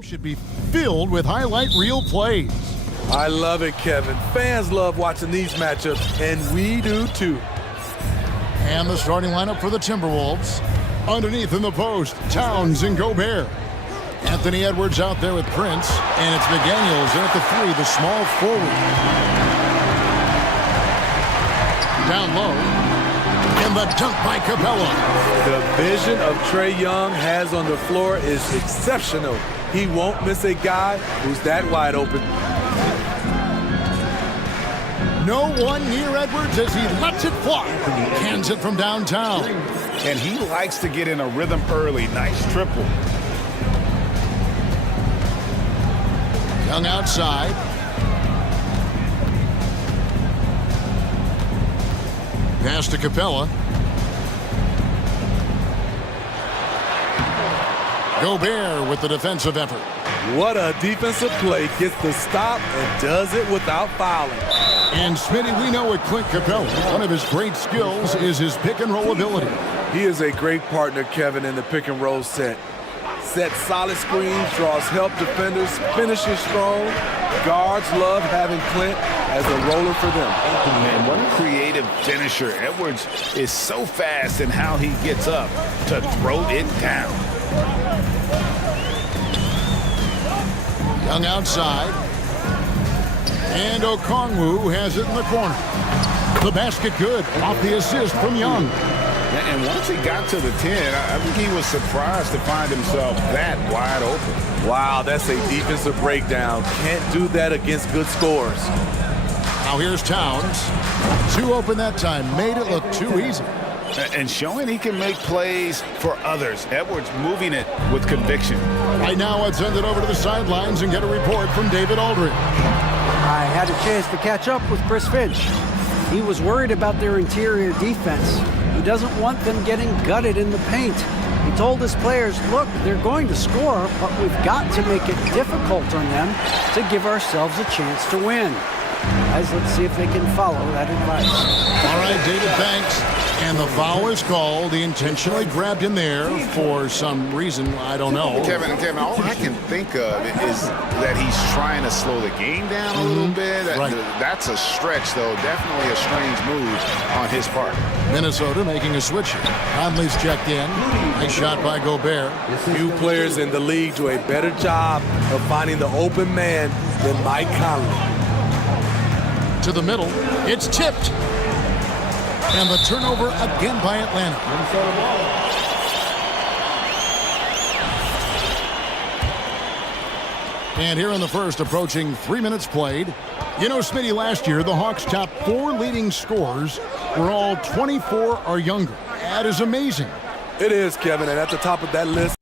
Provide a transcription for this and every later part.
Should be filled with highlight reel plays. I love it, Kevin. Fans love watching these matchups, and we do too. And the starting lineup for the Timberwolves. Underneath in the post, Towns and Gobert. Anthony Edwards out there with Prince, and it's McDaniels in at the three, the small forward. Down low, and the dunk by Capella. The vision of Trae Young has on the floor is exceptional. He won't miss a guy who's that wide open. No one near Edwards as he lets it fly. Cans it from downtown. And he likes to get in a rhythm early. Nice triple. Young outside. Pass to Capella. Gobert with the defensive effort. What a defensive play. Gets the stop and does it without fouling. And Smitty, we know with Clint Capella, one of his great skills is his pick and roll ability. He is a great partner, Kevin, in the pick and roll set. Sets solid screens, draws help defenders, finishes strong. Guards love having Clint as a roller for them. Man, what a creative finisher. Edwards is so fast in how he gets up to throw it down. Young outside. And Okongwu has it in the corner. The basket good off the assist from Young. And once he got to the 10, I think he was surprised to find himself that wide open. Wow, that's a defensive breakdown. Can't do that against good scores. Now here's Towns. Too open that time. Made it look too easy. And showing he can make plays for others. Edwards moving it with conviction. Right now, let's send it over to the sidelines and get a report from David Aldridge. I had a chance to catch up with Chris Finch. He was worried about their interior defense. He doesn't want them getting gutted in the paint. He told his players, look, they're going to score, but we've got to make it difficult on them to give ourselves a chance to win. Guys, let's see if they can follow that advice. All right, David, thanks. And the foul is called. He intentionally grabbed him there for some reason. I don't know. Kevin, all I can think of is that he's trying to slow the game down a little bit. That's a stretch, though. Definitely a strange move on his part. Minnesota making a switch here. Conley's checked in. Nice shot by Gobert. Few players in the league do a better job of finding the open man than Mike Conley. To the middle. It's tipped. And the turnover again by Atlanta. And here in the first, approaching 3 minutes played. You know, Smitty, last year, the Hawks' top 4 leading scorers were all 24 or younger. That is amazing. It is, Kevin, and at the top of that list,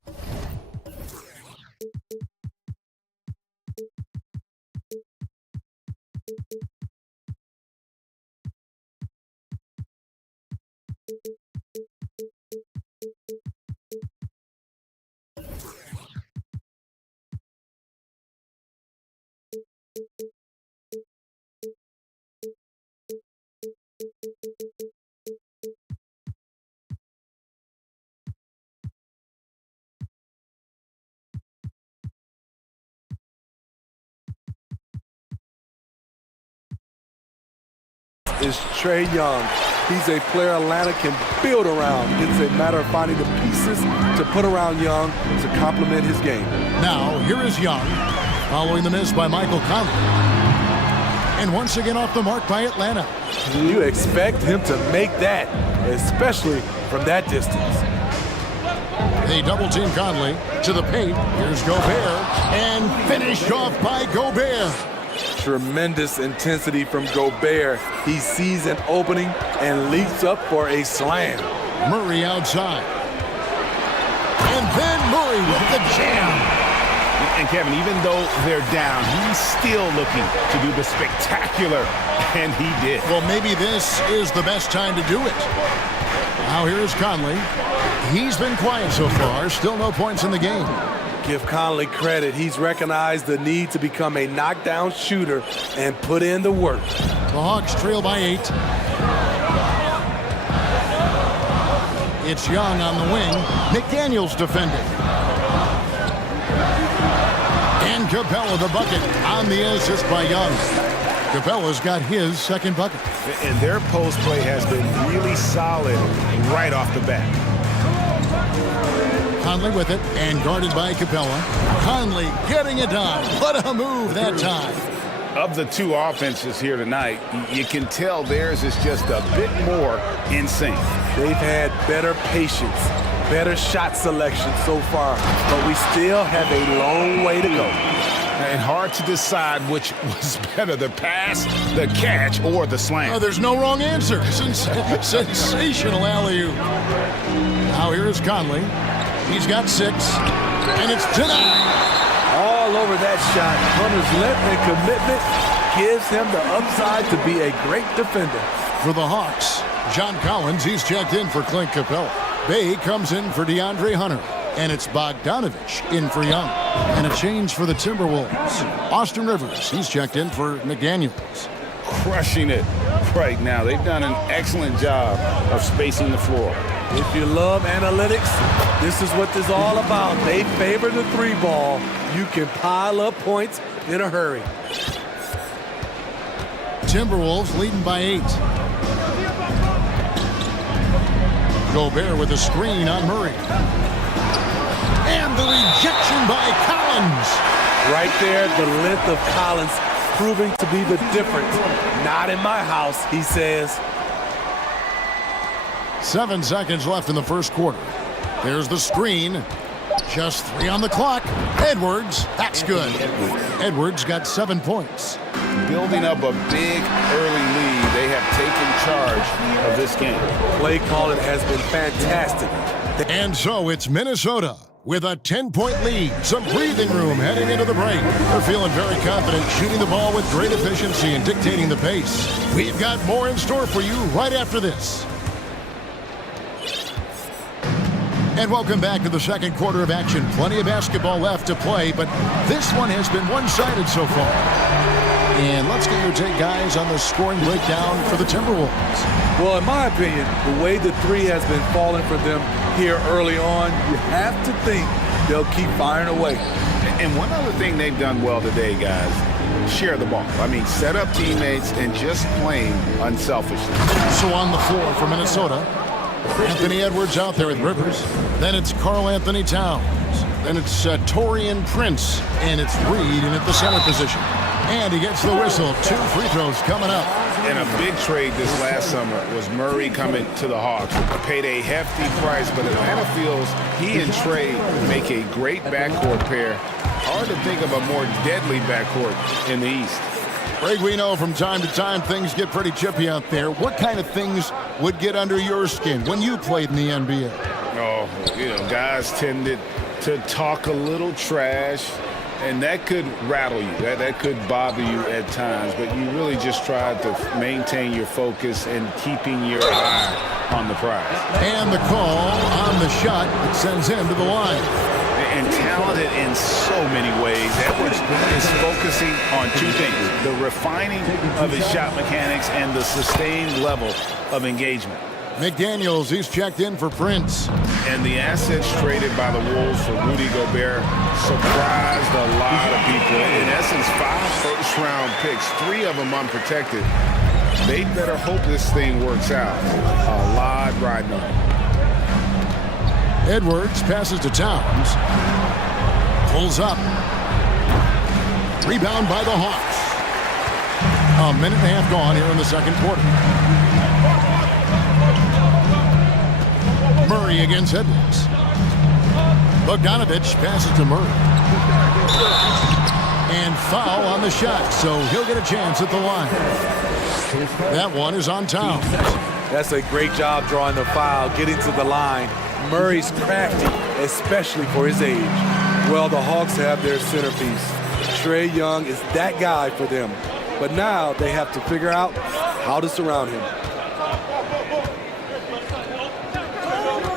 is Trae Young. He's a player Atlanta can build around. It's a matter of finding the pieces to put around Young to complement his game. Now, here is Young, following the miss by Michael Conley. And once again off the mark by Atlanta. You expect him to make that, especially from that distance. They double-team Conley to the paint. Here's Gobert, and finished off by Gobert. Tremendous intensity from Gobert. He sees an opening and leaps up for a slam. Murray outside. And then Murray with the jam. And Kevin, even though they're down, he's still looking to do the spectacular, and he did. Well, maybe this is the best time to do it. Now here's Conley. He's been quiet so far. Still no points in the game. Give Conley credit. He's recognized the need to become a knockdown shooter and put in the work. The Hawks trail by 8. It's Young on the wing. McDaniels defending. And Capella the bucket on the assist by Young. Capella's got his second bucket. And their post play has been really solid right off the bat. Conley with it and guarded by Capella. Conley getting it done. What a move that time. Of the two offenses here tonight, you can tell theirs is just a bit more in sync. They've had better patience, better shot selection so far, but we still have a long way to go. And hard to decide which was better, the pass, the catch, or the slam. Oh, there's no wrong answer. Sensational alley-oop. Now here's Conley. He's got 6, and it's denied. All over that shot. Hunter's length and commitment gives him the upside to be a great defender. For the Hawks, John Collins, he's checked in for Clint Capella. Bay comes in for DeAndre Hunter. And it's Bogdanovich in for Young. And a change for the Timberwolves. Austin Rivers, he's checked in for McDaniels. Crushing it right now. They've done an excellent job of spacing the floor. If you love analytics, this is what this is all about. They favor the 3 ball. You can pile up points in a hurry. Timberwolves leading by 8. Gobert with a screen on Murray. And the rejection by Collins. Right there, the length of Collins proving to be the difference. Not in my house, he says. 7 seconds left in the first quarter. There's the screen. Just 3 on the clock. Edwards, that's good. Edwards got 7 points. Building up a big early lead, they have taken charge of this game. Play calling has been fantastic. And so it's Minnesota with a 10-point lead. Some breathing room heading into the break. They're feeling very confident, shooting the ball with great efficiency and dictating the pace. We've got more in store for you right after this. And welcome back to the second quarter of action. Plenty of basketball left to play, but this one has been one-sided so far. And let's get your take, guys, on the scoring breakdown for the Timberwolves. Well, in my opinion, the way the 3 has been falling for them here early on, you have to think they'll keep firing away. And one other thing they've done well today, guys, share the ball. I mean, set up teammates and just playing unselfishly. So on the floor for Minnesota, Anthony Edwards out there with Rivers. Then it's Karl Anthony Towns. Then it's Taurean Prince. And it's Reed in at the center position. And he gets the whistle. 2 free throws coming up. And a big trade this last summer was Murray coming to the Hawks. Paid a hefty price, but Atlanta feels he and Trey make a great backcourt pair. Hard to think of a more deadly backcourt in the East. Greg, we know from time to time things get pretty chippy out there. What kind of things would get under your skin when you played in the NBA? Oh, guys tended to talk a little trash. And that could rattle you. That could bother you at times. But you really just try to maintain your focus and keeping your eye on the prize. And the call on the shot that sends him to the line. And talented in so many ways. Edwards is focusing on 2 things. The refining of his shot mechanics and the sustained level of engagement. McDaniels, he's checked in for Prince. And the assets traded by the Wolves for Rudy Gobert surprised a lot of people. In essence, 5 first-round picks, 3 of them unprotected. They better hope this thing works out. A lot riding on it. Edwards passes to Towns. Pulls up. Rebound by the Hawks. A minute and a half gone here in the second quarter. Murray against Edwards. Bogdanovich passes to Murray. And foul on the shot, so he'll get a chance at the line. That one is on Towns. That's a great job drawing the foul, getting to the line. Murray's crafty, especially for his age. Well, the Hawks have their centerpiece. Trae Young is that guy for them. But now they have to figure out how to surround him.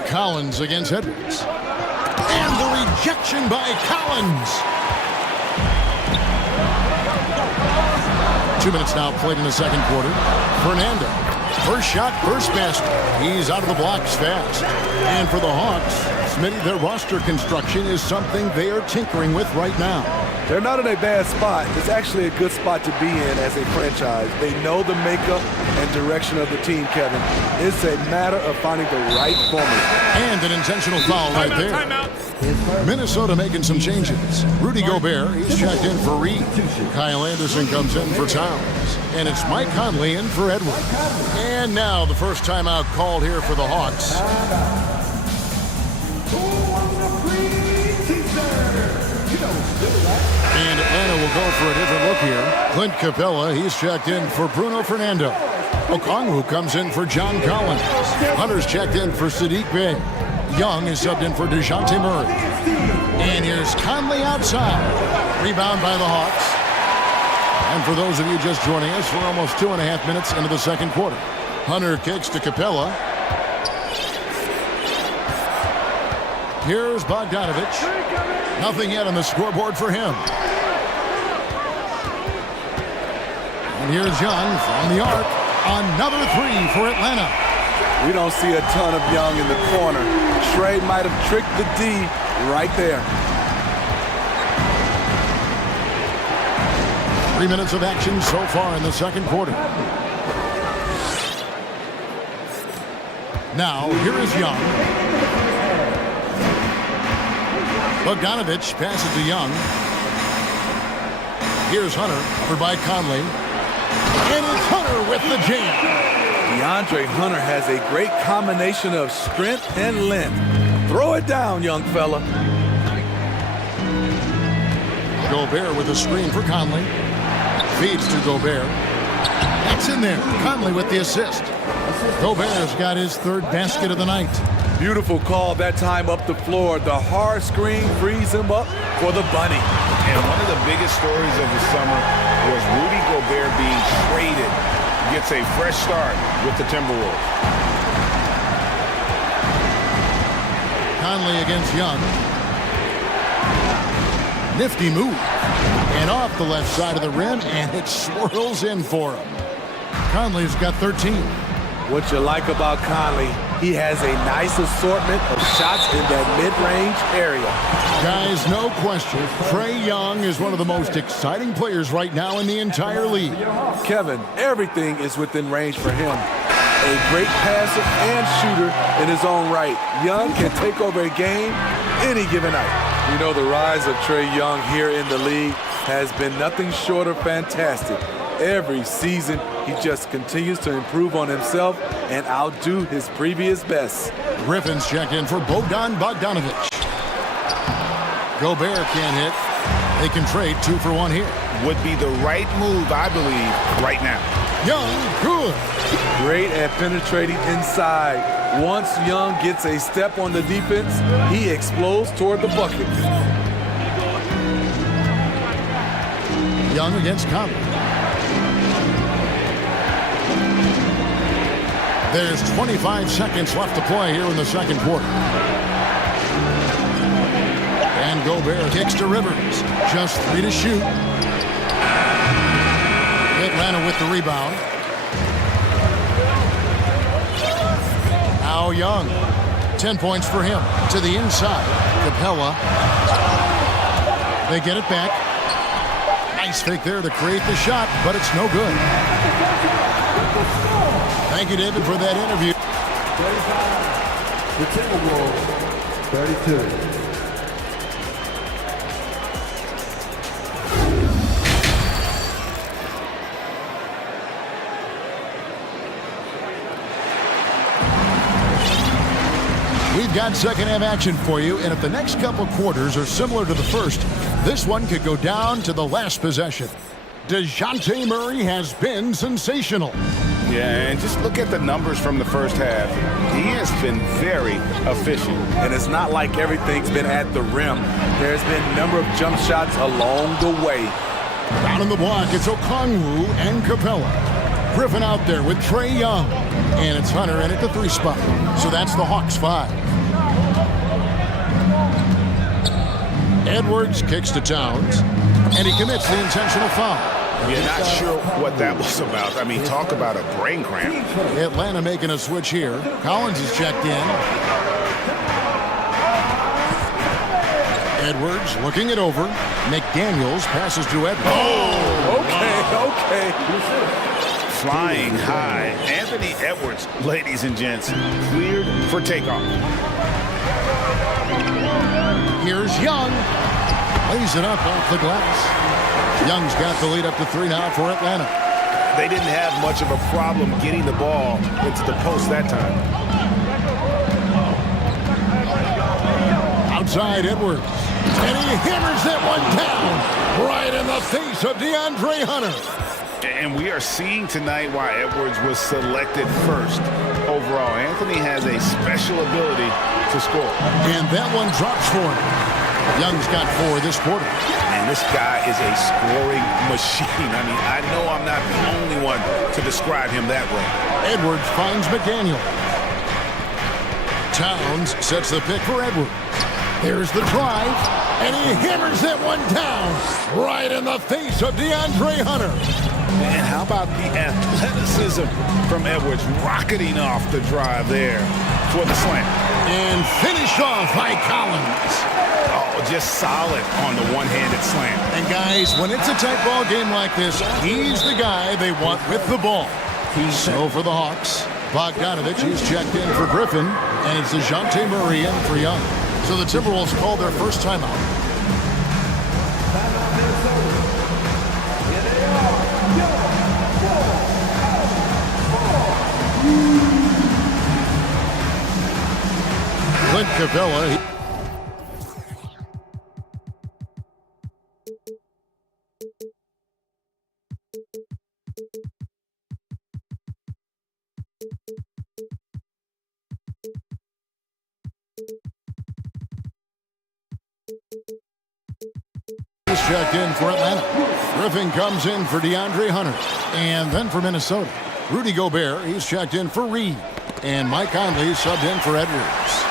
Collins against Edwards. And the rejection by Collins. 2 minutes now played in the second quarter. Fernando. First shot, first basket. He's out of the blocks fast. And for the Hawks, Smitty, their roster construction is something they are tinkering with right now. They're not in a bad spot. It's actually a good spot to be in as a franchise. They know the makeup and direction of the team, Kevin. It's a matter of finding the right formula. And an intentional foul right there. Minnesota making some changes. Rudy Gobert, he's checked in for Reed. Kyle Anderson comes in for Towns. And it's Mike Conley in for Edwards. And now the first timeout called here for the Hawks. And Atlanta will go for a different look here. Clint Capella, he's checked in for Bruno Fernando. Okongwu comes in for John Collins. Hunter's checked in for Sadiq Bey. Young is subbed in for DeJounte Murray. And here's Conley outside. Rebound by the Hawks. And for those of you just joining us, we're almost 2.5 minutes into the second quarter. Hunter kicks to Capella. Here's Bogdanovich. Nothing yet on the scoreboard for him. And here's Young from the arc. Another three for Atlanta. We don't see a ton of Young in the corner. Trey might have tricked the D right there. 3 minutes of action so far in the second quarter. Now, here is Young. Bogdanovich passes to Young. Here's Hunter, covered by Conley. And it's Hunter with the jam. DeAndre Hunter has a great combination of strength and length. Throw it down, young fella. Gobert with a screen for Conley. Feeds to Gobert. That's in there. Conley with the assist. Gobert's got his third basket of the night. Beautiful call that time up the floor. The hard screen frees him up for the bunny. And one of the biggest stories of the summer was Rudy Gobert being traded. Gets a fresh start with the Timberwolves. Conley against Young. Nifty move. And off the left side of the rim, and it swirls in for him. Conley's got 13. What you like about Conley, he has a nice assortment of shots in that mid-range area. Guys, no question, Trae Young is one of the most exciting players right now in the entire league. Kevin, everything is within range for him. A great passer and shooter in his own right. Young can take over a game any given night. You know, the rise of Trae Young here in the league has been nothing short of fantastic. Every season, he just continues to improve on himself and outdo his previous best. Griffin's checked in for Bogdanovich. Gobert can't hit. They can trade 2 for 1 here. Would be the right move, I believe, right now. Young, good. Great at penetrating inside. Once Young gets a step on the defense, he explodes toward the bucket. Young against Conley. There's 25 seconds left to play here in the second quarter. And Gobert kicks to Rivers. Just 3 to shoot. Atlanta with the rebound. Now Young. 10 points for him. To the inside. Capella. They get it back. Nice fake there to create the shot, but it's no good. Thank you, David, for that interview. 35. The Timberwolves, 32. We've got second half action for you, and if the next couple quarters are similar to the first, this one could go down to the last possession. DeJounte Murray has been sensational. Yeah, and just look at the numbers from the first half. He has been very efficient. And it's not like everything's been at the rim. There's been a number of jump shots along the way. Down in the block, it's Okongwu and Capella. Griffin out there with Trae Young. And it's Hunter in at the 3 spot. So that's the Hawks 5. Edwards kicks to Towns. And he commits the intentional foul. You're not sure what that was about. I mean, talk about a brain cramp. Atlanta making a switch here. Collins is checked in. Edwards looking it over. McDaniels passes to Edwards. Oh, okay. Flying high. Anthony Edwards, ladies and gents, cleared for takeoff. Here's Young. Lays it up off the glass. Young's got the lead up to 3 now for Atlanta. They didn't have much of a problem getting the ball into the post that time. Outside Edwards. And he hammers that one down right in the face of DeAndre Hunter. And we are seeing tonight why Edwards was selected first overall. Anthony has a special ability to score. And that one drops for him. Young's got 4 this quarter. And this guy is a scoring machine. I mean, I know I'm not the only one to describe him that way. Edwards finds McDaniel. Towns sets the pick for Edwards. There's the drive, and he hammers that one down right in the face of DeAndre Hunter. And how about the athleticism from Edwards rocketing off the drive there for the slam. And finished off by Collins. Oh, just solid on the one-handed slam. And guys, when it's a tight ball game like this, he's the guy they want with the ball. So for the Hawks, Bogdanovich is checked in for Griffin, and it's DeJounte Murray in for Young. So the Timberwolves called their first timeout. Clint Capella. He's checked in for Atlanta. Griffin comes in for DeAndre Hunter. And then for Minnesota, Rudy Gobert, he's checked in for Reed. And Mike Conley subbed in for Edwards.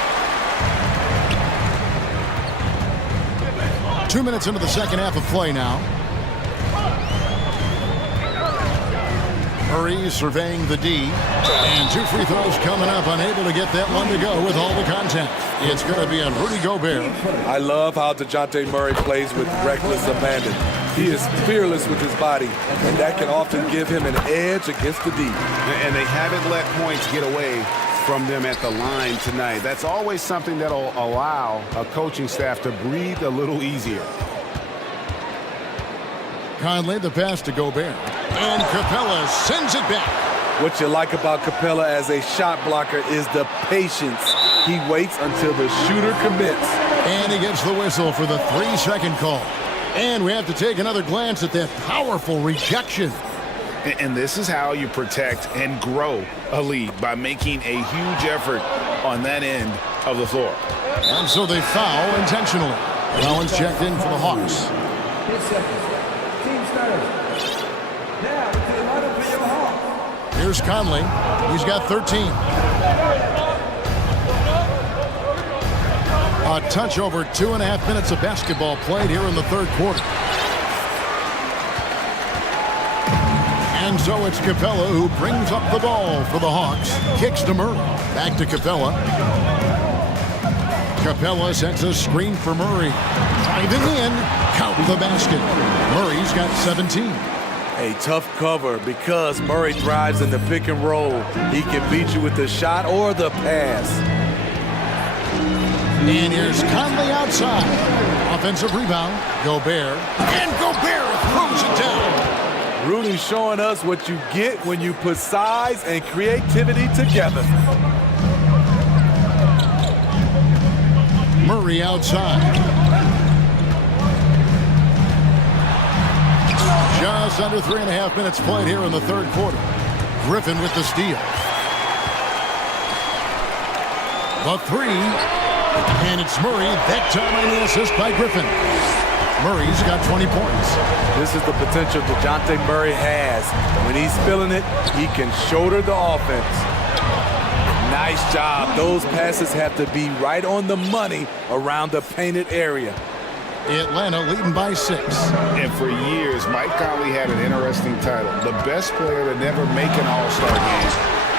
2 minutes into the second half of play now. Murray surveying the D. And 2 free throws coming up, unable to get that one to go with all the content. It's going to be on Rudy Gobert. I love how DeJounte Murray plays with reckless abandon. He is fearless with his body, and that can often give him an edge against the D. And they haven't let points get away from them at the line tonight. That's always something that'll allow a coaching staff to breathe a little easier. Conley, the pass to Gobert. And Capella sends it back. What you like about Capella as a shot blocker is the patience. He waits until the shooter commits. And he gets the whistle for the 3-second call. And we have to take another glance at that powerful rejection. And this is how you protect and grow a lead, by making a huge effort on that end of the floor. And so they foul intentionally. Collins checked in for the Hawks. 10 seconds. Team starters. Now, to the lineup for your Hawks. Here's Conley. He's got 13. A touch over 2.5 minutes of basketball played here in the third quarter. And so it's Capella who brings up the ball for the Hawks. Kicks to Murray. Back to Capella. Capella sets a screen for Murray. Driving in. Count the basket. Murray's got 17. A tough cover because Murray thrives in the pick and roll. He can beat you with the shot or the pass. And here's Conley outside. Offensive rebound. Gobert. And Gobert throws it down. Rudy showing us what you get when you put size and creativity together. Murray outside. Just under 3.5 minutes played here in the third quarter. Griffin with the steal. The 3. And it's Murray. That time on the assist by Griffin. Murray's got 20 points. This is the potential DeJounte Murray has. When he's feeling it, he can shoulder the offense. Nice job. Those passes have to be right on the money around the painted area. Atlanta leading by 6. And for years, Mike Conley had an interesting title. The best player to never make an all-star game.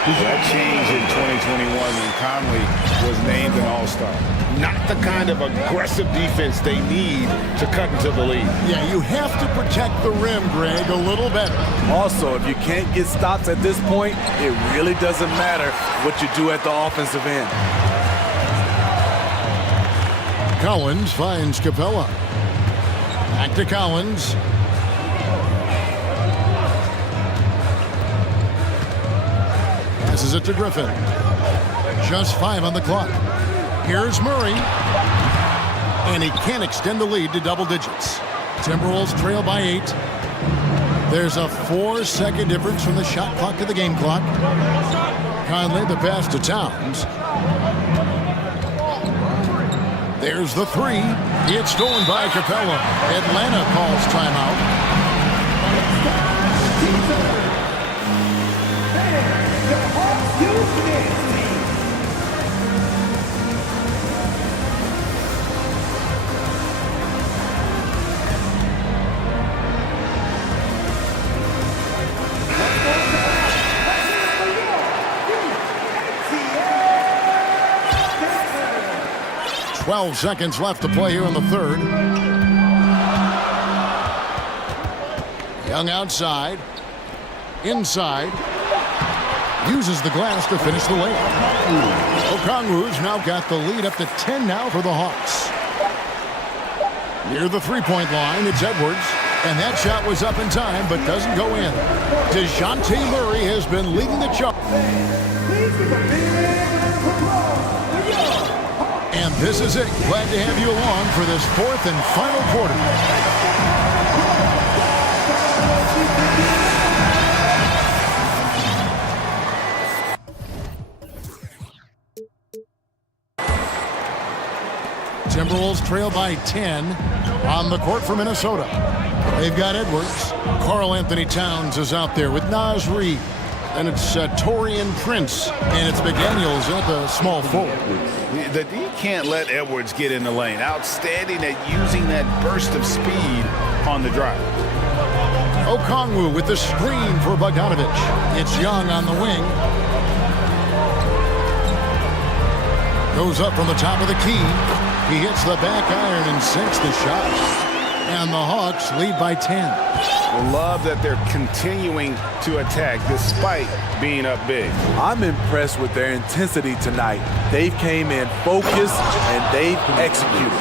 That changed in 2021 when Conley was named an all-star. Not the kind of aggressive defense they need to cut into the lead. Yeah, you have to protect the rim, Greg, a little better. Also, if you can't get stops at this point, it really doesn't matter what you do at the offensive end. Collins finds Capella. Back to Collins. Passes it to Griffin. Just 5 on the clock. Here's Murray. And he can't extend the lead to double digits. Timberwolves trail by 8. There's a 4-second difference from the shot clock to the game clock. Conley, the pass to Towns. There's the 3. It's stolen by Capella. Atlanta calls timeout. 12 seconds left to play here in the third. Young outside. Inside. Uses the glass to finish the layup. Okongwu's now got the lead up to 10 now for the Hawks. Near the three-point line, it's Edwards. And that shot was up in time, but doesn't go in. DeJounte Murray has been leading the charge. And this is it. Glad to have you along for this fourth and final quarter. Timberwolves trail by 10 on the court for Minnesota. They've got Edwards. Karl Anthony Towns is out there with Naz Reid. And it's Taurean Prince. And it's McDaniels at the small forward. The D can't let Edwards get in the lane. Outstanding at using that burst of speed on the drive. Okongwu with the screen for Bogdanovic. It's Young on the wing. Goes up from the top of the key. He hits the back iron and sinks the shot. And the Hawks lead by 10. Love that they're continuing to attack despite being up big. I'm impressed with their intensity tonight. They came in focused and they've executed.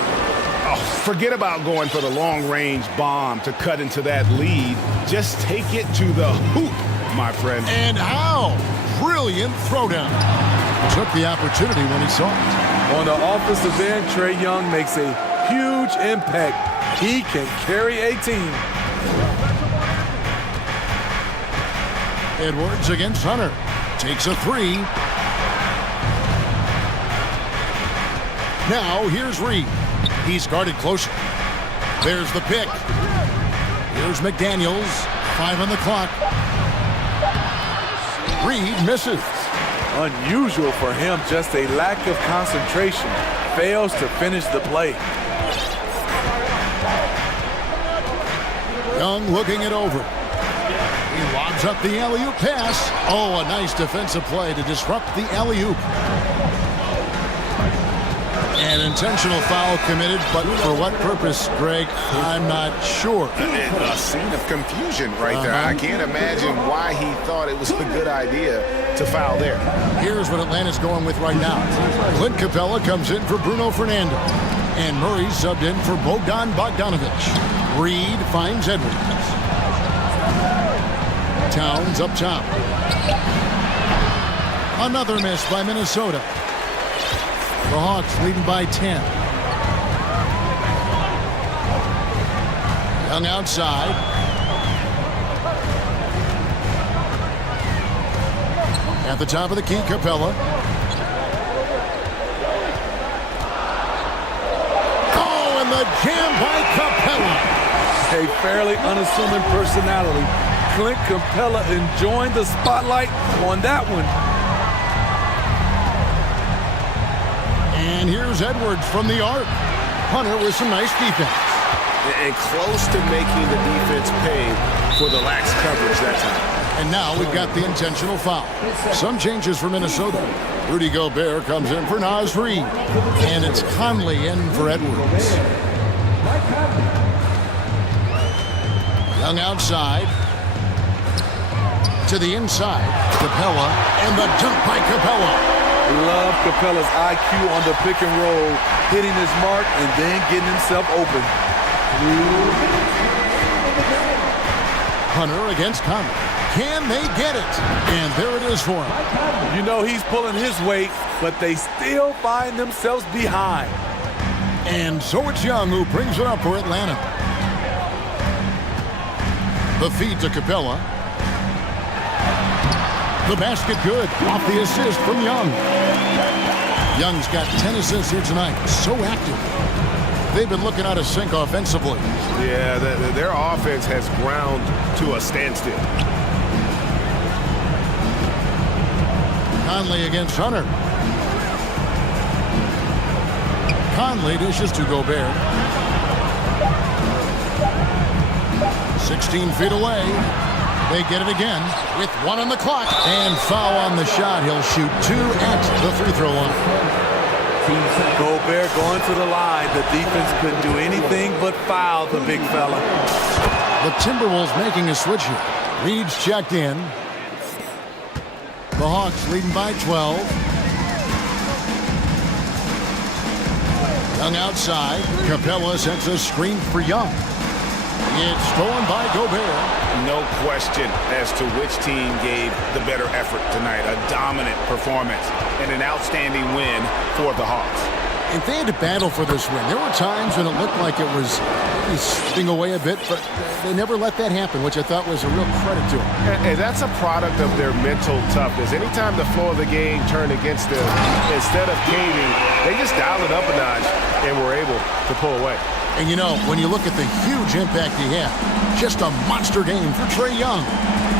Oh, forget about going for the long-range bomb to cut into that lead. Just take it to the hoop, my friend. And how? Brilliant throwdown. Took the opportunity when he saw it. On the offensive end, Trae Young makes a huge impact. He can carry a team. Edwards against Hunter. Takes a 3. Now here's Reid. He's guarded closer. There's the pick. Here's McDaniels. 5 on the clock. Reid misses. Unusual for him, just a lack of concentration. Fails to finish the play. Young looking it over. He lobs up the alley-oop pass. Oh, a nice defensive play to disrupt the alley-oop. An intentional foul committed, but for what purpose, Greg, I'm not sure. A scene of confusion right there. I can't imagine why he thought it was a good idea to foul there. Here's what Atlanta's going with right now. Clint Capella comes in for Bruno Fernando. And Murray subbed in for Bogdan Bogdanovic. Reid finds Edwards. Towns up top. Another miss by Minnesota. The Hawks leading by 10. Young outside. At the top of the key, Capella. Oh, and the jam by Capella. A fairly unassuming personality. Clint Capella enjoying the spotlight on that one. And here's Edwards from the arc. Hunter with some nice defense. And close to making the defense pay for the lax coverage that time. And now we've got the intentional foul. Some changes for Minnesota. Rudy Gobert comes in for Naz Reid. And it's Conley in for Edwards. Young outside. To the inside. Capella. And the dunk by Capella. Love Capella's IQ on the pick and roll, hitting his mark and then getting himself open. Hunter against Conley. Can they get it? And there it is for him. You know he's pulling his weight, but they still find themselves behind. And so it's Young who brings it up for Atlanta. The feed to Capella. The basket good. Off the assist from Young. Young's got 10 assists here tonight. So active. They've been looking out of sync offensively. Yeah, their offense has ground to a standstill. Conley against Hunter. Conley dishes to Gobert. 16 feet away. They get it again with 1 on the clock. And foul on the shot. He'll shoot 2 at the free throw line. Gobert going to the line. The defense couldn't do anything but foul the big fella. The Timberwolves making a switch here. Reed's checked in. The Hawks leading by 12. Young outside. Capella sets a screen for Young. It's stolen by Gobert. No question as to which team gave the better effort tonight. A dominant performance and an outstanding win for the Hawks. And they had to battle for this win. There were times when it looked like it was maybe slipping away a bit, but they never let that happen, which I thought was a real credit to them. And that's a product of their mental toughness. Anytime the flow of the game turned against them, instead of caving, they just dialed it up a notch and were able to pull away. And you know, when you look at the huge impact he had, just a monster game for Trae Young.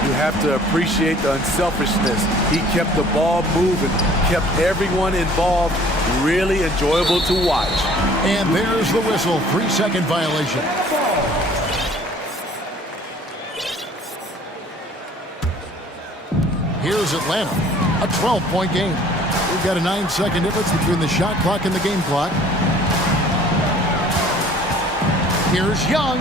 You have to appreciate the unselfishness. He kept the ball moving, kept everyone involved, really enjoyable to watch. And there's the whistle, 3-second violation. Here's Atlanta, a 12-point game. We've got a 9-second difference between the shot clock and the game clock. Here's Young.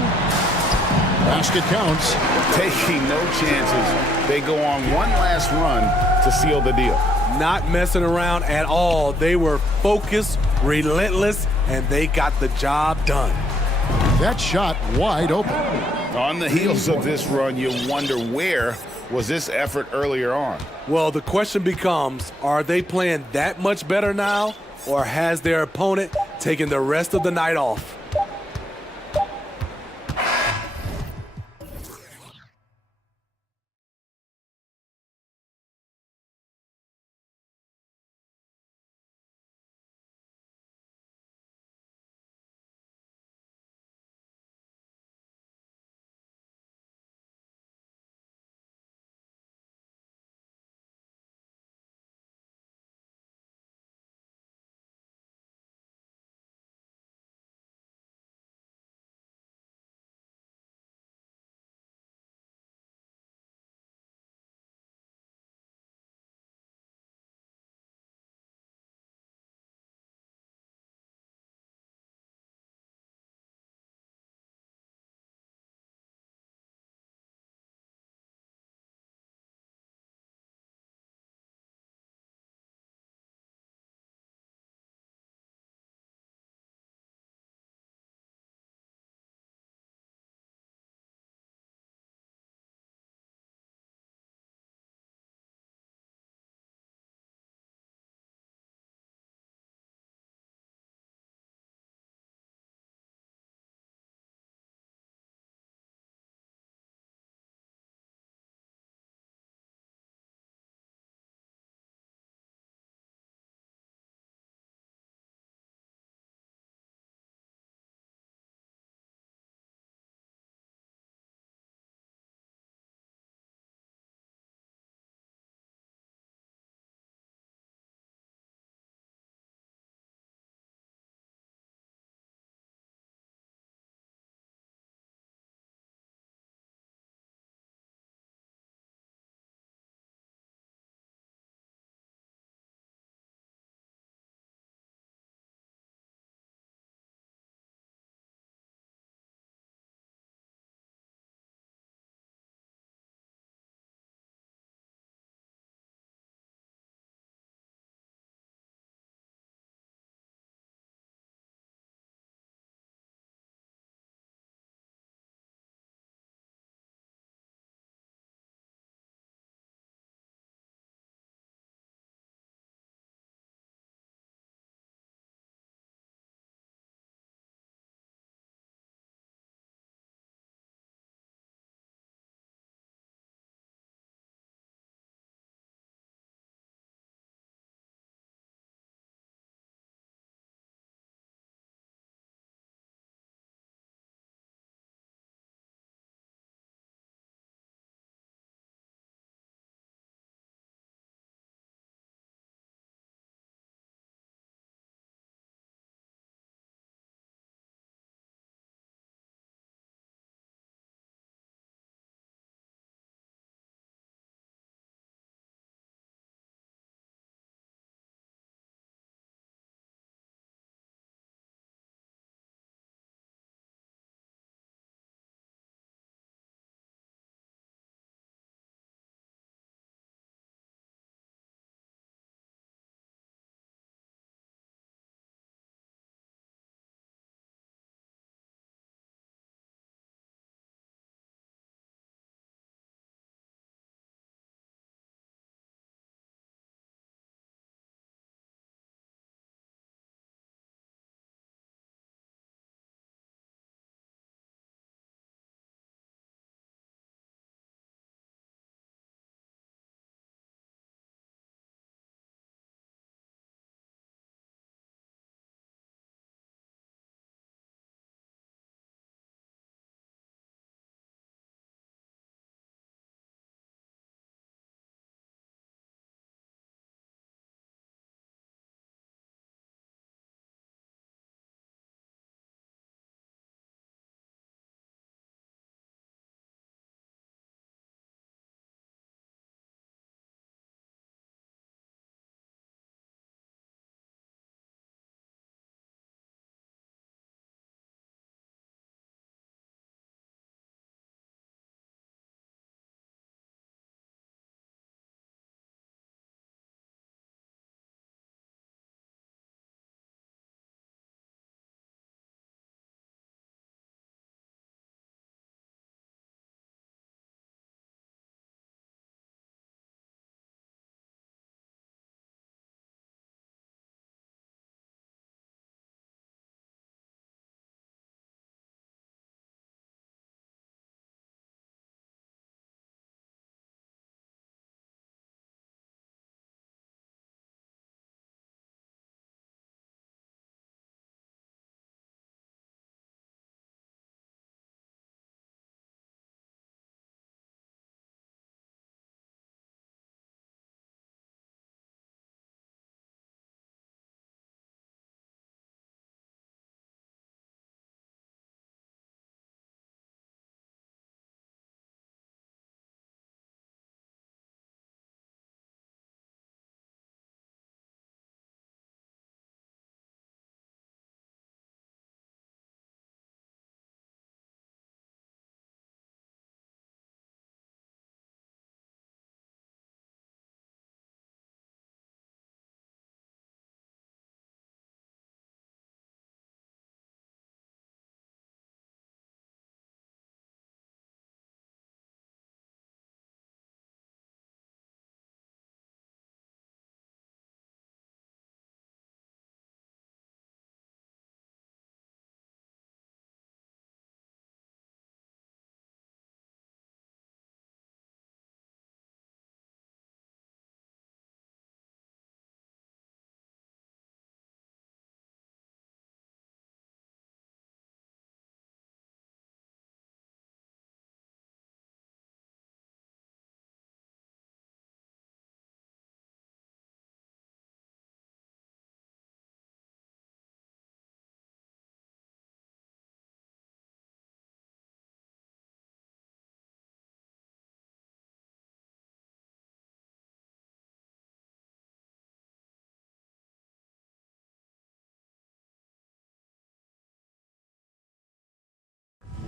Basket counts. Taking no chances. They go on one last run to seal the deal. Not messing around at all. They were focused, relentless, and they got the job done. That shot wide open. On the heels of this run, you wonder where was this effort earlier on? Well, the question becomes, are they playing that much better now, or has their opponent taken the rest of the night off?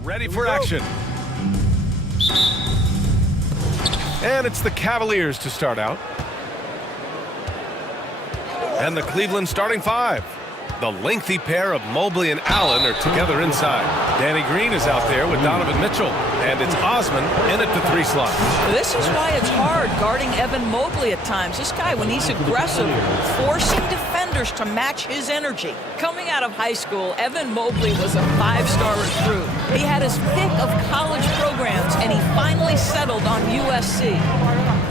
Ready for action. And it's the Cavaliers to start out. And the Cleveland starting five. The lengthy pair of Mobley and Allen are together inside. Danny Green is out there with Donovan Mitchell. And it's Osman in at the 3 slot. This is why it's hard guarding Evan Mobley at times. This guy, when he's aggressive, forcing defenders to match his energy. Coming out of high school, Evan Mobley was a 5-star recruit. He had his pick of college programs, and he finally settled on USC.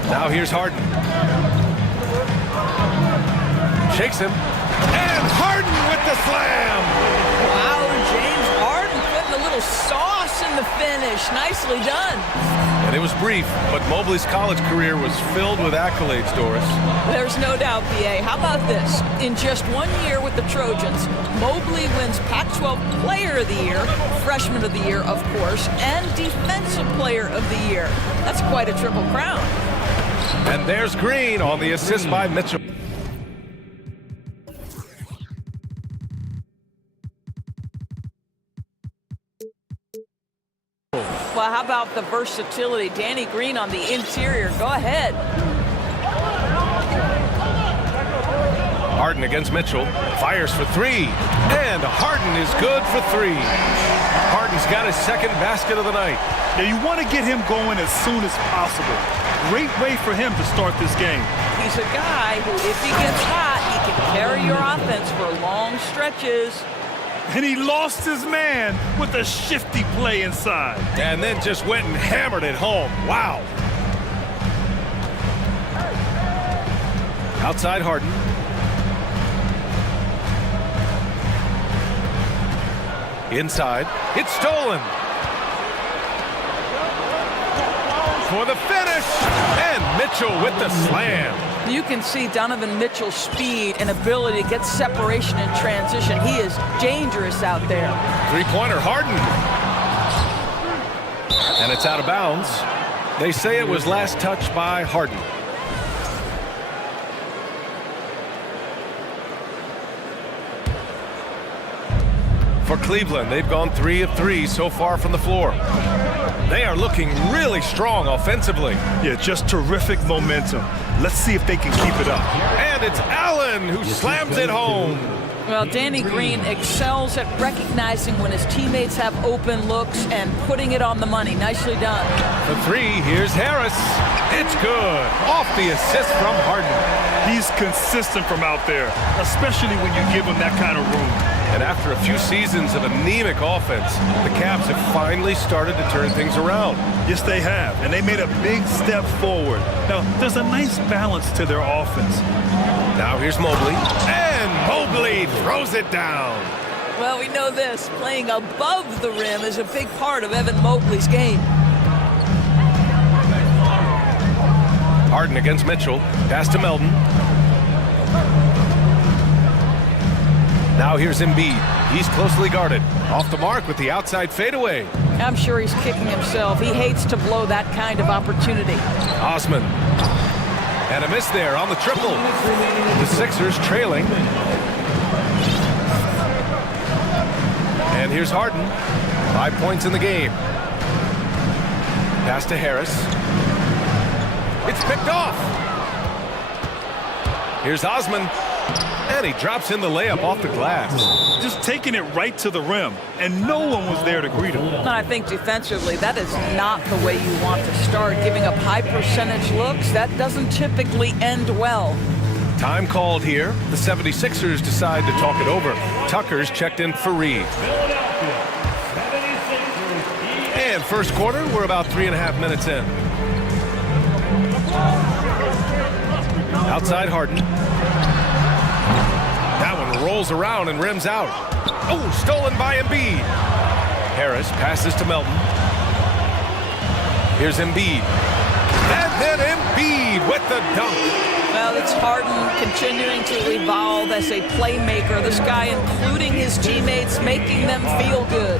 Now here's Harden. Shakes him. And Harden with the slam! Wow, James Harden putting a little sauce in the finish. Nicely done. And it was brief, but Mobley's college career was filled with accolades, Doris. There's no doubt, BA. How about this? In just 1 year with the Trojans, Mobley wins Pac-12 Player of the Year, Freshman of the Year, of course, and Defensive Player of the Year. That's quite a triple crown. And there's Green on the assist by Mitchell. Well, how about the versatility? Danny Green on the interior. Go ahead. Harden against Mitchell. Fires for 3. And Harden is good for 3. Harden's got his second basket of the night. Now, you want to get him going as soon as possible. Great way for him to start this game. He's a guy who, if he gets hot, he can carry your offense for long stretches. And he lost his man with a shifty play inside. And then just went and hammered it home. Wow. Outside Harden. Inside. It's stolen. For the finish. And Mitchell with the slam. You can see Donovan Mitchell's speed and ability to get separation in transition. He is dangerous out there. 3-pointer Harden. And it's out of bounds. They say it was last touched by Harden. For Cleveland, they've gone 3 of 3 so far from the floor. They are looking really strong offensively. Yeah, just terrific momentum. Let's see if they can keep it up. And it's Allen who slams it home. Well, Danny Green excels at recognizing when his teammates have open looks and putting it on the money. Nicely done. For 3, here's Harris. It's good. Off the assist from Harden. He's consistent from out there, especially when you give him that kind of room. And after a few seasons of anemic offense, the Cavs have finally started to turn things around. Yes, they have, and they made a big step forward. Now, there's a nice balance to their offense. Now here's Mobley, and Mobley throws it down. Well, we know this. Playing above the rim is a big part of Evan Mobley's game. Harden against Mitchell. Pass to Melton. Now here's Embiid. He's closely guarded. Off the mark with the outside fadeaway. I'm sure he's kicking himself. He hates to blow that kind of opportunity. Osman. And a miss there on the triple. The Sixers trailing. And here's Harden. 5 points in the game. Pass to Harris. It's picked off. Here's Osman. And he drops in the layup off the glass. Just taking it right to the rim, and no one was there to greet him. And I think defensively, that is not the way you want to start. Giving up high percentage looks, that doesn't typically end well. Time called here. The 76ers decide to talk it over. Tucker's checked in for Reed. And first quarter, we're about 3.5 minutes in. Outside Harden. That one rolls around and rims out. Oh, stolen by Embiid. Harris passes to Melton. Here's Embiid. And then Embiid with the dunk. Well, it's Harden continuing to evolve as a playmaker. This guy, including his teammates, making them feel good.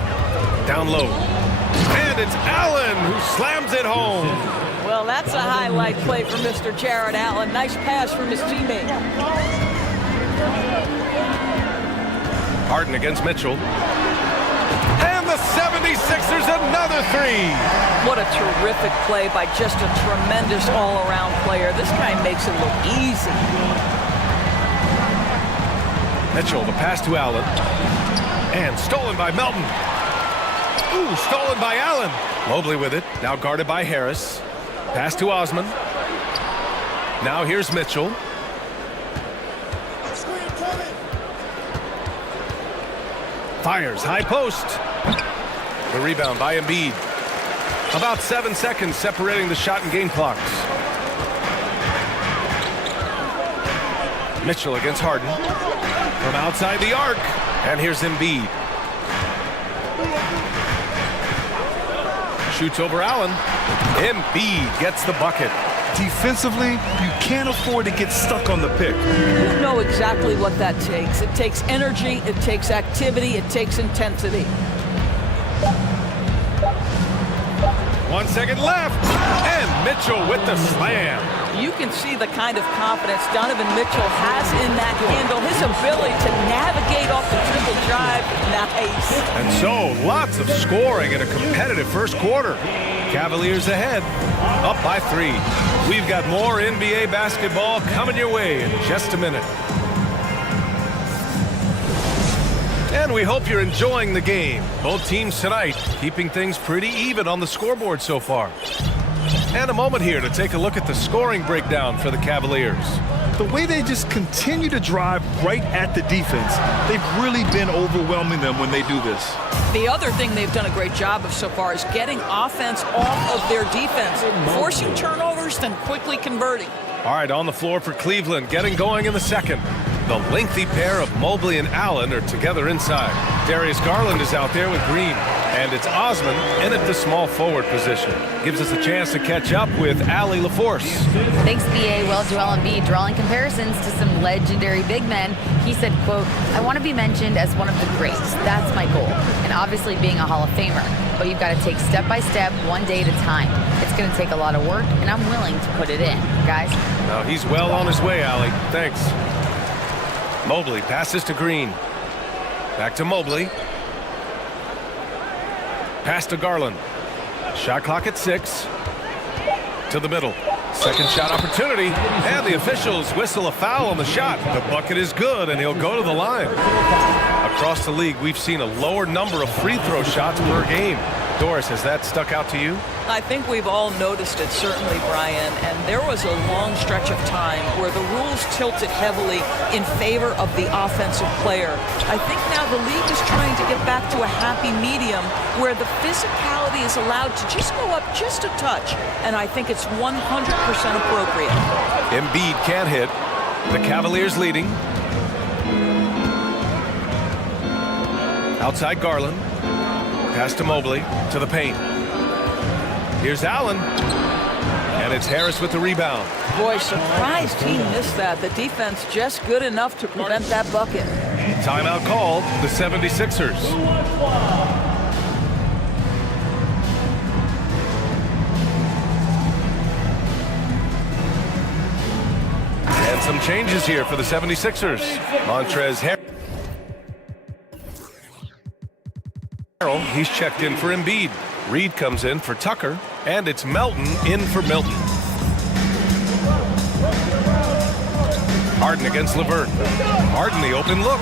Down low. And it's Allen who slams it home. Well, that's a highlight play for Mr. Jared Allen. Nice pass from his teammate. Harden against Mitchell. And the 76 76ers another three. What a terrific play by just a tremendous all-around player. This guy makes it look easy. Mitchell, the pass to Allen. And stolen by Melton. Ooh, stolen by Allen. Mobley with it, now guarded by Harris. Pass to Osman. Now here's Mitchell. Fires, high post. The rebound by Embiid. About 7 seconds separating the shot and game clocks. Mitchell against Harden. From outside the arc. And here's Embiid. Shoots over Allen. Embiid gets the bucket. Defensively, you can't afford to get stuck on the pick. You know exactly what that takes. It takes energy, it takes activity, it takes intensity. 1 second left. And Mitchell with the slam. You can see the kind of confidence Donovan Mitchell has in that handle. His ability to navigate off the triple drive, nice. And so, lots of scoring in a competitive first quarter. Cavaliers ahead, up by 3. We've got more NBA basketball coming your way in just a minute. And we hope you're enjoying the game. Both teams tonight keeping things pretty even on the scoreboard so far. And a moment here to take a look at the scoring breakdown for the Cavaliers. The way they just continue to drive right at the defense, they've really been overwhelming them when they do this. The other thing they've done a great job of so far is getting offense off of their defense, forcing turnovers, then quickly converting. All right, on the floor for Cleveland, getting going in the second. The lengthy pair of Mobley and Allen are together inside. Darius Garland is out there with Green. And it's Osman in at the small forward position. Gives us a chance to catch up with Allie LaForce. Thanks, BA. Well, Joel Embiid drawing comparisons to some legendary big men. He said, quote, "I want to be mentioned as one of the greats. That's my goal. And obviously being a Hall of Famer. But you've got to take step by step, one day at a time. It's going to take a lot of work, and I'm willing to put it in, guys." Now he's well on his way, Allie. Thanks. Mobley passes to Green. Back to Mobley. Pass to Garland. Shot clock at 6. To the middle. Second shot opportunity. And the officials whistle a foul on the shot. The bucket is good, and he'll go to the line. Across the league, we've seen a lower number of free throw shots per game. Doris, has that stuck out to you? I think we've all noticed it, certainly, Brian, and there was a long stretch of time where the rules tilted heavily in favor of the offensive player. I think now the league is trying to get back to a happy medium where the physicality is allowed to just go up just a touch, and I think it's 100% appropriate. Embiid can't hit. The Cavaliers leading. Outside Garland. Pass to Mobley, to the paint. Here's Allen. And it's Harris with the rebound. Boy, surprised he missed that. The defense just good enough to prevent that bucket. Timeout called, the 76ers. And some changes here for the 76ers. Montrezl Harrell. He's checked in for Embiid. Reed comes in for Tucker, and it's Melton in for Milton. Harden against LeVert. Harden the open look.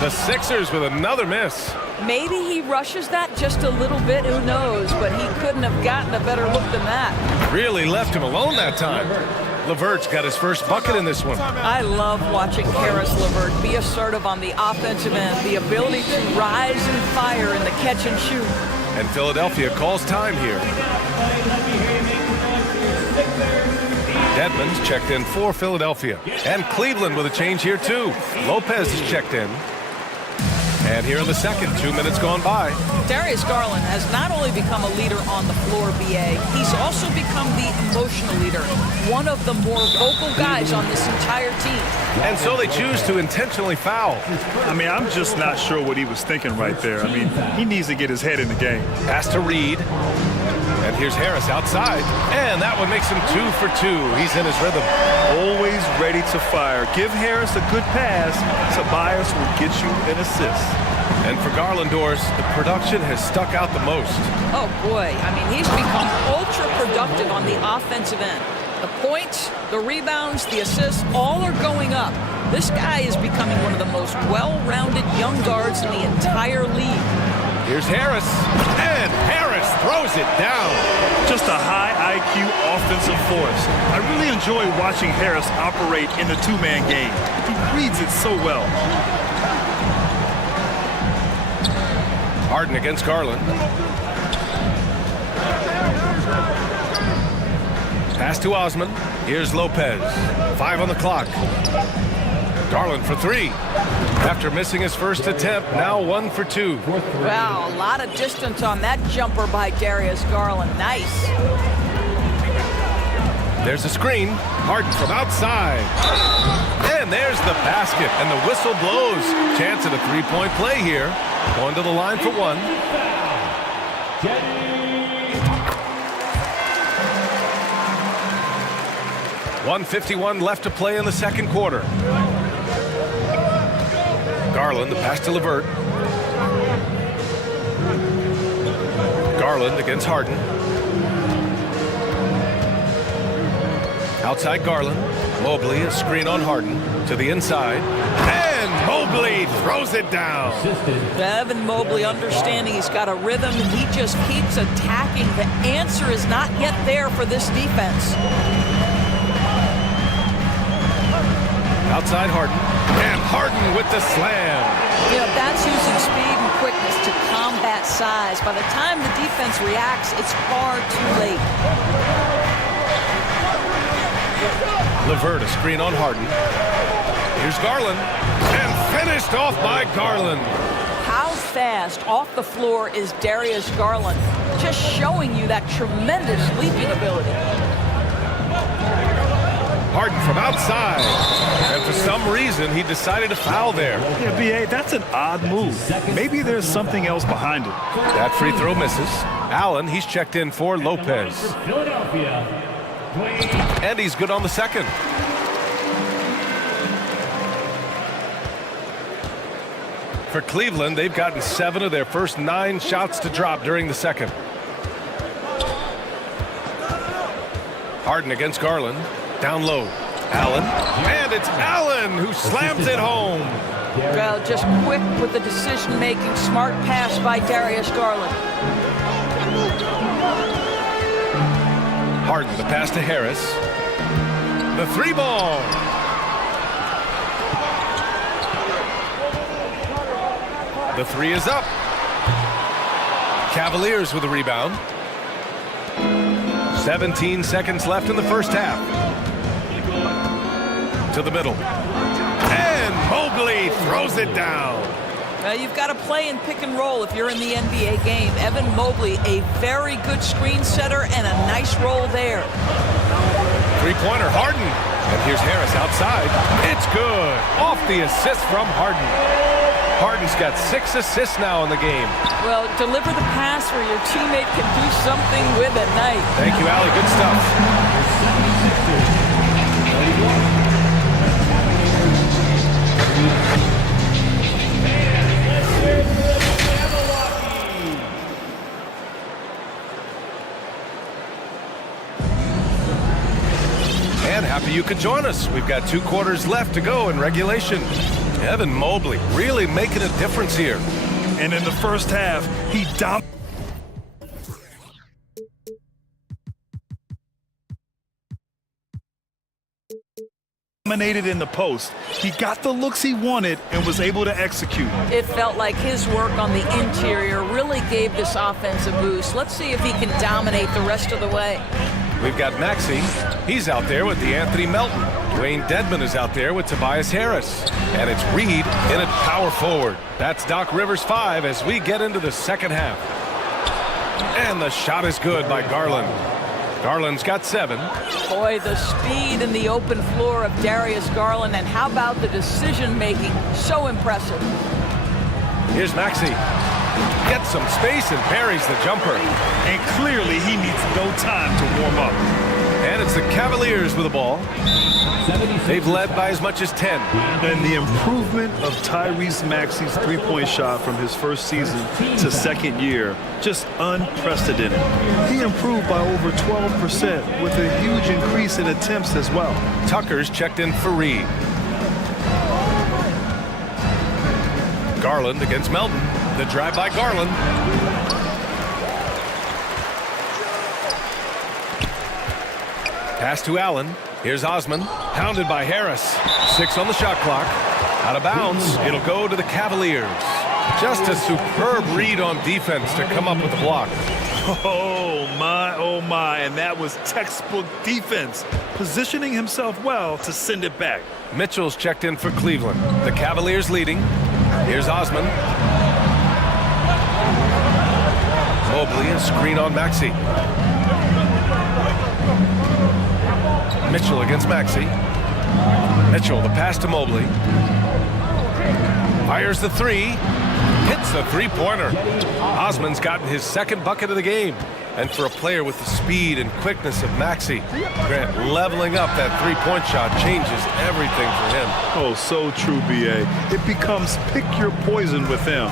The Sixers with another miss. Maybe he rushes that just a little bit, who knows, but he couldn't have gotten a better look than that. Really left him alone that time. LeVert's got his first bucket in this one. I love watching Karis LeVert be assertive on the offensive end, the ability to rise and fire in the catch and shoot. And Philadelphia calls time here. Dedmon's checked in for Philadelphia. And Cleveland with a change here too. Lopez is checked in. And here in the second, 2 minutes gone by. Darius Garland has not only become a leader on the floor, BA, he's also become the emotional leader, one of the more vocal guys on this entire team. And so they choose to intentionally foul. I mean, I'm just not sure what he was thinking right there. I mean, he needs to get his head in the game. Pass to Reed. And here's Harris outside. And that one makes him 2 for 2. He's in his rhythm. Always ready to fire. Give Harris a good pass. Tobias will get you an assist. And for Garland, Doris, the production has stuck out the most. Oh, boy. I mean, he's become ultra-productive on the offensive end. The points, the rebounds, the assists, all are going up. This guy is becoming one of the most well-rounded young guards in the entire league. Here's Harris, and Harris throws it down. Just a high IQ offensive force. I really enjoy watching Harris operate in the two-man game. He reads it so well. Harden against Garland. Pass to Osman. Here's Lopez. 5 on the clock. Garland for 3. After missing his first attempt, now 1 for 2. Wow, a lot of distance on that jumper by Darius Garland. Nice. There's a screen. Harden from outside. And there's the basket, and the whistle blows. Chance at a three-point play here. Going to the line for 1. 1:51 left to play in the second quarter. Garland, the pass to LeVert. Garland against Harden. Outside Garland. Mobley, a screen on Harden. To the inside. And Mobley throws it down. Evan Mobley understanding he's got a rhythm. He just keeps attacking. The answer is not yet there for this defense. Outside Harden. And Harden with the slam. You know, that's using speed and quickness to combat size. By the time the defense reacts, it's far too late. LeVert, a screen on Harden. Here's Garland. And finished off by Garland. How fast off the floor is Darius Garland? Just showing you that tremendous leaping ability. Harden from outside. And for some reason, he decided to foul there. Yeah, B.A., that's an odd move. Maybe there's something else behind it. That free throw misses. Allen, he's checked in for Lopez. And he's good on the second. For Cleveland, they've gotten 7 of their first 9 shots to drop during the second. Harden against Garland. Down low. Allen. And it's Allen who slams it home. Well, just quick with the decision-making. Smart pass by Darius Garland. Harden, the pass to Harris. The 3-ball. The 3 is up. Cavaliers with a rebound. 17 seconds left in the first half. To the middle. And Mobley throws it down. You've got to play in pick and roll if you're in the NBA game. Evan Mobley, a very good screen setter and a nice roll there. Three-pointer, Harden. And here's Harris outside. It's good. Off the assist from Harden. Harden's got 6 assists now in the game. Well, deliver the pass where your teammate can do something with it. Nice. Thank you, Allie. Good stuff. And happy you could join us. We've got 2 quarters left to go in regulation. Evan Mobley really making a difference here. And in the first half, he dominated in the post. He got the looks he wanted and was able to execute. It felt like his work on the interior really gave this offense a boost. Let's see if he can dominate the rest of the way. We've got Maxey. He's out there with the Anthony Melton. Dwayne Dedman is out there with Tobias Harris. And it's Reed in at power forward. That's Doc Rivers 5 as we get into the second half. And the shot is good by Garland. Garland's got 7. Boy, the speed in the open floor of Darius Garland, and how about the decision-making? So impressive. Here's Maxey. Gets some space and buries the jumper. And clearly he needs no time to warm up. And it's the Cavaliers with the ball. They've led by as much as 10. And the improvement of Tyrese Maxey's three-point shot from his first season to second year, just unprecedented. He improved by over 12% with a huge increase in attempts as well. Tucker's checked in for Reed. Garland against Melton. The drive by Garland. Pass to Allen. Here's Osman. Pounded by Harris. 6 on the shot clock. Out of bounds. It'll go to the Cavaliers. Just a superb read on defense to come up with the block. Oh my, and that was textbook defense, positioning himself well to send it back. Mitchell's checked in for Cleveland. The Cavaliers leading. Here's Osman. Mobley, a screen on Maxey. Mitchell against Maxey. Mitchell, the pass to Mobley. Fires the three. Hits the three-pointer. Osman's gotten his second bucket of the game. And for a player with the speed and quickness of Maxey, Grant, leveling up that three-point shot changes everything for him. Oh, so true, B.A. It becomes pick your poison with him.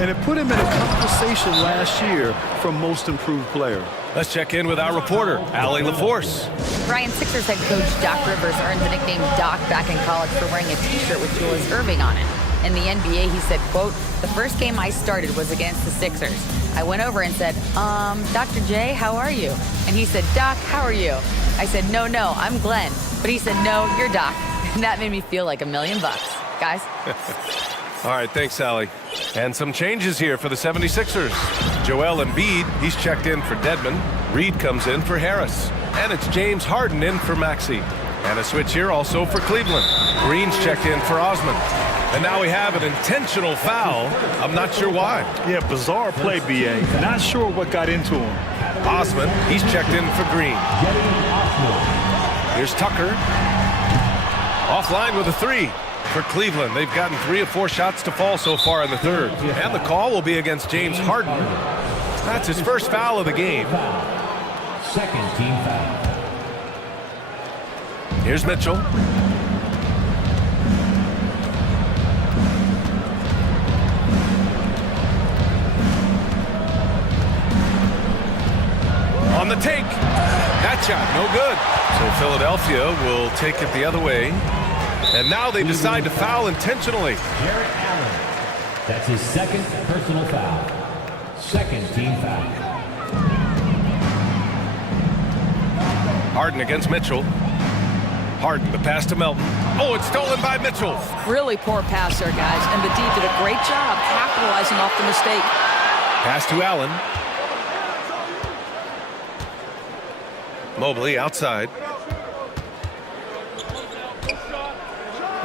And it put him in a conversation last year for most improved player. Let's check in with our reporter, Allie LaForce. Brian, Sixers head coach Doc Rivers earned the nickname Doc back in college for wearing a T-shirt with Julius Erving on it. In the NBA, he said, quote, "The first game I started was against the Sixers. I went over and said, Dr. J, how are you?" And he said, "Doc, how are you?" I said, no, I'm Glenn." But he said, "No, you're Doc." And that made me feel like $1 million. Guys. All right, thanks, Allie. And some changes here for the 76ers. Joel Embiid, he's checked in for Dedmon. Reed comes in for Harris. And it's James Harden in for Maxey. And a switch here also for Cleveland. Green's checked in for Osman. And now we have an intentional foul. I'm not sure why. Yeah, bizarre play, B.A. Not sure what got into him. Osman, he's checked in for Green. Here's Tucker. Offline with a three. For Cleveland, they've gotten 3 of 4 shots to fall so far in the third. And the call will be against James Harden. That's his first foul of the game. Second team foul. Here's Mitchell. On the take. That shot, no good. So Philadelphia will take it the other way. And now they decide to foul intentionally. Jarrett Allen. That's his second personal foul. Second team foul. Harden against Mitchell. Harden, the pass to Melton. Oh, it's stolen by Mitchell. Really poor pass there, guys. And the D did a great job capitalizing off the mistake. Pass to Allen. Mobley outside.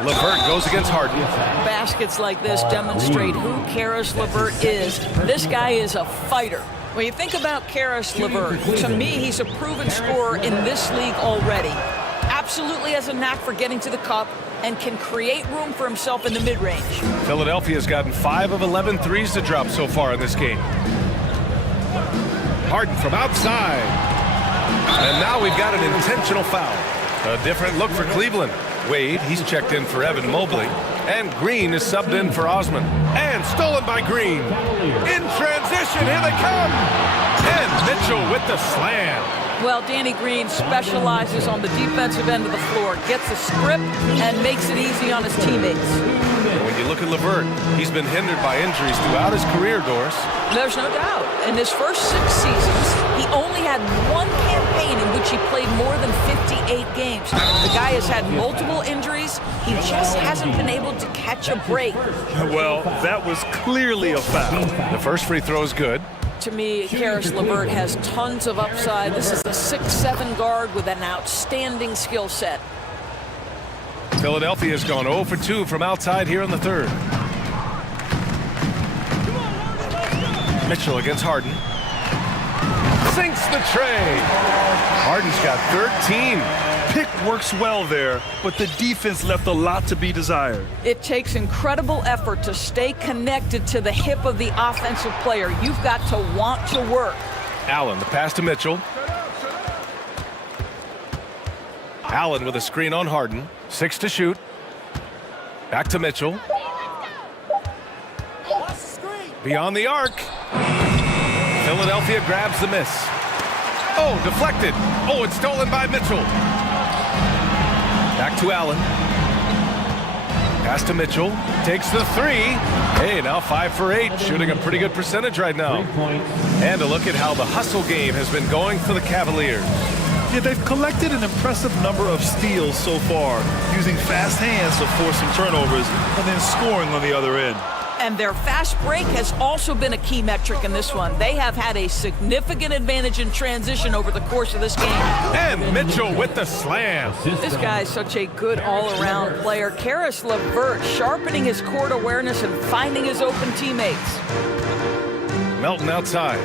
LeVert goes against Harden. Baskets like this demonstrate who Karis LeVert is. This guy is a fighter. When you think about Karis LeVert, to me, he's a proven scorer in this league already. Absolutely has a knack for getting to the cup and can create room for himself in the mid-range. Philadelphia's gotten 5 of 11 threes to drop so far in this game. Harden from outside. And now we've got an intentional foul. A different look for Cleveland. Wade, he's checked in for Evan Mobley. And Green is subbed in for Osman. And stolen by Green. In transition, here they come. And Mitchell with the slam. Well, Danny Green specializes on the defensive end of the floor, gets a script, and makes it easy on his teammates. When you look at LeVert, he's been hindered by injuries throughout his career, Doris. There's no doubt. In his first 6 seasons, he only had one campaign in which he played more than 58 games. The guy has had multiple injuries. He just hasn't been able to catch a break. Well, that was clearly a foul. The first free throw is good. To me, Karis LeVert has tons of upside. This is a 6'7" guard with an outstanding skill set. Philadelphia's gone 0 for 2 from outside here in the third. Mitchell against Harden. Sinks the tray. Harden's got 13. Pick works well there, but the defense left a lot to be desired. It takes incredible effort to stay connected to the hip of the offensive player. You've got to want to work. Allen, the pass to Mitchell. Allen with a screen on Harden. 6 to shoot. Back to Mitchell. Beyond the arc. Philadelphia grabs the miss. Oh, deflected. Oh, it's stolen by Mitchell. Back to Allen. Pass to Mitchell. Takes the 3. Hey, now 5 for 8. Shooting a pretty good percentage right now. And a look at how the hustle game has been going for the Cavaliers. Yeah, they've collected an impressive number of steals so far, using fast hands to force some turnovers and then scoring on the other end. And their fast break has also been a key metric in this one. They have had a significant advantage in transition over the course of this game. And Mitchell with the slam. This guy is such a good all-around player. Caris LeVert sharpening his court awareness and finding his open teammates. Melton outside.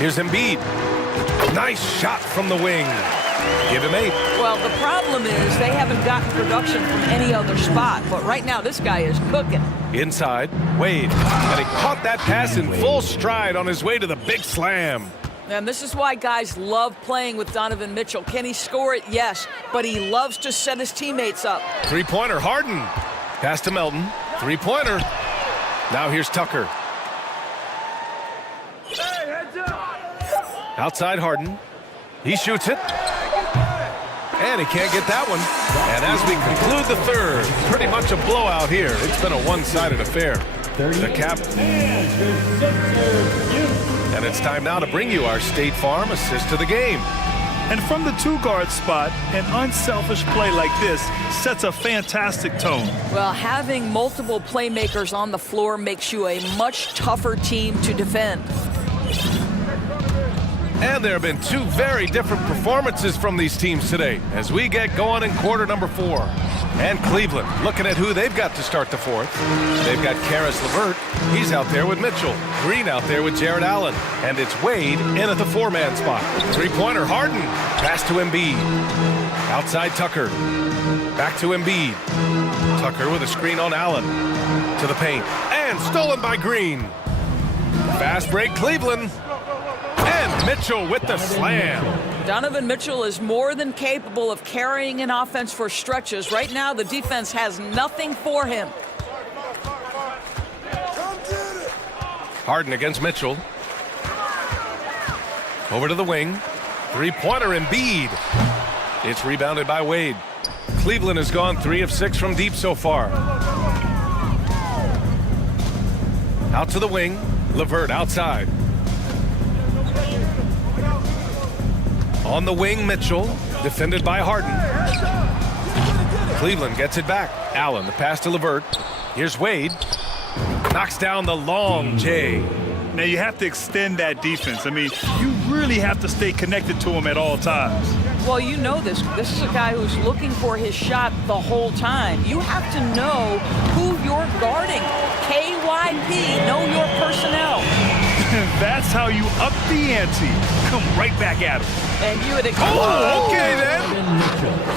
Here's Embiid. Nice shot from the wing. Give him 8. Well, the problem is they haven't gotten production from any other spot. But right now, this guy is cooking. Inside, Wade. And he caught that pass in full stride on his way to the big slam. And this is why guys love playing with Donovan Mitchell. Can he score it? Yes. But he loves to set his teammates up. Three-pointer, Harden. Pass to Melton. Three-pointer. Now here's Tucker. Outside Harden. He shoots it. And he can't get that one. And as we conclude the third, pretty much a blowout here. It's been a one-sided affair. The cap. And it's time now to bring you our State Farm assist to the game. And from the 2-guard spot, an unselfish play like this sets a fantastic tone. Well, having multiple playmakers on the floor makes you a much tougher team to defend. And there have been 2 very different performances from these teams today as we get going in quarter number 4. And Cleveland looking at who they've got to start the 4th. They've got Caris LeVert. He's out there with Mitchell. Green out there with Jared Allen. And it's Wade in at the 4-man spot. Three-pointer, Harden. Pass to Embiid. Outside Tucker. Back to Embiid. Tucker with a screen on Allen. To the paint. And stolen by Green. Fast break, Cleveland. And Mitchell with the slam. Donovan Mitchell is more than capable of carrying an offense for stretches. Right now, the defense has nothing for him. Harden against Mitchell. Over to the wing. Three-pointer, Embiid. It's rebounded by Wade. Cleveland has gone 3 of 6 from deep so far. Out to the wing. LeVert outside. On the wing, Mitchell, defended by Harden. Cleveland gets it back. Allen, the pass to LeVert. Here's Wade. Knocks down the long J. Now you have to extend that defense. I mean, you really have to stay connected to him at all times. Well, you know this. This is a guy who's looking for his shot the whole time. You have to know who you're guarding. KYP, know your personnel. That's how you up the ante. Come right back at him. And you would Oh, okay then.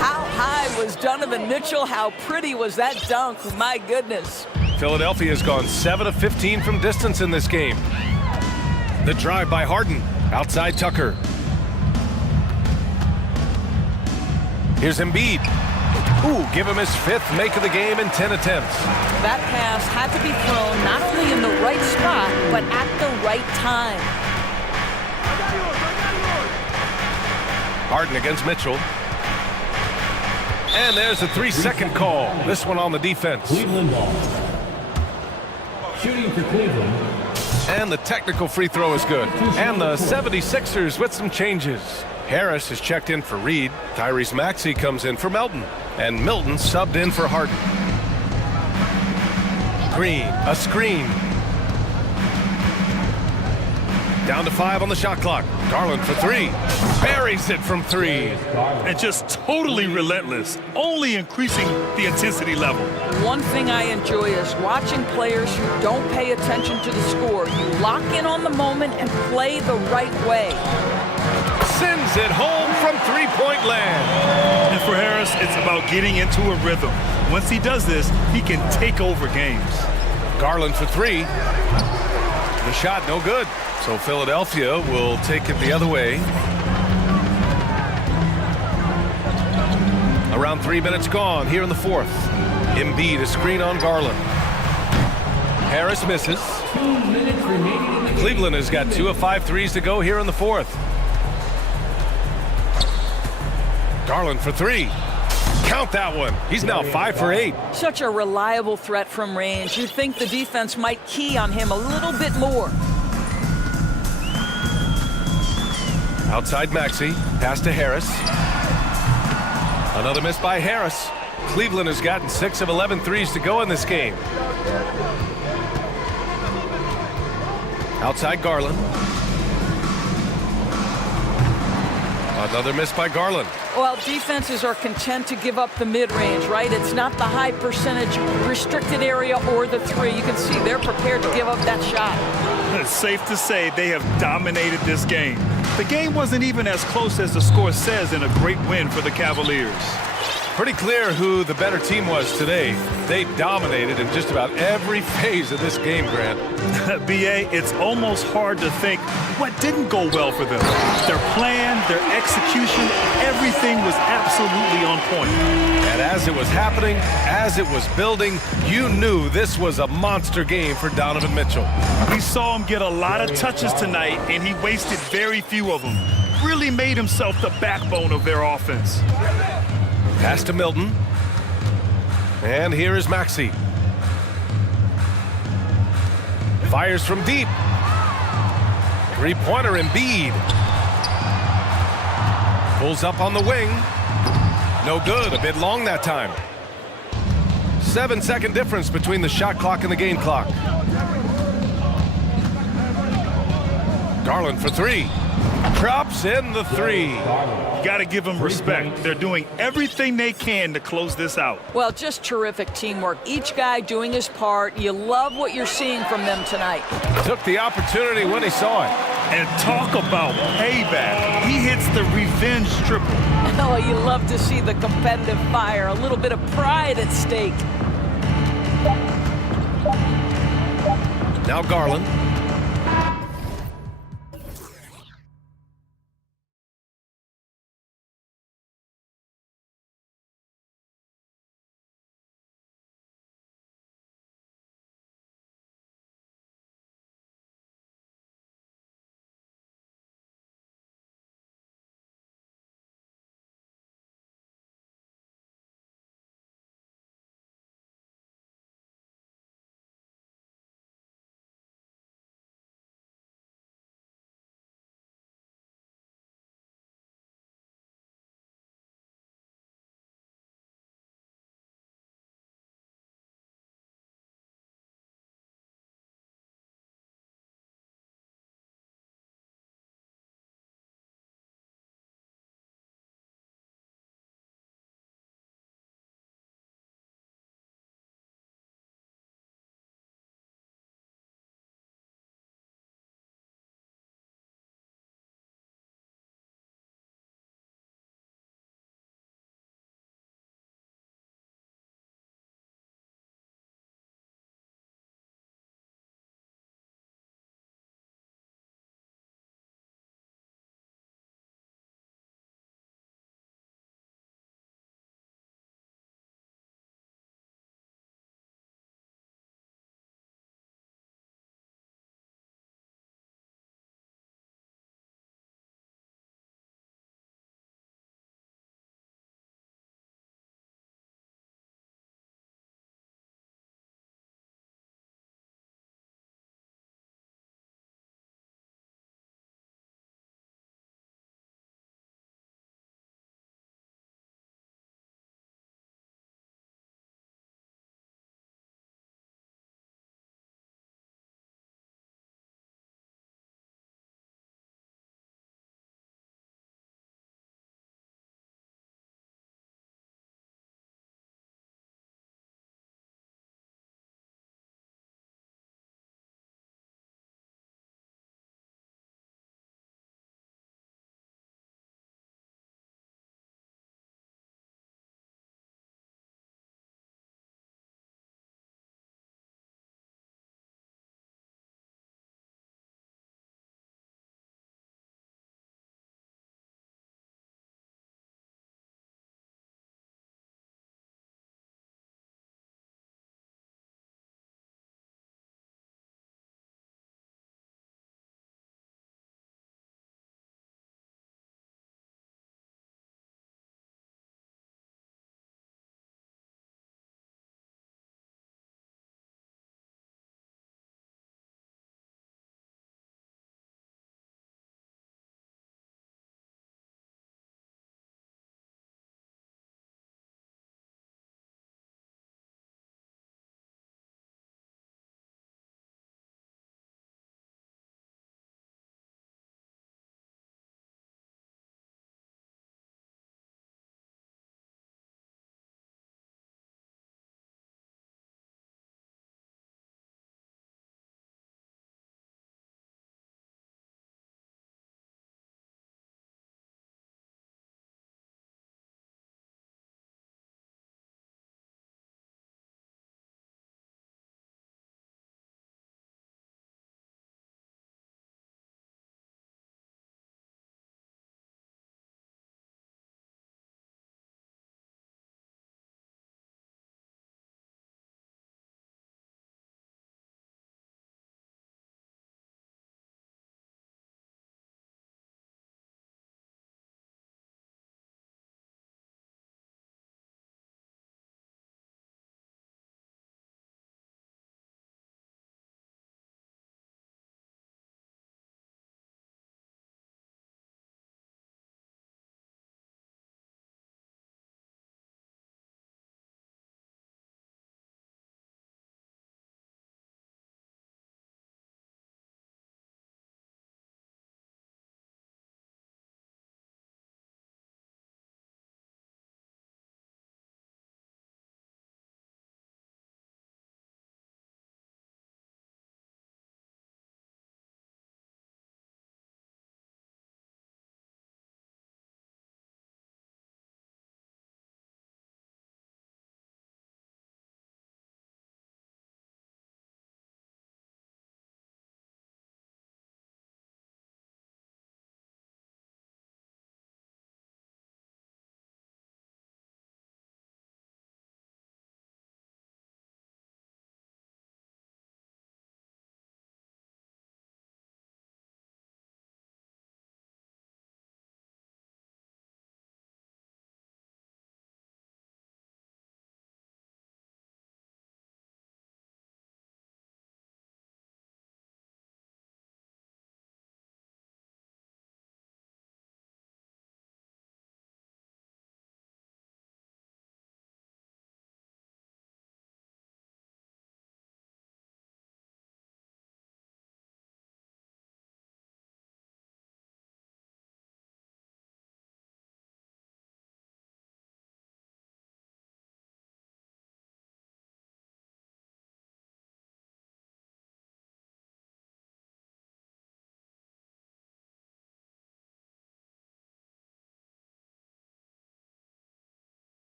How high was Donovan Mitchell? How pretty was that dunk? My goodness. Philadelphia has gone 7 of 15 from distance in this game. The drive by Harden. Outside Tucker. Here's Embiid. Ooh, give him his 5th make of the game in 10 attempts. That pass had to be thrown not only in the right spot, but at the right time. Harden against Mitchell. And there's a 3-second call. This one on the defense. Cleveland ball. Shooting for Cleveland. And the technical free throw is good. And the 76ers with some changes. Harris is checked in for Reed. Tyrese Maxey comes in for Melton. And Milton subbed in for Harden. Green, a screen. Down to 5 on the shot clock. Garland for 3. Buries it from 3. And just totally relentless, only increasing the intensity level. One thing I enjoy is watching players who don't pay attention to the score. You lock in on the moment and play the right way. Sends it home from 3-point land. And for Harris, it's about getting into a rhythm. Once he does this, he can take over games. Garland for 3. The shot no good. So Philadelphia will take it the other way. Around 3 minutes gone here in the fourth. Embiid, a screen on Garland. Harris misses. 2 minutes remaining in the game. Cleveland has got 2 of 5 threes to go here in the fourth. Garland for 3. Count that one. He's now 5 for 8. Such a reliable threat from range. You'd think the defense might key on him a little bit more. Outside Maxey. Pass to Harris. Another miss by Harris. Cleveland has gotten 6 of 11 threes to go in this game. Outside Garland. Another miss by Garland. Well, defenses are content to give up the mid-range, right? It's not the high percentage restricted area or the three. You can see they're prepared to give up that shot. It's safe to say they have dominated this game. The game wasn't even as close as the score says in a great win for the Cavaliers. Pretty clear who the better team was today. They dominated in just about every phase of this game, Grant. BA, it's almost hard to think what didn't go well for them. Their plan, their execution, everything was absolutely on point. And as it was happening, as it was building, you knew this was a monster game for Donovan Mitchell. We saw him get a lot of touches tonight, and he wasted very few of them. Really made himself the backbone of their offense. Pass to Milton. And here is Maxey. Fires from deep. Three-pointer Embiid. Pulls up on the wing. No good, a bit long that time. 7-second difference between the shot clock and the game clock. Garland for 3. Drops in the 3. You got to give them respect. They're doing everything they can to close this out. Well, just terrific teamwork. Each guy doing his part. You love what you're seeing from them tonight. Took the opportunity when he saw it. And talk about payback. He hits the revenge triple. Oh, you love to see the competitive fire. A little bit of pride at stake. Now Garland.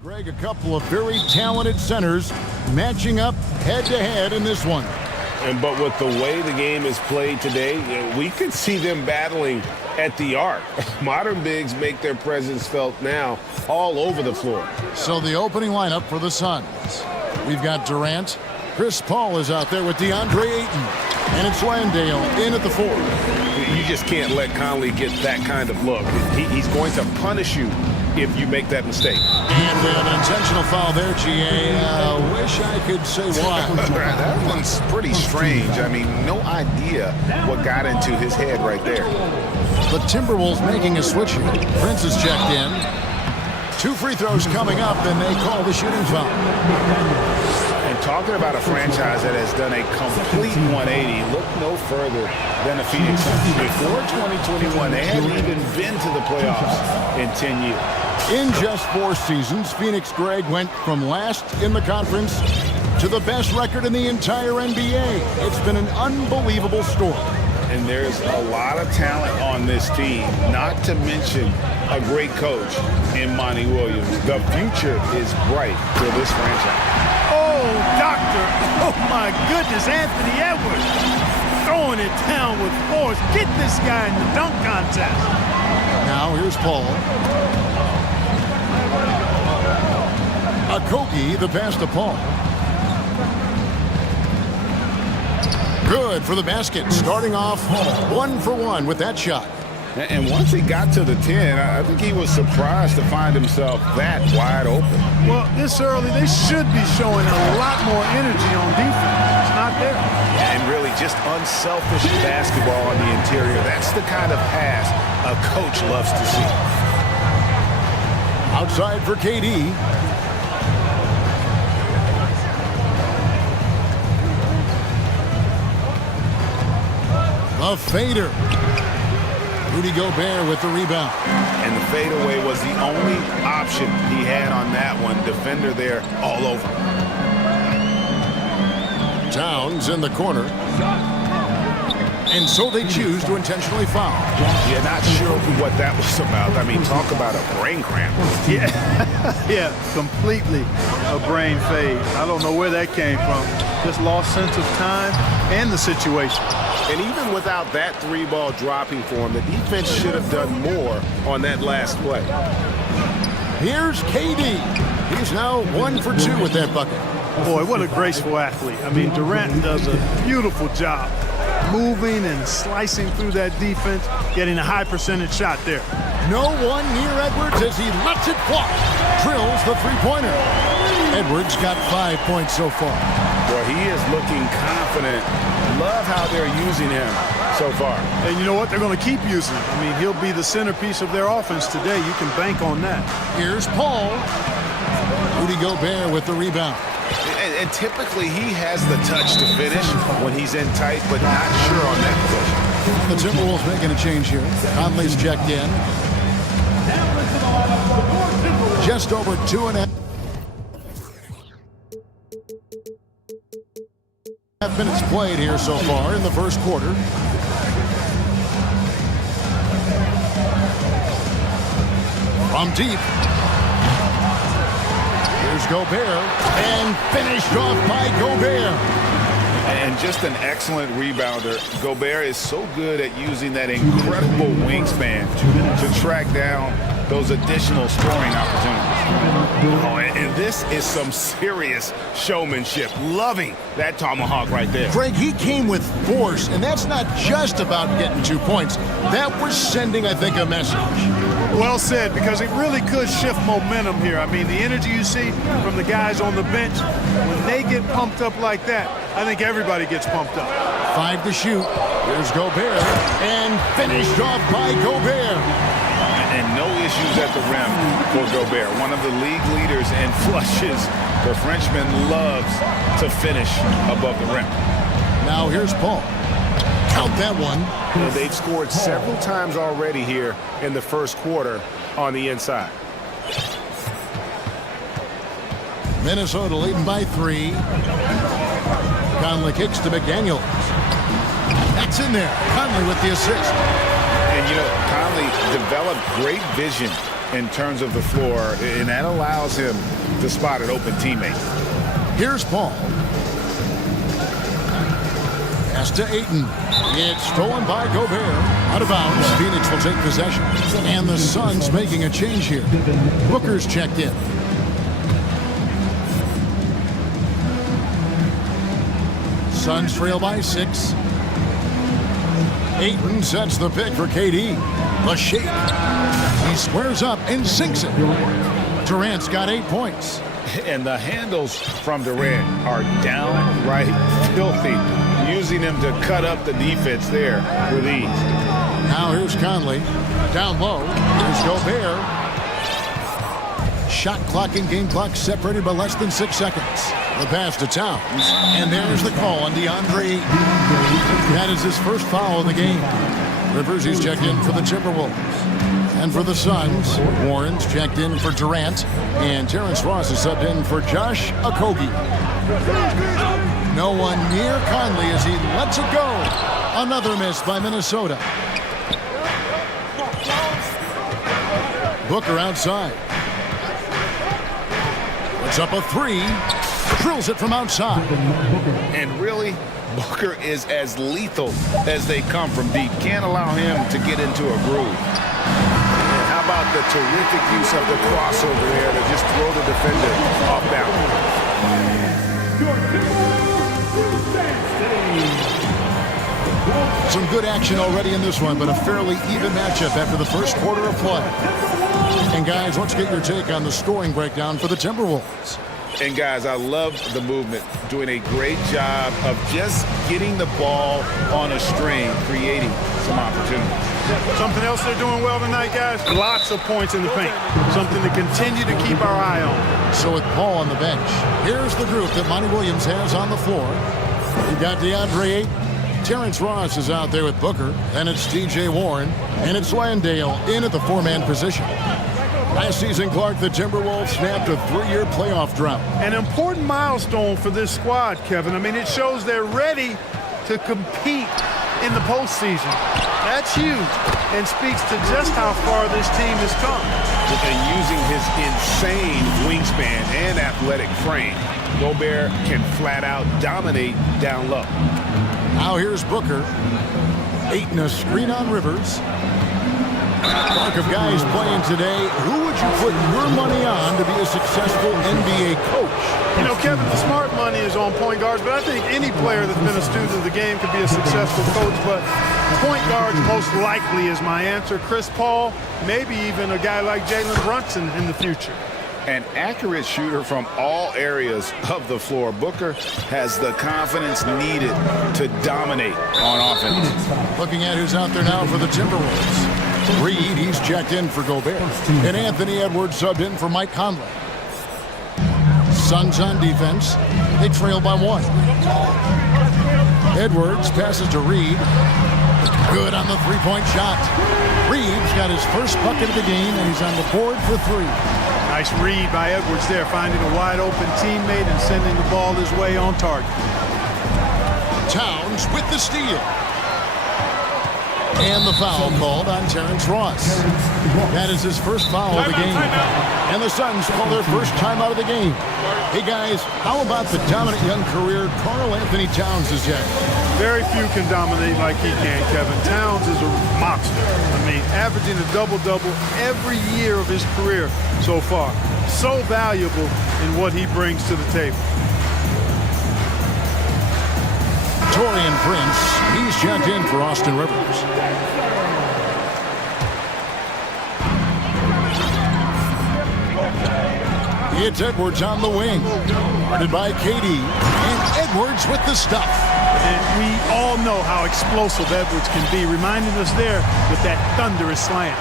Greg, a couple of very talented centers matching up head-to-head in this one. But with the way the game is played today, we could see them battling at the arc. Modern bigs make their presence felt now all over the floor. So the opening lineup for the Suns. We've got Durant. Chris Paul is out there with DeAndre Ayton. And it's Landale in at the 4. You just can't let Conley get that kind of look. He's going to punish you if you make that mistake. And an intentional foul there, GA. Wish I could say why. That one's pretty strange. I mean, no idea what got into his head right there. The Timberwolves making a switch here. Prince is checked in. 2 free throws coming up, and they call the shooting foul. And talking about a franchise that has done a complete 180, look no further than the Phoenix Suns. Before 2021, they hadn't even been to the playoffs in 10 years. In just 4 seasons, Phoenix, Greg, went from last in the conference to the best record in the entire NBA. It's been an unbelievable story. And there's a lot of talent on this team, not to mention a great coach in Monty Williams. The future is bright for this franchise. Oh, doctor. Oh, my goodness, Anthony Edwards. Throwing it down with force. Get this guy in the dunk contest. Now here's Paul. Okogie, the pass to Paul. Good for the basket, starting off 1 for 1 with that shot. And once he got to the 10, I think he was surprised to find himself that wide open. Well, this early, they should be showing a lot more energy on defense. It's not there. And really just unselfish basketball on the interior. That's the kind of pass a coach loves to see. Outside for KD. A fader. Rudy Gobert with the rebound. And the fadeaway was the only option he had on that one. Defender there all over. Towns in the corner. And so they choose to intentionally foul. Yeah, not sure what that was about. I mean, talk about a brain cramp. Yeah, yeah, completely a brain fade. I don't know where that came from. Just lost sense of time and the situation. And even without that 3-ball dropping for him, the defense should have done more on that last play. Here's KD. He's now 1 for 2 with that bucket. Boy, what a graceful athlete. I mean, Durant does a beautiful job moving and slicing through that defense, getting a high percentage shot there. No one near Edwards as he lets it fly. Drills the three-pointer. Edwards got 5 points so far. Well, he is looking confident. Love how they're using him so far. And you know what? They're going to keep using him. I mean, he'll be the centerpiece of their offense today. You can bank on that. Here's Paul. Rudy Gobert with the rebound. And typically he has the touch to finish when he's in tight, but not sure on that possession. The Timberwolves making a change here. Conley's checked in. Just over 2.5 minutes played here so far in the first quarter. From deep. Here's Gobert, and finished off by Gobert. And just an excellent rebounder. Gobert is so good at using that incredible wingspan to track down those additional scoring opportunities. Oh, and this is some serious showmanship. Loving that tomahawk right there. Craig, he came with force, and that's not just about getting 2 points. That was sending, I think, a message. Well said, because it really could shift momentum here. I mean, the energy you see from the guys on the bench, when they get pumped up like that, I think everybody gets pumped up. 5 to shoot. Here's Gobert, and finished off by Gobert. And no issues at the rim for Gobert. One of the league leaders in flushes. The Frenchman loves to finish above the rim. Now here's Paul. Count that one. And they've scored several times already here in the first quarter on the inside. Minnesota leading by 3. Conley kicks to McDaniel. That's in there. Conley with the assist. And, you know, Conley developed great vision in terms of the floor, and that allows him to spot an open teammate. Here's Paul. Pass to Ayton. It's stolen by Gobert. Out of bounds. Phoenix will take possession. And the Suns making a change here. Booker's checked in. Suns trail by 6. Ayton sets the pick for KD. The shake. He squares up and sinks it. Durant's got 8 points. And the handles from Durant are downright filthy, using him to cut up the defense there with ease. Now here's Conley. Down low. Here's Gobert. Shot clock and game clock separated by less than 6 seconds. The pass to Towns. And there's the call on DeAndre Ayton. That is his first foul of the game. Rivers, he's checked in for the Timberwolves. And for the Suns, Warren's checked in for Durant. And Terrence Ross is subbed in for Josh Okogie. No one near Conley as he lets it go. Another miss by Minnesota. Booker outside. Puts up a 3. Drills it from outside. And really, Booker is as lethal as they come from deep. Can't allow him to get into a groove. And how about the terrific use of the crossover there to just throw the defender off balance. Some good action already in this one, but a fairly even matchup after the first quarter of play. And guys, let's get your take on the scoring breakdown for the Timberwolves. And guys, I love the movement, doing a great job of just getting the ball on a string, creating some opportunities. Something else they're doing well tonight, guys, lots of points in the paint. Something to continue to keep our eye on. So with Paul on the bench, here's the group that Monty Williams has on the floor. You got DeAndre Ayton. Terrence Ross is out there with Booker. Then it's TJ Warren. And it's Landale in at the 4-man position. Last season, Clark, the Timberwolves snapped a 3-year playoff drought. An important milestone for this squad, Kevin. I mean, it shows they're ready to compete in the postseason. That's huge and speaks to just how far this team has come. And using his insane wingspan and athletic frame, Gobert can flat out dominate down low. Now here's Booker. Ayton a screen on Rivers. Talk of guys playing today, who would you put your money on to be a successful NBA coach? You know, Kevin, the smart money is on point guards, but I think any player that's been a student of the game could be a successful coach, but point guards most likely is my answer. Chris Paul, maybe even a guy like Jalen Brunson in the future. An accurate shooter from all areas of the floor. Booker has the confidence needed to dominate on offense. Looking at who's out there now for the Timberwolves. Reed, he's checked in for Gobert. And Anthony Edwards subbed in for Mike Conley. Suns on defense. They trail by 1. Edwards passes to Reed. Good on the 3-point shot. Reed's got his first bucket of the game, and he's on the board for 3. Nice read by Edwards there, finding a wide-open teammate and sending the ball his way on target. Towns with the steal. And the foul called on Terrence Ross. That is his first foul of the game. And the Suns call their first timeout of the game. Hey guys, how about the dominant young career Karl Anthony Towns has had? Very few can dominate like he can, Kevin. Towns is a monster. I mean, averaging a double-double every year of his career so far. So valuable in what he brings to the table. Taurean Prince, he's checked in for Austin Rivers. It's Edwards on the wing. Guarded by KD. And Edwards with the stuff. And we all know how explosive Edwards can be, reminding us there with that thunderous slam.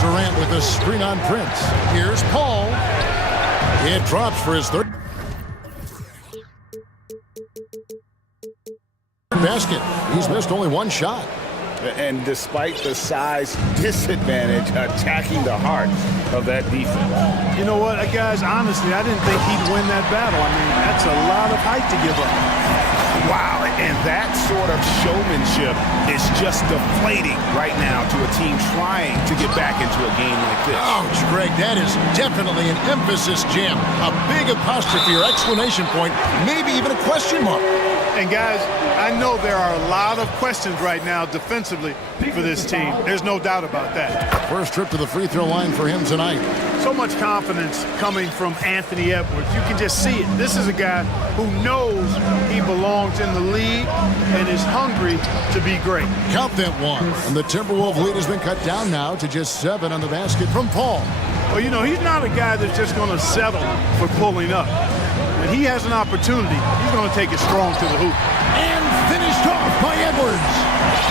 Durant with a screen on Prince. Here's Paul. It drops for his third basket. He's missed only 1 shot. And despite the size disadvantage, attacking the heart of that defense. You know what, guys, honestly, I didn't think he'd win that battle. I mean, that's a lot of height to give up. Wow, and that sort of showmanship is just deflating right now to a team trying to get back into a game like this. Ouch, Greg, that is definitely an emphasis jam. A big apostrophe or exclamation point, maybe even a question mark. And guys, I know there are a lot of questions right now defensively for this team. There's no doubt about that. First trip to the free throw line for him tonight. So much confidence coming from Anthony Edwards. You can just see it. This is a guy who knows he belongs in the league and is hungry to be great. Count that one. And the Timberwolves lead has been cut down now to just 7 on the basket from Paul. Well, you know, he's not a guy that's just going to settle for pulling up. When he has an opportunity, he's going to take it strong to the hoop. And finished off by Edwards.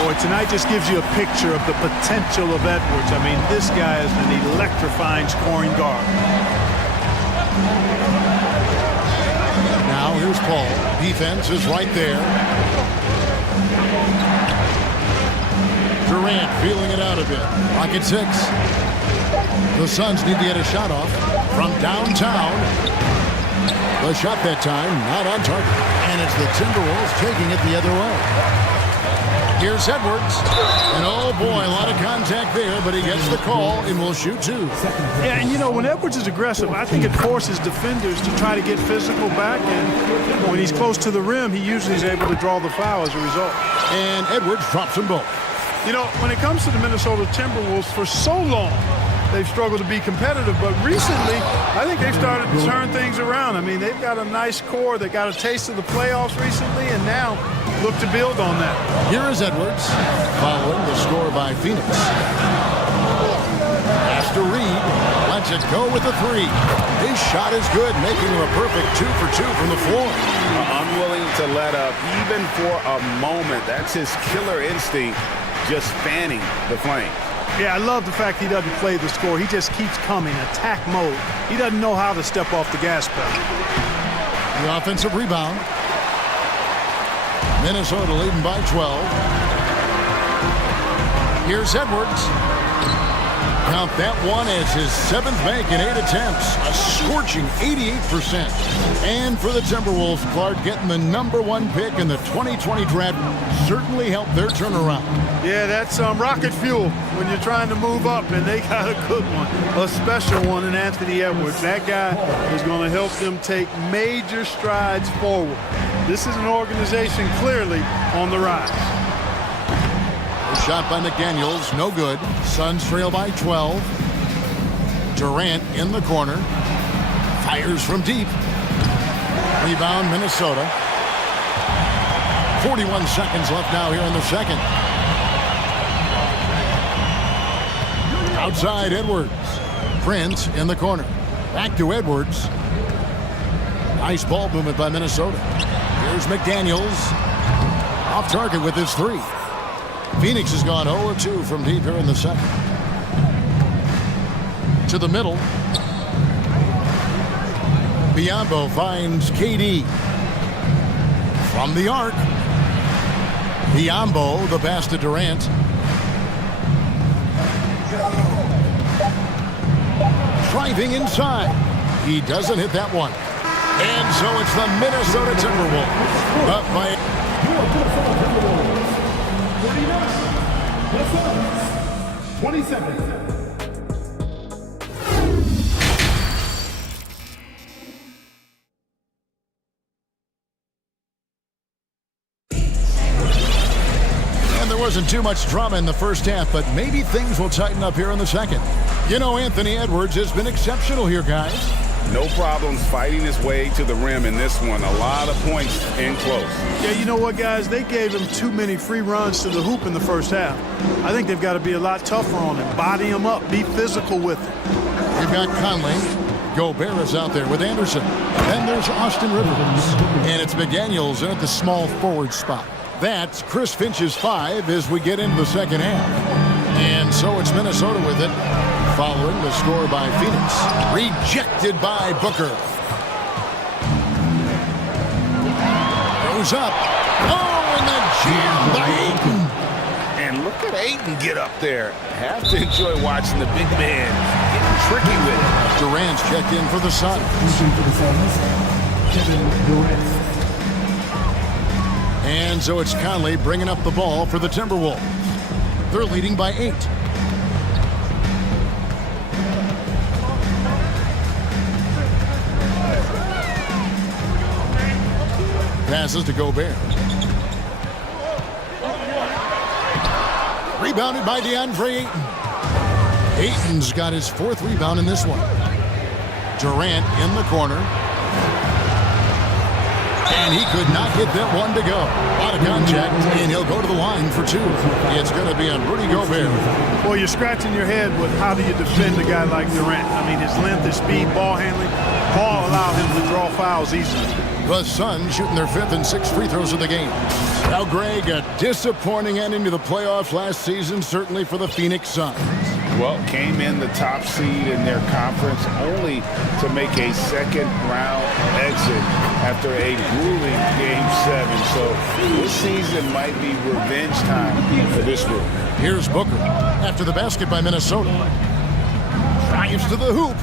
Boy, tonight just gives you a picture of the potential of Edwards. I mean, this guy is an electrifying scoring guard. Now here's Paul. Defense is right there. Durant feeling it out a bit. Rocket 6. The Suns need to get a shot off from downtown. The shot that time, not on target. And it's the Timberwolves taking it the other way. Here's Edwards. And oh boy, a lot of contact there, but he gets the call and will shoot 2. Yeah, and you know, when Edwards is aggressive, I think it forces defenders to try to get physical back. And when he's close to the rim, he usually is able to draw the foul as a result. And Edwards drops them both. You know, when it comes to the Minnesota Timberwolves, for so long, they've struggled to be competitive, but recently, I think they've started to turn things around. I mean, they've got a nice core. They got a taste of the playoffs recently, and now look to build on that. Here is Edwards, following the score by Phoenix. Has to Reed, lets it go with the 3. His shot is good, making him a perfect 2 for 2 from the floor. Unwilling to let up, even for a moment. That's his killer instinct, just fanning the flame. Yeah, I love the fact he doesn't play the score. He just keeps coming, attack mode. He doesn't know how to step off the gas pedal. The offensive rebound. Minnesota leading by 12. Here's Edwards. Count that one as his 7th make in 8 attempts. A scorching 88%. And for the Timberwolves, Clark getting the #1 pick in the 2020 draft certainly helped their turnaround. Yeah, that's rocket fuel when you're trying to move up, and they got a good one, a special one in Anthony Edwards. That guy is going to help them take major strides forward. This is an organization clearly on the rise. Shot by McDaniels, no good. Suns trail by 12. Durant in the corner. Fires from deep. Rebound, Minnesota. 41 seconds left now here in the second. Outside Edwards. Prince in the corner. Back to Edwards. Nice ball movement by Minnesota. Here's McDaniels. Off target with his 3. Phoenix has gone 0-2 from deep here in the second. To the middle. Biombo finds KD. From the arc. Biombo, the pass to Durant. Driving inside. He doesn't hit that one. And so it's the Minnesota Timberwolves. Up by 20 seconds. And there wasn't too much drama in the first half, but maybe things will tighten up here in the second. You know, Anthony Edwards has been exceptional here, guys. No problems fighting his way to the rim in this one. A lot of points in close. Yeah, you know what, guys? They gave him too many free runs to the hoop in the first half. I think they've got to be a lot tougher on him. Body him up. Be physical with him. We've got Conley. Gobert is out there with Anderson. Then there's Austin Rivers. And it's McDaniels in at the small forward spot. That's Chris Finch's 5 as we get into the second half. And so it's Minnesota with it. Following the score by Phoenix. Rejected by Booker. Goes up. Oh, and the jam by Ayton. And look at Ayton get up there. Have to enjoy watching the big man getting tricky with it. Durant's checked in for the Suns. And so it's Conley bringing up the ball for the Timberwolves. They're leading by 8. Passes to Gobert. Rebounded by DeAndre Ayton. Ayton's got his 4th rebound in this one. Durant in the corner. And he could not get that one to go. Out of contact, and he'll go to the line for 2. It's going to be on Rudy Gobert. Well, you're scratching your head with how do you defend a guy like Durant. I mean, his length, his speed, ball handling, ball allowed him to draw fouls easily. The Suns shooting their 5th and 6th free throws of the game. Now, Greg, a disappointing ending to the playoffs last season, certainly for the Phoenix Suns. Well, came in the top seed in their conference only to make a 2nd-round exit after a grueling Game 7. So this season might be revenge time for this group. Here's Booker after the basket by Minnesota. Drives to the hoop.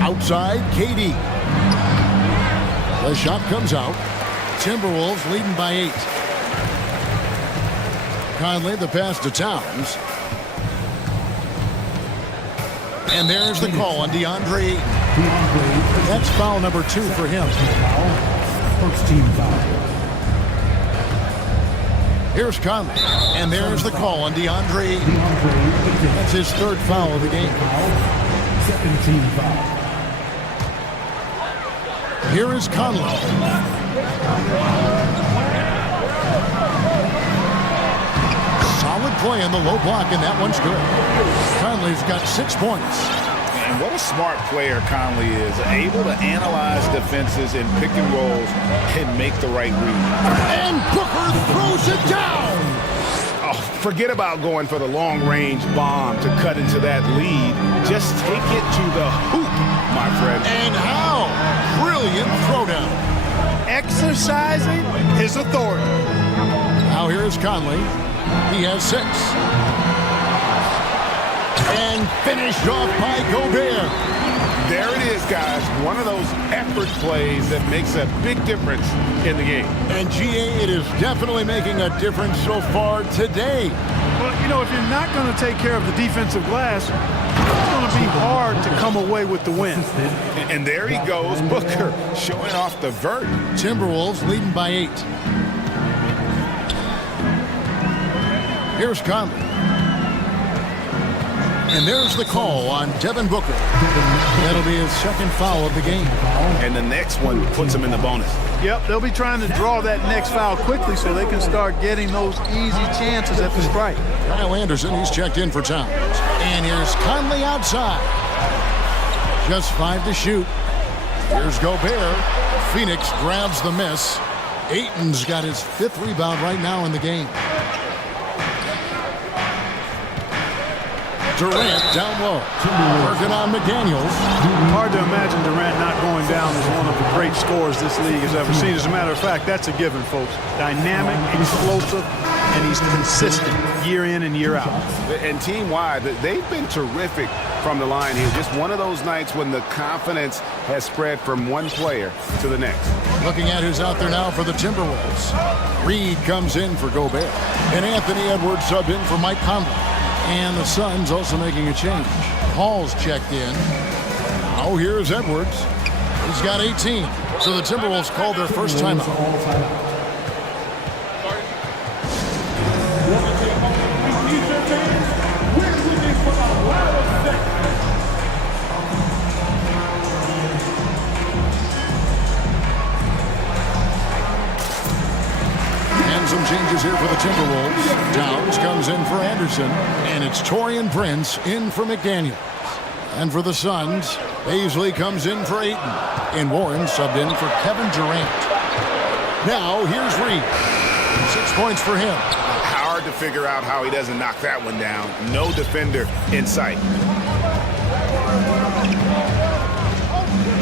Outside, KD. The shot comes out. Timberwolves leading by 8. Conley, the pass to Towns. And there's the call on DeAndre Ayton. That's foul number 2 for him. First team foul. Here's Conley. And there's the call on DeAndre Ayton. That's his 3rd foul of the game. Second team foul. Here is Conley. Solid play on the low block, and that one's good. Conley's got 6 points. And what a smart player Conley is. Able to analyze defenses and pick and rolls and make the right read. And Booker throws it down. Oh, forget about going for the long-range bomb to cut into that lead. Just take it to the hoop, my friend. And how? Brilliant throwdown. Exercising his authority. Now here is Conley. He has 6. And finished off by Gobert. There it is, guys. One of those effort plays that makes a big difference in the game. And GA, it is definitely making a difference so far today. Well, you know, if you're not going to take care of the defensive glass, it's going to be hard to come away with the win. And there he goes, Booker, showing off the vert. Timberwolves leading by 8. Here's Conley. And there's the call on Devin Booker. That'll be his 2nd foul of the game. And the next one puts him in the bonus. Yep, they'll be trying to draw that next foul quickly so they can start getting those easy chances at the strike. Kyle Anderson, he's checked in for Towns. And here's Conley outside. Just 5 to shoot. Here's Gobert. Phoenix grabs the miss. Ayton's got his 5th rebound right now in the game. Durant down low. Working on McDaniels. Hard to imagine Durant not going down as one of the great scorers this league has ever seen. As a matter of fact, that's a given, folks. Dynamic, explosive, and he's consistent year in and year out. And team-wide, they've been terrific from the line here. Just one of those nights when the confidence has spread from one player to the next. Looking at who's out there now for the Timberwolves. Reed comes in for Gobert. And Anthony Edwards subbed in for Mike Conley. And the Suns also making a change. Hall's checked in. Oh, here's Edwards. He's got 18. So the Timberwolves called their first timeout. Some changes here for the Timberwolves. Downs comes in for Anderson, and it's Taurean Prince in for McDaniels. And for the Suns, Paisley comes in for Ayton, and Warren subbed in for Kevin Durant. Now, here's Reed. 6 points for him. Hard to figure out how he doesn't knock that one down. No defender in sight.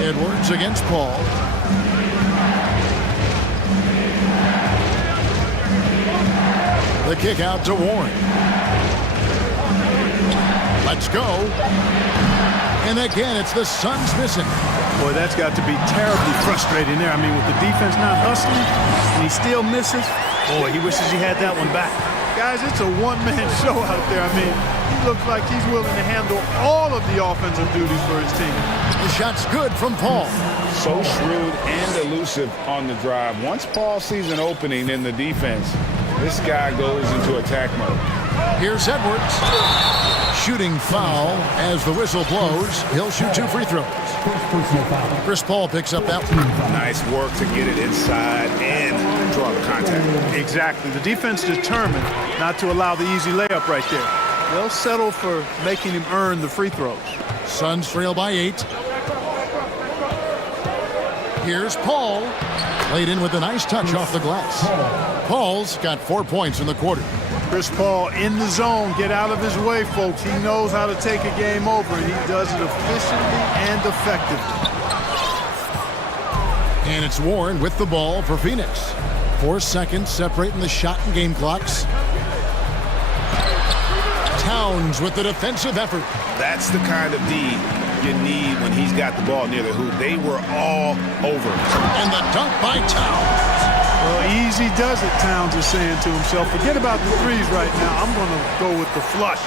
Edwards against Paul. The kick out to Warren. Let's go. And again, it's the Suns missing. Boy, that's got to be terribly frustrating there. I mean, with the defense not hustling, and he still misses. Boy, he wishes he had that one back. Guys, it's a one-man show out there. I mean, he looks like he's willing to handle all of the offensive duties for his team. The shot's good from Paul. So shrewd and elusive on the drive. Once Paul sees an opening in the defense, this guy goes into attack mode. Here's Edwards. Shooting foul as the whistle blows. He'll shoot 2 free throws. Chris Paul picks up that one. Nice work to get it inside and draw the contact. Exactly. The defense determined not to allow the easy layup right there. They'll settle for making him earn the free throws. Suns trail by 8. Here's Paul. Laid in with a nice touch off the glass. Paul's got 4 points in the quarter. Chris Paul in the zone. Get out of his way, folks. He knows how to take a game over, and he does it efficiently and effectively. And it's Warren with the ball for Phoenix. 4 seconds separating the shot and game clocks. Towns with the defensive effort. That's the kind of D you need when he's got the ball near the hoop. They were all over. And the dunk by Towns. Well, easy does it, Towns is saying to himself. Forget about the threes right now. I'm going to go with the flush.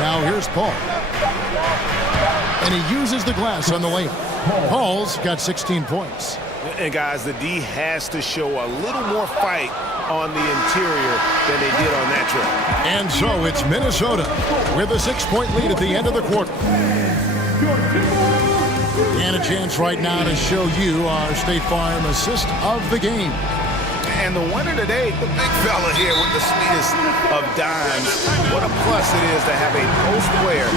Now here's Paul. And he uses the glass on the layup. Paul's got 16 points. And guys, the D has to show a little more fight on the interior than they did on that trip. And so it's Minnesota with a 6-point lead at the end of the quarter. And a chance right now to show you our State Farm assist of the game. And the winner today, the big fella here with the sweetest of dimes. What a plus it is to have a post player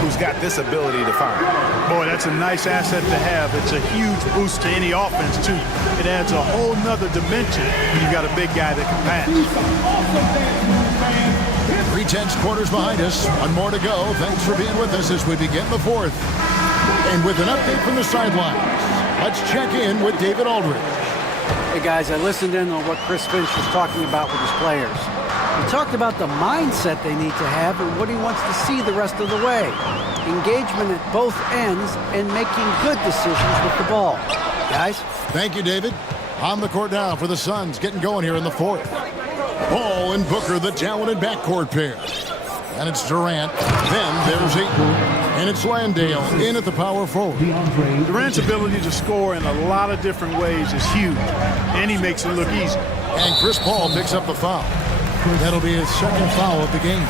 who's got this ability to fire. Boy, that's a nice asset to have. It's a huge boost to any offense, too. It adds a whole nother dimension when you've got a big guy that can pass. 3/10 quarters behind us. One more to go. Thanks for being with us as we begin the fourth. And with an update from the sidelines, let's check in with David Aldridge. Hey guys, I listened in on what Chris Finch was talking about with his players. He talked about the mindset they need to have and what he wants to see the rest of the way. Engagement at both ends and making good decisions with the ball. Guys? Thank you, David. On the court now for the Suns, getting going here in the fourth. Paul and Booker, the talented backcourt pair. And it's Durant. Then there's Ayton. And it's Landale in at the power forward. Durant's ability to score in a lot of different ways is huge. And he makes it look easy. And Chris Paul picks up the foul. That'll be his second foul of the game.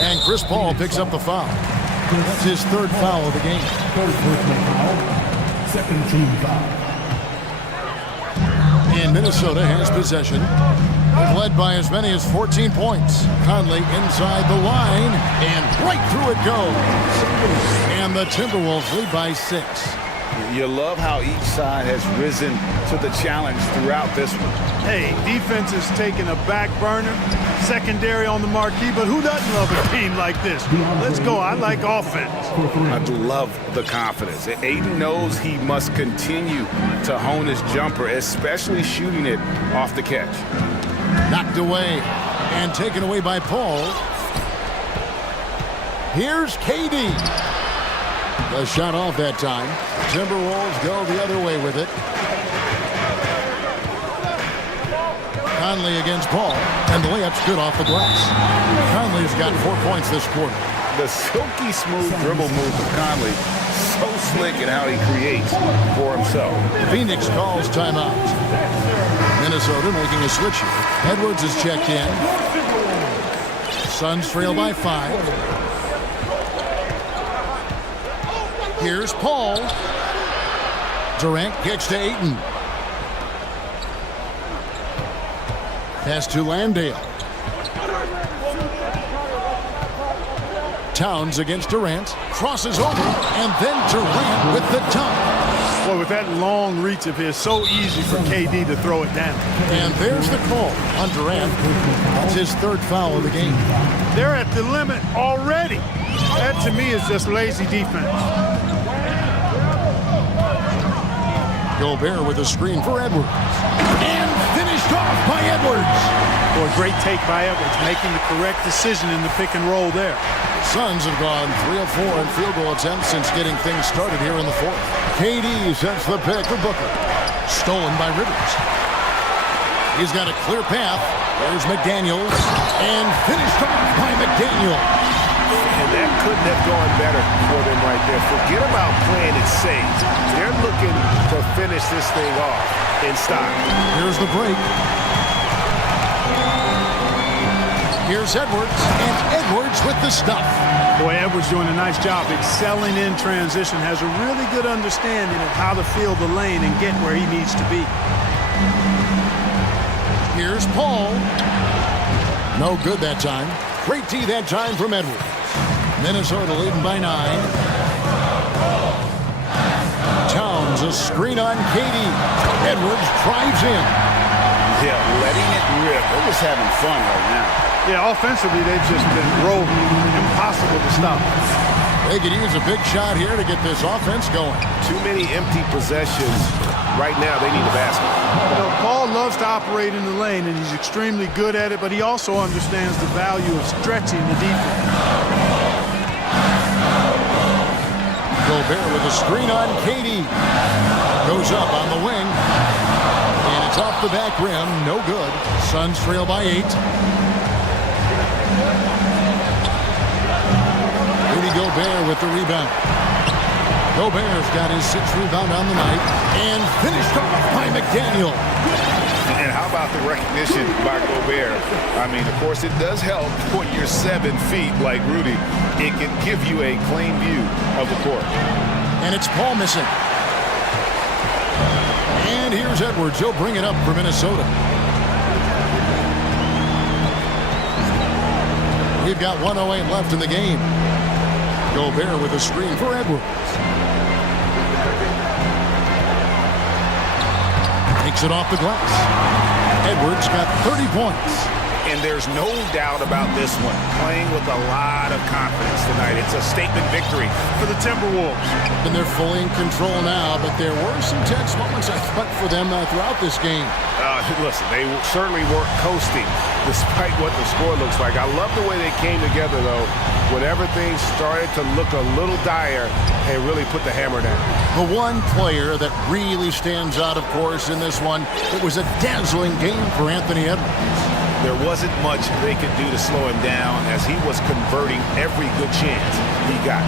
And Chris Paul picks up the foul. That's his third foul of the game. Second team foul. And Minnesota has possession. They've led by as many as 14 points. Conley inside the line, and right through it goes. And the Timberwolves lead by 6. You love how each side has risen to the challenge throughout this one. Hey, defense is taking a back burner, secondary on the marquee, but who doesn't love a game like this? Let's go. I like offense. I love the confidence. Ayton knows he must continue to hone his jumper, especially shooting it off the catch. Knocked away and taken away by Paul. Here's KD. The shot off that time. Timberwolves go the other way with it. Conley against Paul, and the layup's good off the glass. Conley's got 4 points this quarter. The silky smooth dribble move of Conley, so slick in how he creates for himself. Phoenix calls timeout. Minnesota making a switch here. Edwards is checked in. Suns trail by 5. Here's Paul. Durant kicks to Ayton. Pass to Landale. Towns against Durant. Crosses over, and then Durant with the dunk. Boy, with that long reach of his, so easy for KD to throw it down. And there's the call on Durant. That's his third foul of the game. They're at the limit already. That, to me, is just lazy defense. Gobert with a screen for Edwards. And finished off by Edwards. Boy, great take by Edwards, making the correct decision in the pick and roll there. Suns have gone 3 of 4 in field goal attempts since getting things started here in the fourth. KD sets the pick for Booker. Stolen by Rivers. He's got a clear path. There's McDaniels. And finished off by McDaniels. And that couldn't have gone better for them right there. Forget about playing it safe. They're looking to finish this thing off in style. Here's the break. Here's Edwards, and Edwards with the stuff. Boy, Edwards doing a nice job excelling in transition, has a really good understanding of how to field the lane and get where he needs to be. Here's Paul. No good that time. Great D that time from Edwards. Minnesota leading by 9. Towns, a screen on KD. Edwards drives in. Yeah, letting it rip. They're just having fun right now. Yeah, offensively, they've just been rolling. Impossible to stop. They could use a big shot here to get this offense going. Too many empty possessions. Right now, they need a basket. You know, Paul loves to operate in the lane, and he's extremely good at it, but he also understands the value of stretching the defense. Gobert with a screen on KD. Goes up on the wing. And it's off the back rim. No good. Suns trail by 8. Rudy Gobert with the rebound. Gobert's got his 6th rebound on the night. And finished off by McDaniel. And how about the recognition by Gobert? I mean, of course, it does help when you're 7 feet like Rudy. It can give you a clean view of the court. And it's Paul missing. And here's Edwards. He'll bring it up for Minnesota. We've got 1:08 left in the game. Gobert with a screen for Edwards. Takes it off the glass. Edwards got 30 points. And there's no doubt about this one. Playing with a lot of confidence tonight. It's a statement victory For the Timberwolves. And they're fully in control now, but there were some tense moments, I thought, for them throughout this game. Listen, they certainly weren't coasting despite what the score looks like. I love the way they came together, though, when everything started to look a little dire and really put the hammer down. The one player that really stands out, of course, in this one, it was a dazzling game for Anthony Edwards. There wasn't much they could do to slow him down as he was converting every good chance he got.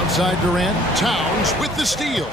Outside Durant, Towns with the steal.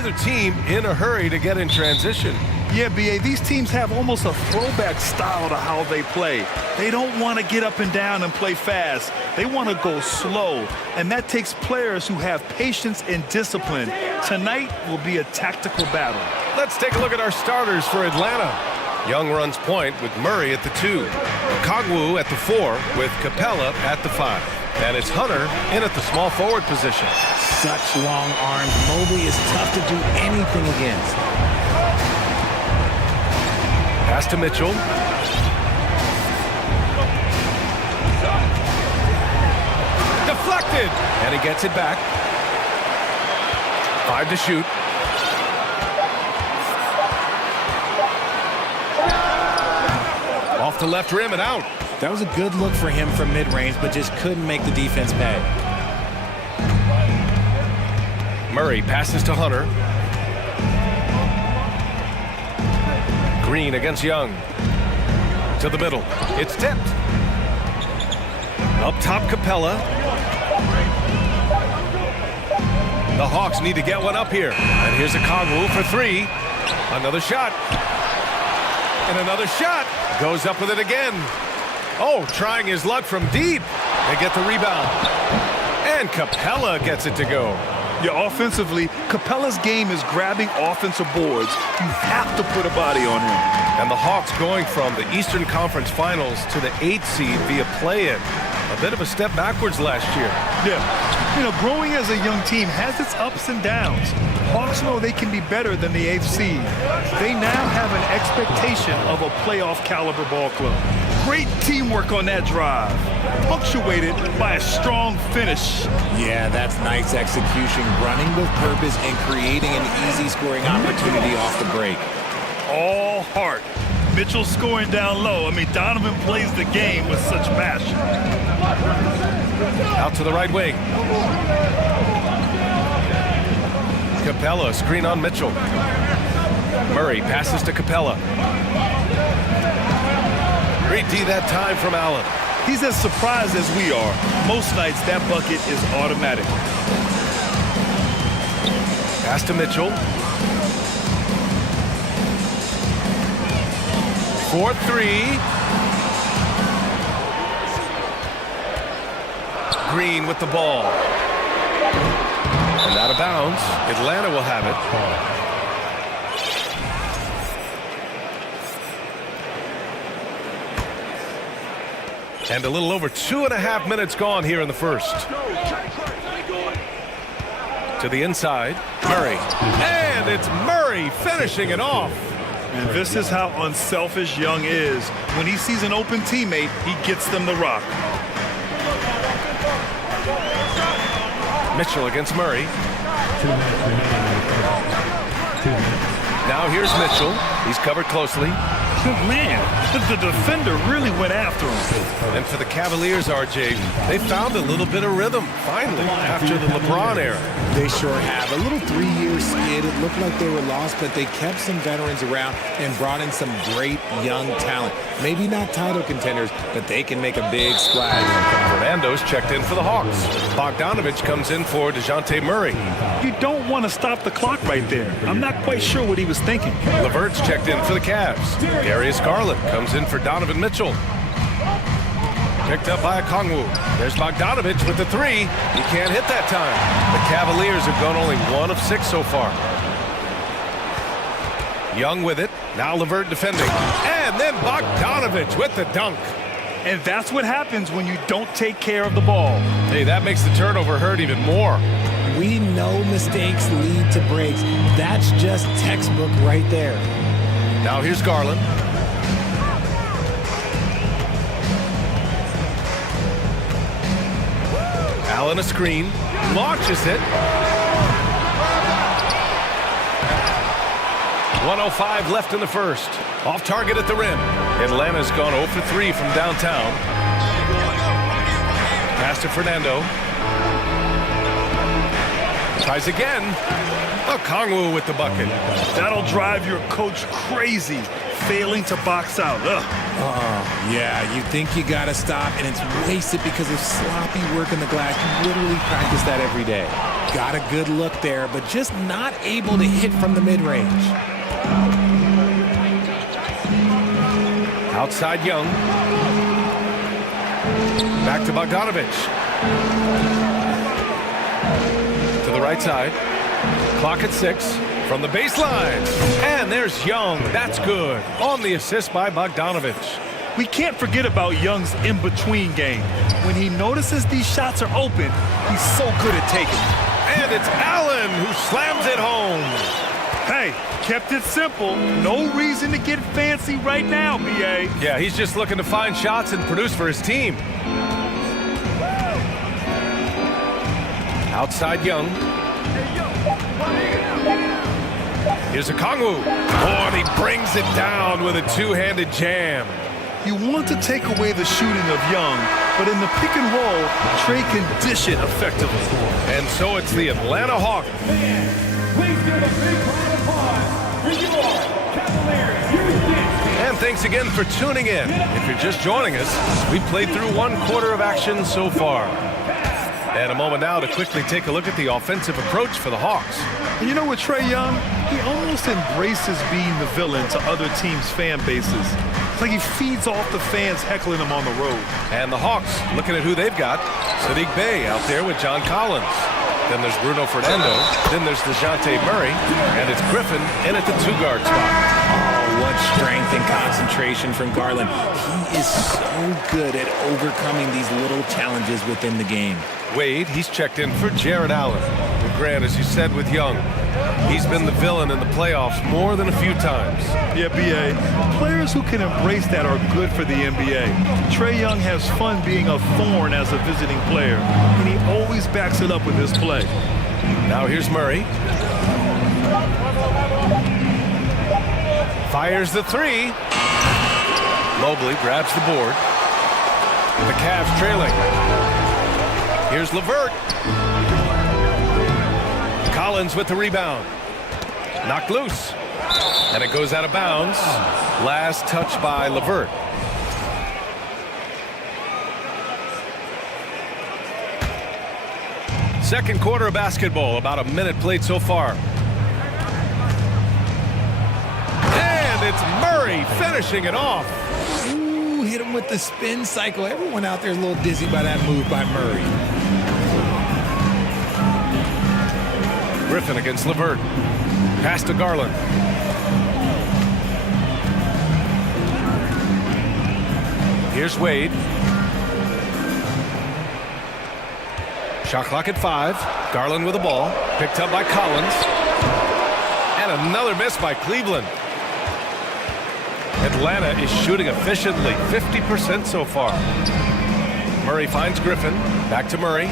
neither team in a hurry to get in transition. Yeah, B.A., these teams have almost a throwback style to how they play. They don't want to get up and down and play fast. They want to go slow, and that takes players who have patience and discipline. Tonight will be a tactical battle. Let's take a look at our starters for Atlanta. Young runs point with Murray at the 2. Kongwu at the 4 with Capella at the 5. And it's Hunter in at the small forward position. Such long arms. Mobley is tough to do anything against. Pass to Mitchell. Deflected! And he gets it back. 5 to shoot. Off the left rim and out. That was a good look for him from mid-range, but just couldn't make the defense pay. Murray passes to Hunter. Green against Young. To the middle. It's tipped. Up top, Capella. The Hawks need to get one up here. And here's a Kongwu for 3. Another shot. And another shot. Goes up with it again. Oh, trying his luck from deep. They get the rebound. And Capella gets it to go. Yeah, offensively, Capella's game is grabbing offensive boards. You have to put a body on him. And the Hawks going from the Eastern Conference Finals to the 8th seed via play-in. A bit of a step backwards last year. Yeah. You know, growing as a young team has its ups and downs. Hawks know they can be better than the 8th seed. They now have an expectation of a playoff caliber ball club. Great teamwork on that drive, punctuated by a strong finish. Yeah, that's nice execution, running with purpose and creating an easy scoring opportunity off the break. All heart. Mitchell scoring down low. I mean, Donovan plays the game with such passion. Out to the right wing. Capella, screen on Mitchell. Murray passes to Capella. Great D that time from Allen. He's as surprised as we are. Most nights, that bucket is automatic. Pass to Mitchell. 4-3. Green with the ball. And out of bounds. Atlanta will have it. And a little over 2.5 minutes gone here in the first. To the inside, Murray. And it's Murray finishing it off. And this is how unselfish Young is. When he sees an open teammate, he gets them the rock. Mitchell against Murray. Now here's Mitchell. He's covered closely. Man, the defender really went after him. And for the Cavaliers, RJ, they found a little bit of rhythm, finally, after the LeBron era. They sure have. A little 3-year skid. It looked like they were lost, but they kept some veterans around and brought in some great young talent. Maybe not title contenders, but they can make a big splash. Fernando's checked in for the Hawks. Bogdanovich comes in for DeJounte Murray. You don't want to stop the clock right there. I'm not quite sure what he was thinking. LeVert's checked in for the Cavs. Darius Garland comes in for Donovan Mitchell. Picked up by a Kongwu. There's Bogdanovich with the 3. He can't hit that time. The Cavaliers have gone only 1 of 6 so far. Young with it. Now LeVert defending. And then Bogdanovich with the dunk. And that's what happens when you don't take care of the ball. Hey, that makes the turnover hurt even more. We know mistakes lead to breaks. That's just textbook right there. Now here's Garland. Allen a screen. Launches it. 1:05 left in the first. Off target at the rim. Atlanta's gone 0 for 3 from downtown. Pass to Fernando. Tries again. A Kongwu with the bucket. That'll drive your coach crazy, failing to box out. Yeah, you think you gotta stop, and it's wasted because of sloppy work in the glass. You literally practice that every day. Got a good look there, but just not able to hit from the mid-range. Outside Young. Back to Bogdanovich. To the right side. Clock at 6 from the baseline. And there's Young. That's good. On the assist by Bogdanovich. We can't forget about Young's in-between game. When he notices these shots are open, he's so good at taking. And it's Allen who slams it home. Hey, kept it simple. No reason to get fancy right now, B.A. Yeah, he's just looking to find shots and produce for his team. Outside Young. Here's a Kongwu. Oh, and he brings it down with a two-handed jam. You want to take away the shooting of Young, but in the pick and roll, Trey can dish it effectively. And so it's the Atlanta Hawks. Please give a big round of applause for your Cavaliers. And thanks again for tuning in. If you're just joining us, we played through 1 quarter of action so far. And a moment now to quickly take a look at the offensive approach for the Hawks. And you know what, Trey Young? He almost embraces being the villain to other teams' fan bases. It's like he feeds off the fans heckling him on the road. And the Hawks, looking at who they've got, Sadiq Bey out there with John Collins. Then there's Bruno Fernando. Then there's DeJounte Murray. And it's Griffin in at the 2-guard spot. Oh, what strength and concentration from Garland. He is so good at overcoming these little challenges within the game. Wade, he's checked in for Jared Allen. And Grant, as you said with Young, he's been the villain in the playoffs more than a few times. Yeah, B.A. Players who can embrace that are good for the NBA. Trey Young has fun being a thorn as a visiting player, and he always backs it up with his play. Now here's Murray. Fires the 3. Mobley grabs the board. The Cavs trailing. Here's LeVert. Collins with the rebound. Knocked loose. And it goes out of bounds. Last touch by LeVert. Second quarter of basketball. About a minute played so far. And it's Murray finishing it off. Ooh, hit him with the spin cycle. Everyone out there is a little dizzy by that move by Murray. Griffin against LeVert. Pass to Garland. Here's Wade. Shot clock at 5. Garland with the ball. Picked up by Collins. And another miss by Cleveland. Atlanta is shooting efficiently. 50% so far. Murray finds Griffin. Back to Murray.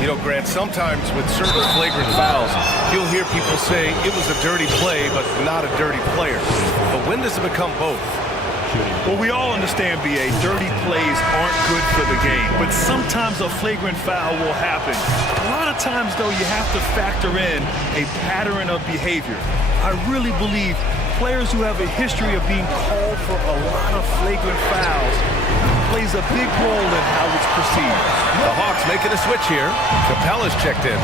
You know, Grant, sometimes with certain flagrant fouls, you'll hear people say it was a dirty play, but not a dirty player. But when does it become both? Well, we all understand, B.A., dirty plays aren't good for the game, but sometimes a flagrant foul will happen. A lot of times, though, you have to factor in a pattern of behavior. I really believe players who have a history of being called for a lot of flagrant fouls plays a big role in how it's perceived. The Hawks making a switch here. Capella's checked in.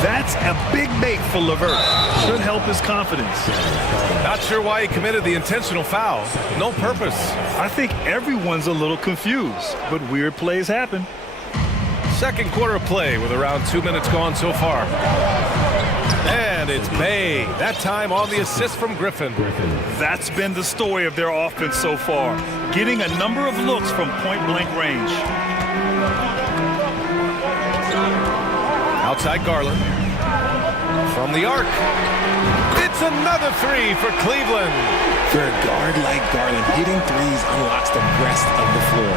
That's a big make for LeVert. Should help his confidence. Not sure why he committed the intentional foul. No purpose. I think everyone's a little confused, but weird plays happen. Second quarter of play with around 2 minutes gone so far. And it's Bey. That time on the assist from Griffin. That's been the story of their offense so far. Getting a number of looks from point-blank range. Outside Garland. From the arc. It's another 3 for Cleveland. For a guard like Garland, hitting threes unlocks the rest of the floor.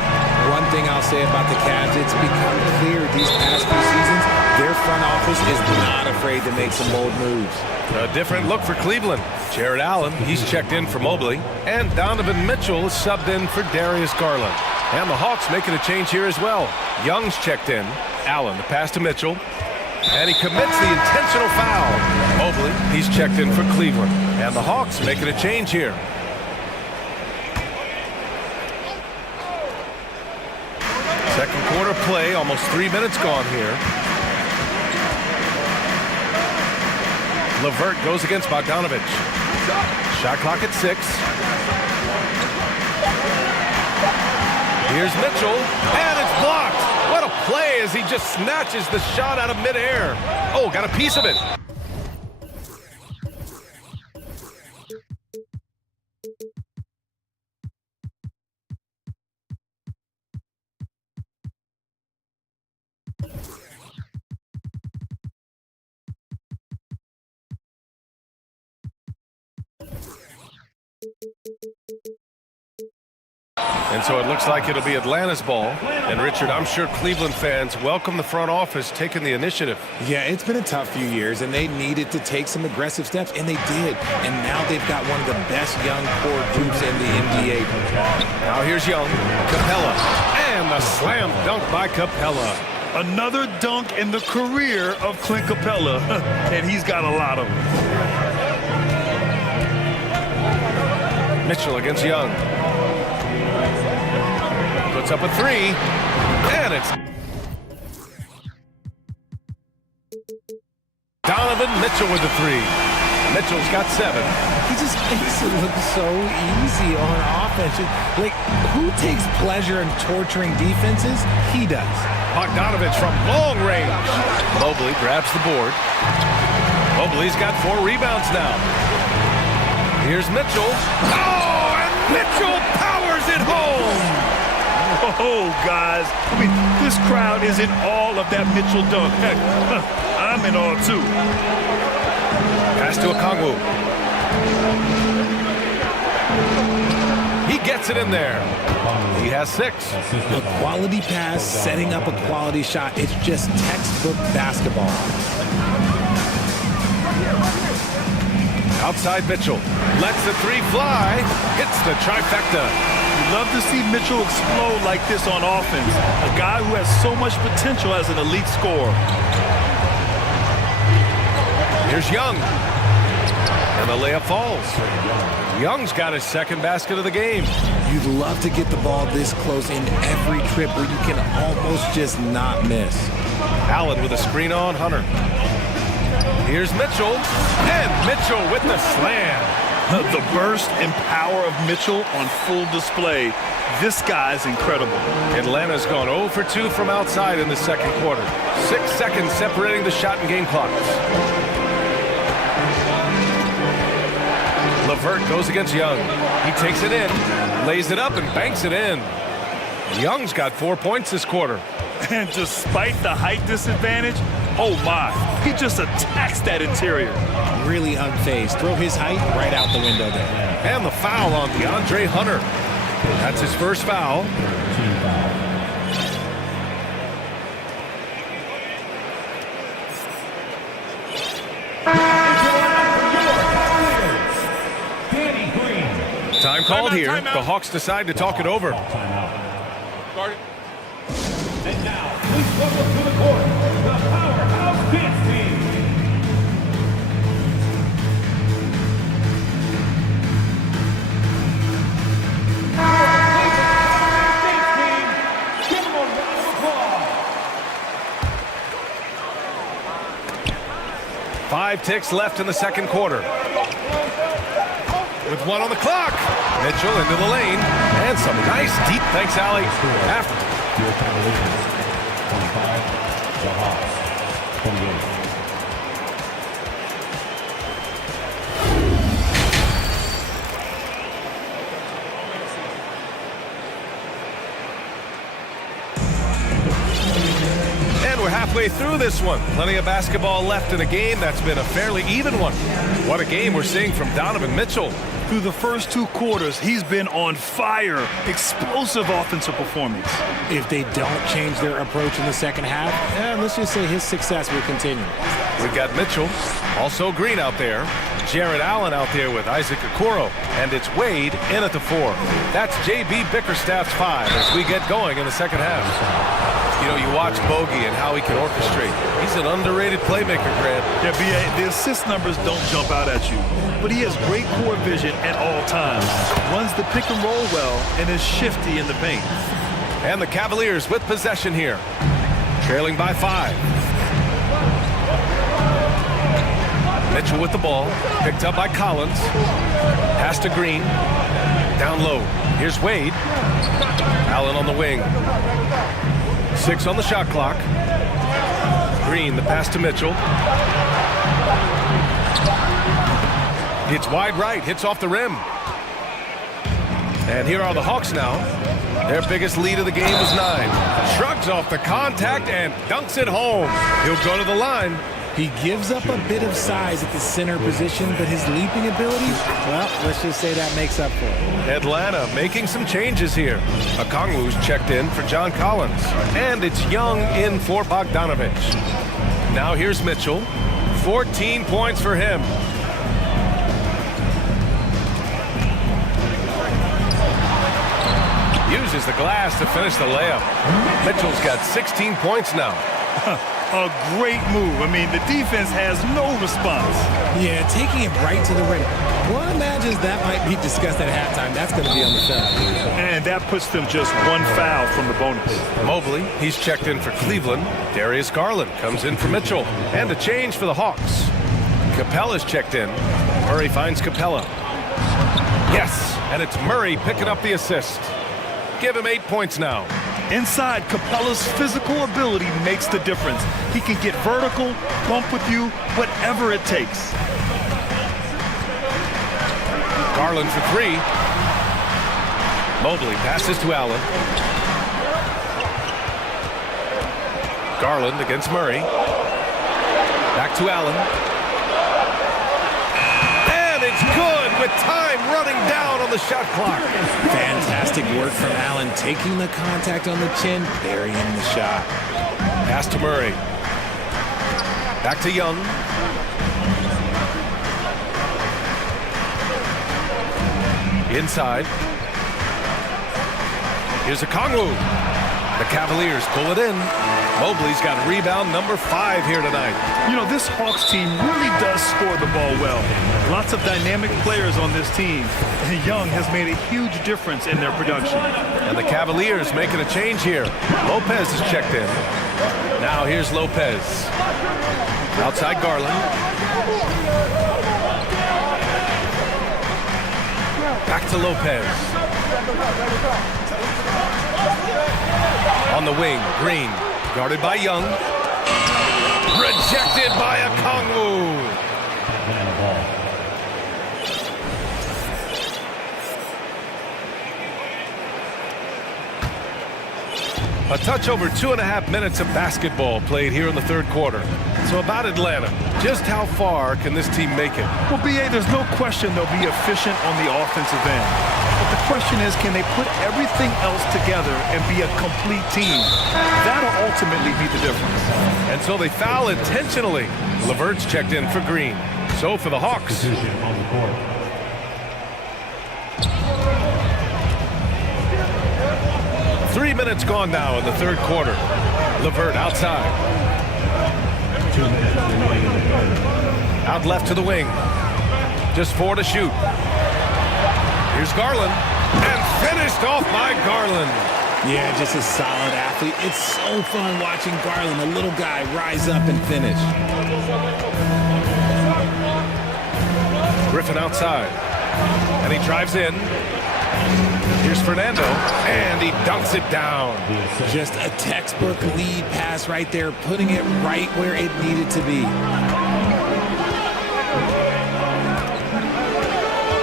One thing I'll say about the Cavs, it's become clear these past few seasons, their front office is not afraid to make some bold moves. A different look for Cleveland. Jared Allen, he's checked in for Mobley. And Donovan Mitchell is subbed in for Darius Garland. And the Hawks making a change here as well. Young's checked in. Allen, the pass to Mitchell. And he commits the intentional foul. Mobley, he's checked in for Cleveland. And the Hawks making a change here. Second quarter play, almost 3 minutes gone here. Levert goes against Bogdanovich. Shot clock at 6. Here's Mitchell, and it's blocked. What a play as he just snatches the shot out of midair. Oh, got a piece of it. And so it looks like it'll be Atlanta's ball. And Richard, I'm sure Cleveland fans welcome the front office taking the initiative. Yeah, it's been a tough few years, and they needed to take some aggressive steps, and they did. And now they've got one of the best young core groups in the NBA. Now here's Young, Capella, and the slam dunk by Capella. Another dunk in the career of Clint Capella, and he's got a lot of them. Mitchell against Young. Puts up a 3, and it's Donovan Mitchell with the 3. Mitchell's got 7. He just makes it look so easy on offense. Like, who takes pleasure in torturing defenses? He does. Bogdanovich from long range. Mobley grabs the board. Mobley's got 4 rebounds now. Here's Mitchell. Oh, and Mitchell powers it home. Oh, guys, I mean, this crowd is in awe of that Mitchell dunk. Heck, I'm in awe, too. Pass to Okongwu. He gets it in there. He has 6. A quality pass, setting up a quality shot. It's just textbook basketball. Outside Mitchell. Lets the 3 fly. Hits the trifecta. Love to see Mitchell explode like this on offense. A guy who has so much potential as an elite scorer. Here's Young. And the layup falls. Young's got his second basket of the game. You'd love to get the ball this close in every trip where you can almost just not miss. Allen with a screen on Hunter. Here's Mitchell. And Mitchell with the slam. The burst and power of Mitchell on full display. This guy's incredible. Atlanta's gone 0 for 2 from outside in the second quarter. 6 seconds separating the shot and game clocks. Levert goes against Young. He takes it in, lays it up, and banks it in. Young's got 4 points this quarter. And despite the height disadvantage, oh my, he just attacks that interior. Really unfazed. Throw his height right out the window there. And the foul on DeAndre Hunter. That's his first foul. Time called here. The Hawks decide to talk it over. Guard it. And now, please welcome to the court, the Powerhouse Dance Team. Give them a round of applause. 5 ticks left in the second quarter. With 1 on the clock. Mitchell into the lane. And some nice deep thanks alley after. 25, the Hawks, 28. And we're halfway through this one. Plenty of basketball left in a game that's been a fairly even one. What a game we're seeing from Donovan Mitchell. Through the first 2 quarters, he's been on fire. Explosive offensive performance. If they don't change their approach in the second half, let's just say his success will continue. We've got Mitchell, also Green out there, Jared Allen out there with Isaac Okoro, and it's Wade in at the 4. That's J.B. Bickerstaff's 5 as we get going in the second half. You know, you watch Bogey and how he can orchestrate. He's an underrated playmaker, Grant. Yeah, B.A., the assist numbers don't jump out at you, but he has great core vision at all times, runs the pick and roll well, and is shifty in the paint. And the Cavaliers with possession here. Trailing by 5. Mitchell with the ball. Picked up by Collins. Pass to Green. Down low. Here's Wade. Allen on the wing. 6 on the shot clock. Green, the pass to Mitchell. Hits wide right, hits off the rim. And here are the Hawks now. Their biggest lead of the game was 9. Shrugs off the contact and dunks it home. He'll go to the line. He gives up a bit of size at the center position, but his leaping ability, well, let's just say that makes up for it. Atlanta making some changes here. Okongwu's checked in for John Collins. And it's Young in for Bogdanovich. Now here's Mitchell. 14 points for him. Uses the glass to finish the layup. Mitchell's got 16 points now. A great move. I mean, the defense has no response. Yeah, taking it right to the rim. One imagines that might be discussed at halftime. That's going to be on the film. And that puts them just one foul from the bonus. Mobley, he's checked in for Cleveland. Darius Garland comes in for Mitchell. And a change for the Hawks. Capella's checked in. Murray finds Capella. Yes, and it's Murray picking up the assist. Give him 8 points now. Inside, Capella's physical ability makes the difference. He can get vertical, bump with you, whatever it takes. Garland for 3. Mobley passes to Allen. Garland against Murray. Back to Allen. And it's good with time running down on the shot clock. Fantastic work from Allen, taking the contact on the chin, burying the shot. Pass to Murray. Back to Young. Inside. Here's Okongwu. The Cavaliers pull it in. Mobley's got rebound number 5 here tonight. You know, this Hawks team really does score the ball well. Lots of dynamic players on this team. And Young has made a huge difference in their production. And the Cavaliers making a change here. Lopez is checked in. Now here's Lopez. Outside Garland. Back to Lopez. On the wing, Green. Guarded by Young. Rejected by Okongwu. A touch over 2.5 minutes of basketball played here in the third quarter. So about Atlanta, just how far can this team make it? Well, B.A., there's no question they'll be efficient on the offensive end. But the question is, can they put everything else together and be a complete team? That'll ultimately be the difference. And so they foul intentionally. LeVert's checked in for Green. So for the Hawks. 3 minutes gone now in the third quarter. LeVert outside. Out left to the wing. Just 4 to shoot. Here's Garland. And finished off by Garland. Yeah, just a solid athlete. It's so fun watching Garland, a little guy, rise up and finish. Griffin outside. And he drives in. Here's Fernando, and he dunks it down. Just a textbook lead pass right there, putting it right where it needed to be.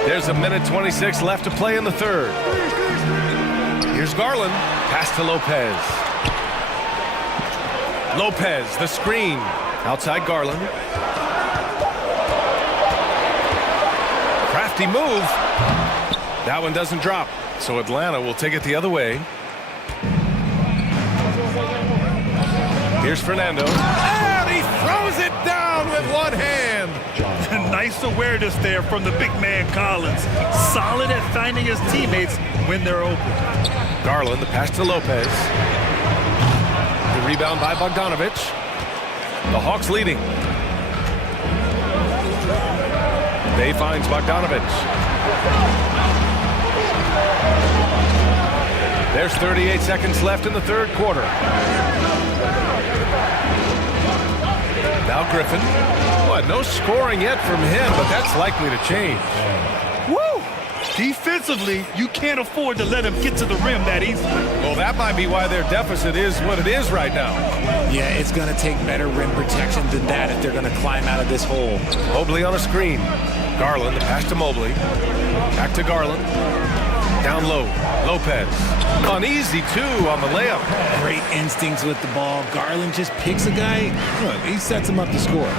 There's a minute 26 left to play in the third. Here's Garland, pass to Lopez. Lopez, the screen. Outside Garland. Crafty move. That one doesn't drop. So Atlanta will take it the other way. Here's Fernando. And he throws it down with one hand. Nice awareness there from the big man Collins. Solid at finding his teammates when they're open. Garland, the pass to Lopez. The rebound by Bogdanovich. The Hawks leading. Day finds Bogdanovich. There's 38 seconds left in the third quarter. Now Griffin. What, no scoring yet from him, but that's likely to change. Woo! Defensively, you can't afford to let him get to the rim that easily. Well, that might be why their deficit is what it is right now. Yeah, it's going to take better rim protection than that if they're going to climb out of this hole. Mobley on a screen. Garland, the pass to Mobley. Back to Garland. Down low. Lopez. Uneasy, too, on the layup. Great instincts with the ball. Garland just picks a guy. Look, he sets him up to score.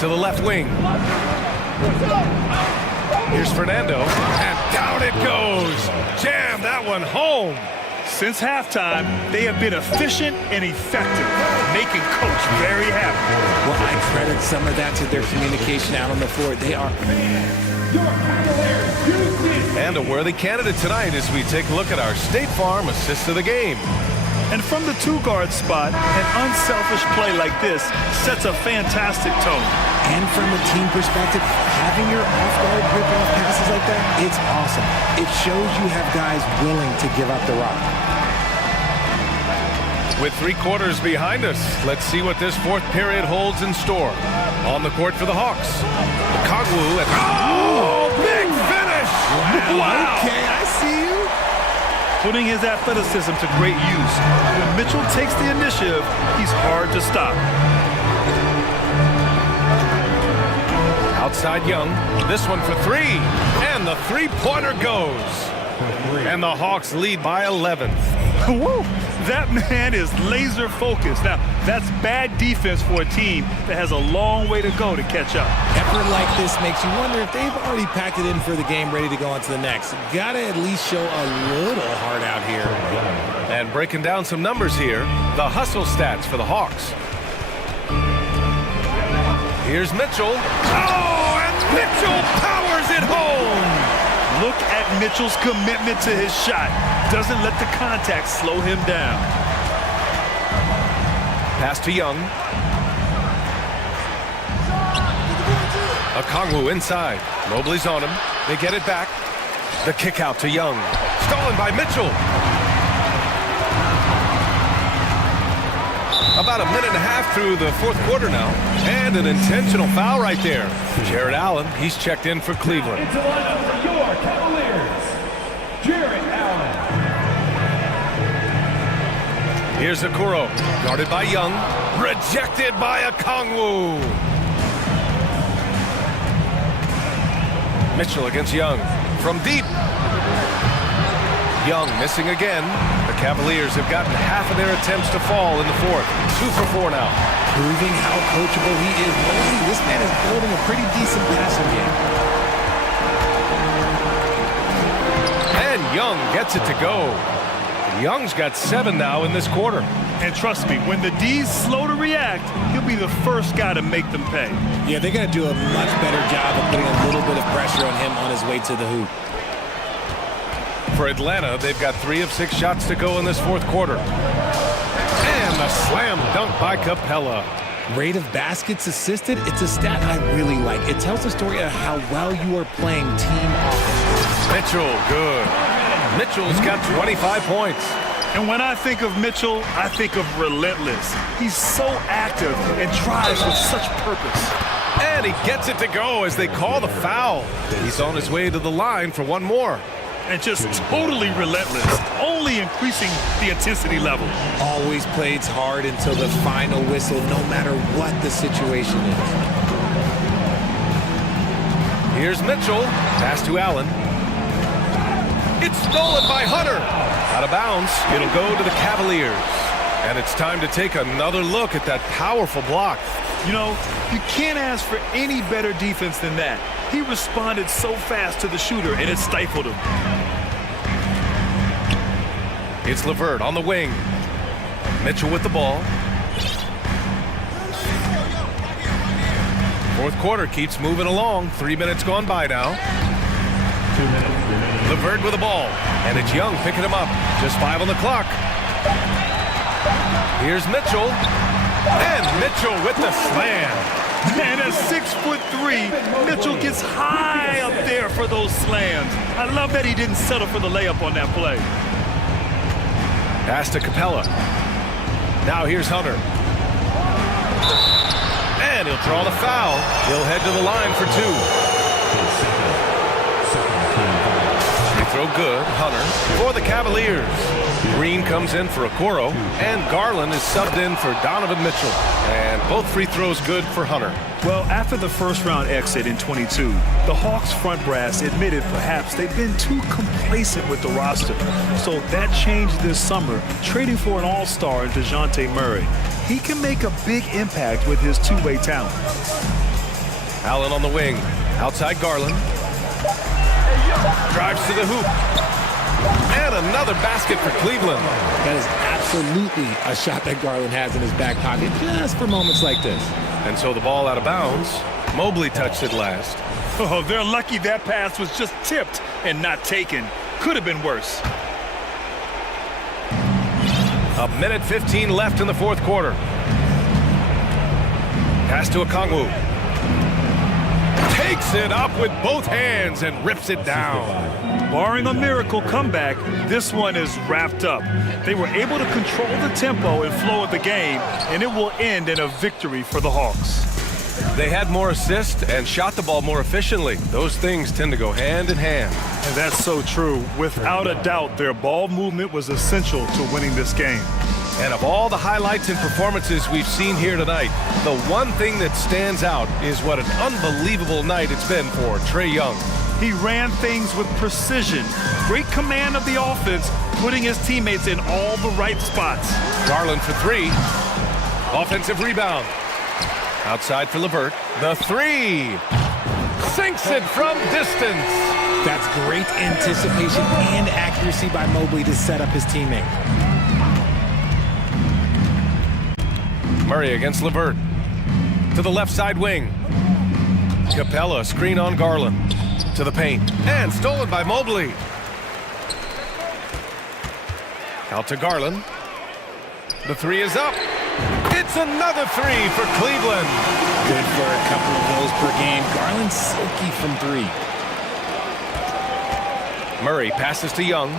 To the left wing. Here's Fernando. And down it goes. Jam that one home. Since halftime, they have been efficient and effective, making Coach very happy. Well, I credit some of that to their communication out on the floor. They are... And a worthy candidate tonight as we take a look at our State Farm assist of the game. And from the two-guard spot, an unselfish play like this sets a fantastic tone. And from a team perspective, having your off-guard rip-off passes like that, it's awesome. It shows you have guys willing to give up the rock. With 3 quarters behind us, let's see what this fourth period holds in store. On the court for the Hawks. Kogwu at... Oh, big finish! Wow. Okay, I see you. Putting his athleticism to great use. When Mitchell takes the initiative, he's hard to stop. Outside Young. This one for 3. And the three-pointer goes. And the Hawks lead by 11. Woo! That man is laser focused. Now, that's bad defense for a team that has a long way to go to catch up. Effort like this makes you wonder if they've already packed it in for the game, ready to go on to the next. Gotta at least show a little heart out here. And breaking down some numbers here, the hustle stats for the Hawks. Here's Mitchell. Oh, and Mitchell powers it home! Look at Mitchell's commitment to his shot. Doesn't let the contact slow him down. Pass to Young. Okongwu inside. Mobley's on him. They get it back. The kick out to Young. Stolen by Mitchell. About a minute and a half through the fourth quarter now. And an intentional foul right there. Jared Allen, he's checked in for Cleveland. Into lineup for your Cavaliers, Jared Allen. Here's Okoro, guarded by Young. Rejected by Okongwu. Mitchell against Young. From deep. Young missing again. The Cavaliers have gotten half of their attempts to fall in the fourth. 2 for 4 now. Proving how coachable he is. Mobley, this man is building a pretty decent passing game. And Young gets it to go. Young's got 7 now in this quarter. And trust me, when the D's slow to react, he'll be the first guy to make them pay. Yeah, they're going to do a much better job of putting a little bit of pressure on him on his way to the hoop. For Atlanta, they've got 3 of 6 shots to go in this fourth quarter. And the slam dunk by Capella. Rate of baskets assisted, it's a stat I really like. It tells the story of how well you are playing team offense. Mitchell, good. Mitchell's got 25 points. And when I think of Mitchell, I think of relentless. He's so active and tries with such purpose. And he gets it to go as they call the foul. He's on his way to the line for one more. And just totally relentless, only increasing the intensity level. Always plays hard until the final whistle, no matter what the situation is. Here's Mitchell. Pass to Allen. It's stolen by Hunter. Out of bounds. It'll go to the Cavaliers. And it's time to take another look at that powerful block. You know, you can't ask for any better defense than that. He responded so fast to the shooter, and it stifled him. It's LeVert on the wing. Mitchell with the ball. Fourth quarter keeps moving along. 3 minutes gone by now. 2 minutes remaining. LeVert with the ball. And it's Young picking him up. Just 5 on the clock. Here's Mitchell. And Mitchell with the slam. And at 6'3", Mitchell gets high up there for those slams. I love that he didn't settle for the layup on that play. Pass to Capella. Now here's Hunter. And he'll draw the foul. He'll head to the line for two. Free throw good, Hunter. For the Cavaliers. Green comes in for Okoro, and Garland is subbed in for Donovan Mitchell. And both free throws good for Hunter. Well, after the first-round exit in 22, the Hawks front brass admitted perhaps they've been too complacent with the roster. So that changed this summer, trading for an all-star in DeJounte Murray. He can make a big impact with his two-way talent. Allen on the wing. Outside Garland. Drives to the hoop. And another basket for Cleveland. That is absolutely a shot that Garland has in his back pocket just for moments like this. And so the ball out of bounds. Mobley touched it last. Oh, they're lucky that pass was just tipped and not taken. Could have been worse. A minute 15 left in the fourth quarter. Pass to Okongwu. Takes it up with both hands and rips it down. Barring a miracle comeback, this one is wrapped up. They were able to control the tempo and flow of the game, and it will end in a victory for the Hawks. They had more assists and shot the ball more efficiently. Those things tend to go hand in hand. And that's so true. Without a doubt, their ball movement was essential to winning this game. And of all the highlights and performances we've seen here tonight, the one thing that stands out is what an unbelievable night it's been for Trae Young. He ran things with precision, great command of the offense, putting his teammates in all the right spots. Garland for three. Offensive rebound. Outside for LeVert. The three. Sinks it from distance. That's great anticipation and accuracy by Mobley to set up his teammate. Murray against LeVert. To the left side wing. Capella, screen on Garland. To the paint. And stolen by Mobley. Out to Garland. The three is up. It's another three for Cleveland. Good for a couple of those per game. Garland silky from three. Murray passes to Young.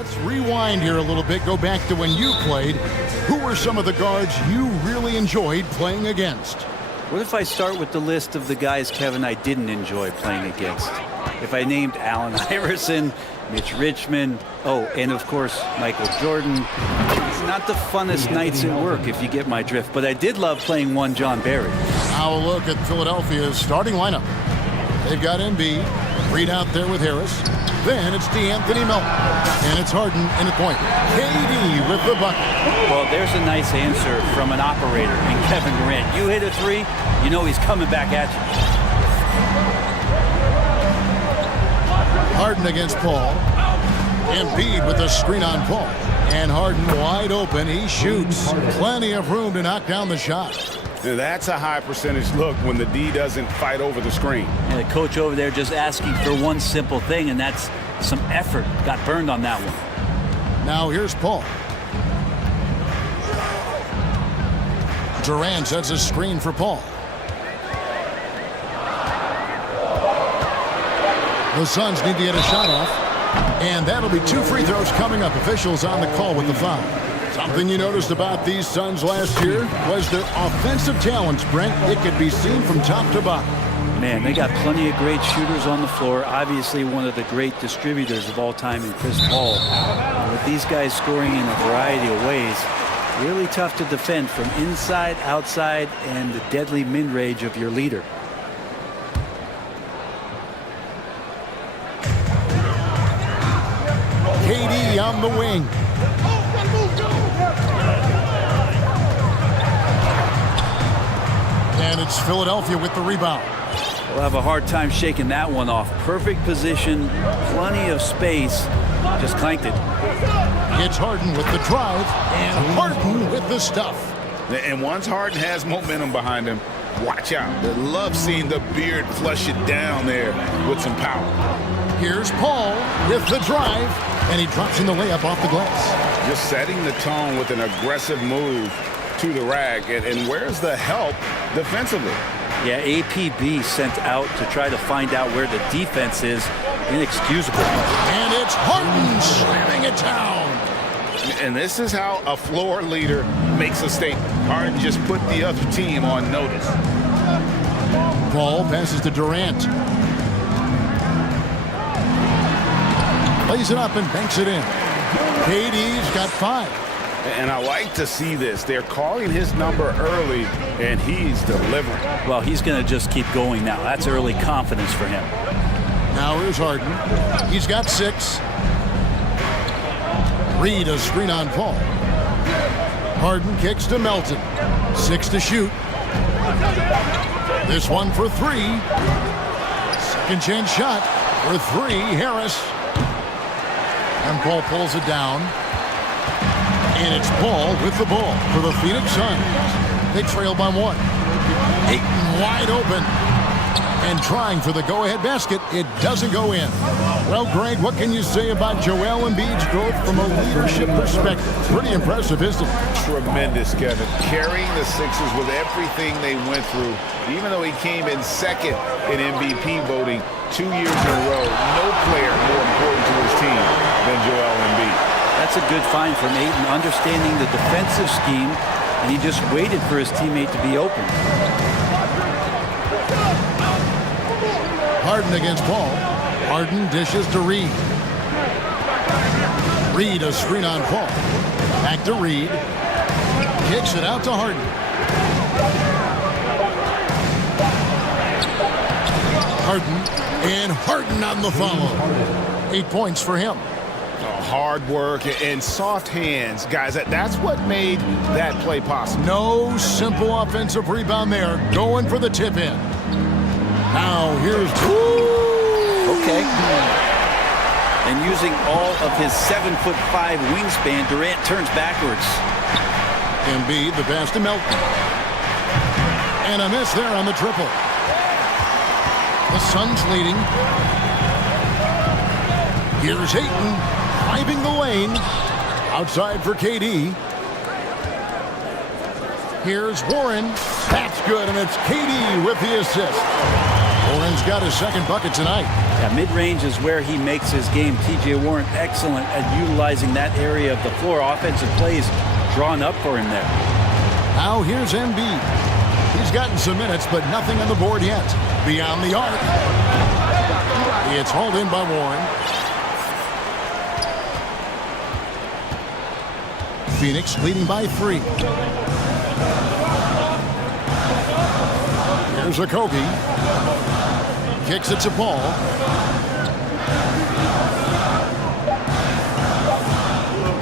Let's rewind here a little bit. Go back to when you played. Who were some of the guards you really enjoyed playing against? What if I start with the list of the guys, Kevin, I didn't enjoy playing against? If I named Allen Iverson, Mitch Richmond, oh, and of course, Michael Jordan. It's not the funnest nights at work, if you get my drift, but I did love playing one John Barry. Now a look at Philadelphia's starting lineup. They've got Embiid, Reed out there with Harris. Then it's DeAnthony Melton, and it's Harden in the point. KD with the bucket. Well, there's a nice answer from an operator in Kevin Durant. You hit a three, you know he's coming back at you. Harden against Paul. Embiid with the screen on Paul. And Harden wide open. He shoots. Plenty of room to knock down the shot. Now that's a high percentage look when the D doesn't fight over the screen. And the coach over there just asking for one simple thing, and that's some effort. Got burned on that one. Now here's Paul. Durant sets a screen for Paul. The Suns need to get a shot off. And that'll be 2 free throws coming up. Officials on the call with the foul. Something you noticed about these Suns last year was their offensive talents, Brent. It could be seen from top to bottom. Man, they got plenty of great shooters on the floor. Obviously, one of the great distributors of all time in Chris Paul. With these guys scoring in a variety of ways, really tough to defend from inside, outside, and the deadly mid-range of your leader. KD on the wing. And it's Philadelphia with the rebound. We'll have a hard time shaking that one off. Perfect position, plenty of space, just clanked it. It's Harden with the drive, and Harden with the stuff. And once Harden has momentum behind him, watch out. I love seeing the beard flush it down there with some power. Here's Paul with the drive, and he drops in the layup off the glass. Just setting the tone with an aggressive move to the rack. And where's the help defensively? Yeah, APB sent out to try to find out where the defense is. Inexcusable. And it's Harden slamming it down. And this is how a floor leader makes a statement. Harden just put the other team on notice. Paul passes to Durant. Lays it up and banks it in. KD's got 5. And I like to see this. They're calling his number early, and he's delivering. Well, he's going to just keep going now. That's early confidence for him. Now here's Harden. He's got 6. Reed a screen on Paul. Harden kicks to Melton. 6 to shoot. This one for 3. Second chance shot for 3. Harris. And Paul pulls it down. And it's Paul with the ball for the Phoenix Suns. They trail by 1. Ayton wide open. And trying for the go-ahead basket. It doesn't go in. Well, Greg, what can you say about Joel Embiid's growth from a leadership perspective? Pretty impressive, isn't it? Tremendous, Kevin. Carrying the Sixers with everything they went through. Even though he came in second in MVP voting 2 years in a row, no player more important to his team than Joel Embiid. That's a good find from Ayton, understanding the defensive scheme, and he just waited for his teammate to be open. Harden against Paul. Harden dishes to Reed. Reed a screen on Paul. Back to Reed. Kicks it out to Harden. Harden, and Harden on the follow. 8 points for him. Hard work and soft hands. Guys, that's what made that play possible. No simple offensive rebound there. Going for the tip in. Now here's... Okay. And using all of his 7'5" wingspan, Durant turns backwards. Embiid, the pass to Melton. And a miss there on the triple. The Suns leading. Here's Ayton. Driving the lane. Outside for KD. Here's Warren. That's good, and it's KD with the assist. Warren's got his second bucket tonight. Yeah, mid-range is where he makes his game. T.J. Warren excellent at utilizing that area of the floor. Offensive plays drawn up for him there. Now here's Embiid. He's gotten some minutes, but nothing on the board yet. Beyond the arc. It's hauled in by Warren. Phoenix leading by 3. Here's Okogie. Kicks it to Paul.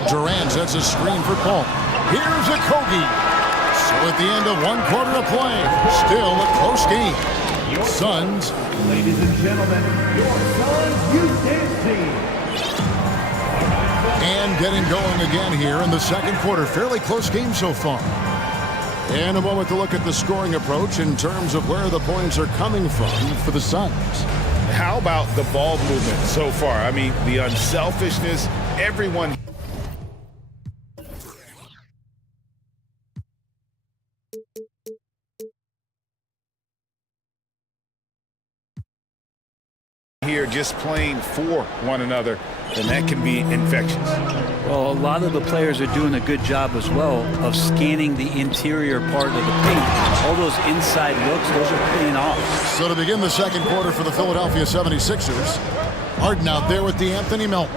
Durant sets a screen for Paul. Here's Okogie. So at the end of 1 quarter of play, still a close game. Suns. Ladies and gentlemen, your Suns Youth Dance Team. And getting going again here in the second quarter. Fairly close game so far. And a moment to look at the scoring approach in terms of where the points are coming from for the Suns. How about the ball movement so far? I mean, the unselfishness, everyone. Here just playing for one another, and that can be infectious. Well, a lot of the players are doing a good job as well of scanning the interior part of the paint. All those inside looks, those are paying off. So to begin the second quarter for the Philadelphia 76ers, Harden out there with DeAnthony Melton.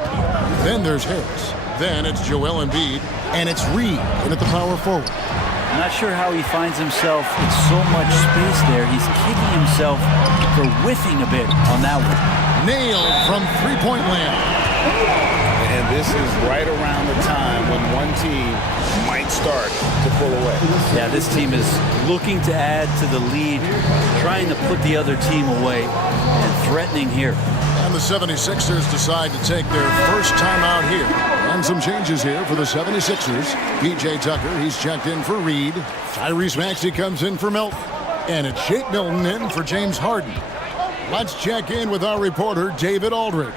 Then there's Harris. Then it's Joel Embiid, and it's Reed in at the power forward. I'm not sure how he finds himself in so much space there. He's kicking himself for whiffing a bit on that one. Nailed from three-point land. And this is right around the time when one team might start to pull away. Yeah, this team is looking to add to the lead, trying to put the other team away, and threatening here. And the 76ers decide to take their first time out here. And some changes here for the 76ers. P.J. Tucker, he's checked in for Reed. Tyrese Maxey comes in for Melton. And it's Shake Milton in for James Harden. Let's check in with our reporter, David Aldridge.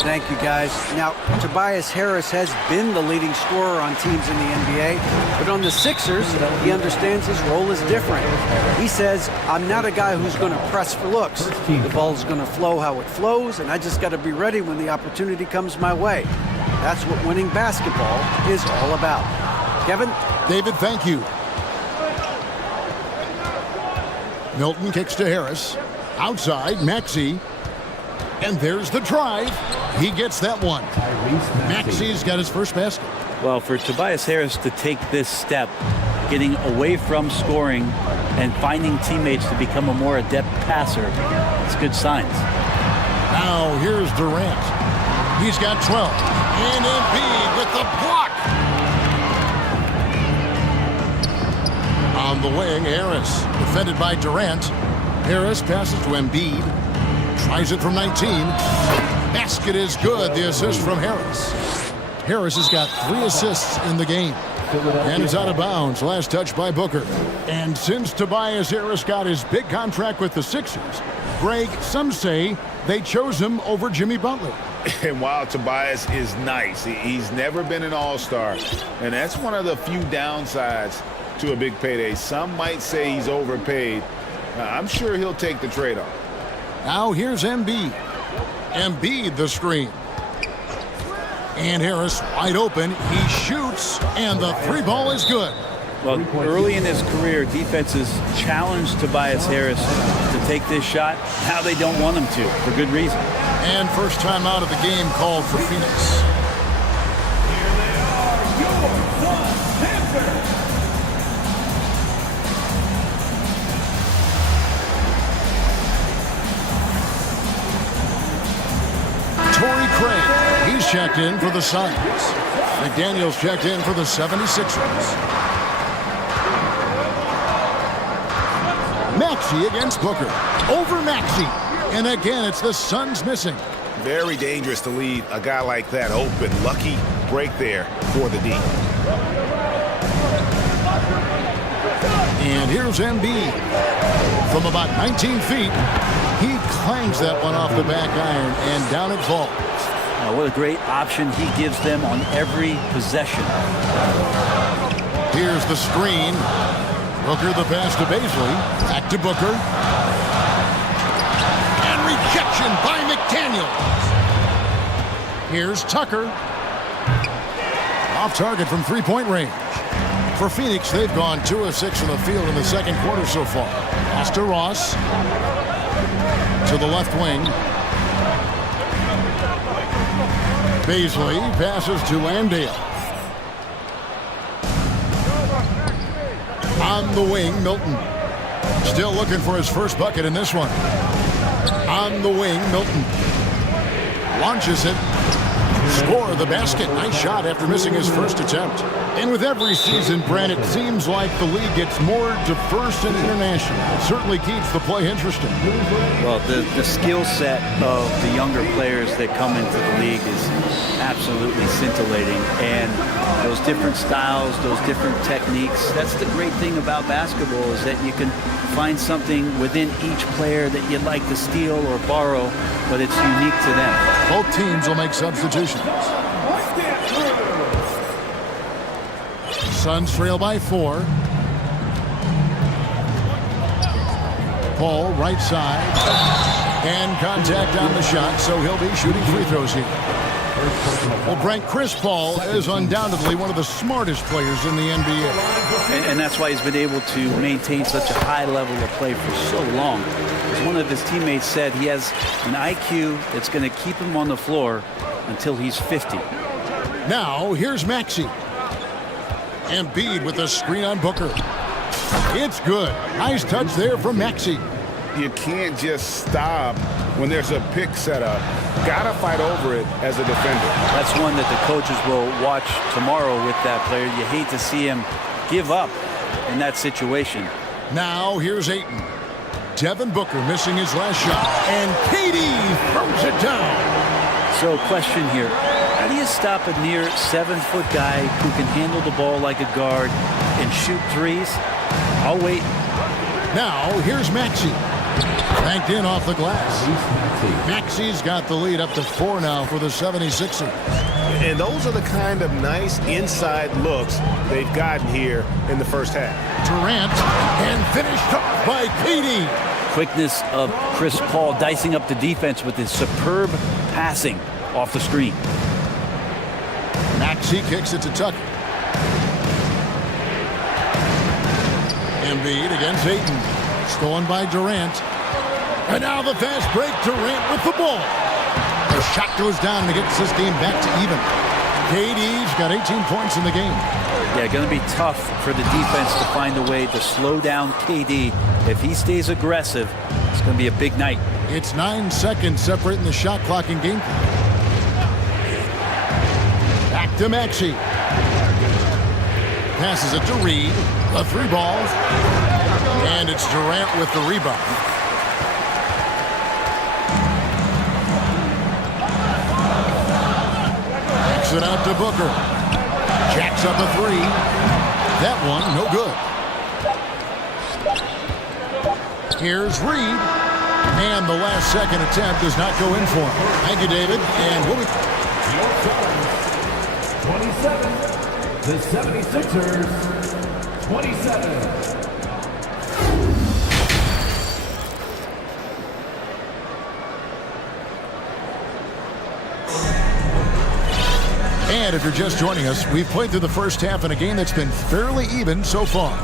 Thank you, guys. Now, Tobias Harris has been the leading scorer on teams in the NBA, but on the Sixers, he understands his role is different. He says, I'm not a guy who's going to press for looks. The ball's going to flow how it flows, and I just got to be ready when the opportunity comes my way. That's what winning basketball is all about. Kevin? David, thank you. Milton kicks to Harris. Outside, Maxey. And there's the drive. He gets that one. Maxey's got his first basket. Well, for Tobias Harris to take this step, getting away from scoring and finding teammates to become a more adept passer, it's good signs. Now here's Durant. He's got 12. And Embiid with the block. On the wing, Harris, defended by Durant. Harris passes to Embiid. Tries it from 19. Basket is good. The assist from Harris. Harris has got 3 assists in the game. And is out of bounds. Last touch by Booker. And since Tobias Harris got his big contract with the Sixers, Greg, some say they chose him over Jimmy Butler. And while Tobias is nice, he's never been an all-star. And that's one of the few downsides to a big payday. Some might say he's overpaid. I'm sure he'll take the trade-off. Now here's Embiid. Embiid the screen. And Harris wide open. He shoots, and the 3-ball is good. Well, early in his career, defenses challenged Tobias Harris to take this shot. Now they don't want him to, for good reason. And first time out of the game called for Phoenix. Here they are, your Suns Panthers. Torrey Craig, he's checked in for the Suns. McDaniels checked in for the 76ers. Maxey against Booker. Over Maxey. And again, it's the Suns missing. Very dangerous to leave a guy like that open. Lucky break there for the D. And here's Embiid. From about 19 feet, he clangs that one off the back iron, and down it falls. What a great option he gives them on every possession. Here's the screen. Booker the pass to Baisley. Back to Booker. And rejected deflection by McDaniels. Here's Tucker. Off target from three-point range. For Phoenix, they've gone 2 of 6 from the field in the second quarter so far. Pass to Ross. To the left wing. Beasley passes to Landale. On the wing, Milton. Still looking for his first bucket in this one. On the wing, Milton. Launches it. Score the basket. Nice shot after missing his first attempt. And with every season, Brent, it seems like the league gets more diverse and international. It certainly keeps the play interesting. Well, the skill set of the younger players that come into the league is absolutely scintillating. And those different styles, those different techniques, that's the great thing about basketball, is that you can find something within each player that you'd like to steal or borrow, but it's unique to them. Both teams will make substitutions. Suns trail by 4. Paul, right side. And contact on the shot, so he'll be shooting free throws here. Well, Brent, Chris Paul is undoubtedly one of the smartest players in the NBA. And that's why he's been able to maintain such a high level of play for so long. As one of his teammates said, he has an IQ that's going to keep him on the floor until he's 50. Now, here's Maxey. Embiid with a screen on Booker. It's good. Nice touch there from Maxey. You can't just stop when there's a pick set up. Gotta fight over it as a defender. That's one that the coaches will watch tomorrow with that player. You hate to see him give up in that situation. Now here's Ayton. Devin Booker missing his last shot, and KD throws it down. So question here, how do you stop a near 7-foot guy who can handle the ball like a guard and shoot threes? I'll wait. Now here's Maxey. Banked in off the glass. Maxey's got the lead up to 4 now for the 76ers. And those are the kind of nice inside looks they've gotten here in the first half. Durant, and finished off by KD. Quickness of Chris Paul dicing up the defense with his superb passing off the screen. Maxey kicks it to Tucker. Embiid against Ayton. Stolen by Durant. And now the fast break. Durant with the ball. The shot goes down and it gets this game back to even. KD's got 18 points in the game. Yeah, going to be tough for the defense to find a way to slow down KD. If he stays aggressive, it's going to be a big night. It's 9 seconds separating the shot clock and game clock. Back to Maxey. Passes it to Reed. The 3 ball. And it's Durant with the rebound. Kicks it out to Booker. Jacks up a 3. That one, no good. Here's Reed. And the last second attempt does not go in for him. Thank you, David. And we'll be... 27. The 76ers, 27. And if you're just joining us, we've played through the first half in a game that's been fairly even so far.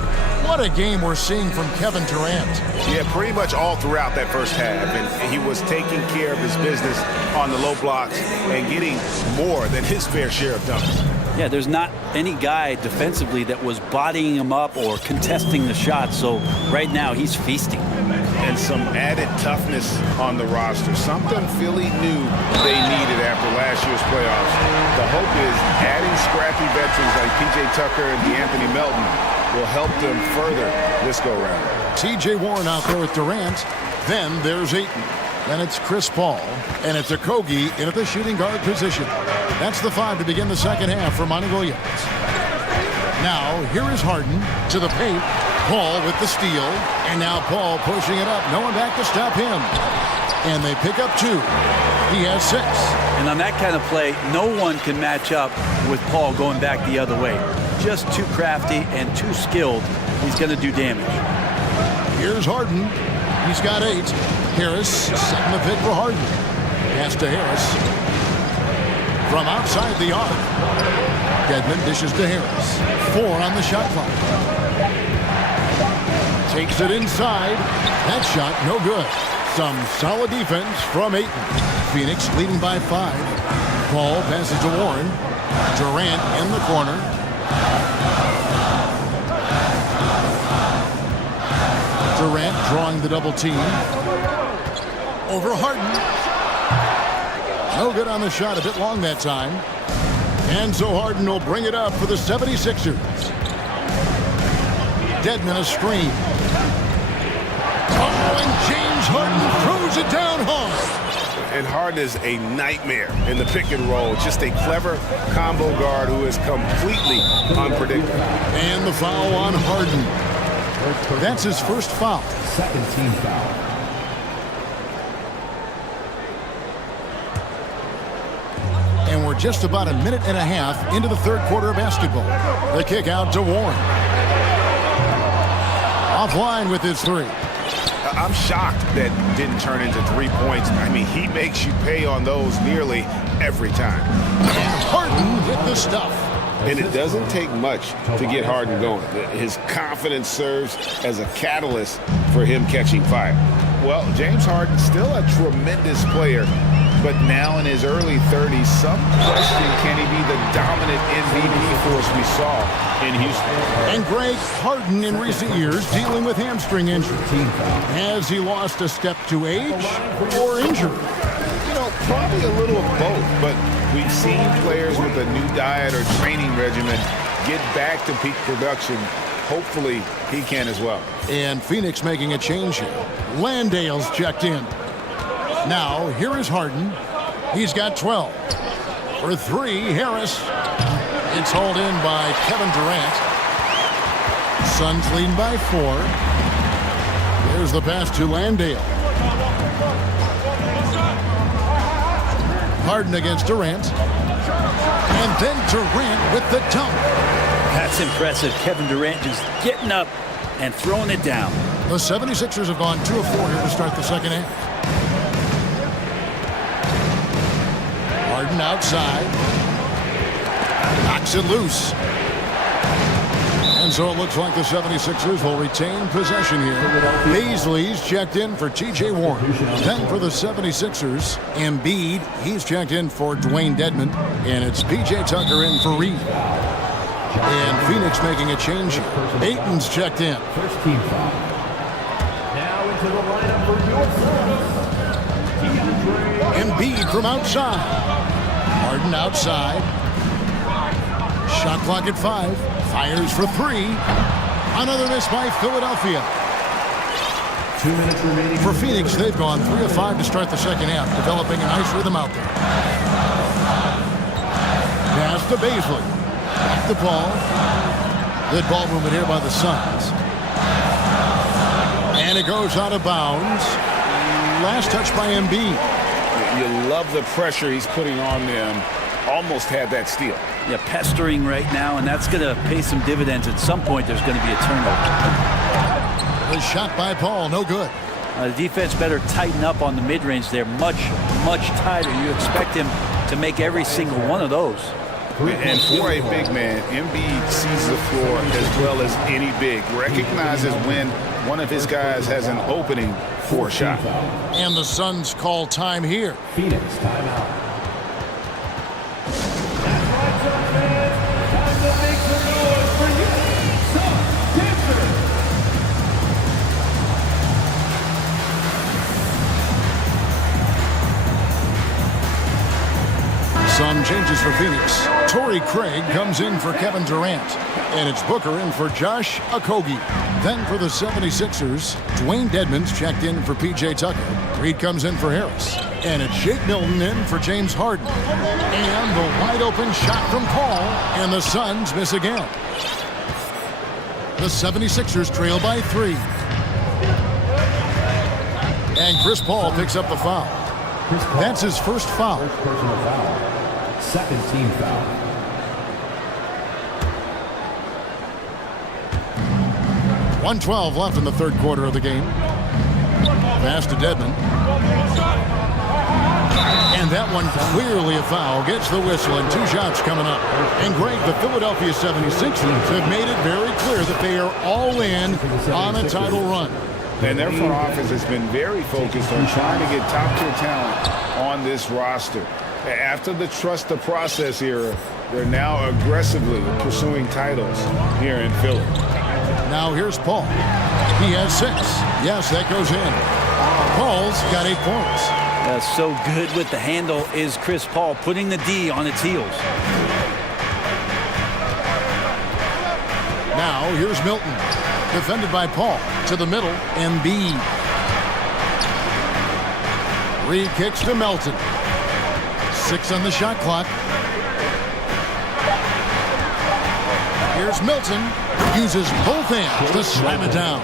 What a game we're seeing from Kevin Durant. Yeah, pretty much all throughout that first half. And he was taking care of his business on the low blocks and getting more than his fair share of dunks. Yeah, there's not any guy defensively that was bodying him up or contesting the shot. So right now he's feasting. And some added toughness on the roster. Something Philly knew they needed after last year's playoffs. The hope is adding scrappy veterans like P.J. Tucker and DeAnthony Melton will help them further this go-round. T.J. Warren out there with Durant. Then there's Ayton. Then it's Chris Paul. And it's Okogie in at the shooting guard position. That's the 5 to begin the second half for Monty Williams. Now, here is Harden to the paint. Paul with the steal. And now Paul pushing it up. No one back to stop him. And they pick up 2. He has 6. And on that kind of play, no one can match up with Paul going back the other way. Just too crafty and too skilled. He's going to do damage. Here's Harden. He's got 8. Harris setting the pick for Harden. Pass to Harris. From outside the arc. Dedmon dishes to Harris. 4 on the shot clock. Takes it inside. That shot no good. Some solid defense from Ayton. Phoenix leading by 5. Ball passes to Warren. Durant in the corner. Durant drawing the double team. Over Harden. No good on the shot, a bit long that time. And so Harden will bring it up for the 76ers. Dedmon a screen. Oh, and James Harden throws it down hard. And Harden is a nightmare in the pick and roll. Just a clever combo guard who is completely unpredictable. And the foul on Harden. That's his first foul. Second team foul. And we're just about a minute and a half into the third quarter of basketball. The kick out to Warren. Offline with his 3. I'm shocked that didn't turn into 3 points. I mean, he makes you pay on those nearly every time. And Harden hit the stuff. And it doesn't take much to get Harden going. His confidence serves as a catalyst for him catching fire. Well, James Harden still a tremendous player, but now in his early 30s, some question, can he be the dominant MVP force we saw in Houston? And Greg, Harden in recent years dealing with hamstring injury. Has he lost a step to age or injury? You know, probably a little of both, but we've seen players with a new diet or training regimen get back to peak production. Hopefully, he can as well. And Phoenix making a change here. Landale's checked in. Now, here is Harden. He's got 12. For 3, Harris. It's hauled in by Kevin Durant. Suns leading by 4. There's the pass to Landale. Harden against Durant. And then Durant with the dunk. That's impressive. Kevin Durant just getting up and throwing it down. The 76ers have gone 2 of 4 here to start the second half. Harden outside. Knocks it loose. And so it looks like the 76ers will retain possession here. Paisley's checked in for T.J. Warren. Then for the 76ers, Embiid, he's checked in for Dwayne Dedmon. And it's P.J. Tucker in for Reed. And Phoenix making a change here. Ayton's checked in. First team foul. Now into the lineup for your Embiid from outside. Harden outside. Shot clock at 5. Fires for 3. Another miss by Philadelphia. 2 minutes remaining. For Phoenix, they've gone 3 of 5 to start the second half, developing a nice rhythm out there. Pass to Paisley. Back to Paul. Good ball movement here by the Suns. And it goes out of bounds. Last touch by Embiid. You love the pressure he's putting on them. Almost had that steal. Yeah, pestering right now, and that's going to pay some dividends. At some point, there's going to be a turnover. The shot by Paul, no good. The defense better tighten up on the mid-range. They're much, much tighter. You expect him to make every single one of those. And for a big man, Embiid sees the floor as well as any big. Recognizes when one of his guys has an opening for a shot. And the Suns call time here. Phoenix timeout. That's right, Suns fans. Time to make some noise for you, Suns dancers. Some changes for Phoenix. Torrey Craig comes in for Kevin Durant. And it's Booker in for Josh Okogie. Then for the 76ers, Dwayne Dedmon's checked in for P.J. Tucker. Reed comes in for Harris. And it's Shake Milton in for James Harden. And the wide open shot from Paul. And the Suns miss again. The 76ers trail by 3. And Chris Paul picks up the foul. That's his first foul. First personal foul. Second team foul. .112 left in the third quarter of the game. Pass to Dedmon. And that one clearly a foul. Gets the whistle and 2 shots coming up. And Greg, the Philadelphia 76ers have made it very clear that they are all in on a title run. And their front office has been very focused on trying to get top-tier talent on this roster. After the trust the process era, they're now aggressively pursuing titles here in Philly. Now here's Paul. He has 6. Yes, that goes in. Paul's got 8 points. So good with the handle is Chris Paul, putting the D on its heels. Now here's Milton. Defended by Paul. To the middle, Embiid. Re-kicks to Melton. 6 on the shot clock. Here's Milton. Uses both hands to slam it down.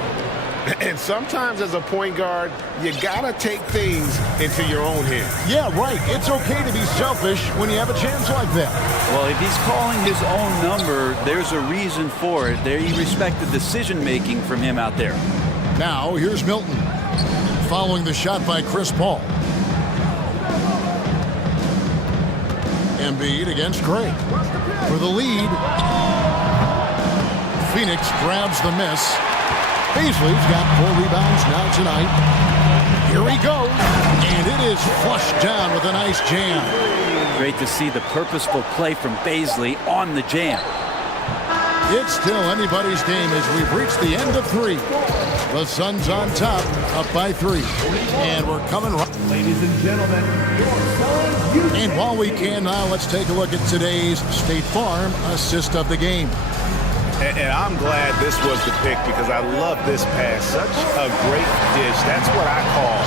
And sometimes as a point guard, you gotta take things into your own hands. Yeah, right. It's okay to be selfish when you have a chance like that. Well, if he's calling his own number, there's a reason for it. They respect the decision-making from him out there. Now, here's Milton. Following the shot by Chris Paul. Embiid against Gray. For the lead. Phoenix grabs the miss. Beasley's got 4 rebounds now tonight. Here he goes, and it is flushed down with a nice jam. Great to see the purposeful play from Beasley on the jam. It's still anybody's game as we've reached the end of 3. The Suns on top, up by 3. And we're coming right. Ladies and gentlemen, and while we can now, let's take a look at today's State Farm assist of the game. And I'm glad this was the pick because I love this pass. Such a great dish. That's what I call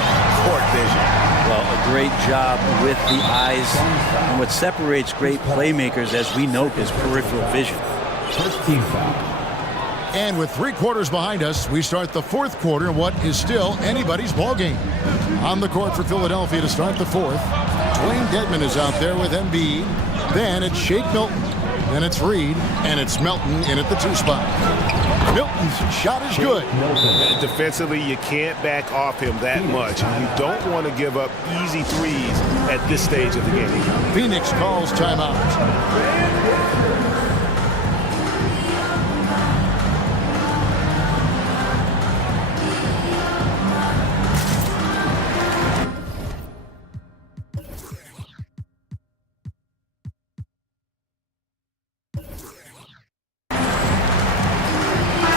court vision. Well, a great job with the eyes. And what separates great playmakers, as we note, is peripheral vision. first team foul. And with 3 quarters behind us, we start the 4th quarter, what is still anybody's ball game. On the court for Philadelphia to start the 4th. Dwayne Dedmon is out there with Embiid. Then it's Shake Milton. Then it's Reed, and it's Melton in at the 2 spot. Milton's shot is good. Defensively, you can't back off him that much. You don't want to give up easy threes at this stage of the game. Phoenix calls timeout.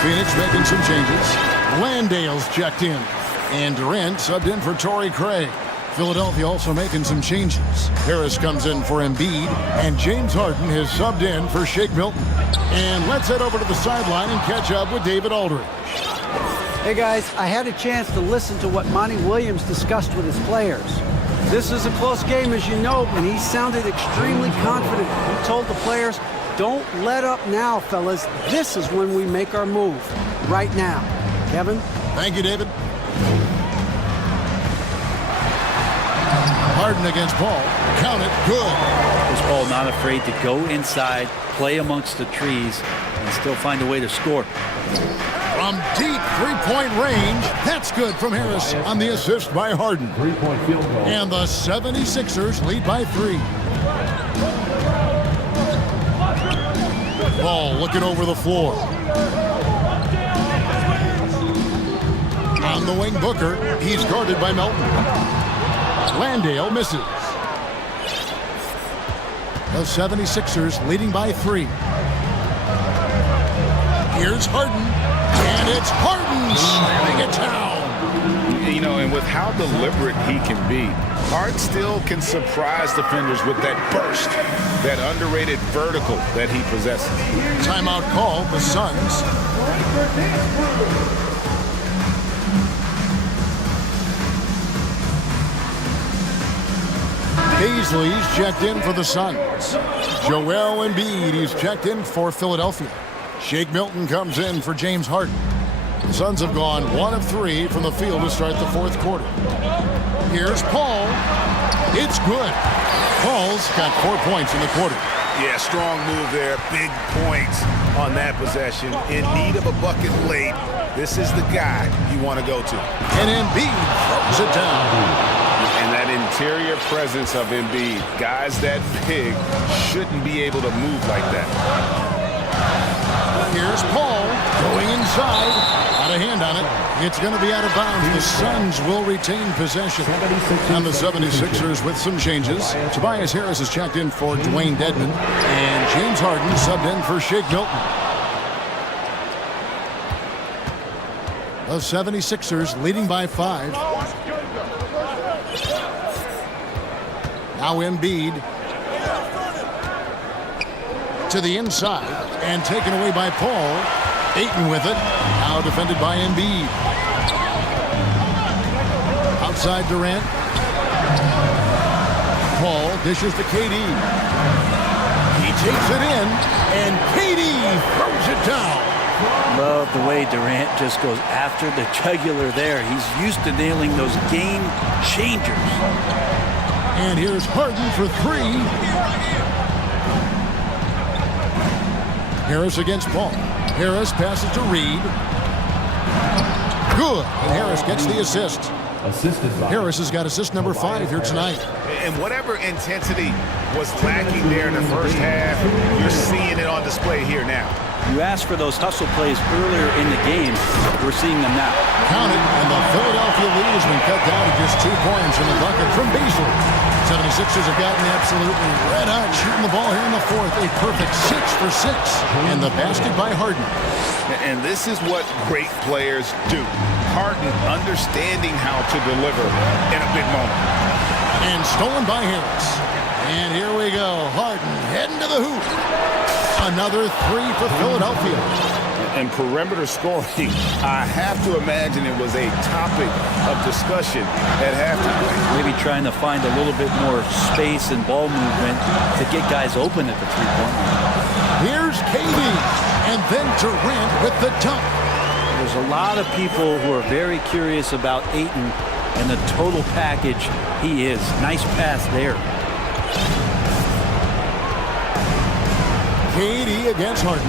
Phoenix making some changes. Landale's checked in. And Durant subbed in for Torrey Craig. Philadelphia also making some changes. Harris comes in for Embiid. And James Harden has subbed in for Shake Milton. And let's head over to the sideline and catch up with David Aldridge. Hey guys, I had a chance to listen to what Monty Williams discussed with his players. This is a close game, as you know, and he sounded extremely confident. He told the players, don't let up now, fellas. This is when we make our move. Right now. Kevin? Thank you, David. Harden against Paul. Count it. Good. Chris Paul not afraid to go inside, play amongst the trees, and still find a way to score. From deep 3-point range, that's good from Harris on the assist by Harden. 3-point field goal. And the 76ers lead by 3. Ball looking over the floor. On the wing, Booker. He's guarded by Melton. Landale misses. The 76ers leading by 3. Here's Harden. And it's Harden slamming it down. You know, and with how deliberate he can be, Harden still can surprise defenders with that burst, that underrated vertical that he possesses. Timeout call, the Suns. Beasley's checked in for the Suns. Joel Embiid, he's checked in for Philadelphia. Shake Milton comes in for James Harden. The Suns have gone 1 of 3 from the field to start the 4th quarter. Here's Paul. It's good. Paul's got 4 points in the quarter. Yeah, strong move there. Big points on that possession. In need of a bucket late. This is the guy you want to go to. And Embiid throws it down. And that interior presence of Embiid, guys that big shouldn't be able to move like that. Here's Paul going inside. Out of hand on it. It's going to be out of bounds. The Suns will retain possession. And the 76ers with some changes. Tobias Harris has checked in for Dwayne Dedman. And James Harden subbed in for Shake Milton. The 76ers leading by 5. Now Embiid to the inside and taken away by Paul. Ayton with it. Now defended by Embiid. Outside Durant. Paul dishes to KD. He takes it in, and KD throws it down. Love the way Durant just goes after the jugular there. He's used to nailing those game changers. And here's Harden for 3. Harris against Paul. Harris passes to Reed. Good. And Harris gets the assist. Harris has got assist number 5 here tonight. And whatever intensity was lacking there in the first half, you're seeing it on display here now. You asked for those hustle plays earlier in the game. We're seeing them now. Count it, and the Philadelphia lead has been cut down to just 2 points in the bucket from Beasley. 76ers have gotten absolutely red hot shooting the ball here in the 4th. A perfect 6 for 6. And the basket by Harden. And this is what great players do. Harden understanding how to deliver in a big moment. And stolen by Harris. And here we go. Harden heading to the hoop. Another 3 for Philadelphia. And perimeter scoring, I have to imagine it was a topic of discussion at halftime. Maybe trying to find a little bit more space and ball movement to get guys open at the three-point line. Here's KD, and then Durant with the dunk. There's a lot of people who are very curious about Ayton and the total package he is. Nice pass there. KD against Harden.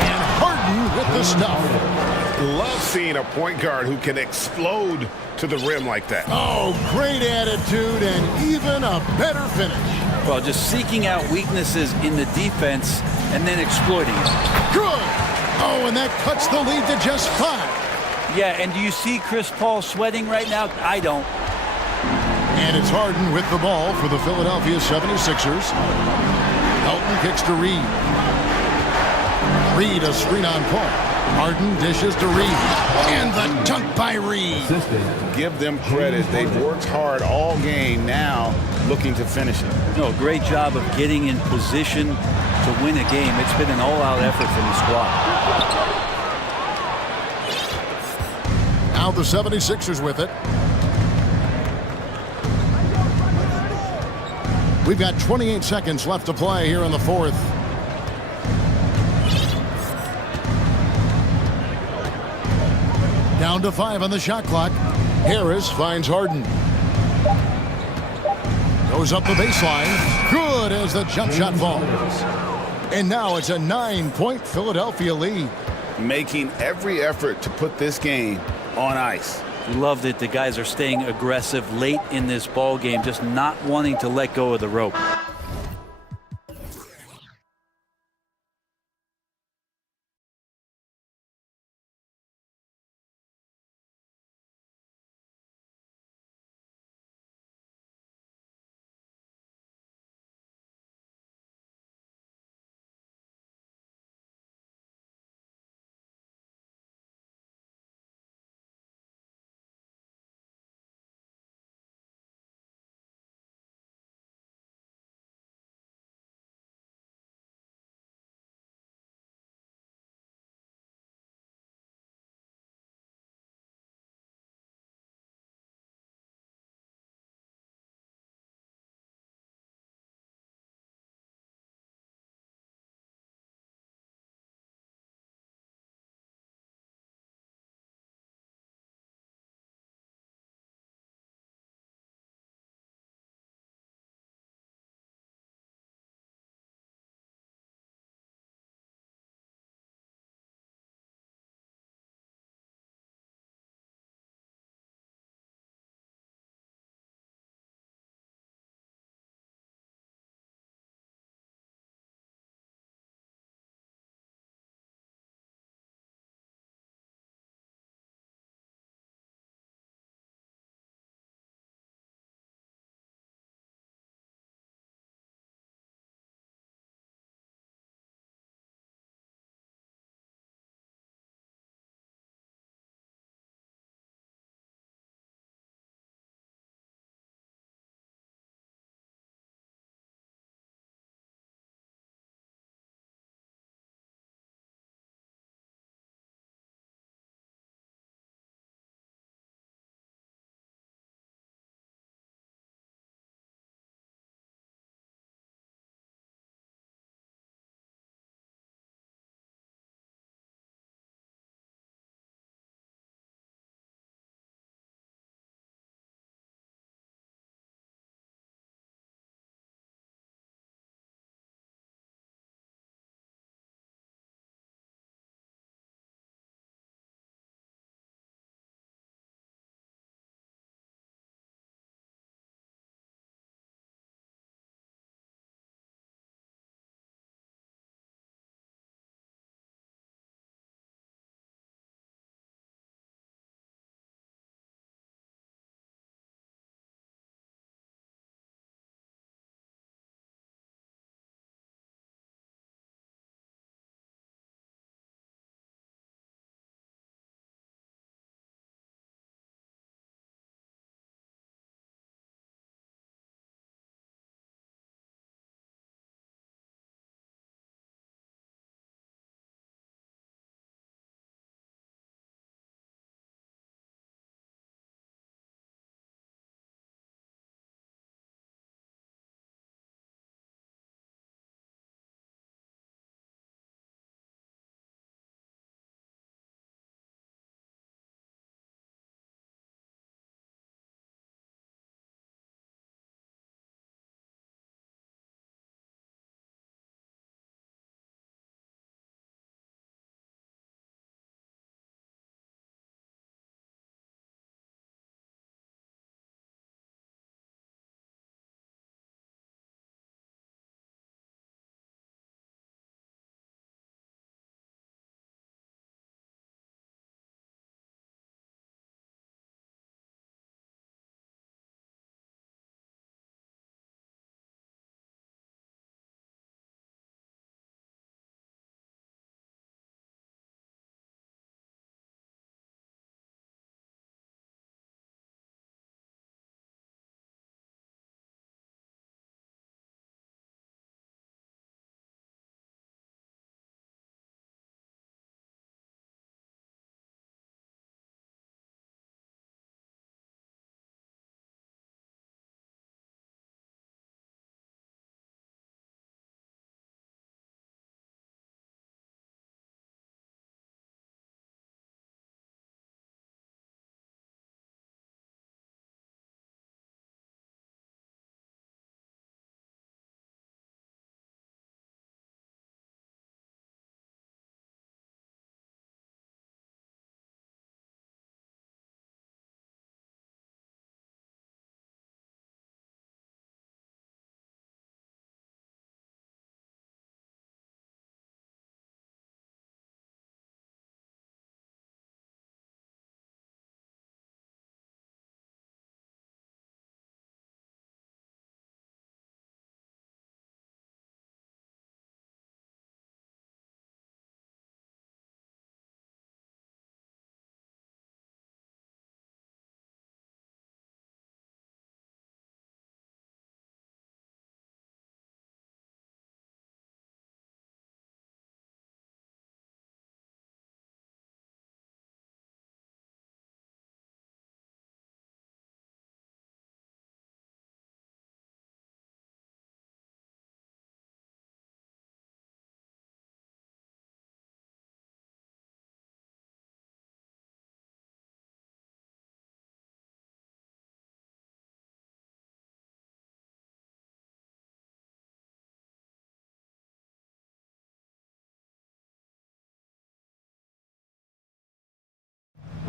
And Harden with the stuff. Love seeing a point guard who can explode to the rim like that. Oh, great attitude and even a better finish. Well, just seeking out weaknesses in the defense and then exploiting it. Good. Oh, and that cuts the lead to just 5. Yeah, and do you see Chris Paul sweating right now? I don't. And it's Harden with the ball for the Philadelphia 76ers. Elton kicks to Reed. Reed a screen on Paul. Harden dishes to Reed. And the dunk by Reed. Give them credit. They've worked hard all game, now looking to finish it. No, great job of getting in position to win a game. It's been an all-out effort from the squad. Now the 76ers with it. We've got 28 seconds left to play here in the 4th. Down to 5 on the shot clock. Harris finds Harden. Goes up the baseline. Good as the jump shot falls. And now it's a 9-point Philadelphia lead. Making every effort to put this game on ice. Love that the guys are staying aggressive late in this ball game, just not wanting to let go of the rope.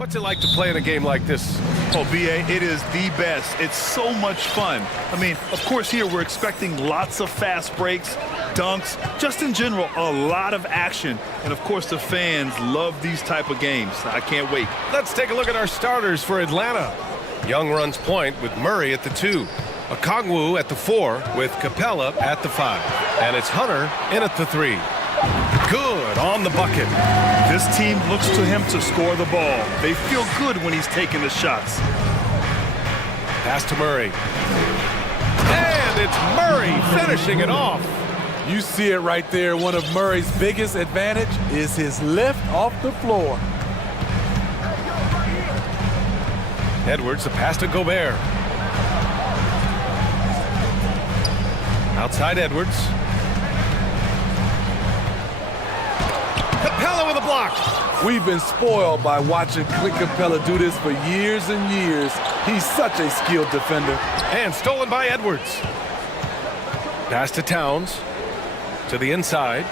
What's it like to play in a game like this? Oh, BA, it is the best. It's so much fun. I mean, of course, here we're expecting lots of fast breaks, dunks, just in general, a lot of action. And, of course, the fans love these type of games. I can't wait. Let's take a look at our starters for Atlanta. Young runs point with Murray at the 2. Okongwu at the 4 with Capella at the 5. And it's Hunter in at the 3. Good on the bucket. This team looks to him to score the ball. They feel good when he's taking the shots. Pass to Murray. And it's Murray finishing it off. You see it right there. One of Murray's biggest advantage is his lift off the floor. Edwards, the pass to Gobert. Outside Edwards. Capella with a block. We've been spoiled by watching Clint Capella do this for years and years. He's such a skilled defender. And stolen by Edwards. Pass to Towns. To the inside.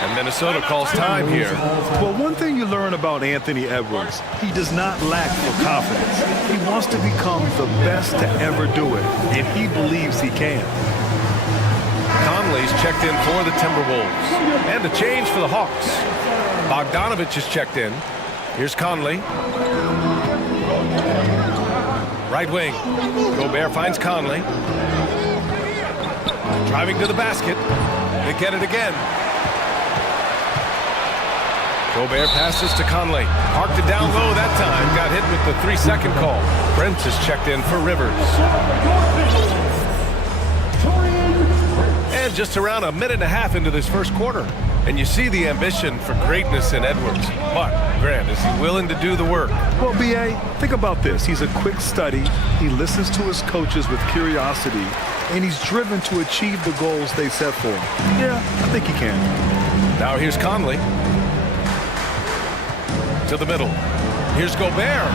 And Minnesota calls time here. Well, one thing you learn about Anthony Edwards, he does not lack for confidence. He wants to become the best to ever do it, and he believes he can. Conley's checked in for the Timberwolves. And a change for the Hawks. Bogdanovich is checked in. Here's Conley. Right wing. Gobert finds Conley. Driving to the basket. They get it again. Gobert passes to Conley. Parked it down low that time. Got hit with the 3-second call. Brent is checked in for Rivers. And just around a minute and a half into this first quarter. And you see the ambition for greatness in Edwards. But, Grant, is he willing to do the work? Well, B.A., think about this. He's a quick study. He listens to his coaches with curiosity. And he's driven to achieve the goals they set for him. Yeah, I think he can. Now here's Conley. To the middle. Here's Gobert.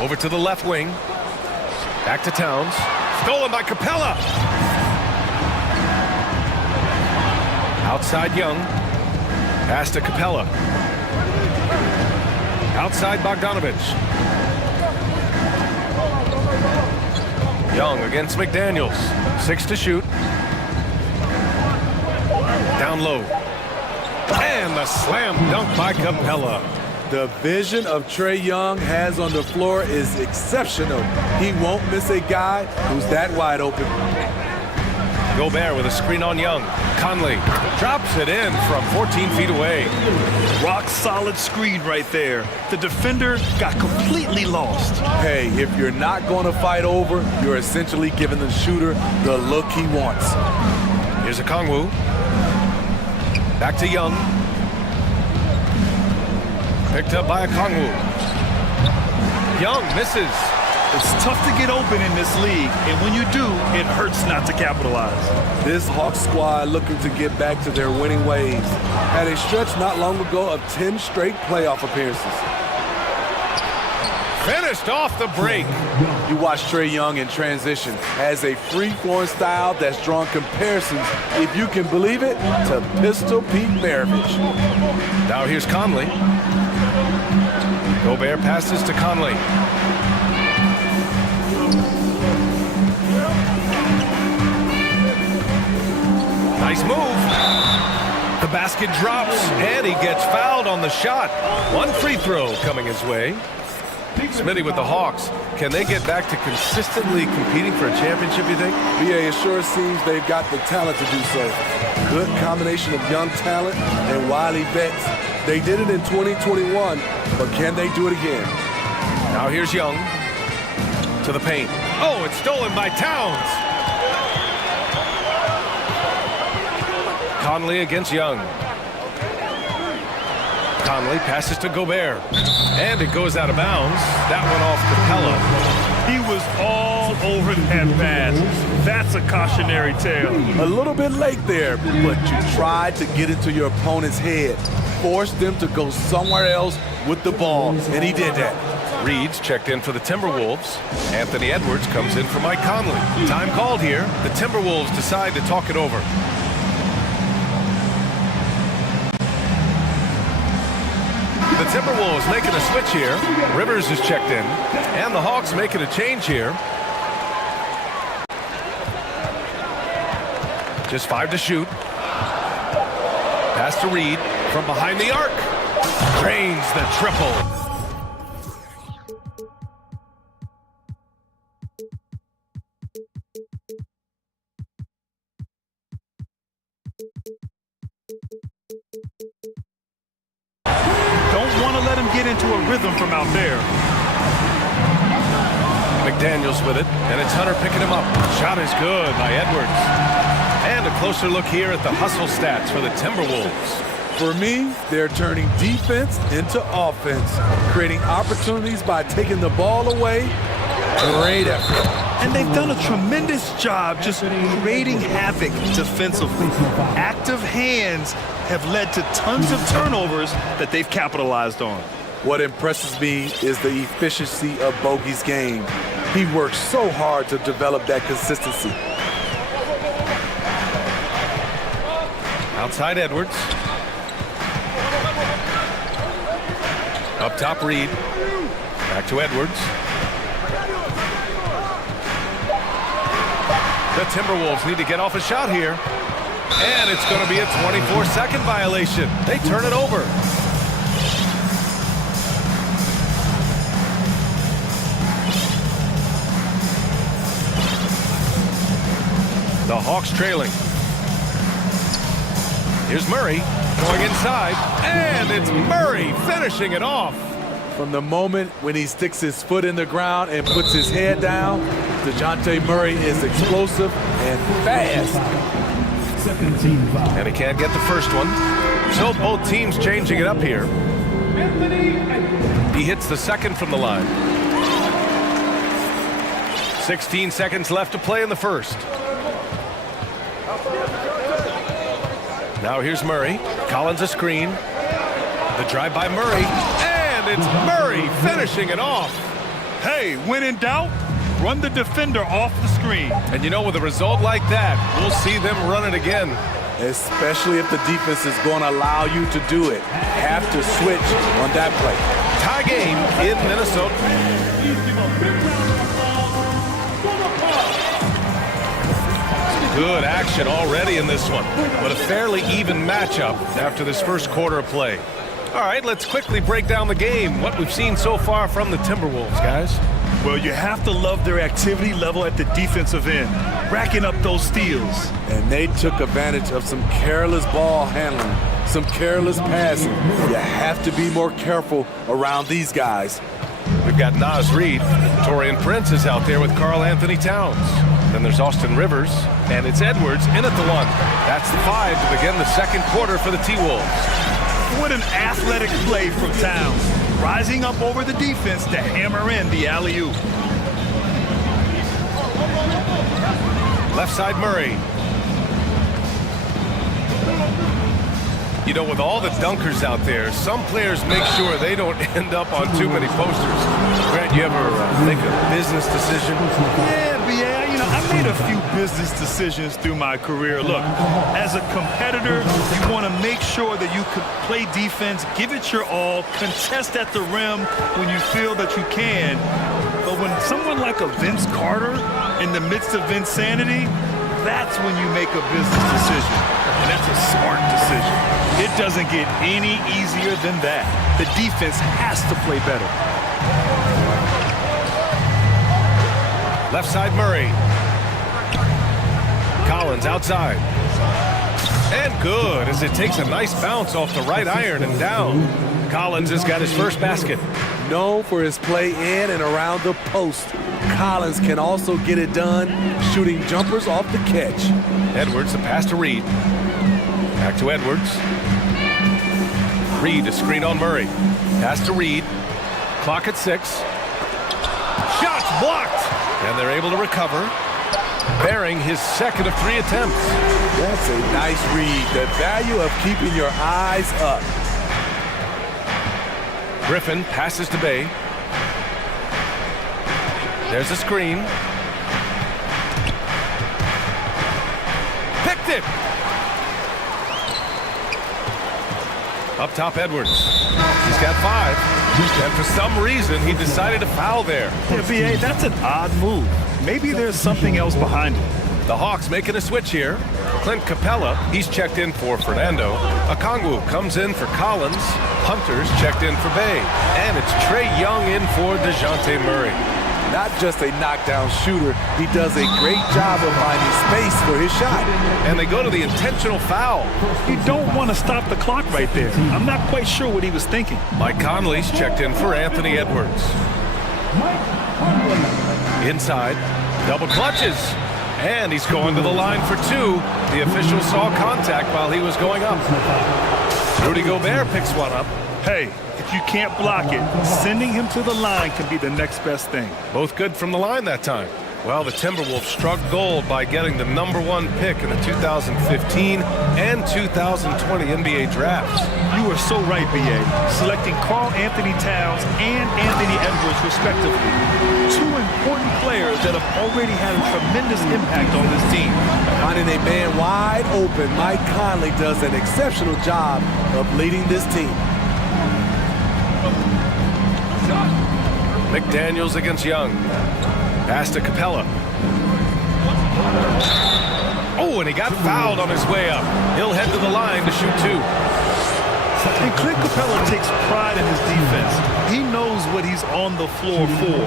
Over to the left wing. Back to Towns. Stolen by Capella. Outside Young. Pass to Capella. Outside Bogdanovich. Young against McDaniels. 6 to shoot. Down low. And the slam dunk by Capella. The vision of Trae Young has on the floor is exceptional. He won't miss a guy who's that wide open. Gobert with a screen on Young. Conley drops it in from 14 feet away. Rock solid screen right there. The defender got completely lost. Hey, if you're not going to fight over, you're essentially giving the shooter the look he wants. Here's Okongwu. Back to Young. Picked up by Okongwu. Young misses. It's tough to get open in this league, and when you do, it hurts not to capitalize. This Hawks squad looking to get back to their winning ways. Had a stretch not long ago of 10 straight playoff appearances. Finished off the break. You watch Trae Young in transition. Has a free-flowing style that's drawn comparisons, if you can believe it, to Pistol Pete Maravich. Now here's Conley. Gobert passes to Conley. Nice move. The basket drops, and he gets fouled on the shot. One free throw coming his way. Smitty with the Hawks. Can they get back to consistently competing for a championship, you think? BA, it sure seems they've got the talent to do so. Good combination of young talent and wily vets. They did it in 2021, but can they do it again? Now here's Young. To the paint. Oh, it's stolen by Towns. Conley against Young. Conley passes to Gobert. And it goes out of bounds. That one off Capella. He was all over that pass. That's a cautionary tale. A little bit late there, but you tried to get into your opponent's head. Forced them to go somewhere else with the ball, and he did that. Reed's checked in for the Timberwolves. Anthony Edwards comes in for Mike Conley. Time called here. The Timberwolves decide to talk it over. the Timberwolves making a switch here. Rivers is checked in. And the Hawks making a change here. Just 5 to shoot. Pass to Reed from behind the arc. Drains the triple. Don't want to let him get into a rhythm from out there. McDaniels with it, and it's Hunter picking him up. Shot is good by Edwards. And a closer look here at the hustle stats for the Timberwolves. For me, they're turning defense into offense, creating opportunities by taking the ball away. Great effort. And they've done a tremendous job just creating havoc defensively. Active hands have led to tons of turnovers that they've capitalized on. What impresses me is the efficiency of Bogey's game. He works so hard to develop that consistency. Outside Edwards. Up top Reed. Back to Edwards. The Timberwolves need to get off a shot here. And it's going to be a 24-second violation. They turn it over. The Hawks trailing. Here's Murray going inside, and it's Murray finishing it off. From the moment when he sticks his foot in the ground and puts his head down, DeJounte Murray is explosive and fast. And he can't get the first one. So both teams changing it up here. He hits the second from the line. 16 seconds left to play in the first. Now here's Murray. Collins a screen. The drive by Murray. And it's Murray finishing it off. Hey, when in doubt, run the defender off the screen. And you know, with a result like that, we'll see them run it again. Especially if the defense is going to allow you to do it. Have to switch on that play. Tie game in Minnesota. Good action already in this one, but a fairly even matchup after this first quarter of play. All right, let's quickly break down the game, what we've seen so far from the Timberwolves, guys. Well, you have to love their activity level at the defensive end, racking up those steals. And they took advantage of some careless ball handling, some careless passing. You have to be more careful around these guys. We've got Naz Reid. Torian Prince is out there with Karl Anthony Towns. Then there's Austin Rivers, and it's Edwards in at the 1. That's the 5 to begin the second quarter for the T-Wolves. What an athletic play from Towns, rising up over the defense to hammer in the alley-oop. Left side Murray. You know, with all the dunkers out there, some players make sure they don't end up on too many posters. Grant, you ever make a business decision? Yeah, you know, I made a few business decisions through my career. Look, as a competitor, you want to make sure that you can play defense, give it your all, contest at the rim when you feel that you can. But when someone like a Vince Carter in the midst of insanity, that's when you make a business decision. And that's a smart decision. It doesn't get any easier than that. The defense has to play better. Left side Murray. Collins outside. And good as it takes a nice bounce off the right iron and down. Collins has got his first basket. Known for his play in and around the post, Collins can also get it done shooting jumpers off the catch. Edwards, the pass to Reed. Back to Edwards. Reed, a screen on Murray. Pass to Reed. Clock at 6. Shots blocked. And they're able to recover. Bearing his second of 3 attempts. That's a nice read. The value of keeping your eyes up. Griffin passes to Bay. There's a screen. Picked it. Up top, Edwards. He's got 5. And for some reason, he decided to foul there. Yeah, B.A., that's an odd move. Maybe there's something else behind it. The Hawks making a switch here. Clint Capella, he's checked in for Fernando. Okongwu comes in for Collins. Hunter's checked in for Bay. And it's Trae Young in for DeJounte Murray. Not just a knockdown shooter, he does a great job of finding space for his shot. And they go to the intentional foul. You don't want to stop the clock right there. I'm not quite sure what he was thinking. Mike Conley's checked in for Anthony Edwards. Inside, double clutches. And he's going to the line for 2. The official saw contact while he was going up. Rudy Gobert picks one up. Hey, if you can't block it, sending him to the line can be the next best thing. Both good from the line that time. Well, the Timberwolves struck gold by getting the #1 pick in the 2015 and 2020 NBA drafts. You are so right, B.A. Selecting Karl Anthony Towns and Anthony Edwards, respectively. 2 important players that have already had a tremendous impact on this team. Finding a man wide open, Mike Conley does an exceptional job of leading this team. McDaniels against Young. Pass to Capella. Oh, and he got fouled on his way up. He'll head to the line to shoot 2. And Clint Capella takes pride in his defense. He knows what he's on the floor for.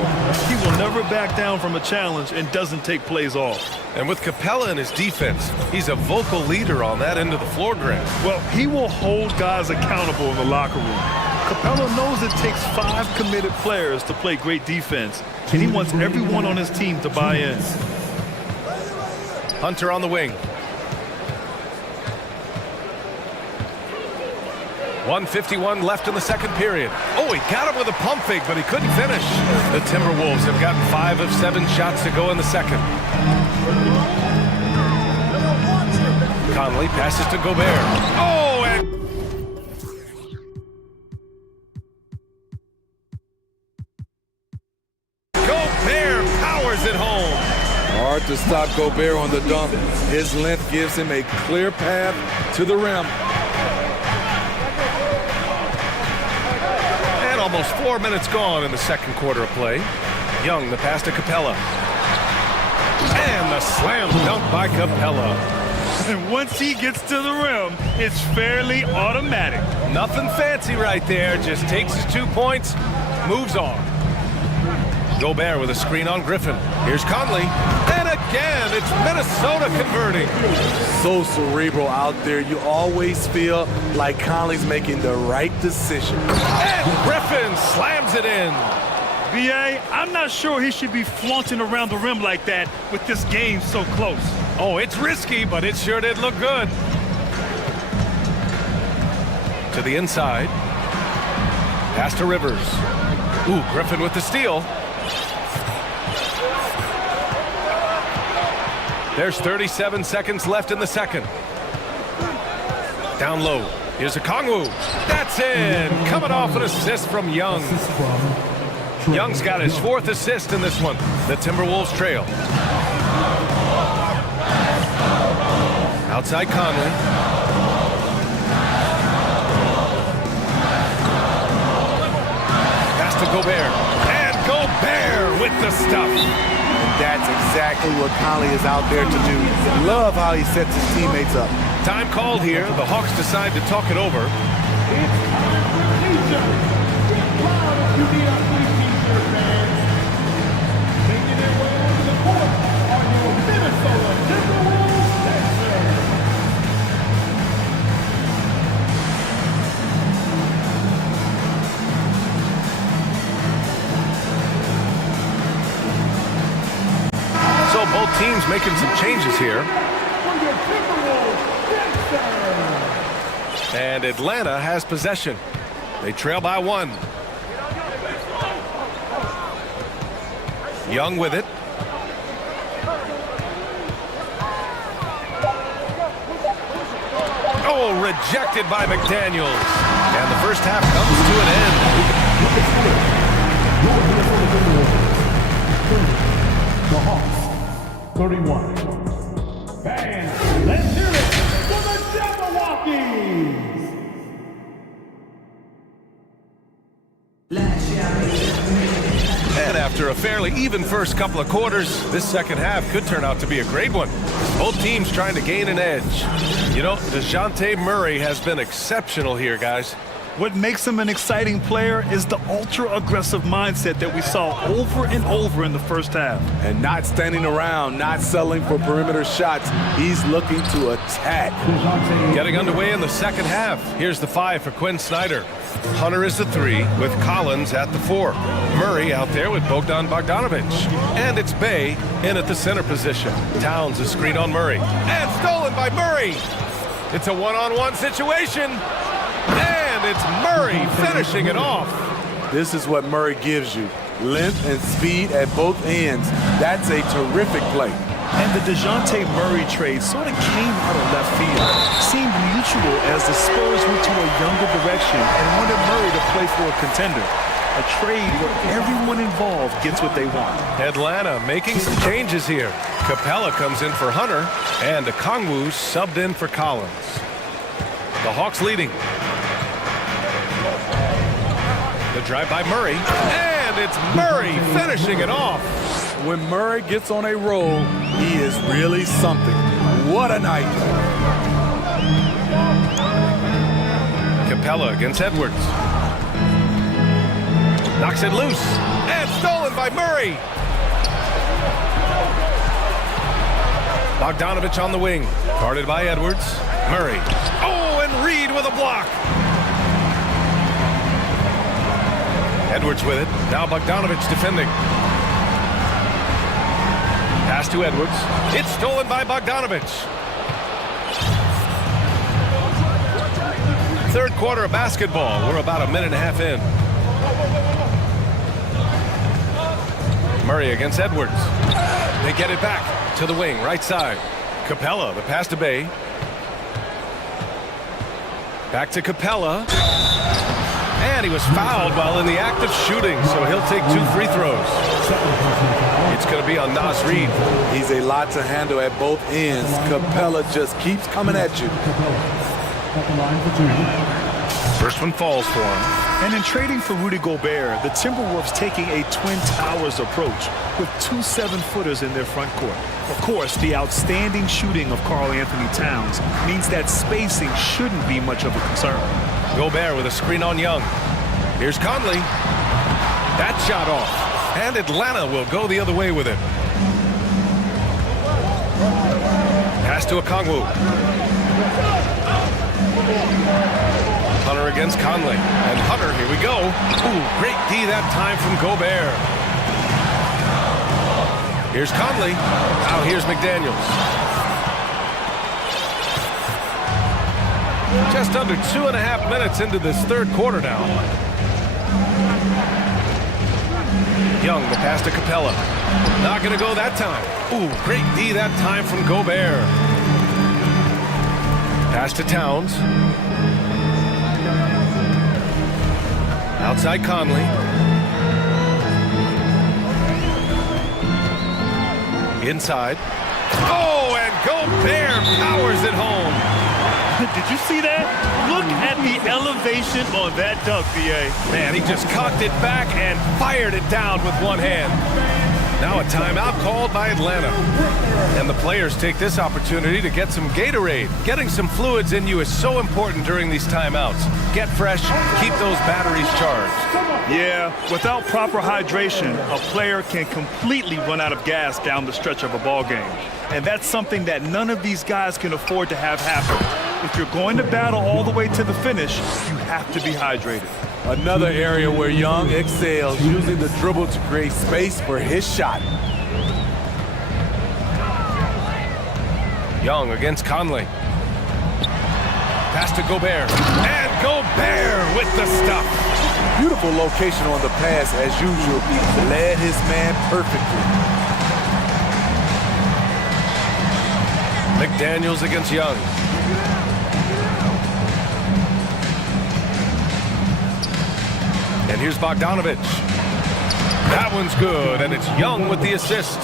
He will never back down from a challenge and doesn't take plays off. And with Capella in his defense, he's a vocal leader on that end of the floor, Grant. Well, he will hold guys accountable in the locker room. Capella knows it takes 5 committed players to play great defense, and he wants everyone on his team to buy in. Hunter on the wing. 1:51 left in the second period. Oh, he got him with a pump fake, but he couldn't finish. The Timberwolves have gotten 5 of 7 shots to go in the second. Conley passes to Gobert. Oh, and Gobert powers it home. Hard to stop Gobert on the dunk. His length gives him a clear path to the rim. Almost 4 minutes gone in the second quarter of play. Young, the pass to Capella. And the slam dunk by Capella. And once he gets to the rim, it's fairly automatic. Nothing fancy right there. Just takes his 2 points, moves on. Gobert with a screen on Griffin. Here's Conley. And again, it's Minnesota converting. So cerebral out there. You always feel like Conley's making the right decision. And Griffin slams it in. B.A., I'm not sure he should be flaunting around the rim like that with this game so close. Oh, it's risky, but it sure did look good. To the inside. Pass to Rivers. Ooh, Griffin with the steal. There's 37 seconds left in the second. Down low. Here's Okongwu. That's in. Coming off an assist from Young. Young's got his 4th assist in this one. The Timberwolves trail. Outside Conley. Pass to Gobert. And Gobert with the stuff. That's exactly what Conley is out there to do. Love how he sets his teammates up. Time called here. The Hawks decide to talk it over. It's time for the nation. Get loud if you need a free t-shirt, fans. Making their way onto the court are your Minnesota Timberwolves Sixers. So both teams making some changes here. And Atlanta has possession. They trail by 1. Young with it. Oh, rejected by McDaniels. And the first half comes to an end. The Hawks, 31. Fans, let's hear it for the Jabberwockies! After a fairly even first couple of quarters, this second half could turn out to be a great one. Both teams trying to gain an edge. You know, DeJounte Murray has been exceptional here, guys. What makes him an exciting player is the ultra-aggressive mindset that we saw over and over in the first half. And not standing around, not settling for perimeter shots. He's looking to attack. Getting underway in the second half. Here's the 5 for Quinn Snyder. Hunter is the 3 with Collins at the 4. Murray out there with Bogdan Bogdanovic. And it's Bay in at the center position. Towns a screen on Murray. And stolen by Murray. It's a one-on-one situation. And it's Murray finishing it off. This is what Murray gives you. Length and speed at both ends. That's a terrific play. And the DeJounte Murray trade sort of came out of left field. Seemed mutual as the Spurs went to a younger direction and wanted Murray to play for a contender. A trade where everyone involved gets what they want. Atlanta making some changes here. Capella comes in for Hunter, and Okongwu subbed in for Collins. The Hawks leading. The drive by Murray, and it's Murray finishing it off. When Murray gets on a roll, he is really something. What a night. Capella against Edwards. Knocks it loose, and stolen by Murray. Bogdanovic on the wing, guarded by Edwards. Murray. Oh, and Reed with a block. Edwards with it. Now Bogdanovic defending. Pass to Edwards. It's stolen by Bogdanovic. Third quarter of basketball. We're about a minute and a half in. Murray against Edwards. They get it back to the wing, right side. Capella, the pass to Bay. Back to Capella. And he was fouled while in the act of shooting, so he'll take 2 free throws. It's going to be on Nas Reed. He's a lot to handle at both ends. Capella just keeps coming at you. First one falls for him. And in trading for Rudy Gobert, the Timberwolves taking a Twin Towers approach with 2 7-footers in their front court. Of course, the outstanding shooting of Karl Anthony Towns means that spacing shouldn't be much of a concern. Gobert with a screen on Young. Here's Conley. That shot off. And Atlanta will go the other way with it. Pass to Okongwu. Hunter against Conley. And Hunter, here we go. Ooh, great D that time from Gobert. Here's Conley. Now here's McDaniels. Just under 2.5 minutes into this third quarter now. Young, the pass to Capella. Not going to go that time. Ooh, great D that time from Gobert. Pass to Towns. Outside Conley. Inside. Oh, and Gobert powers it home. Did you see that? Look at the elevation on that dunk, B.A. Man, he just cocked it back and fired it down with one hand. Now a timeout called by Atlanta. And the players take this opportunity to get some Gatorade. Getting some fluids in you is so important during these timeouts. Get fresh, keep those batteries charged. Yeah, without proper hydration, a player can completely run out of gas down the stretch of a ball game. And that's something that none of these guys can afford to have happen. If you're going to battle all the way to the finish, you have to be hydrated. Another area where Young excels, using the dribble to create space for his shot. Young against Conley. Pass to Gobert. And Gobert with the stuff. Beautiful location on the pass as usual. Led his man perfectly. McDaniels against Young. And here's Bogdanovic. That one's good, and it's Young with the assist.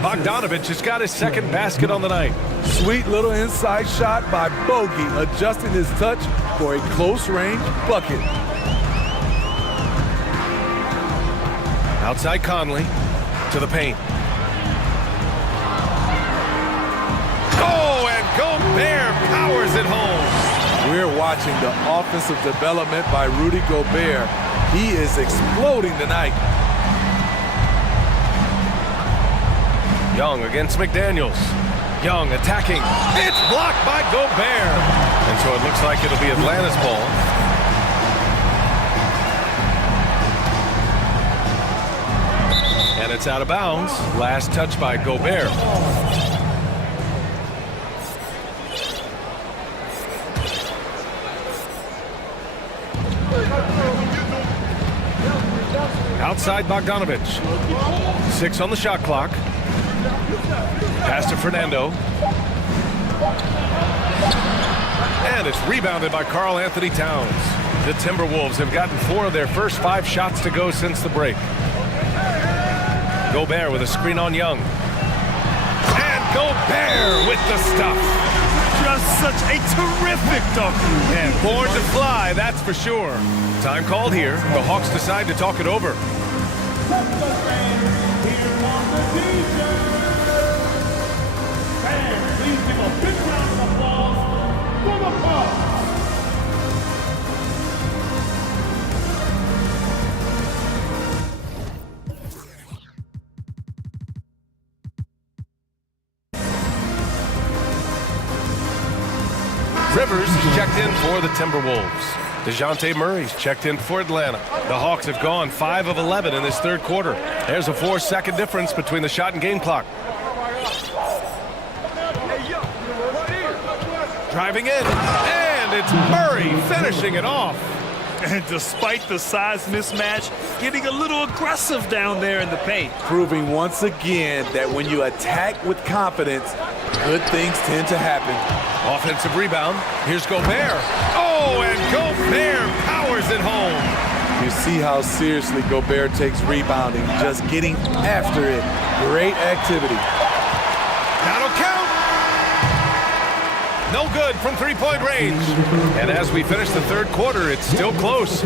Bogdanovic has got his second basket on the night. Sweet little inside shot by Bogey, adjusting his touch for a close-range bucket. Outside Conley to the paint. Oh, and Gobert powers it home. We're watching the offensive development by Rudy Gobert. He is exploding tonight. Young against McDaniels. Young attacking. It's blocked by Gobert. And so it looks like it'll be Atlanta's ball. And it's out of bounds. Last touch by Gobert. Outside Bogdanovich. 6 on the shot clock. Pass to Fernando. And it's rebounded by Karl Anthony Towns. The Timberwolves have gotten 4 of their first 5 shots to go since the break. Gobert with a screen on Young. And Gobert with the stuff. Just such a terrific dunk. And born to fly, that's for sure. Time called here. The Hawks decide to talk it over. Please give a big round of applause for the Bucks. Rivers checked in for the Timberwolves. DeJounte Murray's checked in for Atlanta. The Hawks have gone 5 of 11 in this third quarter. There's a 4-second difference between the shot and game clock. Driving in, and it's Murray finishing it off. And despite the size mismatch, getting a little aggressive down there in the paint. Proving once again that when you attack with confidence, good things tend to happen. Offensive rebound. Here's Gobert. Oh, and Gobert powers it home. You see how seriously Gobert takes rebounding, just getting after it. Great activity. That'll count. No good from three-point range. And as we finish the third quarter, it's still close.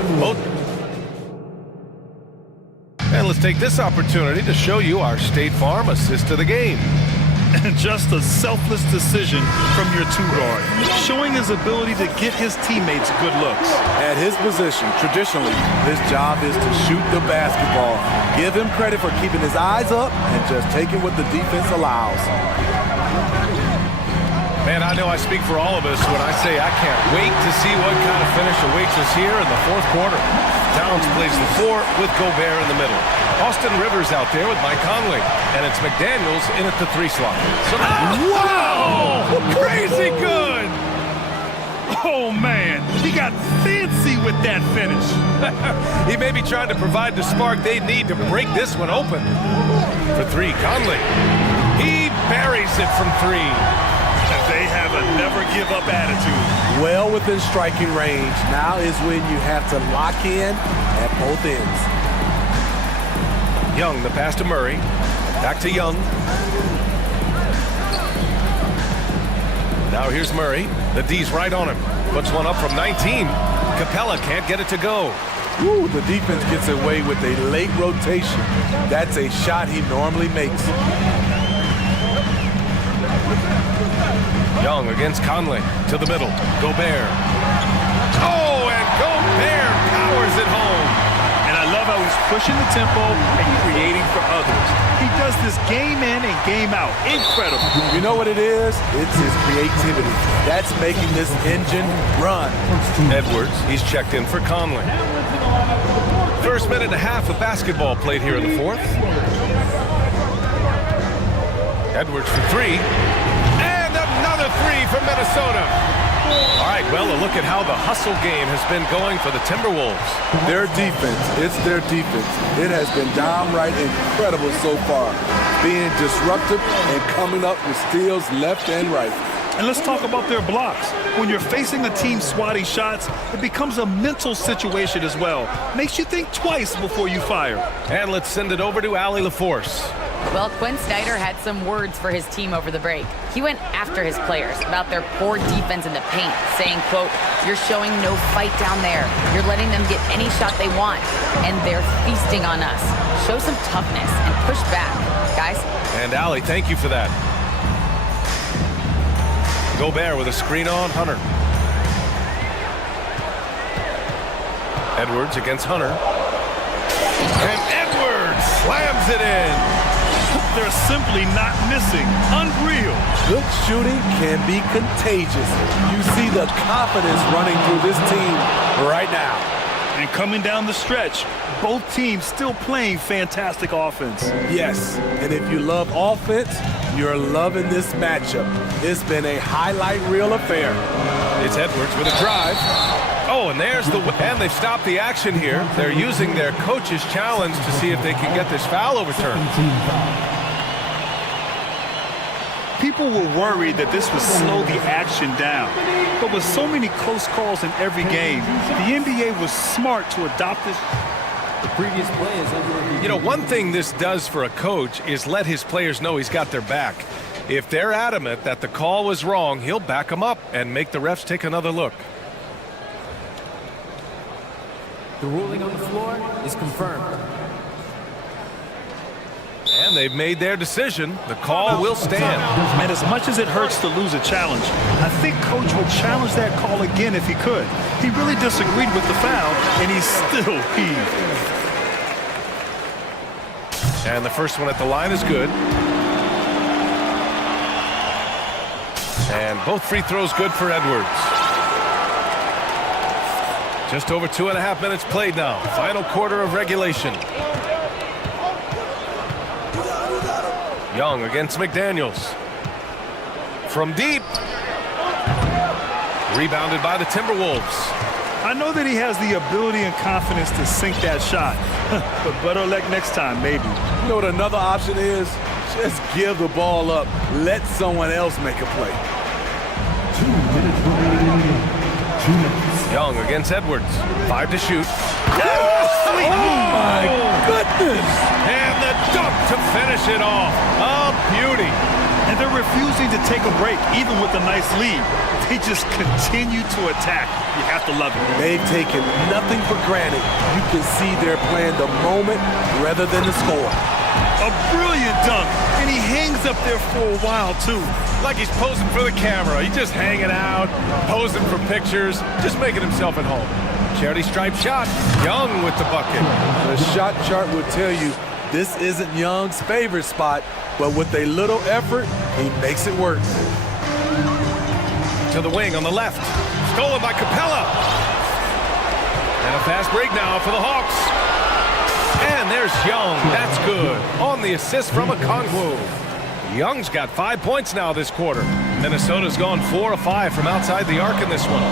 And let's take this opportunity to show you our State Farm assist to the game. And just a selfless decision from your 2-guard, showing his ability to get his teammates good looks. At his position, traditionally, his job is to shoot the basketball. Give him credit for keeping his eyes up and just taking what the defense allows. Man, I know I speak for all of us when I say I can't wait to see what kind of finish awaits us here in the fourth quarter. Towns plays the 4 with Gobert in the middle. Austin Rivers out there with Mike Conley. And it's McDaniels in at the 3 slot. So, wow! Crazy good! Oh, man. He got fancy with that finish. He may be trying to provide the spark they need to break this one open. For 3, Conley. He buries it from 3. They have a never-give-up attitude. Well within striking range. Now is when you have to lock in at both ends. Young, the pass to Murray. Back to Young. Now here's Murray. The D's right on him. Puts one up from 19. Capella can't get it to go. Woo, the defense gets away with a late rotation. That's a shot he normally makes. Young against Conley. To the middle. Gobert. Oh, and Gobert powers it home. And I love how he's pushing the tempo and creating for others. He does this game in and game out. Incredible. You know what it is? It's his creativity. That's making this engine run. Edwards, he's checked in for Conley. First minute and a half of basketball played here in the fourth. Edwards for 3. And another 3 from Minnesota. All right, well, a look at how the hustle game has been going for the Timberwolves. Their defense, it's their defense. It has been downright incredible so far, being disruptive and coming up with steals left and right. And let's talk about their blocks. When you're facing a team swatting shots, it becomes a mental situation as well. Makes you think twice before you fire. And let's send it over to Allie LaForce. Well, Quinn Snyder had some words for his team over the break. He went after his players about their poor defense in the paint, saying, quote, "You're showing no fight down there. You're letting them get any shot they want, and they're feasting on us. Show some toughness and push back, guys." And Allie, thank you for that. Gobert with a screen on Hunter. Edwards against Hunter. And Edwards slams it in. They're simply not missing. Unreal. Good shooting can be contagious. You see the confidence running through this team right now. And coming down the stretch, both teams still playing fantastic offense. Yes, and if you love offense, you're loving this matchup. It's been a highlight reel affair. It's Edwards with a drive. Oh, and there's and they've stopped the action here. They're using their coach's challenge to see if they can get this foul overturned. People were worried that this would slow the action down. But with so many close calls in every game, the NBA was smart to adopt this. The previous play is under review. You know, one thing this does for a coach is let his players know he's got their back. If they're adamant that the call was wrong, he'll back them up and make the refs take another look. The ruling on the floor is confirmed. And they've made their decision. The call will stand. And as much as it hurts to lose a challenge, I think Coach would challenge that call again if he could. He really disagreed with the foul, and he's still peeved. And the first one at the line is good. And both free throws good for Edwards. Just over 2.5 minutes played now. Final quarter of regulation. Young against McDaniels. From deep. Rebounded by the Timberwolves. I know that he has the ability and confidence to sink that shot. But better luck next time, maybe. You know what another option is? Just give the ball up. Let someone else make a play. 2 minutes remaining. 2 minutes. Young against Edwards. 5 to shoot. Oh my goodness! And the dunk to finish it off. A beauty. And they're refusing to take a break, even with a nice lead. They just continue to attack. You have to love it. They've taken nothing for granted. You can see they're playing the moment rather than the score. A brilliant dunk, and he hangs up there for a while, too. Like he's posing for the camera. He's just hanging out, posing for pictures, just making himself at home. Charity stripe shot. Young with the bucket. The shot chart will tell you this isn't Young's favorite spot, but with a little effort, he makes it work. To the wing on the left. Stolen by Capella. And a fast break now for the Hawks. And there's Young. That's good. On the assist from Okongwu. Young's got 5 points now this quarter. Minnesota's gone 4 of 5 from outside the arc in this one.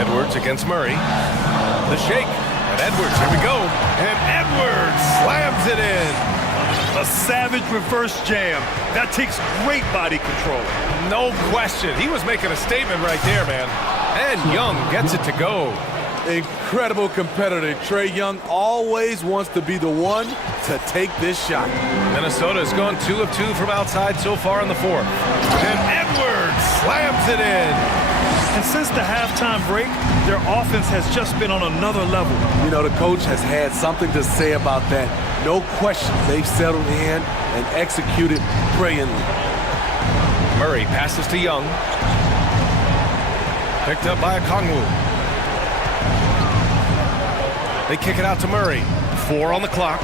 Edwards against Murray. The shake. And Edwards, here we go. And Edwards slams it in. A savage reverse jam. That takes great body control. No question. He was making a statement right there, man. And Young gets it to go. Incredible competitor. Trae Young always wants to be the one to take this shot. Minnesota has gone 2 of 2 from outside so far in the fourth. And Edwards slams it in. And since the halftime break, their offense has just been on another level. You know, the coach has had something to say about that. No question, they've settled in and executed brilliantly. Murray passes to Young. Picked up by Okongwu. They kick it out to Murray. 4 on the clock.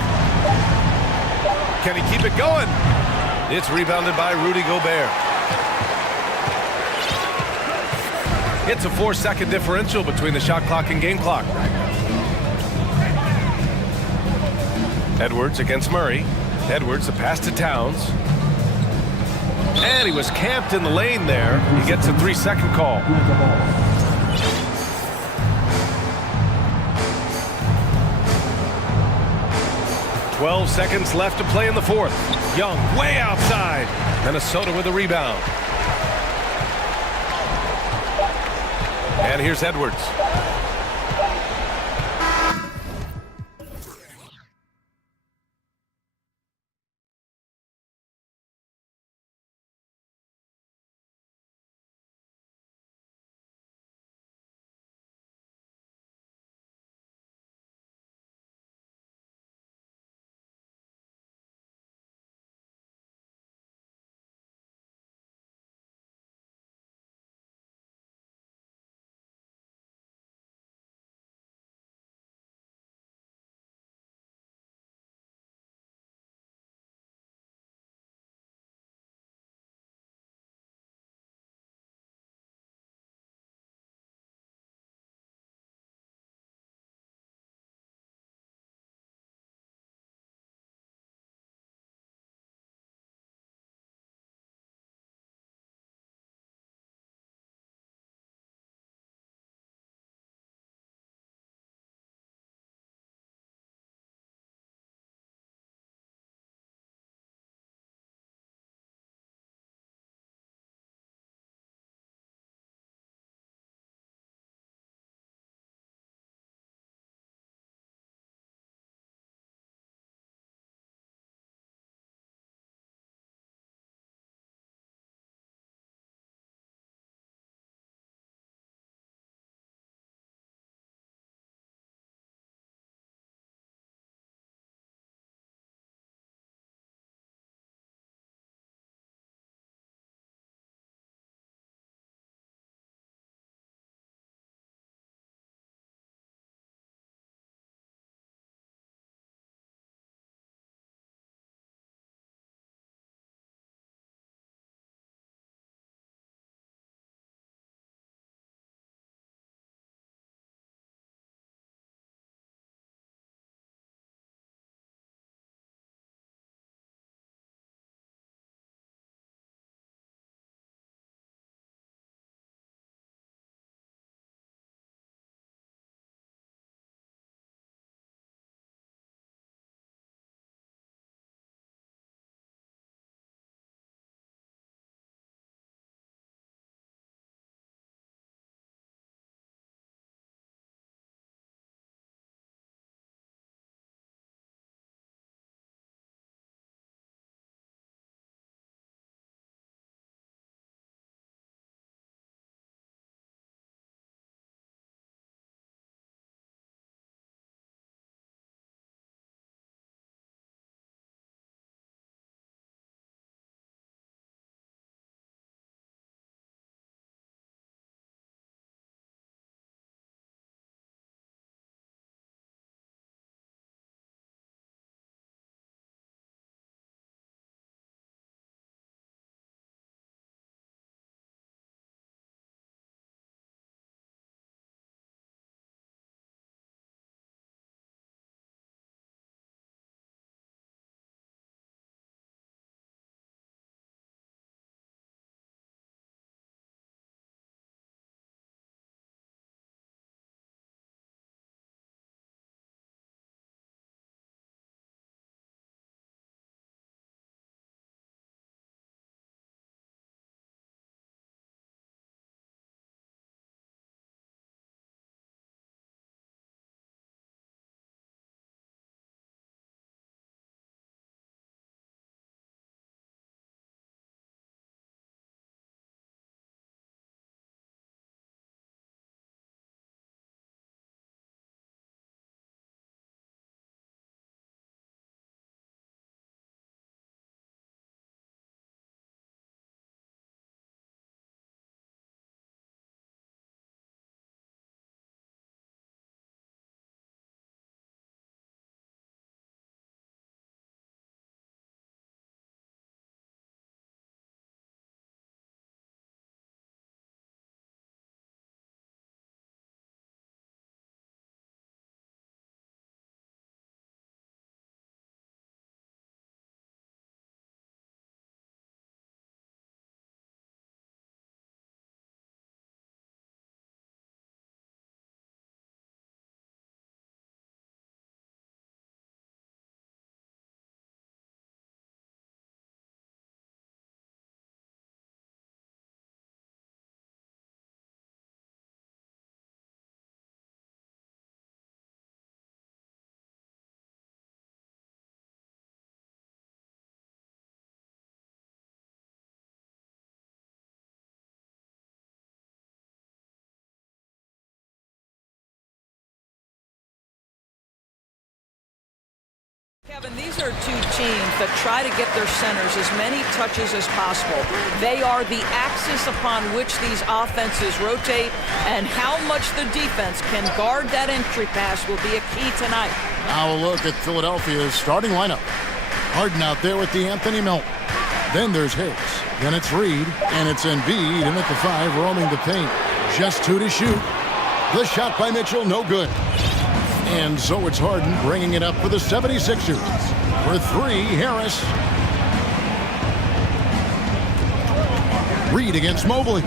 Can he keep it going? It's rebounded by Rudy Gobert. It's a 4-second differential between the shot clock and game clock. Edwards against Murray. Edwards, the pass to Towns. And he was camped in the lane there. He gets a 3-second call. "12 seconds left to play in the fourth. Young way outside. Minnesota with a rebound. And here's Edwards. Kevin, these are two teams that try to get their centers as many touches as possible. They are the axis upon which these offenses rotate, and how much the defense can guard that entry pass will be a key tonight. Now a look at Philadelphia's starting lineup. Harden out there with the Anthony Melton. Then there's Hicks. Then it's Reed, and it's Embiid, and at the 5, roaming the paint. Just 2 to shoot. The shot by Mitchell, no good. And so it's Harden bringing it up for the 76ers. For 3, Harris. Reed against Mobley.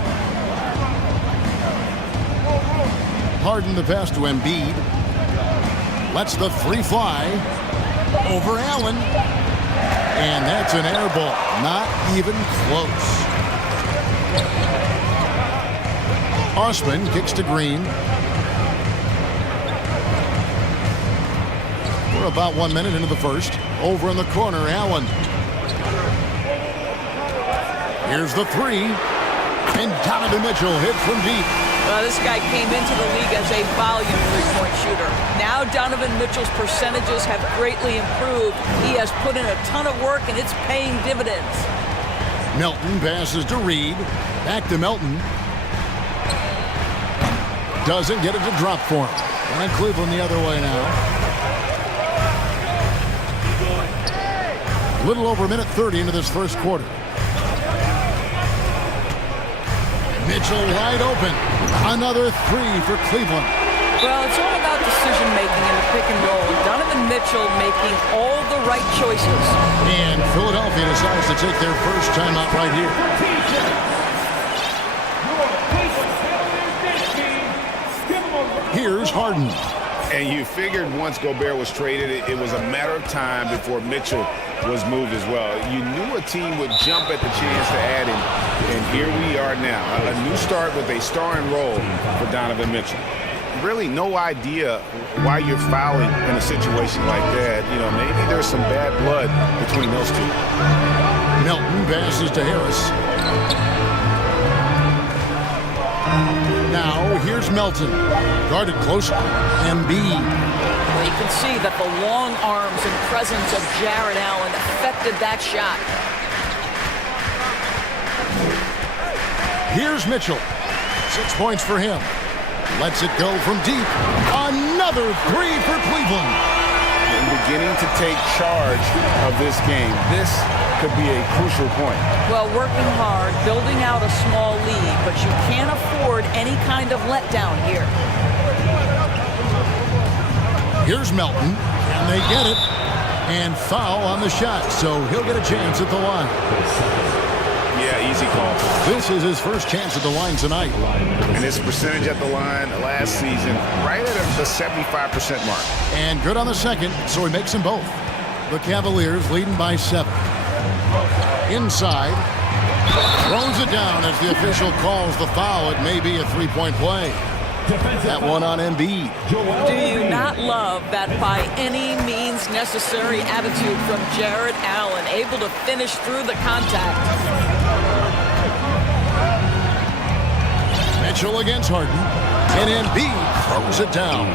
Harden the pass to Embiid. Lets the 3 fly. Over Allen. And that's an air ball. Not even close. Osman kicks to Green. We're about 1 minute into the first. Over in the corner, Allen. Here's the 3. And Donovan Mitchell hits from deep. This guy came into the league as a volume three-point shooter. Now Donovan Mitchell's percentages have greatly improved. He has put in a ton of work, and it's paying dividends. Melton passes to Reed. Back to Melton. Doesn't get it to drop for him. And Cleveland the other way now. A little over a minute 30 into this first quarter. Mitchell wide open. Another 3 for Cleveland. Well, it's all about decision-making in the pick and roll. Donovan Mitchell making all the right choices. And Philadelphia decides to take their first timeout right here. Here's Harden. And you figured once Gobert was traded, it was a matter of time before Mitchell was moved as well. You knew a team would jump at the chance to add him, and here we are now. A new start with a starring role for Donovan Mitchell. Really no idea why you're fouling in a situation like that. You know, maybe there's some bad blood between those two. Melton passes to Harris. Now, here's Melton. Guarded closer. Embiid. Well, you can see that the long arms and presence of Jared Allen affected that shot. Here's Mitchell. 6 points for him. Lets it go from deep. Another 3 for Cleveland. And beginning to take charge of this game. This could be a crucial point. Well, working hard, building out a small lead, but you can't afford any kind of letdown here. Here's Melton, and they get it. And foul on the shot, so he'll get a chance at the line. Yeah, easy call. This is his first chance at the line tonight. And his percentage at the line last season, right at the 75% mark. And good on the second, so he makes them both. The Cavaliers leading by 7. Inside. Throws it down as the official calls the foul. It may be a three-point play. That one on Embiid. Do you not love that by any means necessary attitude from Jared Allen, able to finish through the contact? Mitchell against Harden, and Embiid throws it down.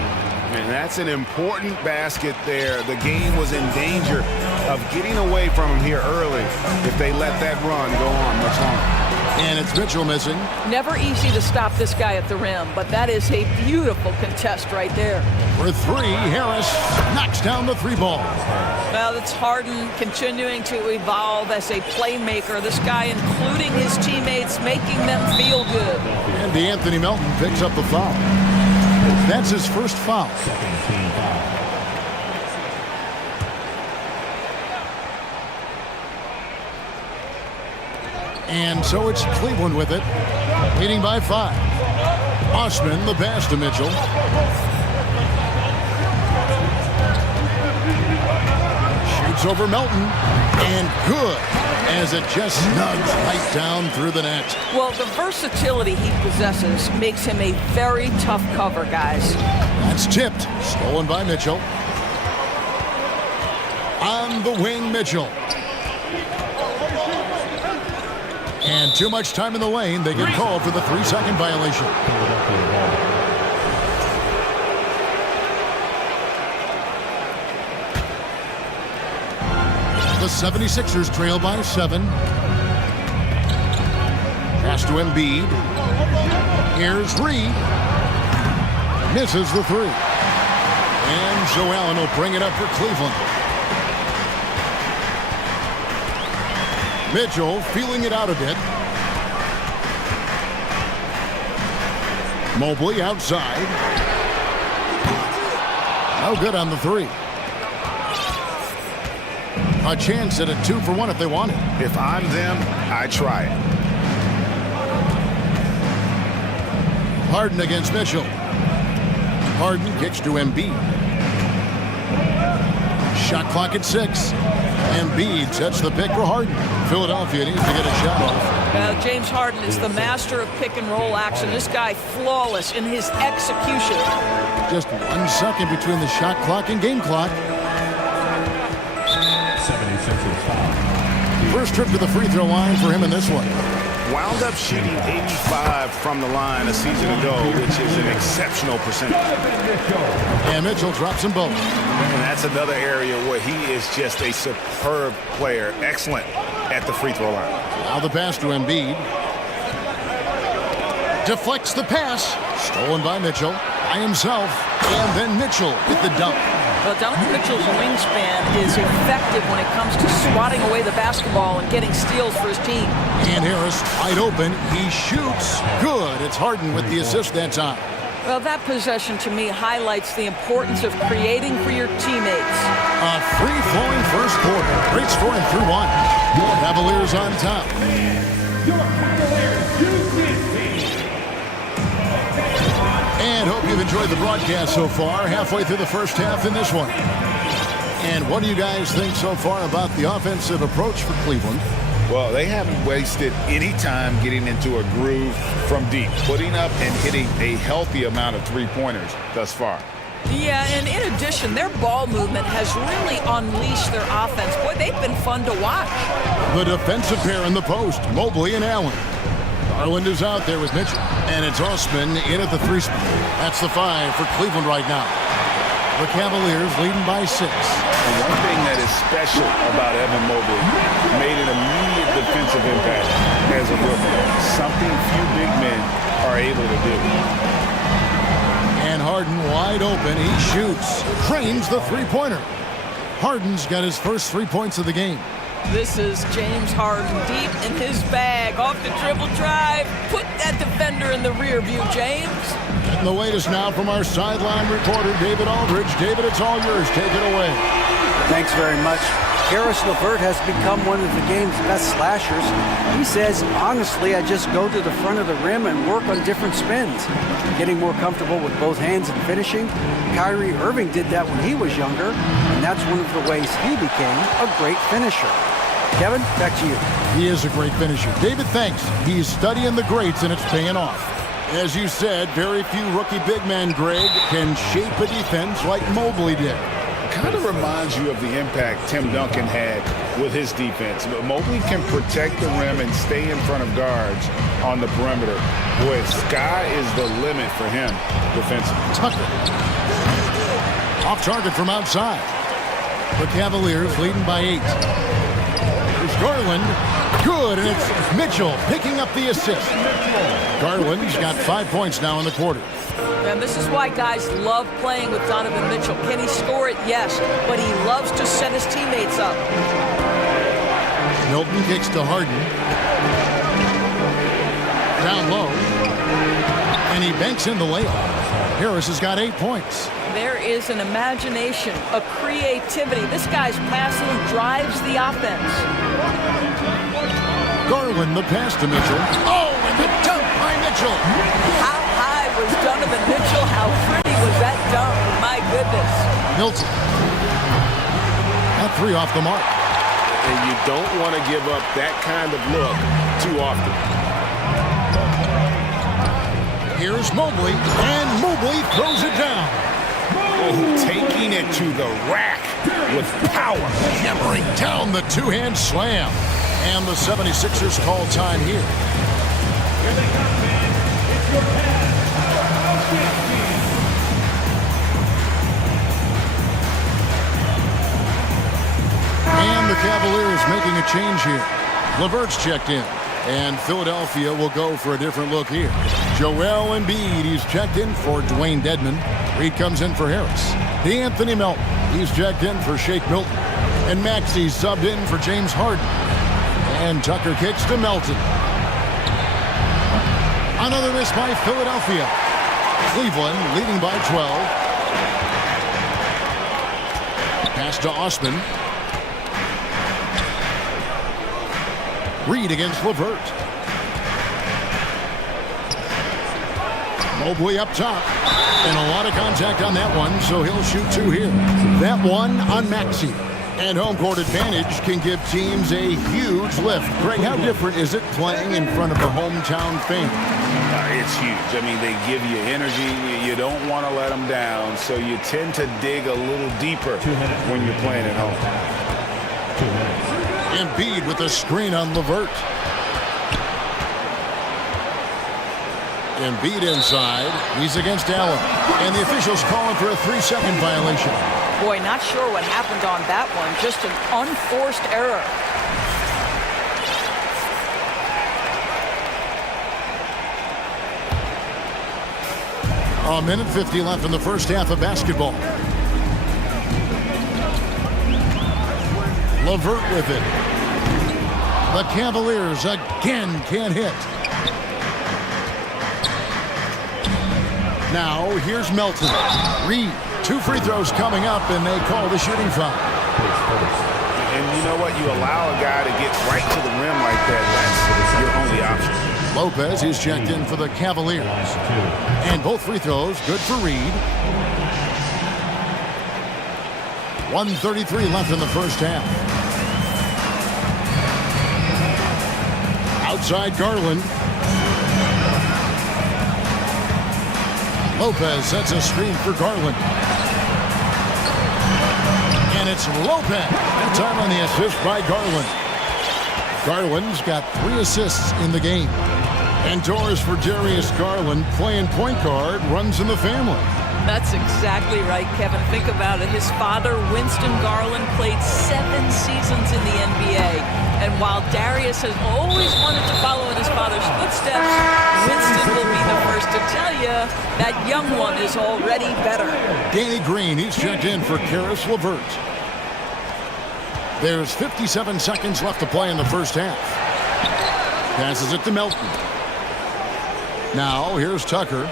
And that's an important basket there. The game was in danger of getting away from him here early if they let that run go on much longer. And it's Mitchell missing. Never easy to stop this guy at the rim, but that is a beautiful contest right there. For 3, Harris knocks down the 3 ball. Well, it's Harden continuing to evolve as a playmaker. This guy, including his teammates, making them feel good. And Anthony Melton picks up the foul. That's his first foul. And so it's Cleveland with it, leading by 5. Osman the pass to Mitchell. Shoots over Melton, and good, as it just snugs right down through the net. Well, the versatility he possesses makes him a very tough cover, guys. That's tipped, stolen by Mitchell. On the wing, Mitchell. And too much time in the lane. They get called for the 3-second violation. The 76ers trail by 7. Pass to Embiid. Here's Reed. Misses the 3. And Joe Allen will bring it up for Cleveland. Mitchell feeling it out a bit. Mobley outside. No good on the 3. A chance at a 2-for-1 if they want it. If I'm them, I try it. Harden against Mitchell. Harden kicks to Embiid. Shot clock at 6. Embiid sets the pick for Harden. Philadelphia needs to get a shot off. Now, James Harden is the master of pick-and-roll action. This guy flawless in his execution. Just 1 second between the shot clock and game clock. 76ers foul. First trip to the free throw line for him in this one. Wound up shooting 85 from the line a season ago, which is an exceptional percentage. And Mitchell drops them both. And that's another area where he is just a superb player. Excellent at the free throw line. Now the pass to Embiid. Deflects the pass. Stolen by Mitchell. By himself. And then Mitchell with the dunk. Well, Donovan Mitchell's wingspan is effective when it comes to swatting away the basketball and getting steals for his team. And Harris wide open. He shoots. Good. It's Harden with the assist that time. Well, that possession to me highlights the importance of creating for your teammates. A free-flowing first quarter. Great scoring through 1. Cavaliers on top. Your Cavaliers, And hope you've enjoyed the broadcast so far. Halfway through the first half in this one. And what do you guys think so far about the offensive approach for Cleveland? Well, they haven't wasted any time getting into a groove from deep, putting up and hitting a healthy amount of three-pointers thus far. Yeah, and in addition, their ball movement has really unleashed their offense. Boy, they've been fun to watch. The defensive pair in the post, Mobley and Allen. Garland is out there with Mitchell. And it's Osman in at the 3 spot. That's the 5 for Cleveland right now. The Cavaliers leading by 6. And one thing that is special about Evan Mobley, made an immediate defensive impact as a rookie. Something few big men are able to do. And Harden wide open. He shoots. Trains the three-pointer. Harden's got his first 3 points of the game. This is James Harden deep in his bag. Off the dribble drive. Put that defender in the rear view, James. And the latest now from our sideline reporter, David Aldridge. David, it's all yours. Take it away. Thanks very much. Karis LeVert has become one of the game's best slashers. He says, honestly, I just go to the front of the rim and work on different spins. Getting more comfortable with both hands and finishing. Kyrie Irving did that when he was younger, and that's one of the ways he became a great finisher. Kevin, back to you. He is a great finisher. David, thanks. He's studying the greats, and it's paying off. As you said, very few rookie big men, Greg, can shape a defense like Mobley did. Kind of reminds you of the impact Tim Duncan had with his defense. But Mobley can protect the rim and stay in front of guards on the perimeter. Boy, sky is the limit for him defensively. Tucker. Off target from outside. The Cavaliers leading by 8. Here's Garland. Good, and it's Mitchell picking up the assist. Garland's got 5 points now in the quarter. And this is why guys love playing with Donovan Mitchell. Can he score it? Yes. But he loves to set his teammates up. Milton kicks to Harden. Down low. And he banks in the layup. Harris has got 8 points. There is an imagination, a creativity. This guy's passing drives the offense. Garland, the pass to Mitchell. Oh, and the dunk by Mitchell. How high was Donovan Mitchell? How pretty was that dunk? My goodness. Milton. That 3 off the mark. And you don't want to give up that kind of look too often. Here's Mobley, and Mobley throws it down. Oh, taking it to the rack with power. Hammering down the two-hand slam. And the 76ers call time here. Here they come, man. It's your pass. And the Cavaliers making a change here. LeVert's checked in. And Philadelphia will go for a different look here. Joel Embiid, he's checked in for Dwayne Dedmon. Reed comes in for Harris. D'Anthony Melton, he's checked in for Shake Milton. And Maxey's subbed in for James Harden. And Tucker kicks to Melton. Another miss by Philadelphia. Cleveland leading by 12. Pass to Osman. Reed against LeVert. Mobley up top. And a lot of contact on that one, so he'll shoot two here. That one on Maxey. And home court advantage can give teams a huge lift. Greg, how different is it playing in front of the hometown fans? It's huge. I mean, they give you energy. You don't want to let them down, so you tend to dig a little deeper when you're playing at home. Embiid with a screen on LeVert. Embiid inside. He's against Allen. And the officials calling for a 3-second violation. Boy, not sure what happened on that one. Just an unforced error. A minute 50 left in the first half of basketball. LeVert with it. The Cavaliers again can't hit. Now here's Melton. Reed. 2 free throws coming up, and they call the shooting foul. And you know what? You allow a guy to get right to the rim like that. That's your only option. Lopez is checked in for the Cavaliers. And both free throws good for Reed. 1:33 left in the first half. Outside Garland. Lopez sets a screen for Garland. And it's Lopez. That time on the assist by Garland. Garland's got 3 assists in the game. And doors for Darius Garland, playing point guard, runs in the family. That's exactly right, Kevin. Think about it. His father, Winston Garland, played 7 seasons in the NBA. And while Darius has always wanted to follow in his father's footsteps, Winston will be the first to tell you that young one is already better. Danny Green, he's checked in for Karis LeVert. There's 57 seconds left to play in the first half. Passes it to Melton. Now, here's Tucker.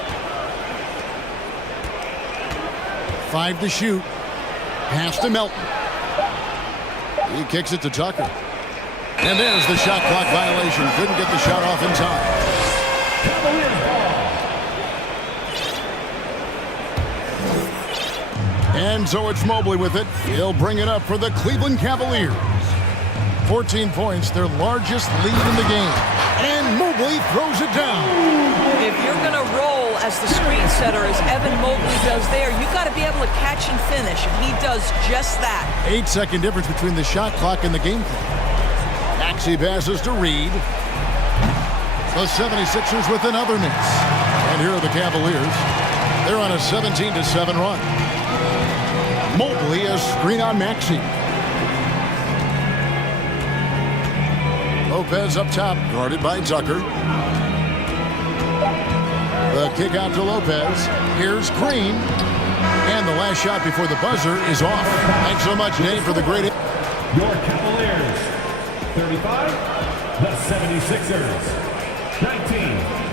5 to shoot. Pass to Melton. He kicks it to Tucker. And there's the shot clock violation. Couldn't get the shot off in time. And so it's Mobley with it. He'll bring it up for the Cleveland Cavaliers. 14 points, their largest lead in the game. And Mobley throws it down. If you're going to roll as the screen setter, as Evan Mobley does there, you've got to be able to catch and finish, and he does just that. 8-second difference between the shot clock and the game clock. Maxey passes to Reed. The 76ers with another miss. And here are the Cavaliers. They're on a 17-7 run. Mobley a screen on Maxey. Lopez up top, guarded by Tucker. The kick out to Lopez. Here's Green. And the last shot before the buzzer is off. Thanks so much, Dave, for the great... Your Cavaliers, 35. The 76ers, 19.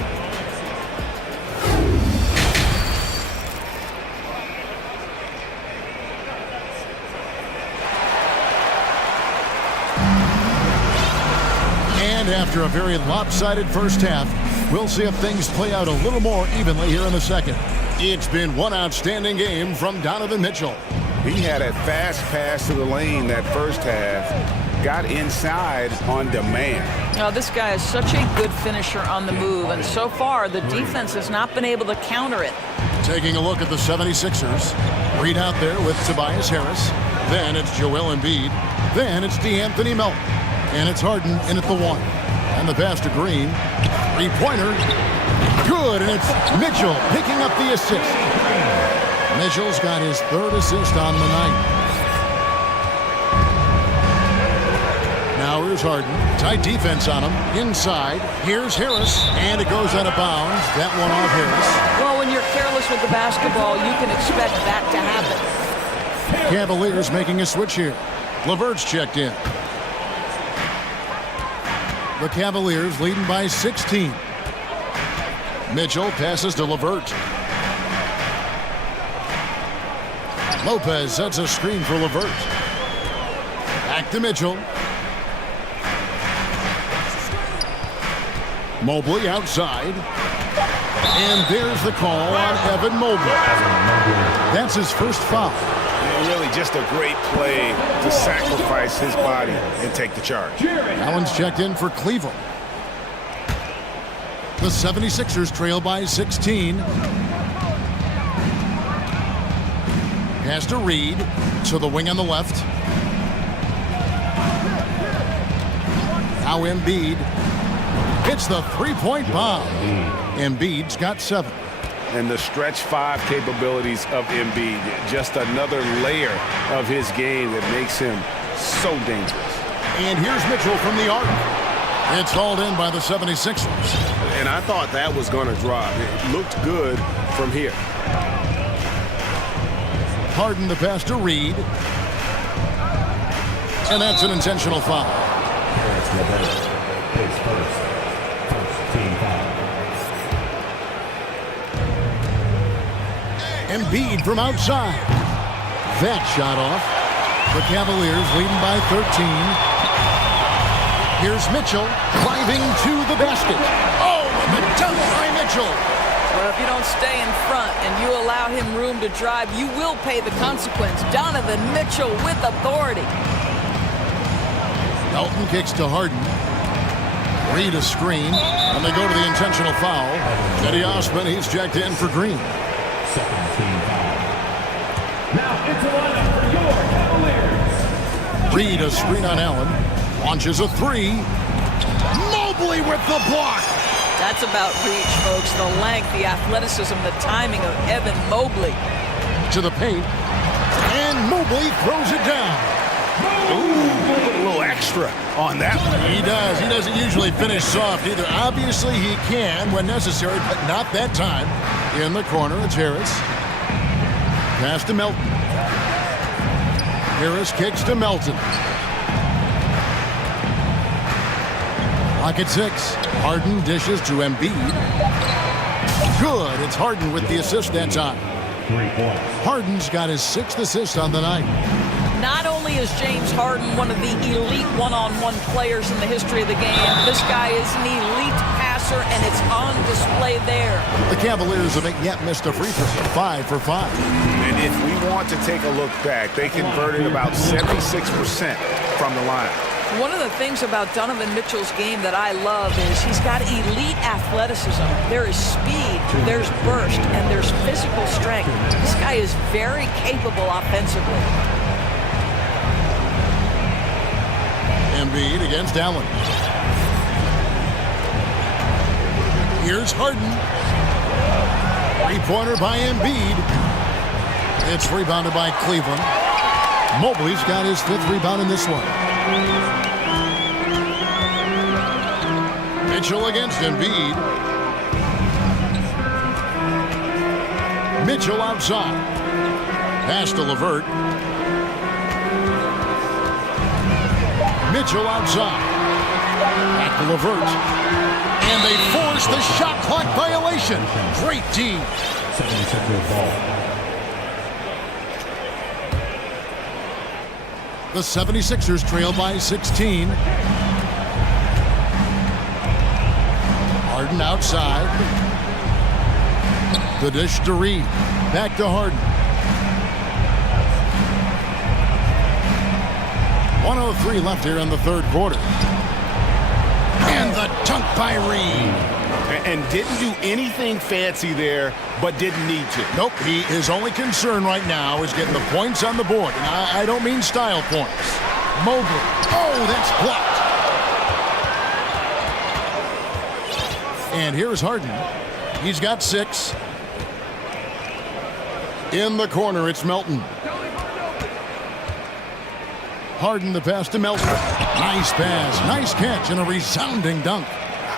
And after a very lopsided first half, we'll see if things play out a little more evenly here in the second. It's been one outstanding game from Donovan Mitchell. He had a fast pass to the lane that first half. Got inside on demand. Oh, this guy is such a good finisher on the move, and so far the defense has not been able to counter it. Taking a look at the 76ers. Reed out there with Tobias Harris. Then it's Joel Embiid. Then it's D'Anthony Melton. And it's Harden in at the 1. And the pass to Green. 3-pointer. Good, and it's Mitchell picking up the assist. Mitchell's got his 3rd assist on the night. scorer is Harden. Tight defense on him. Inside. Here's Harris. And it goes out of bounds. That one off Harris. Well, when you're careless with the basketball, you can expect that to happen. Cavaliers making a switch here. LeVert's checked in. The Cavaliers leading by 16. Mitchell passes to LeVert. Lopez sets a screen for LeVert. Back to Mitchell. Mobley outside. And there's the call on Evan Mobley. That's his first foul. And really just a great play to sacrifice his body and take the charge. Allen's checked in for Cleveland. The 76ers trail by 16. Pass to Reed. To the wing on the left. Now Embiid hits the three-point bomb. Embiid's got 7. And the stretch 5 capabilities of Embiid, just another layer of his game that makes him so dangerous. And here's Mitchell from the arc. It's hauled in by the 76ers. And I thought that was going to drop. It looked good from here. Harden the pass to Reed. And that's an intentional foul. His first team foul. Embiid from outside. That shot off. The Cavaliers leading by 13. Here's Mitchell driving to the basket. Oh, and the dunk by Mitchell. Well, if you don't stay in front and you allow him room to drive, you will pay the consequence. Donovan Mitchell with authority. Elton kicks to Harden. Reed a screen, and they go to the intentional foul. Eddie Osman, he's checked in for Green. Second team foul. Now into lineup for your Cavaliers. Reed a screen on Allen. Launches a 3. Mobley with the block. That's about reach, folks. The length, the athleticism, the timing of Evan Mobley. To the paint. And Mobley throws it down. Ooh, a little extra on that one. He does. He doesn't usually finish soft either. Obviously, he can when necessary, but not that time. In the corner, it's Harris. Pass to Melton. Harris kicks to Melton. Clock at 6. Harden dishes to Embiid. Good. It's Harden with the assist that time. 3 points. Harden's got his 6th assist on the night. Not only is James Harden one of the elite one-on-one players in the history of the game, this guy is an elite passer, and it's on display there. The Cavaliers haven't yet missed a free throw. 5 for 5. And if we want to take a look back, they converted about 76% from the line. One of the things about Donovan Mitchell's game that I love is he's got elite athleticism. There is speed, there's burst, and there's physical strength. This guy is very capable offensively. Embiid against Allen. Here's Harden. 3-pointer by Embiid. It's rebounded by Cleveland. Mobley's got his 5th rebound in this one. Mitchell against Embiid. Mitchell outside. Pass to LeVert. Mitchell outside. Back to LeVert. And they force the shot clock violation. Great team. 76ers ball. The 76ers trail by 16. Harden outside. The dish to Reed. Back to Harden. 1:03 left here in the 3rd quarter. And the dunk by Reed. And didn't do anything fancy there, but didn't need to. Nope, his only concern right now is getting the points on the board. And I don't mean style points. Mobley. Oh, that's blocked. And here's Harden. He's got 6. In the corner, it's Melton. Harden the pass to Melton. Nice pass, nice catch, and a resounding dunk.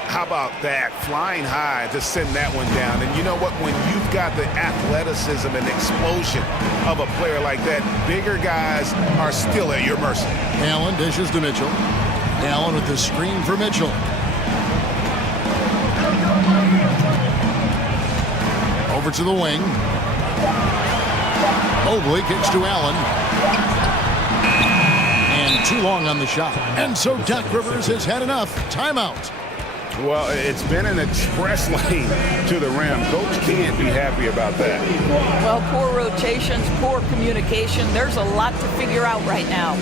How about that? Flying high to send that one down. And you know what? When you've got the athleticism and explosion of a player like that, bigger guys are still at your mercy. Allen dishes to Mitchell. Allen with the screen for Mitchell. Over to the wing. Mobley kicks to Allen. And too long on the shot. And so Doc Rivers has had enough. Timeout. Well, it's been an express lane to the rim. Coach can't be happy about that. Well, poor rotations, poor communication. There's a lot to figure out right now.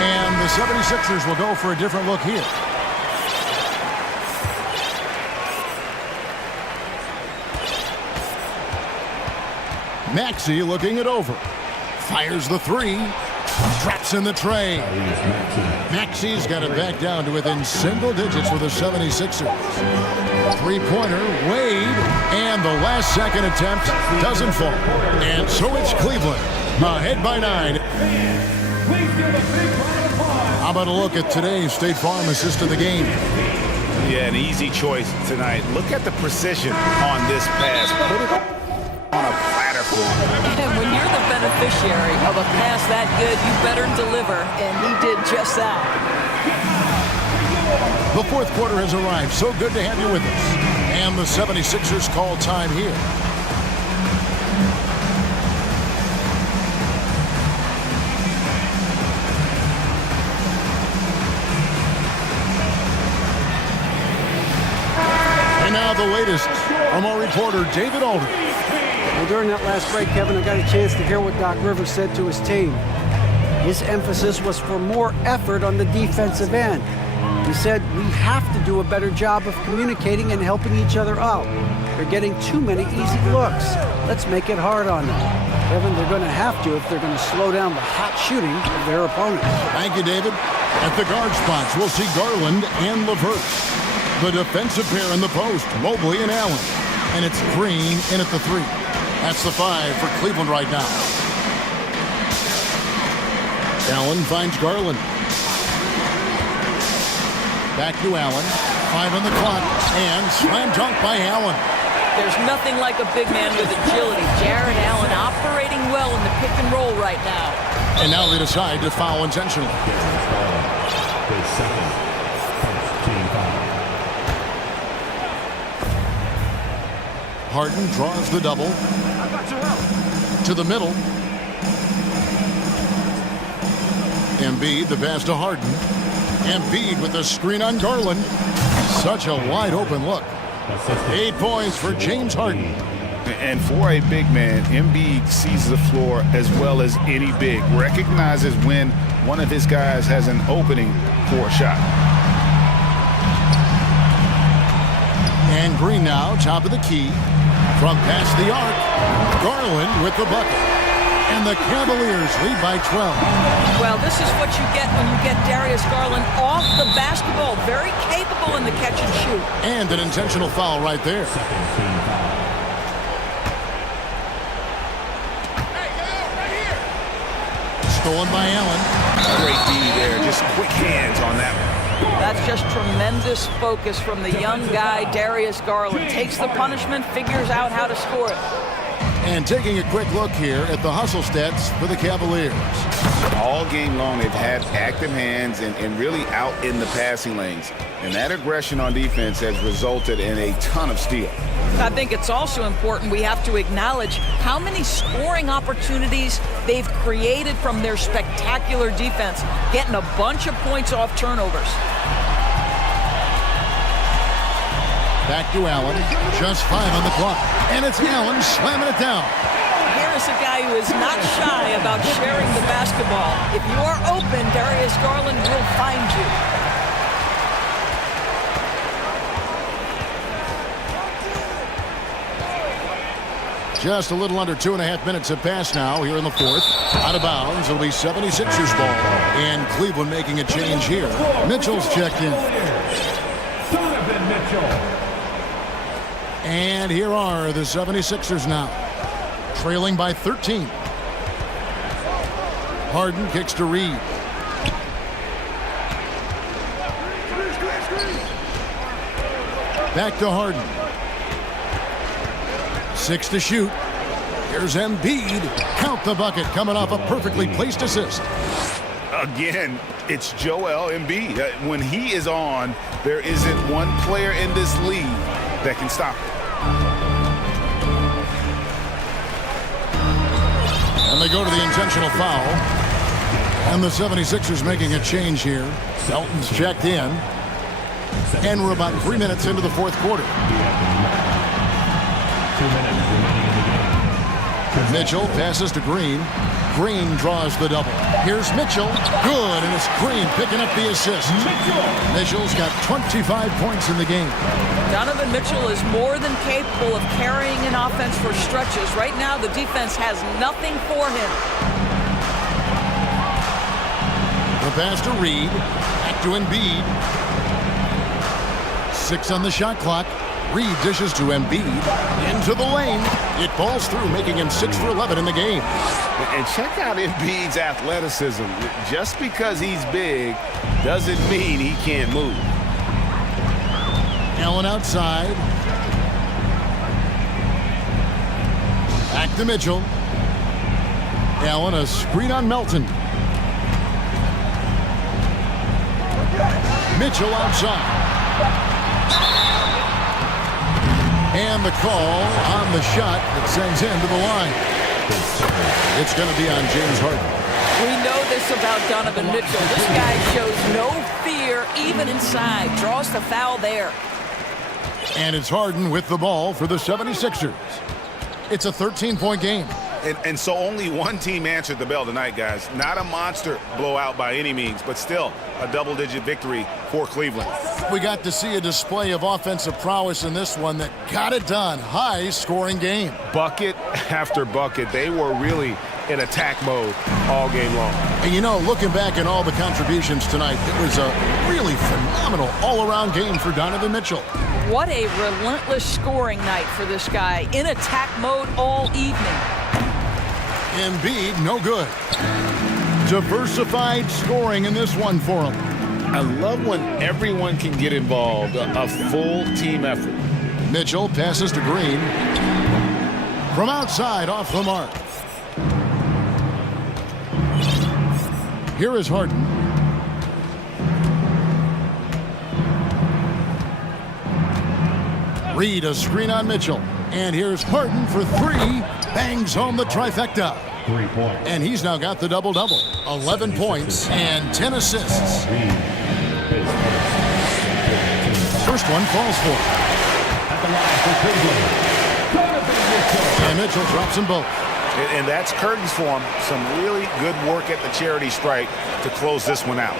And the 76ers will go for a different look here. Maxey looking it over. Fires the three. Drops in the tray. Maxey's got it back down to within single digits with the 76ers. Three-pointer, Wade, and the last second attempt doesn't fall. And so it's Cleveland, ahead by 9. How about a look at today's State Farm assist of the game? Yeah, an easy choice tonight. Look at the precision on this pass. Put it on a platter for him. And when you're the beneficiary of a pass that good, you better deliver, and he did just that. The fourth quarter has arrived. So good to have you with us. And the 76ers call time here. And now the latest from our reporter, David Aldridge. Well, during that last break, Kevin, I got a chance to hear what Doc Rivers said to his team. His emphasis was for more effort on the defensive end. He said, we have to do a better job of communicating and helping each other out. They're getting too many easy looks. Let's make it hard on them. Kevin, they're going to have to if they're going to slow down the hot shooting of their opponents. Thank you, David. At the guard spots, we'll see Garland and LeVert. The defensive pair in the post, Mobley and Allen. And it's Green in at the 3. That's the 5 for Cleveland right now. Allen finds Garland. Back to Allen. 5 on the clock. And slam dunk by Allen. There's nothing like a big man with agility. Jared Allen operating well in the pick and roll right now. And now they decide to foul intentionally. Harden draws the double. To the middle. Embiid, the pass to Harden. Embiid with the screen on Garland. Such a wide open look. 8 points for James Harden. And for a big man, Embiid sees the floor as well as any big. Recognizes when one of his guys has an opening for a shot. And Green now, top of the key. From past the arc, Garland with the bucket. And the Cavaliers lead by 12. Well, this is what you get when you get Darius Garland off the basketball. Very capable in the catch and shoot. And an intentional foul right there. Stolen by Allen. Great D there. Just quick hands on that one. That's just tremendous focus from the young guy, Darius Garland. Takes the punishment, figures out how to score it. And taking a quick look here at the hustle stats for the Cavaliers. All game long, they've had active hands and really out in the passing lanes. And that aggression on defense has resulted in a ton of steals. I think it's also important we have to acknowledge how many scoring opportunities they've created from their spectacular defense, getting a bunch of points off turnovers. Back to Allen, just 5 on the clock. And it's Allen slamming it down. Here is a guy who is not shy about sharing the basketball. If you are open, Darius Garland will find you. Just a little under 2.5 minutes have passed now here in the fourth. Out of bounds, it'll be 76ers ball. And Cleveland making a change here. Mitchell's checked in. Mitchell. And here are the 76ers now, trailing by 13. Harden kicks to Reed. Back to Harden. 6 to shoot. Here's Embiid. Count the bucket, coming off a perfectly placed assist. Again, it's Joel Embiid. When he is on, there isn't one player in this league that can stop him. And they go to the intentional foul. And the 76ers making a change here. Felton's checked in. And we're about 3 minutes into the fourth quarter. 2 minutes remaining in the game. Mitchell passes to Green. Green draws the double. Here's Mitchell. Good, and it's Green picking up the assist. Mitchell's got 25 points in the game. Donovan Mitchell is more than capable of carrying an offense for stretches. Right now, the defense has nothing for him. The pass to Reed. Back to Embiid. 6 on the shot clock. Reed dishes to Embiid. Into the lane. It falls through, making him 6 for 11 in the game. And check out Embiid's athleticism. Just because he's big doesn't mean he can't move. Allen outside. Back to Mitchell. Allen, a screen on Melton. Mitchell outside. And the call on the shot that sends him to the line. It's going to be on James Harden. We know this about Donovan Mitchell. This guy shows no fear even inside. Draws the foul there. And it's Harden with the ball for the 76ers. It's a 13-point game. And so only one team answered the bell tonight, guys. Not a monster blowout by any means, but still a double-digit victory for Cleveland. We got to see a display of offensive prowess in this one that got it done. High-scoring game. Bucket after bucket. They were really in attack mode all game long. And you know, looking back at all the contributions tonight, it was a really phenomenal all-around game for Donovan Mitchell. What a relentless scoring night for this guy. In attack mode all evening. Embiid, no good. Diversified scoring in this one for him. I love when everyone can get involved, a full team effort. Mitchell passes to Green. From outside, off the mark. Here is Harden. Reed, a screen on Mitchell. And here's Harden for 3. Bangs home the trifecta. 3 points. And he's now got the double-double. 11 points and 10 assists. First one falls for. At the line for Cleveland, Donovan Mitchell. And Mitchell drops them both. And that's curtains for him. Some really good work at the charity stripe to close this one out.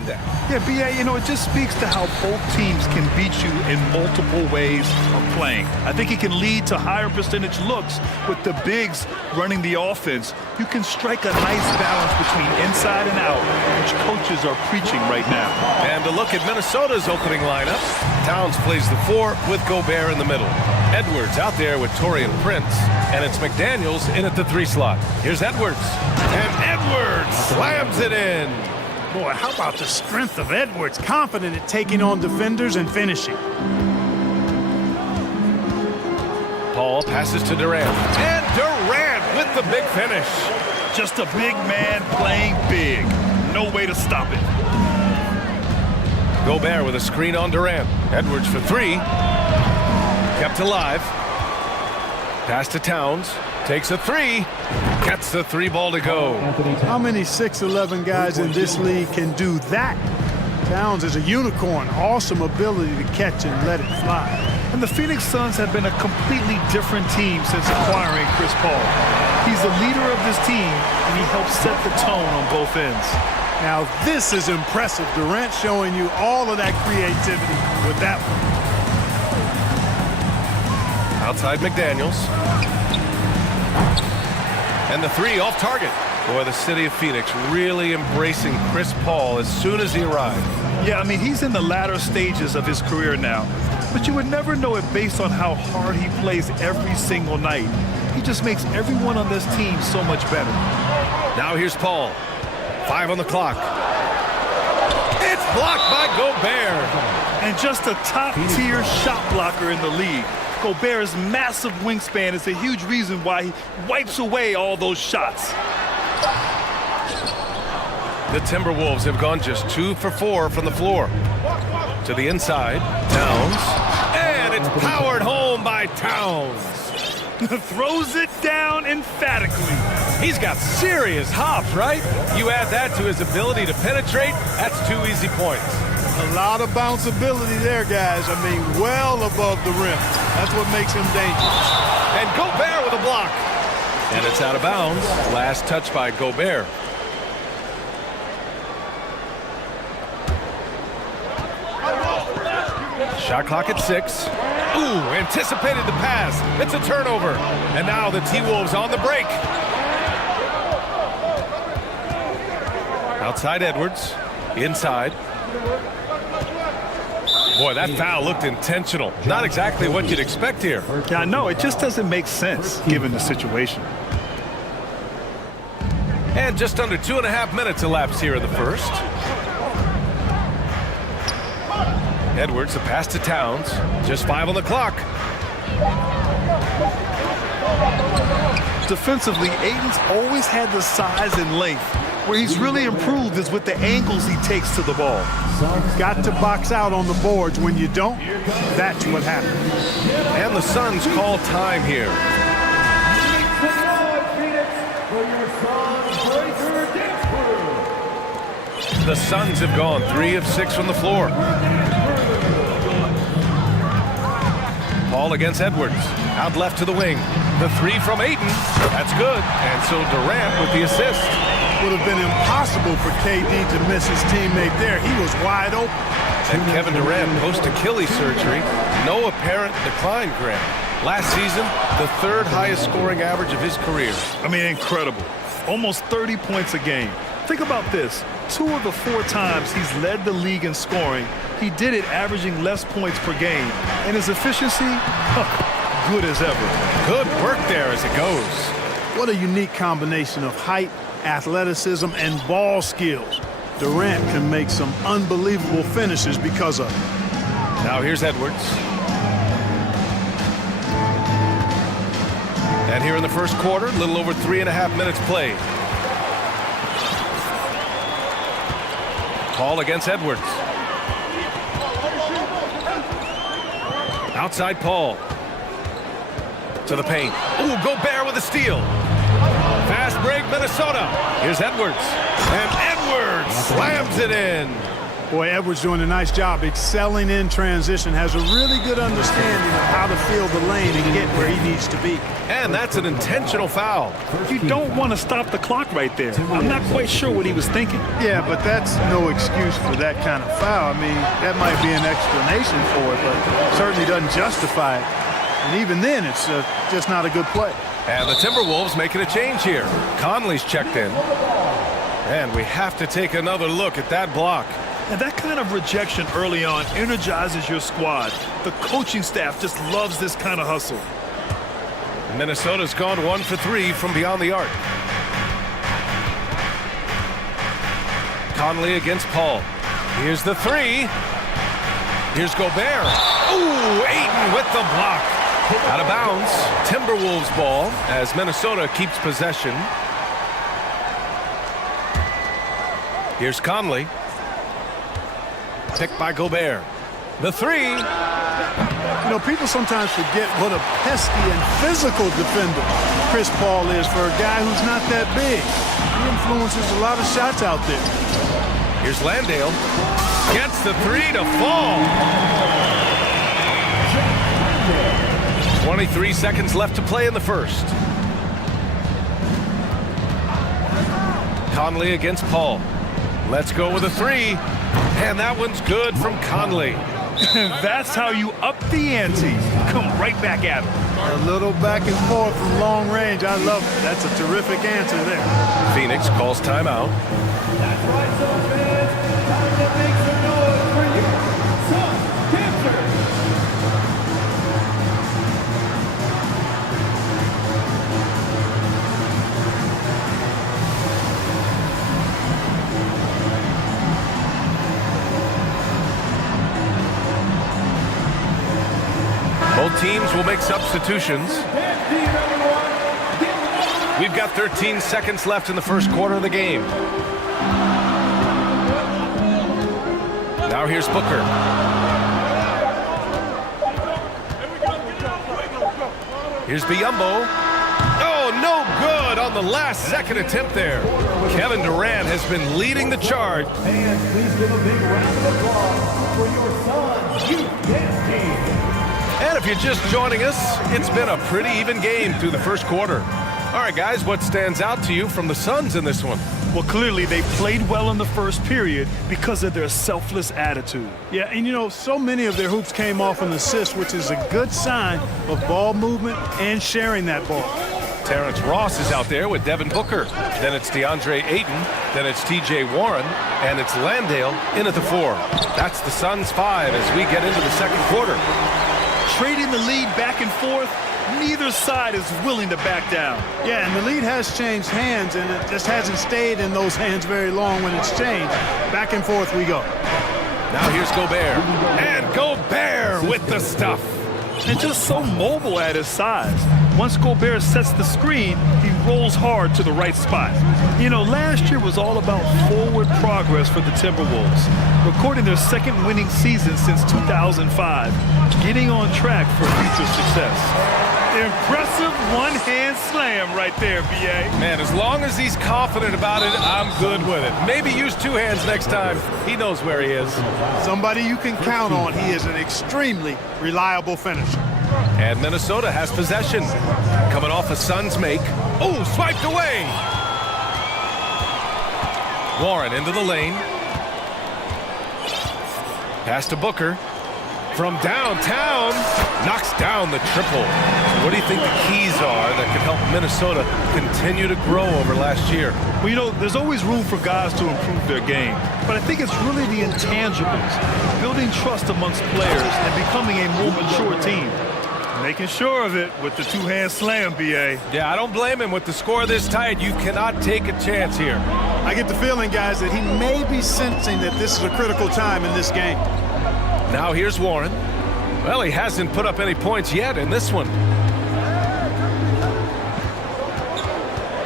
do that? Yeah, B.A., you know, it just speaks to how both teams can beat you in multiple ways of playing. I think it can lead to higher percentage looks with the bigs running the offense. You can strike a nice balance between inside and out, which coaches are preaching right now. And a look at Minnesota's opening lineup. Towns plays the 4 with Gobert in the middle. Edwards out there with Torian Prince, and it's McDaniels in at the 3 slot. Here's Edwards, and Edwards slams it in. Boy, how about the strength of Edwards, confident at taking on defenders and finishing. Paul passes to Durant, and Durant with the big finish. Just a big man playing big. No way to stop it. Gobert with a screen on Durant. Edwards for 3. Kept alive. Pass to Towns. Takes a 3. Gets the 3 ball to go. How many 6'11" guys in this league can do that? Towns is a unicorn. Awesome ability to catch and let it fly. And the Phoenix Suns have been a completely different team since acquiring Chris Paul. He's the leader of this team, and he helps set the tone on both ends. Now this is impressive. Durant showing you all of that creativity with that one. Outside McDaniels. And the 3 off target. Boy, the city of Phoenix really embracing Chris Paul as soon as he arrived. Yeah, I mean, he's in the latter stages of his career now. But you would never know it based on how hard he plays every single night. He just makes everyone on this team so much better. Now here's Paul. 5 on the clock. It's blocked by Gobert. And just a top-tier shot blocker in the league. Gobert's massive wingspan is a huge reason why he wipes away all those shots. The Timberwolves have gone just 2 for 4 from the floor. To the inside, Towns. And it's powered home by Towns. Throws it down emphatically. He's got serious hops, right? You add that to his ability to penetrate, that's 2 easy points. A lot of bounceability there, guys. I mean, well above the rim. That's what makes him dangerous. And Gobert with a block. And it's out of bounds. Last touch by Gobert. Shot clock at 6. Ooh, anticipated the pass. It's a turnover. And now the T-Wolves on the break. Outside Edwards. Inside. Boy, that foul looked intentional. Not exactly what you'd expect here. Yeah, no, it just doesn't make sense given the situation. And just under 2.5 minutes elapsed here in the first. Edwards, the pass to Towns. Just 5 on the clock. Defensively, Aiden's always had the size and length. Where he's really improved is with the angles he takes to the ball. Got to box out on the boards. When you don't, that's what happens. And the Suns call time here. The Suns have gone 3 of 6 from the floor. Paul against Edwards. Out left to the wing. The 3 from Ayton. That's good. And so Durant with the assist. Would have been impossible for KD to miss his teammate there. He was wide open. And Kevin Durant post-Achilles surgery. No apparent decline, Grant. Last season, the 3rd highest scoring average of his career. I mean, incredible. Almost 30 points a game. Think about this. 2 of the 4 times he's led the league in scoring, he did it averaging less points per game. And his efficiency, good as ever. Good work there as it goes. What a unique combination of height, athleticism, and ball skills. Durant can make some unbelievable finishes because of it. Now here's Edwards. And here in the first quarter, a little over 3.5 minutes played. Paul against Edwards. Outside Paul. To the paint. Ooh, Gobert with a steal. Fast break, Minnesota. Here's Edwards. And Edwards slams it in. Boy, Edwards doing a nice job excelling in transition, has a really good understanding of how to field the lane and get where he needs to be. And that's an intentional foul. You don't want to stop the clock right there. I'm not quite sure what he was thinking. Yeah, but that's no excuse for that kind of foul. I mean, that might be an explanation for it, but certainly doesn't justify it. And even then, it's just not a good play. And the Timberwolves making a change here. Conley's checked in. And we have to take another look at that block. And that kind of rejection early on energizes your squad. The coaching staff just loves this kind of hustle. Minnesota's gone 1 for 3 from beyond the arc. Conley against Paul. Here's the three. Here's Gobert. Ooh, Ayton with the block. Out of bounds. Timberwolves ball as Minnesota keeps possession. Here's Conley. Picked by Gobert. The three. You know, people sometimes forget what a pesky and physical defender Chris Paul is for a guy who's not that big. He influences a lot of shots out there. Here's Landale. Gets the three to fall. 23 seconds left to play in the first. Conley against Paul. Let's go with a three. And that one's good from Conley. That's how you up the ante. Come right back at him. A little back and forth from long range. I love it. That's a terrific answer there. Phoenix calls timeout. That's right, Suns fans. Time to make some noise for your Suns Panthers. Both teams will make substitutions. We've got 13 seconds left in the first quarter of the game. Now here's Booker. Here's Biyombo. Oh, no good on the last second attempt there. Kevin Durant has been leading the charge. Fans, please give a big round of applause for your Suns youth dance team. And if you're just joining us, it's been a pretty even game through the first quarter. All right, guys, what stands out to you from the Suns in this one? Well, clearly they played well in the first period because of their selfless attitude. Yeah, and you know, so many of their hoops came off an assist, which is a good sign of ball movement and sharing that ball. Terrence Ross is out there with Devin Booker. Then it's DeAndre Ayton. Then it's T.J. Warren. And it's Landale in at the 4. That's the Suns 5 as we get into the second quarter. Trading the lead back and forth, neither side is willing to back down. Yeah, and the lead has changed hands, and it just hasn't stayed in those hands very long when it's changed. Back and forth we go. Now here's Gobert. And Gobert with the stuff. And just so mobile at his size. Once Gobert sets the screen, he rolls hard to the right spot. You know, last year was all about forward progress for the Timberwolves, recording their second winning season since 2005, getting on track for future success. Impressive one-hand slam right there, B.A. Man, as long as he's confident about it, I'm good with it. Maybe use two hands next time. He knows where he is. Somebody you can count on. He is an extremely reliable finisher. And Minnesota has possession. Coming off a Suns make. Oh, swiped away. Warren into the lane. Pass to Booker. From downtown, knocks down the triple. What do you think the keys are that could help Minnesota continue to grow over last year? Well, you know, there's always room for guys to improve their game. But I think it's really the intangibles, building trust amongst players and becoming a more mature team. Making sure of it with the two-hand slam, B.A. Yeah, I don't blame him. With the score this tight, you cannot take a chance here. I get the feeling, guys, that he may be sensing that this is a critical time in this game. Now here's Warren. Well, he hasn't put up any points yet in this one.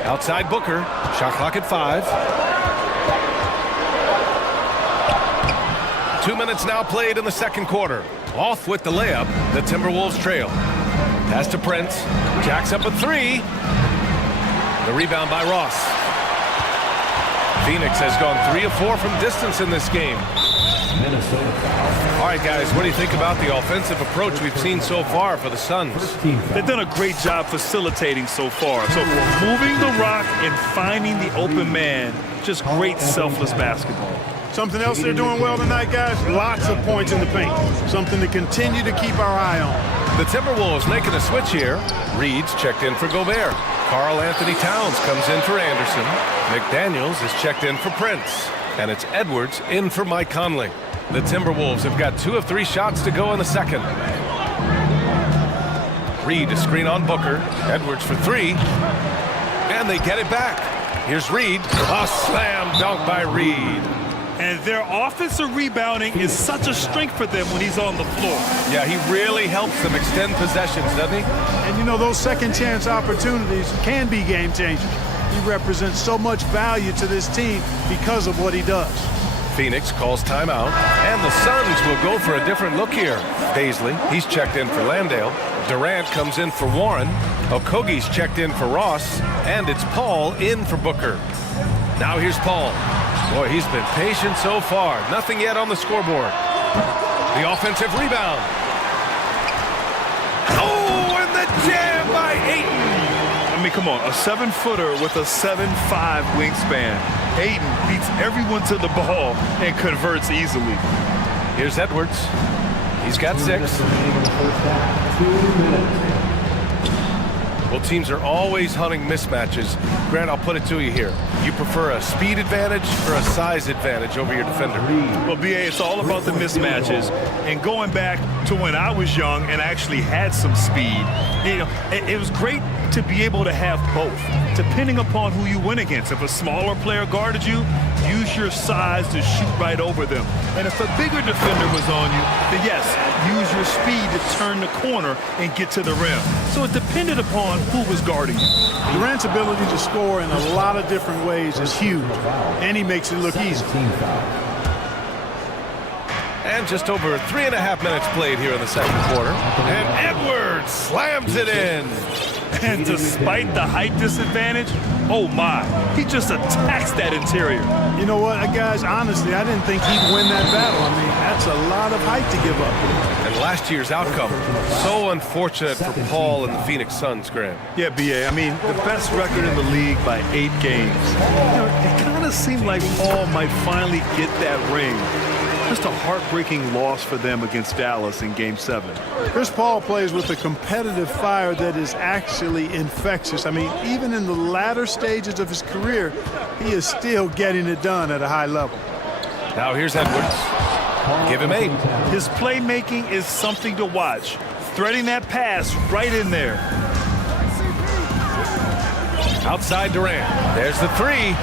Outside Booker. Shot clock at 5. 2 minutes now played in the second quarter. Off with the layup. The Timberwolves trail. Pass to Prince. Jacks up a 3. The rebound by Ross. Phoenix has gone 3 of 4 from distance in this game. Minnesota foul. All right, guys, what do you think about the offensive approach we've seen so far for the Suns? They've done a great job facilitating so far. So moving the rock and finding the open man, just great selfless basketball. Something else they're doing well tonight, guys, lots of points in the paint. Something to continue to keep our eye on. The Timberwolves making a switch here. Reed's checked in for Gobert. Karl Anthony Towns comes in for Anderson. McDaniels is checked in for Prince. And it's Edwards in for Mike Conley. The Timberwolves have got 2 of 3 shots to go in the second. Reed to screen on Booker. Edwards for 3. And they get it back. Here's Reed. A slam dunk by Reed. And their offensive rebounding is such a strength for them when he's on the floor. Yeah, he really helps them extend possessions, doesn't he? And you know, those second chance opportunities can be game changers. He represents so much value to this team because of what he does. Phoenix calls timeout, and the Suns will go for a different look here. Paisley, he's checked in for Landale. Durant comes in for Warren. Okogie's checked in for Ross, and it's Paul in for Booker. Now here's Paul. Boy, he's been patient so far. Nothing yet on the scoreboard. The offensive rebound. Oh, and the jam by Ayton. I mean, come on, a 7-footer with a 7'5" wingspan. Ayton beats everyone to the ball and converts easily. Here's Edwards. He's got 6. Well, teams are always hunting mismatches. Grant, I'll put it to you here. You prefer a speed advantage or a size advantage over your defender? Well, BA, it's all about the mismatches. And going back to when I was young and actually had some speed, you know, it was great to be able to have both, depending upon who you went against. If a smaller player guarded you, use your size to shoot right over them. And if a bigger defender was on you, then yes, use your speed to turn the corner and get to the rim. So it depended upon who was guarding you. Durant's ability to score in a lot of different ways is huge, and he makes it look easy. And just over 3.5 minutes played here in the second quarter. And Edwards slams it in. And despite the height disadvantage, oh my, he just attacks that interior. You know what, guys, honestly, I didn't think he'd win that battle. I mean, that's a lot of height to give up. And last year's outcome, so unfortunate for Paul and the Phoenix Suns, Grant. Yeah, BA, I mean, the best record in the league by 8 games. You know, it kind of seemed like Paul might finally get that ring. Just a heartbreaking loss for them against Dallas in Game 7. Chris Paul plays with a competitive fire that is actually infectious. I mean, even in the latter stages of his career, he is still getting it done at a high level. Now here's Edwards. Give him 8. His playmaking is something to watch. Threading that pass right in there. Outside Durant. There's the 3.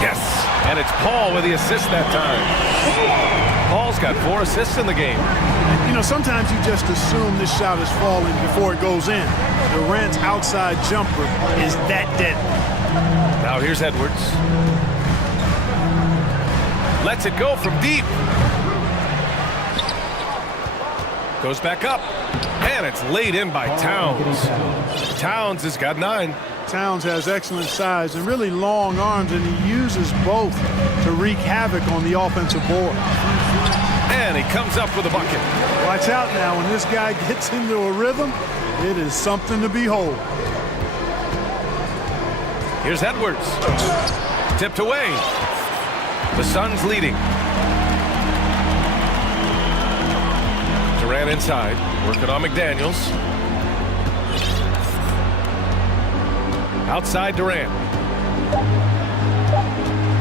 Yes. And it's Paul with the assist that time. Paul's got 4 assists in the game. You know, sometimes you just assume this shot is falling before it goes in. Durant's outside jumper is that deadly. Now here's Edwards. Lets it go from deep. Goes back up. And it's laid in by Towns. Towns has got 9. Towns has excellent size and really long arms, and he uses both to wreak havoc on the offensive board. And he comes up with a bucket. Watch out now, when this guy gets into a rhythm, it is something to behold. Here's Edwards. Tipped away. The Suns leading. Durant inside, working on McDaniels. Outside Durant.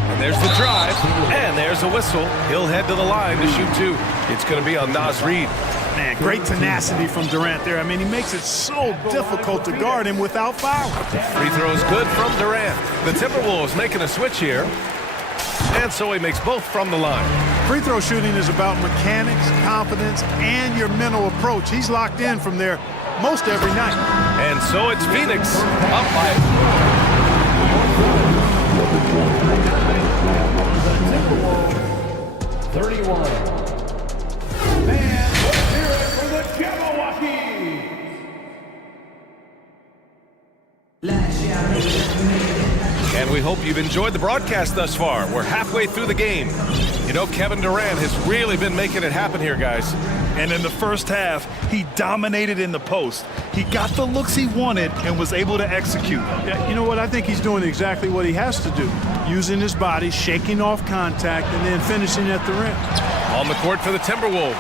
And there's the drive, and there's a whistle. He'll head to the line to shoot 2. It's going to be on Naz Reid. Man, great tenacity from Durant there. I mean, he makes it so difficult to guard him without fouling. Free throws good from Durant. The Timberwolves making a switch here. And so he makes both from the line. Free throw shooting is about mechanics, confidence, and your mental approach. He's locked in from there most every night. And so it's Phoenix up by 31. Man, let's hear it for the Jabberwockies. And we hope you've enjoyed the broadcast thus far. We're halfway through the game. You know, Kevin Durant has really been making it happen here, guys. And in the first half, he dominated in the post. He got the looks he wanted and was able to execute. Yeah, you know what? I think he's doing exactly what he has to do. Using his body, shaking off contact, and then finishing at the rim. On the court for the Timberwolves.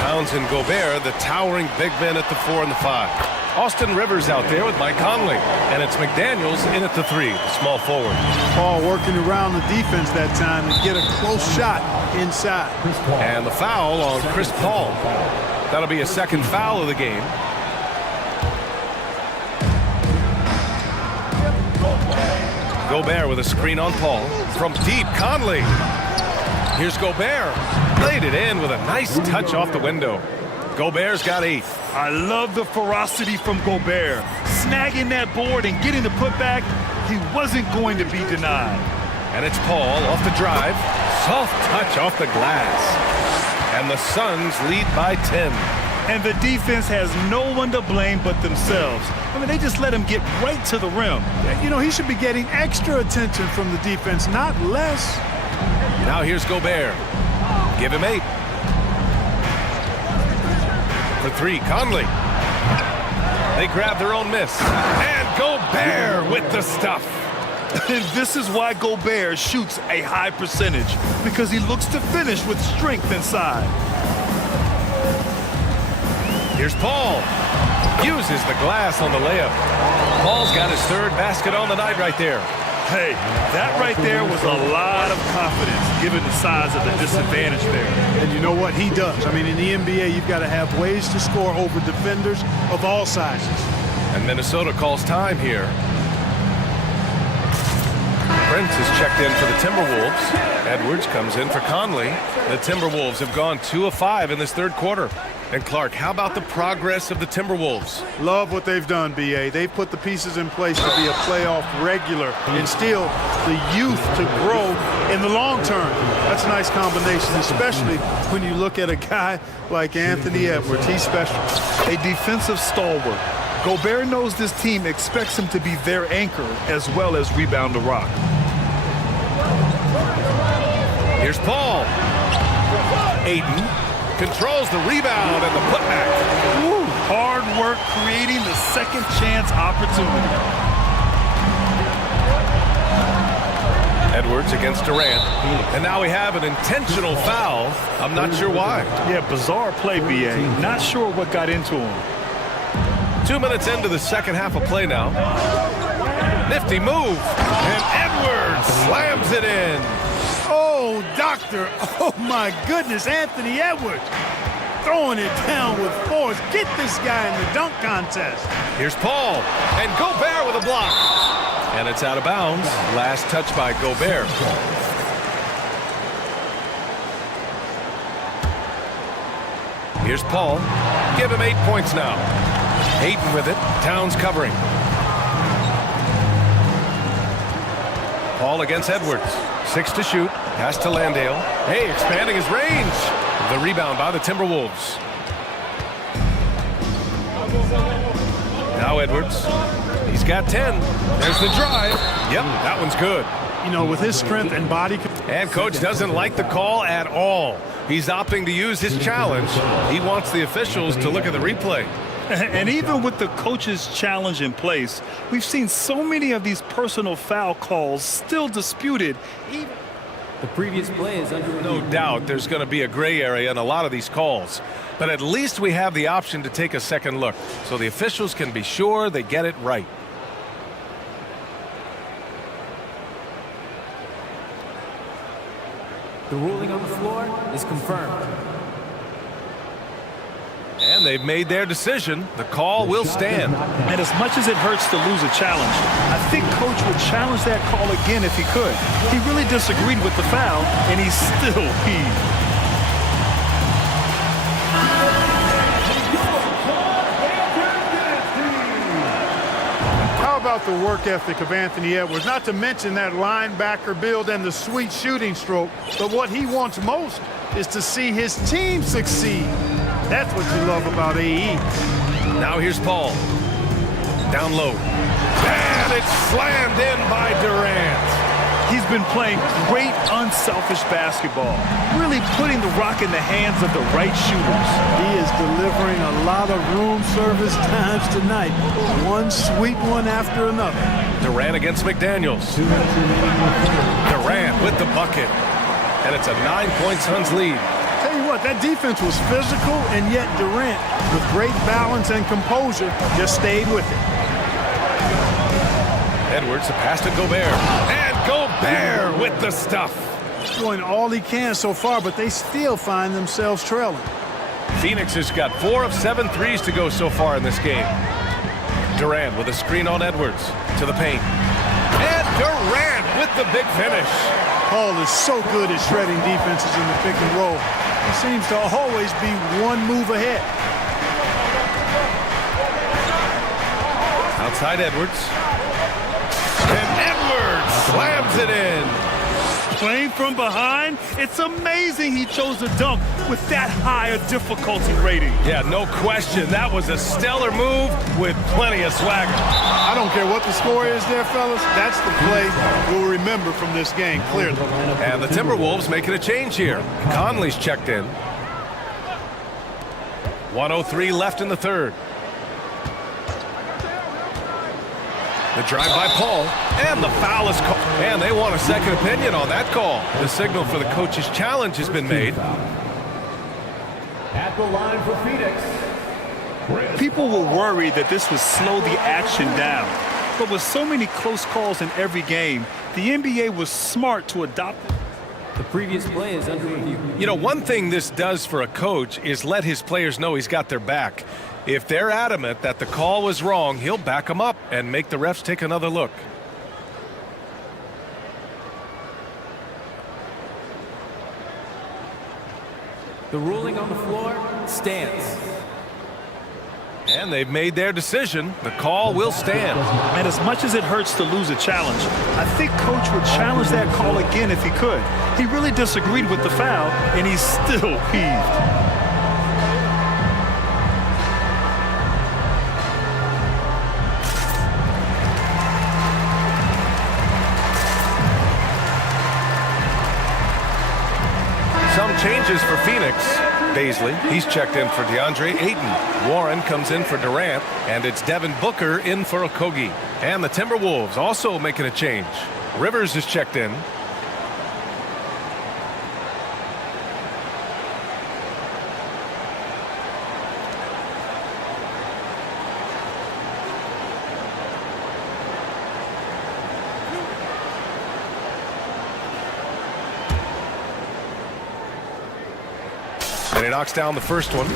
Towns and Gobert, the towering big men at the 4 and the 5. Austin Rivers out there with Mike Conley. And it's McDaniels in at the 3, the small forward. Paul working around the defense that time to get a close shot inside. And the foul on Chris Paul. That'll be a second foul of the game. Gobert with a screen on Paul. From deep, Conley. Here's Gobert. Laid it in with a nice touch off the window. Gobert's got 8. I love the ferocity from Gobert. Snagging that board and getting the putback, he wasn't going to be denied. And it's Paul off the drive. Soft touch off the glass. And the Suns lead by 10. And the defense has no one to blame but themselves. I mean, they just let him get right to the rim. You know, he should be getting extra attention from the defense, not less. Now here's Gobert. Give him 8. For 3, Conley. They grab their own miss. And Gobert with the stuff. And this is why Gobert shoots a high percentage, because he looks to finish with strength inside. Here's Paul. Uses the glass on the layup. Paul's got his 3rd basket on the night right there. Hey, that right there was a lot of confidence, given the size of the disadvantage there. And you know what? He does. I mean, in the NBA, you've got to have ways to score over defenders of all sizes. And Minnesota calls time here. Prince is checked in for the Timberwolves. Edwards comes in for Conley. The Timberwolves have gone 2 of 5 in this 3rd quarter. And Clark, how about the progress of the Timberwolves? Love what they've done, B.A. They've put the pieces in place to be a playoff regular and still the youth to grow in the long term. That's a nice combination, especially when you look at a guy like Anthony Edwards. He's special. A defensive stalwart. Gobert knows this team expects him to be their anchor as well as rebound the rock. Here's Paul. Ayton controls the rebound and the putback. Woo, hard work creating the second chance opportunity. Edwards against Durant. And now we have an intentional foul. I'm not sure why. Yeah, bizarre play, B.A. Not sure what got into him. 2 minutes into the second half of play now. Nifty move. And Edwards slams it in. Oh, doctor. Oh, my goodness. Anthony Edwards throwing it down with force. Get this guy in the dunk contest. Here's Paul. And Gobert with a block. And it's out of bounds. Last touch by Gobert. Here's Paul. Give him 8 points now. Ayton with it. Towns covering. Paul against Edwards. 6 to shoot. Pass to Landale. Hey, expanding his range. The rebound by the Timberwolves. Now Edwards. He's got 10. There's the drive. Yep, that one's good. You know, with his strength and body. And coach doesn't like the call at all. He's opting to use his challenge. He wants the officials to look at the replay. And even with the coach's challenge in place, we've seen so many of these personal foul calls still disputed. The previous play is under no doubt there's going to be a gray area in a lot of these calls. But at least we have the option to take a second look, so the officials can be sure they get it right. The ruling on the floor is confirmed. And they've made their decision. The call will stand. And as much as it hurts to lose a challenge, I think coach would challenge that call again if he could. He really disagreed with the foul, and he's still peeved. How about the work ethic of Anthony Edwards? Not to mention that linebacker build and the sweet shooting stroke. But what he wants most is to see his team succeed. That's what you love about AE. Now here's Paul. Down low. Bam! And it's slammed in by Durant. He's been playing great, unselfish basketball, really putting the rock in the hands of the right shooters. He is delivering a lot of room service times tonight. One sweet one after another. Durant against McDaniels. Durant with the bucket. And it's a 9-point Suns lead. Tell you what, that defense was physical, and yet Durant, with great balance and composure, just stayed with it. Edwards, the pass to Gobert. And Gobert with the stuff. Doing all he can so far, but they still find themselves trailing. Phoenix has got 4 of 7 threes to go so far in this game. Durant with a screen on Edwards to the paint. And Durant with the big finish. Paul is so good at shredding defenses in the pick and roll. He seems to always be one move ahead. Outside Edwards. And Edwards slams it in. Playing from behind, it's amazing he chose to dunk with that high a difficulty rating. Yeah, no question. That was a stellar move with plenty of swagger. I don't care what the score is there, fellas. That's the play we'll remember from this game, clearly. And the Timberwolves making a change here. Conley's checked in. 1:03 left in the third. The drive by Paul, and the foul is called. And they want a second opinion on that call. The signal for the coach's challenge has been made. At the line for Phoenix. People were worried that this would slow the action down. But with so many close calls in every game, the NBA was smart to adopt it. The previous play is under review. You know, one thing this does for a coach is let his players know he's got their back. If they're adamant that the call was wrong, he'll back them up and make the refs take another look. The ruling on the floor stands. And they've made their decision. The call will stand. And as much as it hurts to lose a challenge, I think Coach would challenge that call again if he could. He really disagreed with the foul, and he's still peeved. Some changes for Phoenix. Baisley, he's checked in for DeAndre Ayton. Warren comes in for Durant, and it's Devin Booker in for Okogie. And the Timberwolves also making a change. Rivers is checked in. And he knocks down the first one.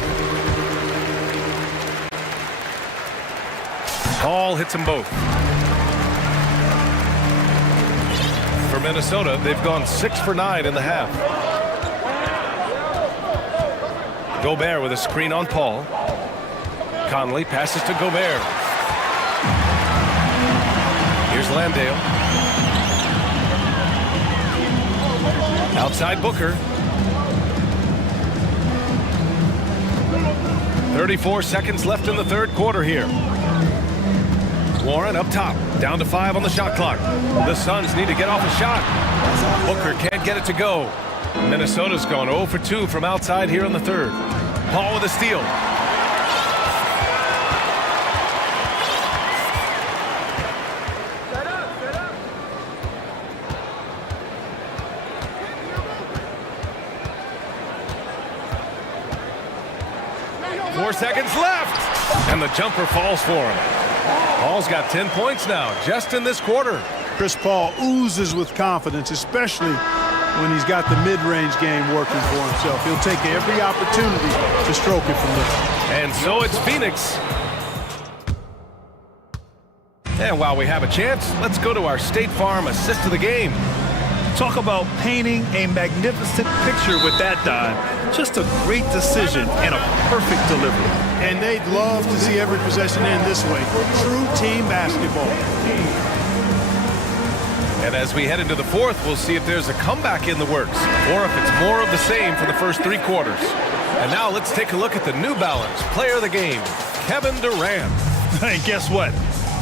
Paul hits them both. For Minnesota, they've gone 6 for 9 in the half. Gobert with a screen on Paul. Conley passes to Gobert. Here's Landale. Outside Booker. 34 seconds left in the third quarter here. Warren up top, down to 5 on the shot clock. The Suns need to get off a shot. Booker can't get it to go. Minnesota's gone 0 for 2 from outside here in the third. Paul with a steal. Seconds left, and the jumper falls for him. Paul's got 10 points now, just in this quarter. Chris Paul oozes with confidence, especially when he's got the mid-range game working for himself. He'll take every opportunity to stroke it from there. And so it's Phoenix. And while we have a chance, let's go to our State Farm assist of the game. Talk about painting a magnificent picture with that dime. Just a great decision and a perfect delivery. And they'd love to see every possession end this way. True team basketball. And as we head into the fourth, we'll see if there's a comeback in the works or if it's more of the same for the first 3 quarters. And now let's take a look at the New Balance player of the game, Kevin Durant. Hey, guess what?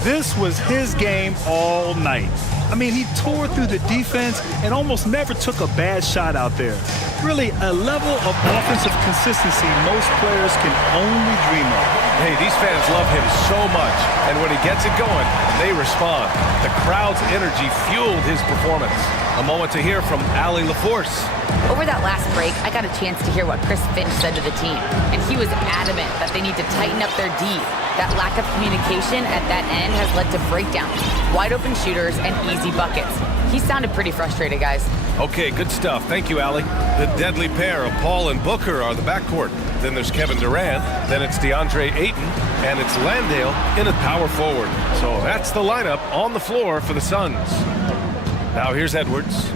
This was his game all night. I mean, he tore through the defense and almost never took a bad shot out there. Really, a level of offensive consistency most players can only dream of. Hey, these fans love him so much, and when he gets it going, they respond. The crowd's energy fueled his performance. A moment to hear from Allie LaForce. Over that last break, I got a chance to hear what Chris Finch said to the team, and he was adamant that they need to tighten up their D. That lack of communication at that end has led to breakdowns, wide open shooters, and easy buckets. He sounded pretty frustrated, guys. Okay, good stuff. Thank you, Allie. The deadly pair of Paul and Booker are the backcourt. Then there's Kevin Durant, then it's DeAndre Ayton, and it's Landale in a power forward. So that's the lineup on the floor for the Suns. Now here's Edwards.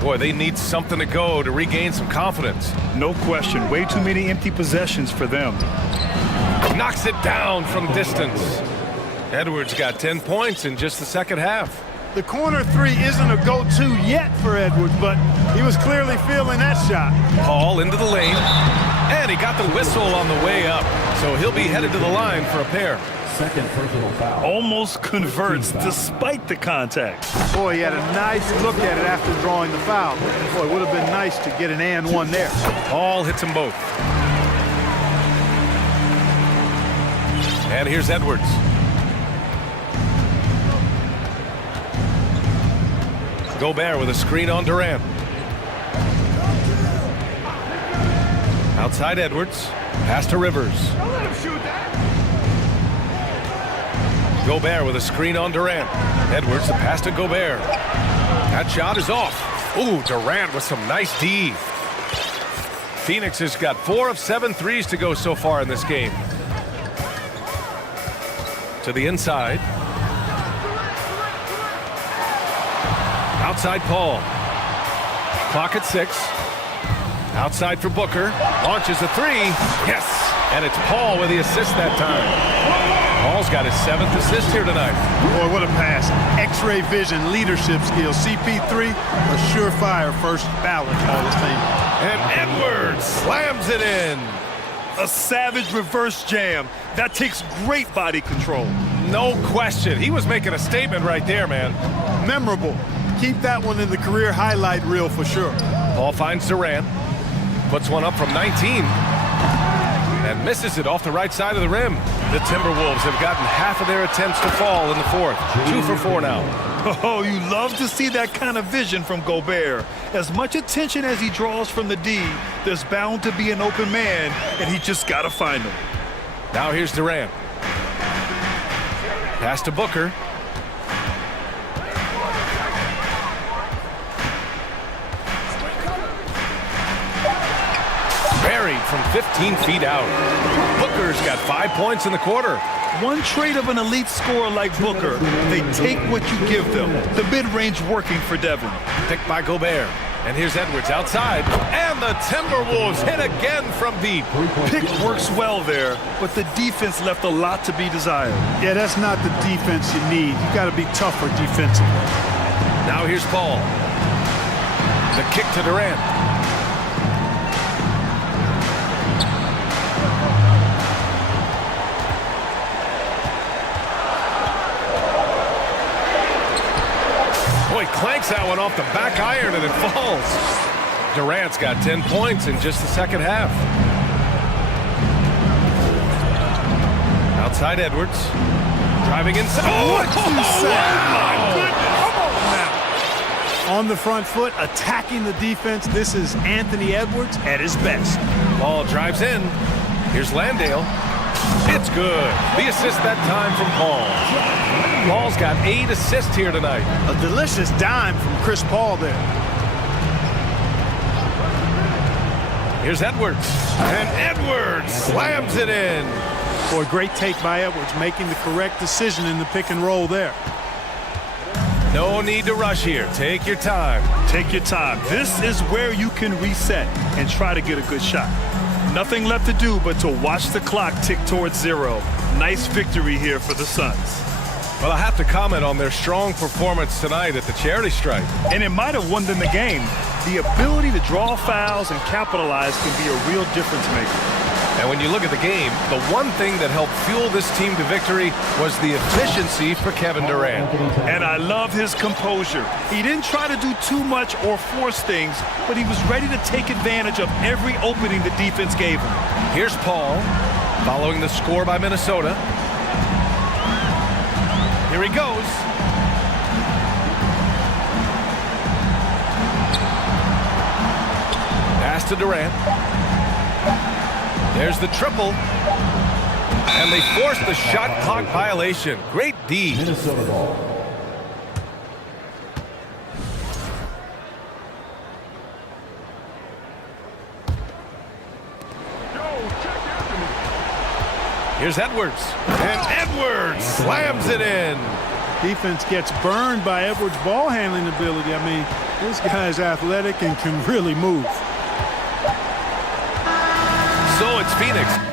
Boy, they need something to go to regain some confidence. No question, way too many empty possessions for them. Knocks it down from distance. Edwards got 10 points in just the second half. The corner three isn't a go-to yet for Edwards, but he was clearly feeling that shot. Paul into the lane, and he got the whistle on the way up, so he'll be headed to the line for a pair. Second personal foul. Almost converts despite the contact. Boy, he had a nice look at it after drawing the foul. Boy, it would have been nice to get an and one there. Paul hits them both. And here's Edwards. Gobert with a screen on Durant. Outside Edwards. Pass to Rivers. Gobert with a screen on Durant. Edwards, the pass to Gobert. That shot is off. Ooh, Durant with some nice D. Phoenix has got 4 of 7 threes to go so far in this game. To the inside. Outside Paul. Clock at 6. Outside for Booker. Launches a 3. Yes! And it's Paul with the assist that time. Paul's got his 7th assist here tonight. Boy, what a pass. X-ray vision, leadership skills. CP3, a surefire first ballot Hall of Fame. And Edwards slams it in. A savage reverse jam. That takes great body control. No question. He was making a statement right there, man. Memorable. Keep that one in the career highlight reel for sure. Paul finds Durant. Puts one up from 19. And misses it off the right side of the rim. The Timberwolves have gotten half of their attempts to fall in the fourth. 2 for 4 now. Oh, you love to see that kind of vision from Gobert. As much attention as he draws from the D, there's bound to be an open man, and he just got to find him. Now here's Durant. Pass to Booker. Buried from 15 feet out. Booker's got 5 points in the quarter. One trait of an elite scorer like Booker, they take what you give them. The mid-range working for Devin. Picked by Gobert. And here's Edwards outside. And the Timberwolves hit again from deep. Pick works well there, but the defense left a lot to be desired. Yeah, that's not the defense you need. You got to be tougher defensively. Now here's Paul. The kick to Durant. Clanks that one off the back iron and it falls. Durant's got 10 points in just the second half. Outside Edwards. Driving inside. Oh, what you say? My goodness. Come on now. On the front foot, attacking the defense. This is Anthony Edwards at his best. Ball drives in. Here's Landale. It's good. The assist that time from Paul. Paul's got 8 assists here tonight. A delicious dime from Chris Paul there. Here's Edwards. And Edwards slams it in. Boy, great take by Edwards, making the correct decision in the pick and roll there. No need to rush here. Take your time. Take your time. This is where you can reset and try to get a good shot. Nothing left to do but to watch the clock tick towards 0. Nice victory here for the Suns. Well, I have to comment on their strong performance tonight at the charity stripe. And it might have won them the game. The ability to draw fouls and capitalize can be a real difference maker. And when you look at the game, the one thing that helped fuel this team to victory was the efficiency for Kevin Durant. And I love his composure. He didn't try to do too much or force things, but he was ready to take advantage of every opening the defense gave him. Here's Paul, following the score by Minnesota. Here he goes. Pass to Durant. There's the triple. And they forced the shot clock violation. Great D. Minnesota ball. Here's Edwards. And Edwards slams it in. Defense gets burned by Edwards' ball handling ability. I mean, this guy's athletic and can really move. So it's Phoenix.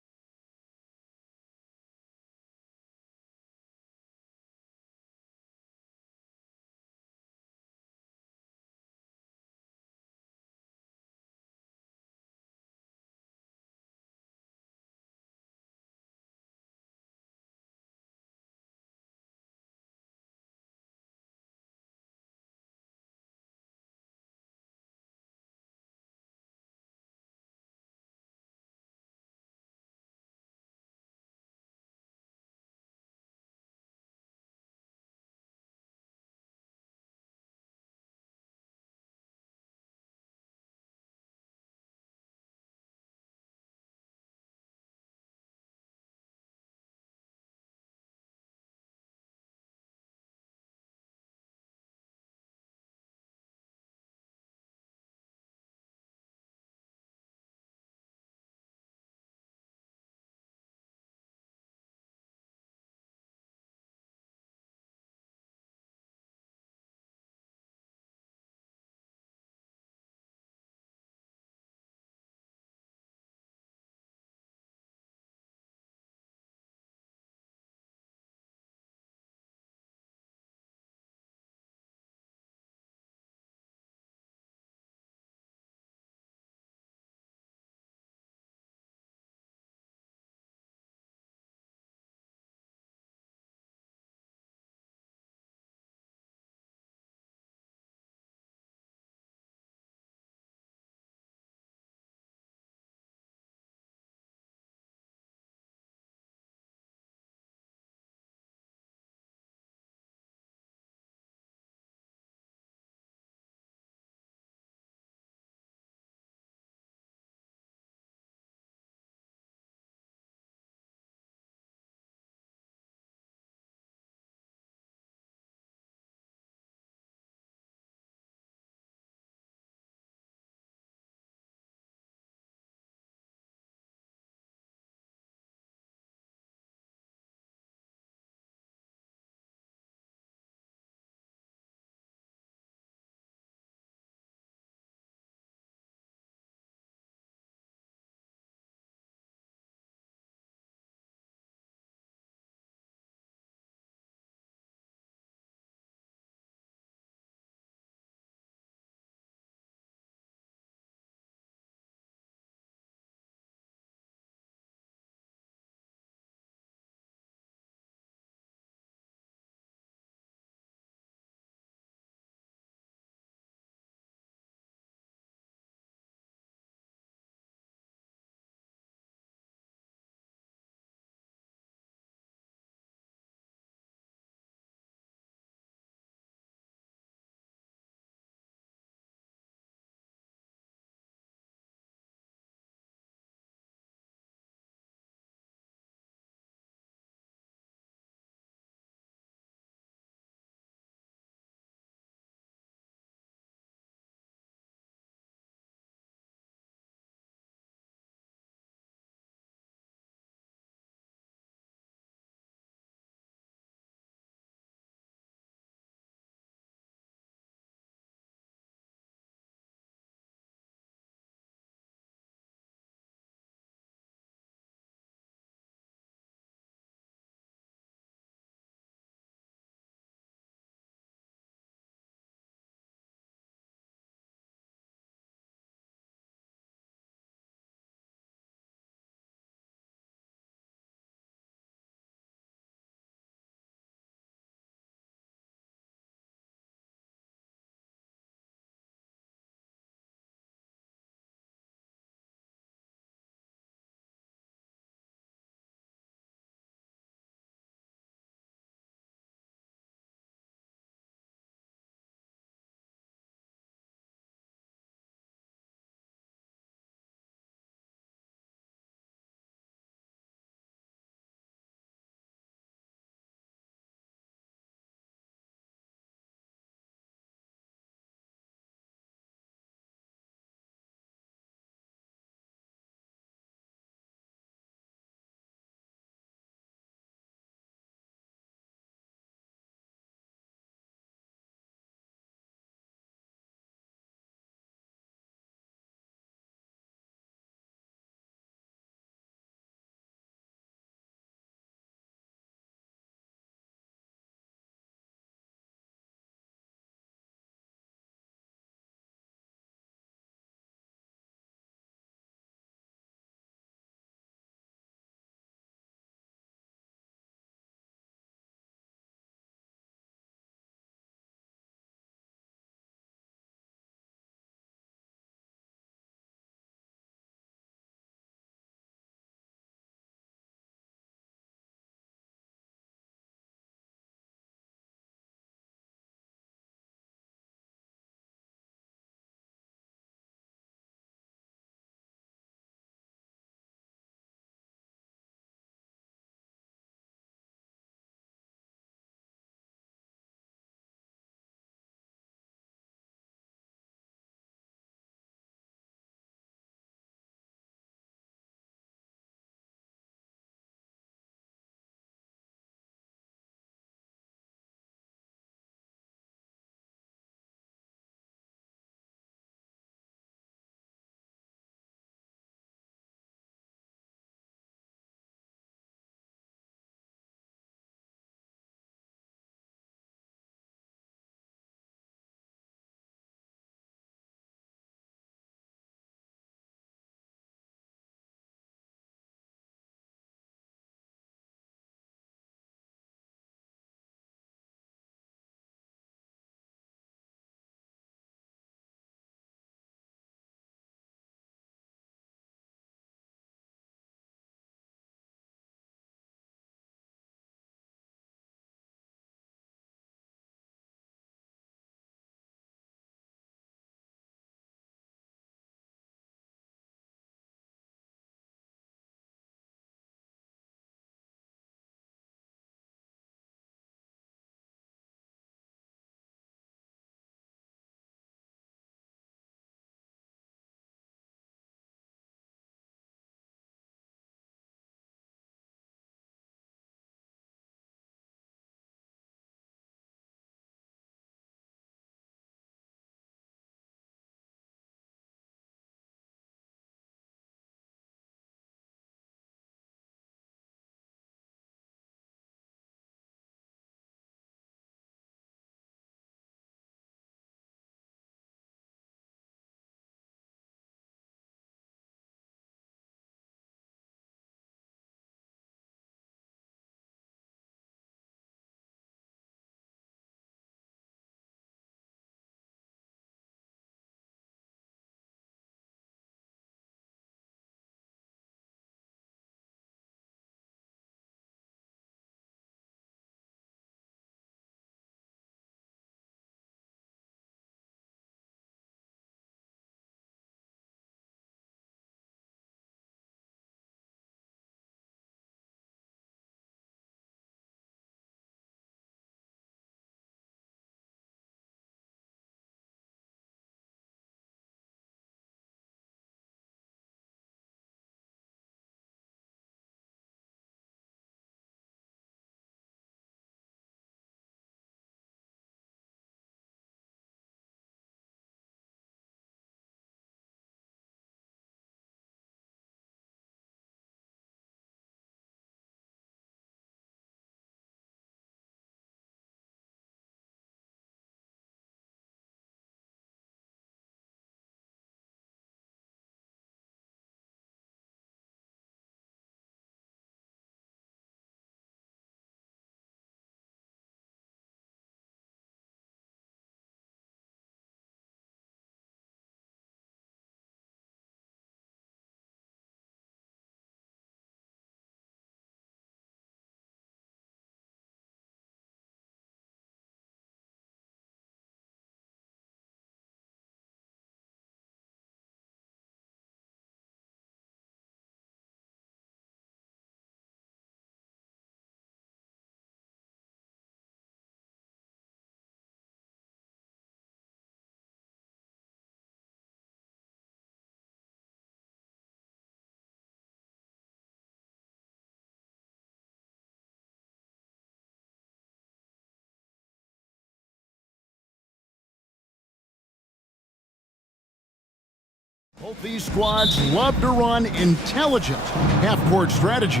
Both these squads love to run intelligent half-court strategies.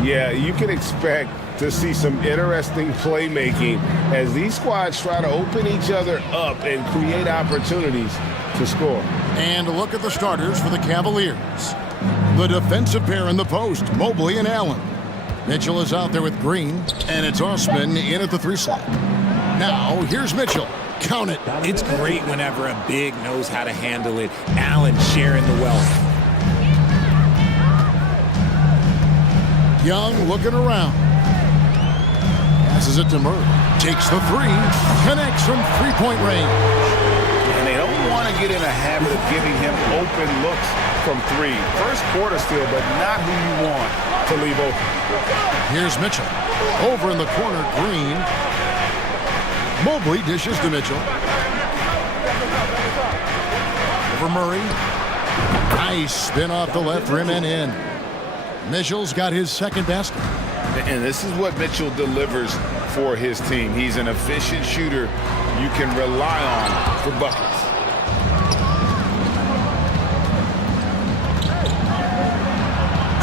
Yeah, you can expect to see some interesting playmaking as these squads try to open each other up and create opportunities to score. And look at the starters for the Cavaliers. The defensive pair in the post, Mobley and Allen. Mitchell is out there with Green, and it's Osman in at the 3 slot. Now, here's Mitchell. Count it. It's great whenever a big knows how to handle it. Allen sharing the wealth. Young looking around. Passes it to Murray. Takes the 3. Connects from three-point range. And they don't want to get in a habit of giving him open looks from 3. First quarter still, but not who you want to leave open. Here's Mitchell. Over in the corner, Green. Mobley dishes to Mitchell. Over Murray. Nice spin off the left rim and in. Mitchell's got his second basket. And this is what Mitchell delivers for his team. He's an efficient shooter you can rely on for buckets.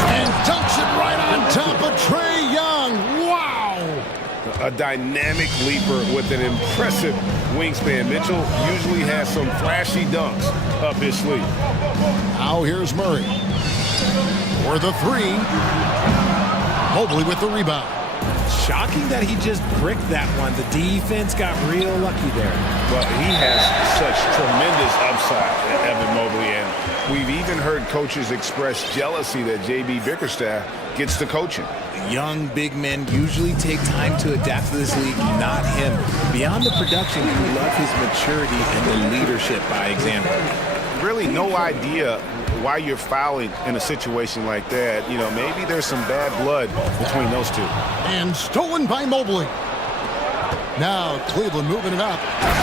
And dunks it right on top of Trae Young. Wow! A dynamic leaper with an impressive wingspan. Mitchell usually has some flashy dunks up his sleeve. Now here's Murray. For the 3. Mobley with the rebound. Shocking that he just bricked that one. The defense got real lucky there. Well, he has such tremendous upside, Evan Mobley, and we've even heard coaches express jealousy that J.B. Bickerstaff gets to coaching. Young big men usually take time to adapt to this league, not him. Beyond the production, you love his maturity and the leadership by example. Really no idea why you're fouling in a situation like that. You know, maybe there's some bad blood between those two. And stolen by Mobley. Now Cleveland moving it up.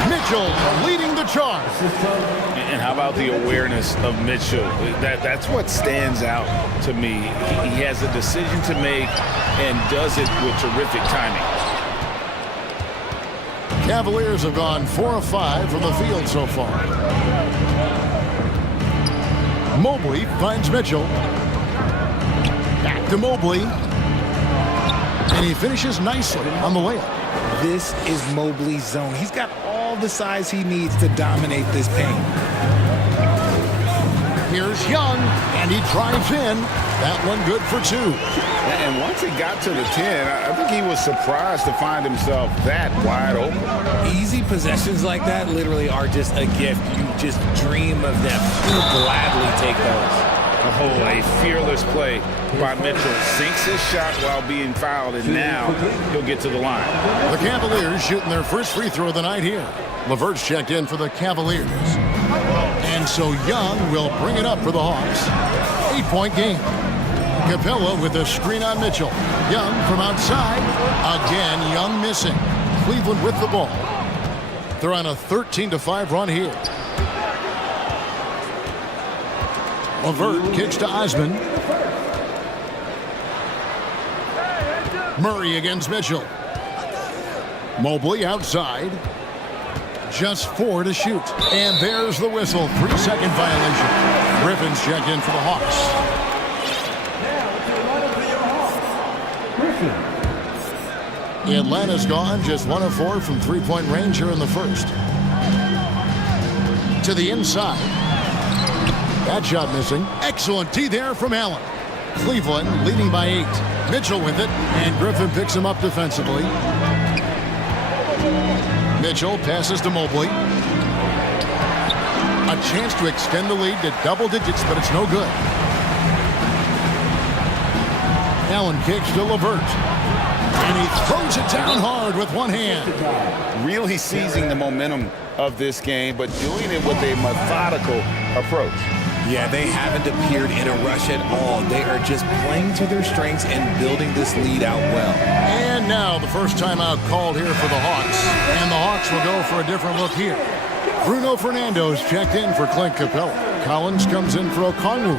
Mitchell leading the charge. And how about the awareness of Mitchell? That's what stands out to me. He has a decision to make and does it with terrific timing. Cavaliers have gone 4 of 5 from the field so far. Mobley finds Mitchell. Back to Mobley. And he finishes nicely on the layup. This is Mobley's zone. He's got all the size he needs to dominate this paint. Here's Young, and he drives in. That one good for 2. And once he got to the 10, I think he was surprised to find himself that wide open. Easy possessions like that literally are just a gift. You just dream of them. You'll gladly take those. Oh, a fearless play by Mitchell. Sinks his shot while being fouled, and now he'll get to the line. The Cavaliers shooting their first free throw of the night here. LeVert's checked in for the Cavaliers. And so Young will bring it up for the Hawks. 8-point game. Capella with a screen on Mitchell. Young from outside. Again, Young missing. Cleveland with the ball. They're on a 13-5 run here. LeVert kicks to Osman. Murray against Mitchell. Mobley outside. Just 4 to shoot. And there's the whistle. 3-second violation. Griffin's checked in for the Hawks. Atlanta's gone just 1 of 4 from three-point range here in the first. To the inside. That shot missing. Excellent D there from Allen. Cleveland leading by 8. Mitchell with it, and Griffin picks him up defensively. Mitchell passes to Mobley. A chance to extend the lead to double digits, but it's no good. Allen kicks to LeVert. And he throws it down hard with one hand. Really seizing the momentum of this game, but doing it with a methodical approach. Yeah, they haven't appeared in a rush at all. They are just playing to their strengths and building this lead out well. And now the first timeout called here for the Hawks. And the Hawks will go for a different look here. Bruno Fernando's checked in for Clint Capella. Collins comes in for Okongwu.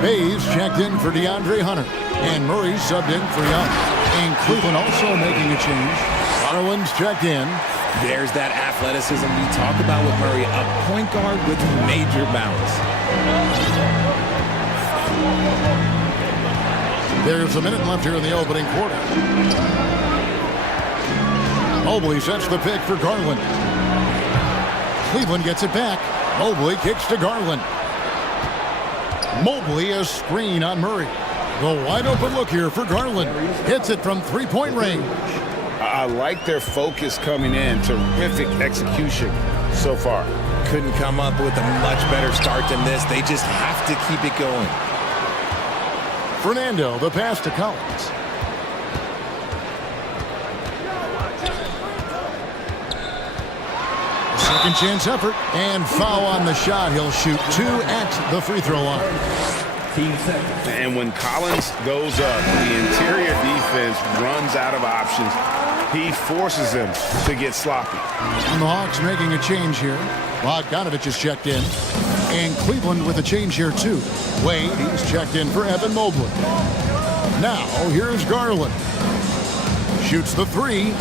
Hayes checked in for DeAndre Hunter. And Murray subbed in for Young. And Cleveland also making a change. Garland's checked in. There's that athleticism we talk about with Murray, a point guard with major bounce. There's a minute left here in the opening quarter. Mobley sets the pick for Garland. Cleveland gets it back. Mobley kicks to Garland. Mobley a screen on Murray. The wide open look here for Garland. Hits it from three-point range. I like their focus coming in. Terrific execution so far. Couldn't come up with a much better start than this. They just have to keep it going. Fernando, the pass to Collins. Second chance effort and foul on the shot. He'll shoot 2 at the free throw line. And when Collins goes up, the interior defense runs out of options. He forces them to get sloppy. And the Hawks making a change here. Bogdanovich is checked in. And Cleveland with a change here too. Wade, he's checked in for Evan Mobley. Now, here's Garland. Shoots the three.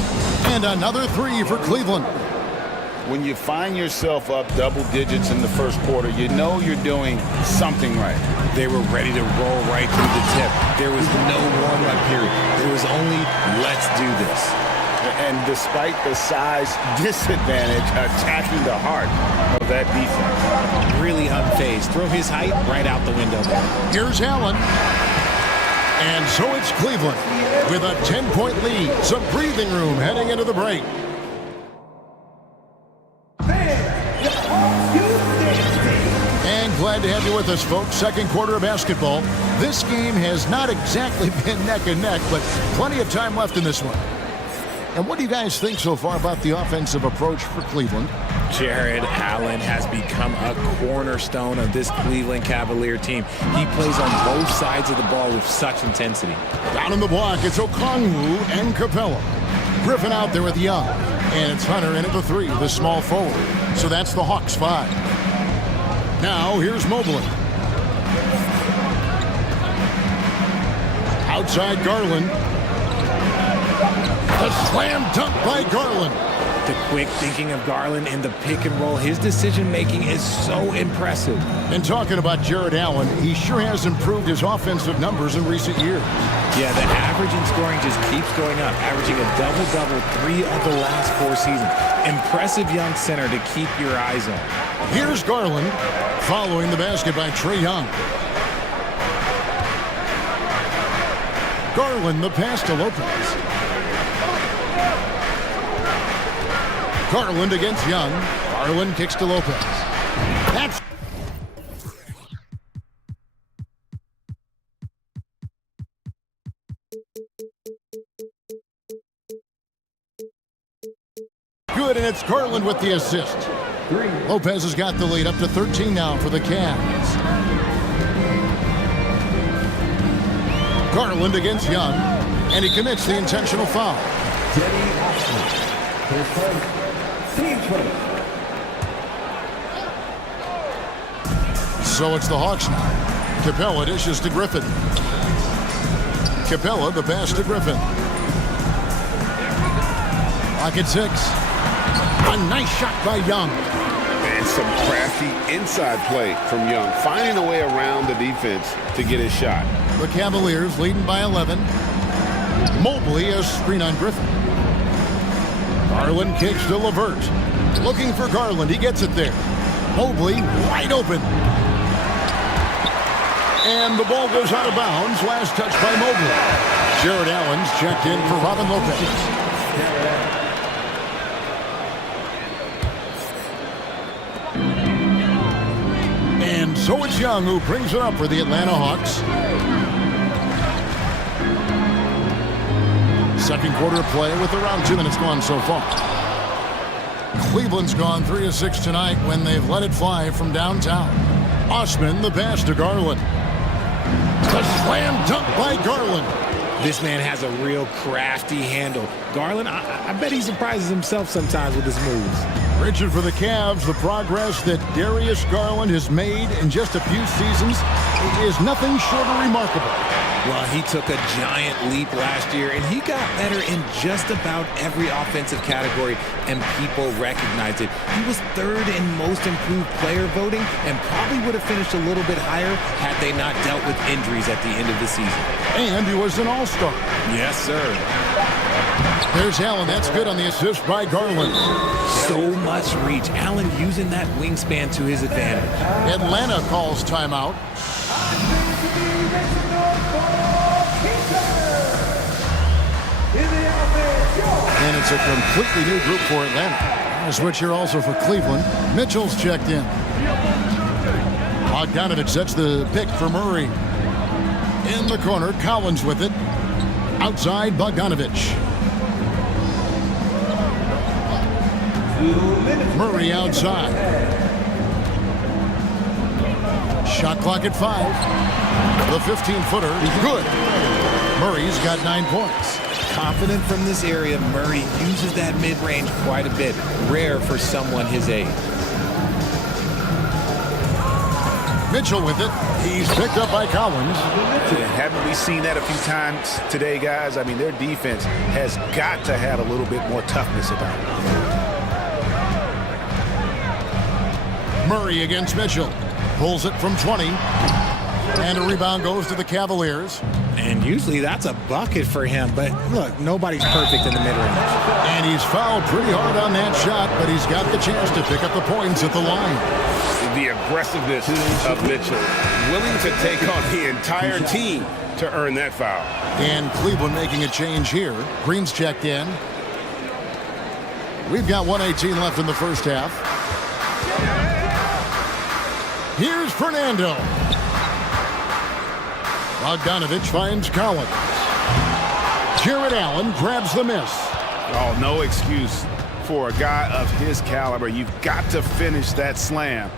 And another three for Cleveland. When you find yourself up double digits in the first quarter, you know you're doing something right. They were ready to roll right through the tip. There was no warm-up period. There was only, let's do this. And despite the size disadvantage, attacking the heart of that defense. Really unfazed. Throw his height right out the window there. Here's Allen. And so it's Cleveland with a 10-point lead. Some breathing room heading into the break. And glad to have you with us, folks. Second quarter of basketball. This game has not exactly been neck and neck, but plenty of time left in this one. And what do you guys think so far about the offensive approach for Cleveland? Jared Allen has become a cornerstone of this Cleveland Cavalier team. He plays on both sides of the ball with such intensity. Down in the block, it's Okongwu and Capella. Griffin out there with Young. And it's Hunter in at the three, the small forward. So that's the Hawks 5. Now, here's Mobley. Outside Garland. A slam dunk by Garland. The quick thinking of Garland in the pick and roll. His decision-making is so impressive. And talking about Jared Allen, he sure has improved his offensive numbers in recent years. Yeah, the average in scoring just keeps going up, averaging a double-double 3 of the last 4 seasons. Impressive young center to keep your eyes on. Here's Garland, following the basket by Trae Young. Garland, the pass to Lopez. Garland against Young. Garland kicks to Lopez. That's good, and it's Garland with the assist. Lopez has got the lead up to 13 now for the Cavs. Garland against Young, and he commits the intentional foul. So it's the Hawks now. Capella dishes to Griffin. Capella, the pass to Griffin. Lock at 6. A nice shot by Young. And some crafty inside play from Young, finding a way around the defense to get his shot. The Cavaliers leading by 11. Mobley a screen on Griffin. Garland kicks to LeVert. Looking for Garland. He gets it there. Mobley wide open. And the ball goes out of bounds. Last touch by Mobley. Jared Allen's checked in for Robin Lopez. And so it's Young who brings it up for the Atlanta Hawks. Second quarter play with around 2 minutes gone so far. Cleveland's gone 3 of 6 tonight when they've let it fly from downtown. Osman, the pass to Garland. A slam dunk by Garland. This man has a real crafty handle. Garland, I bet he surprises himself sometimes with his moves. Richard, for the Cavs, the progress that Darius Garland has made in just a few seasons is nothing short of remarkable. Well, he took a giant leap last year, and he got better in just about every offensive category, and people recognized it. He was third in most improved player voting and probably would have finished a little bit higher had they not dealt with injuries at the end of the season. And he was an all-star. Yes, sir. There's Allen. That's good on the assist by Garland. So much reach. Allen using that wingspan to his advantage. Atlanta calls timeout. And it's a completely new group for Atlanta. A switch here also for Cleveland. Mitchell's checked in. Bogdanovich sets the pick for Murray. In the corner, Collins with it. Outside, Bogdanovich. Murray outside. Shot clock at 5. The 15-footer, good. Murray's got 9 points. Confident from this area, Murray uses that mid-range quite a bit. Rare for someone his age. Mitchell with it. He's picked up by Collins. Haven't we seen that a few times today, guys? I mean, their defense has got to have a little bit more toughness about it. Murray against Mitchell. Pulls it from 20. And a rebound goes to the Cavaliers. And usually that's a bucket for him, but look, nobody's perfect in the mid-range. And he's fouled pretty hard on that shot, but he's got the chance to pick up the points at the line. The aggressiveness of Mitchell, willing to take on the entire team to earn that foul. And Cleveland making a change here. Green's checked in. We've got 1:18 left in the first half. Here's Fernando. Bogdanovich finds Collins. Jared Allen grabs the miss. Oh, no excuse for a guy of his caliber. You've got to finish that slam.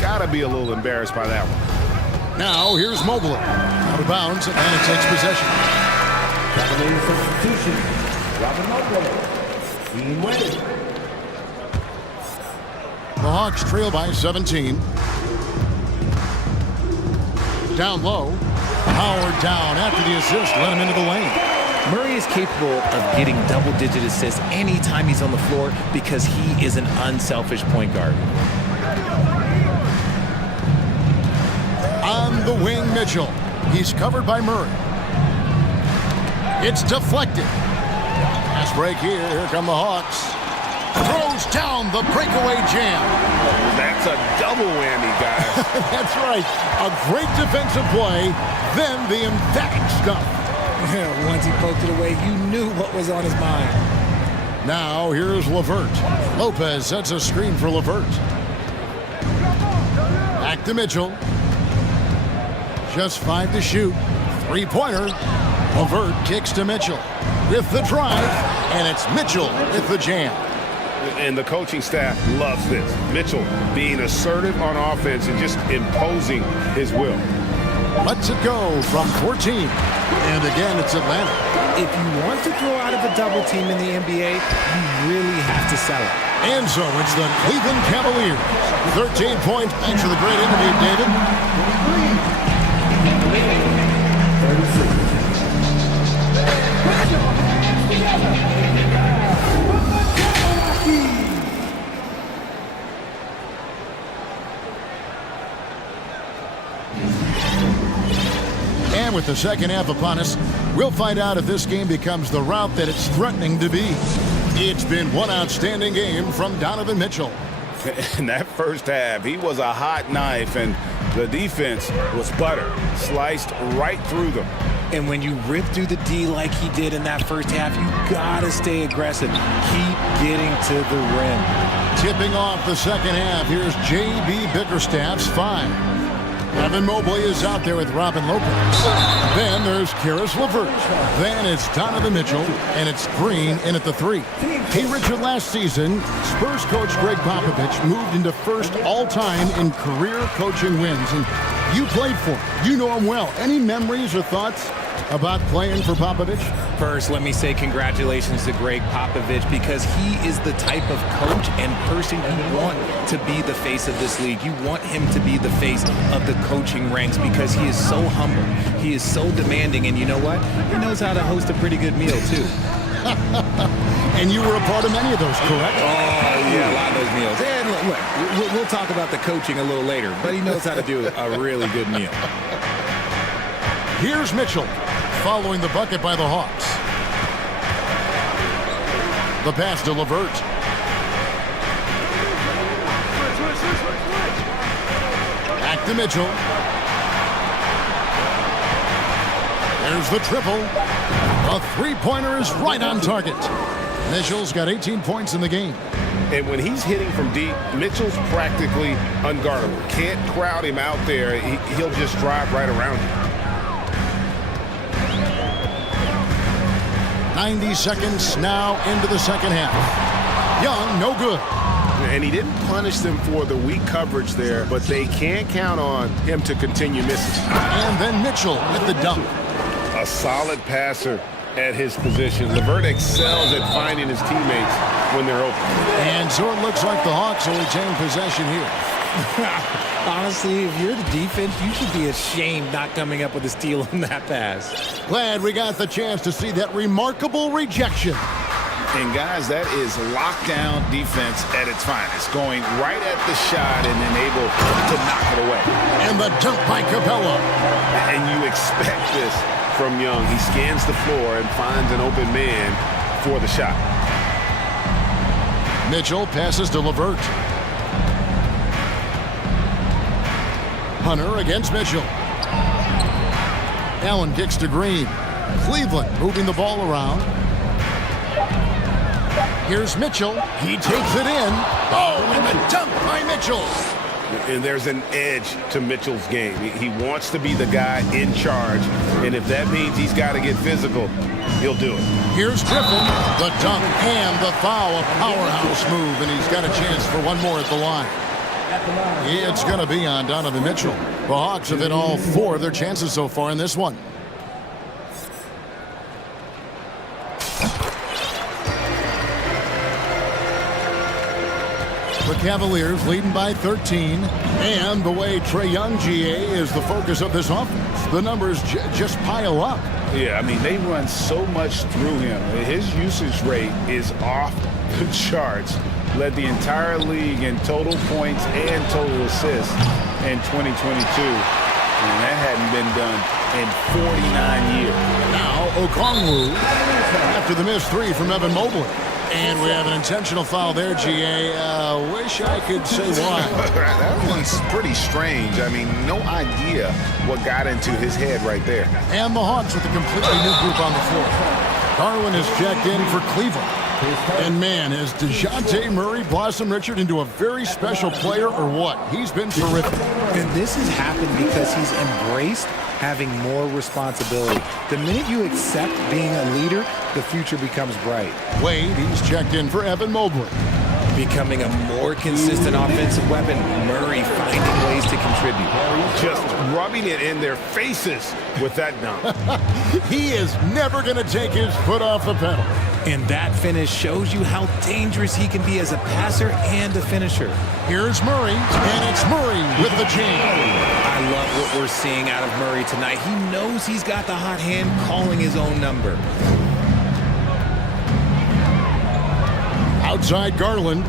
Got to be a little embarrassed by that one. Now here's Mobley. Out of bounds, Atlanta takes possession. Cavalier substitution. Robin Mobley. Team winning. The Hawks trail by 17. Down low. Howard down after the assist. Let him into the lane. Murray is capable of getting double-digit assists anytime he's on the floor because he is an unselfish point guard. On the wing, Mitchell. He's covered by Murray. It's deflected. Pass break here. Here come the Hawks. Throws down the breakaway jam. That's a double whammy, guys. That's right. A great defensive play, then the emphatic stuff. Once he poked it away, you knew what was on his mind. Now here's LeVert. Lopez sets a screen for LeVert. Back to Mitchell. Just 5 to shoot. Three-pointer. LeVert kicks to Mitchell with the drive, and it's Mitchell with the jam. And the coaching staff loves this. Mitchell being assertive on offense and just imposing his will. Lets it go from 14. And again, it's Atlanta. If you want to throw out of a double team in the NBA, you really have to sell it. And so it's the Cleveland Cavaliers. 13 points. Thanks for the great interview, David. And with the second half upon us, we'll find out if this game becomes the route that it's threatening to be. It's been one outstanding game from Donovan Mitchell. In that first half, he was a hot knife, and the defense was butter, sliced right through them. And when you rip through the D like he did in that first half, you gotta stay aggressive. Keep getting to the rim. Tipping off the second half, here's J.B. Bickerstaff's 5. Evan Mobley is out there with Robin Lopez. Then there's Karis LeVert. Then it's Donovan Mitchell, and it's Green in at the 3. Hey, Richard, last season, Spurs coach Greg Popovich moved into first all-time in career coaching wins, and you played for him. You know him well. Any memories or thoughts about playing for Popovich? First, let me say congratulations to Greg Popovich, because he is the type of coach and person you want to be the face of this league. You want him to be the face of the coaching ranks, because he is so humble. He is so demanding, and you know what? He knows how to host a pretty good meal, too. And you were a part of many of those, correct? Oh, yeah, a lot of those meals. And look, we'll talk about the coaching a little later, but he knows how to do a really good meal. Here's Mitchell, following the bucket by the Hawks. The pass to LeVert. Back to Mitchell. There's the triple. A three-pointer is right on target. Mitchell's got 18 points in the game. And when he's hitting from deep, Mitchell's practically unguardable. Can't crowd him out there. He'll just drive right around you. 90 seconds now into the second half. Young, no good. And he didn't punish them for the weak coverage there, but they can't count on him to continue missing. And then Mitchell with the dunk. A solid passer at his position. LeVert excels at finding his teammates when they're open. And so it looks like the Hawks will retain possession here. Honestly, if you're the defense, you should be ashamed not coming up with a steal on that pass. Glad we got the chance to see that remarkable rejection. And guys, that is lockdown defense at its finest. Going right at the shot and then able to knock it away. And the dunk by Capella. And you expect this from Young. He scans the floor and finds an open man for the shot. Mitchell passes to LeVert. Hunter against Mitchell. Allen kicks to Green. Cleveland moving the ball around. Here's Mitchell. He takes it in. Oh, and the dunk by Mitchell. And there's an edge to Mitchell's game. He wants to be the guy in charge. And if that means he's got to get physical, he'll do it. Here's Griffin. The dunk and the foul. A powerhouse move. And he's got a chance for one more at the line. It's going to be on Donovan Mitchell. The Hawks have hit all four of their chances so far in this one. The Cavaliers leading by 13. And the way Trae Young, GA, is the focus of this offense. The numbers just pile up. Yeah, I mean, they run so much through him. His usage rate is off the charts. Led the entire league in total points and total assists in 2022. And that hadn't been done in 49 years. Now Okongwu after the missed three from Evan Mobley. And we have an intentional foul there, GA. Wish I could say why. That one's pretty strange. I mean, no idea what got into his head right there. And the Hawks with a completely new group on the floor. Darwin is checked in for Cleveland. And man, has DeJounte Murray blossomed Richard into a very special player or what? He's been terrific. And this has happened because he's embraced having more responsibility. The minute you accept being a leader, the future becomes bright. Wade, he's checked in for Evan Mobley. Becoming a more consistent offensive weapon, Murray finding ways to contribute. Just rubbing it in their faces with that dunk. He is never going to take his foot off the pedal. And that finish shows you how dangerous he can be as a passer and a finisher. Here's Murray, and it's Murray with the chain. I love what we're seeing out of Murray tonight. He knows he's got the hot hand, calling his own number. Outside Garland.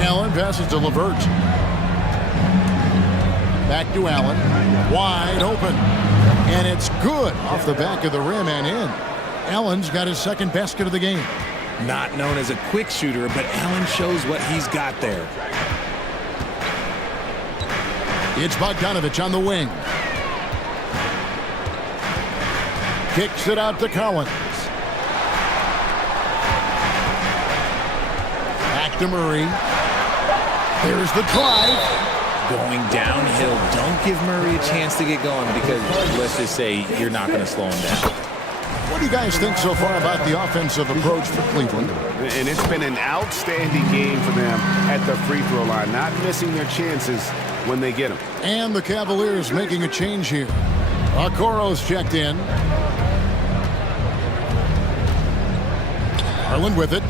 Allen passes to LeVert. Back to Allen. Wide open. And it's good off the back of the rim and in. Allen's got his second basket of the game. Not known as a quick shooter, but Allen shows what he's got there. It's Bogdanovich on the wing. Kicks it out to Collins. Back to Murray. There's the drive. Going downhill. Don't give Murray a chance to get going because, let's just say, you're not going to slow him down. What do you guys think so far about the offensive approach for Cleveland? And it's been an outstanding game for them at the free throw line, not missing their chances when they get them. And the Cavaliers making a change here. Okoro's checked in. Garland with it.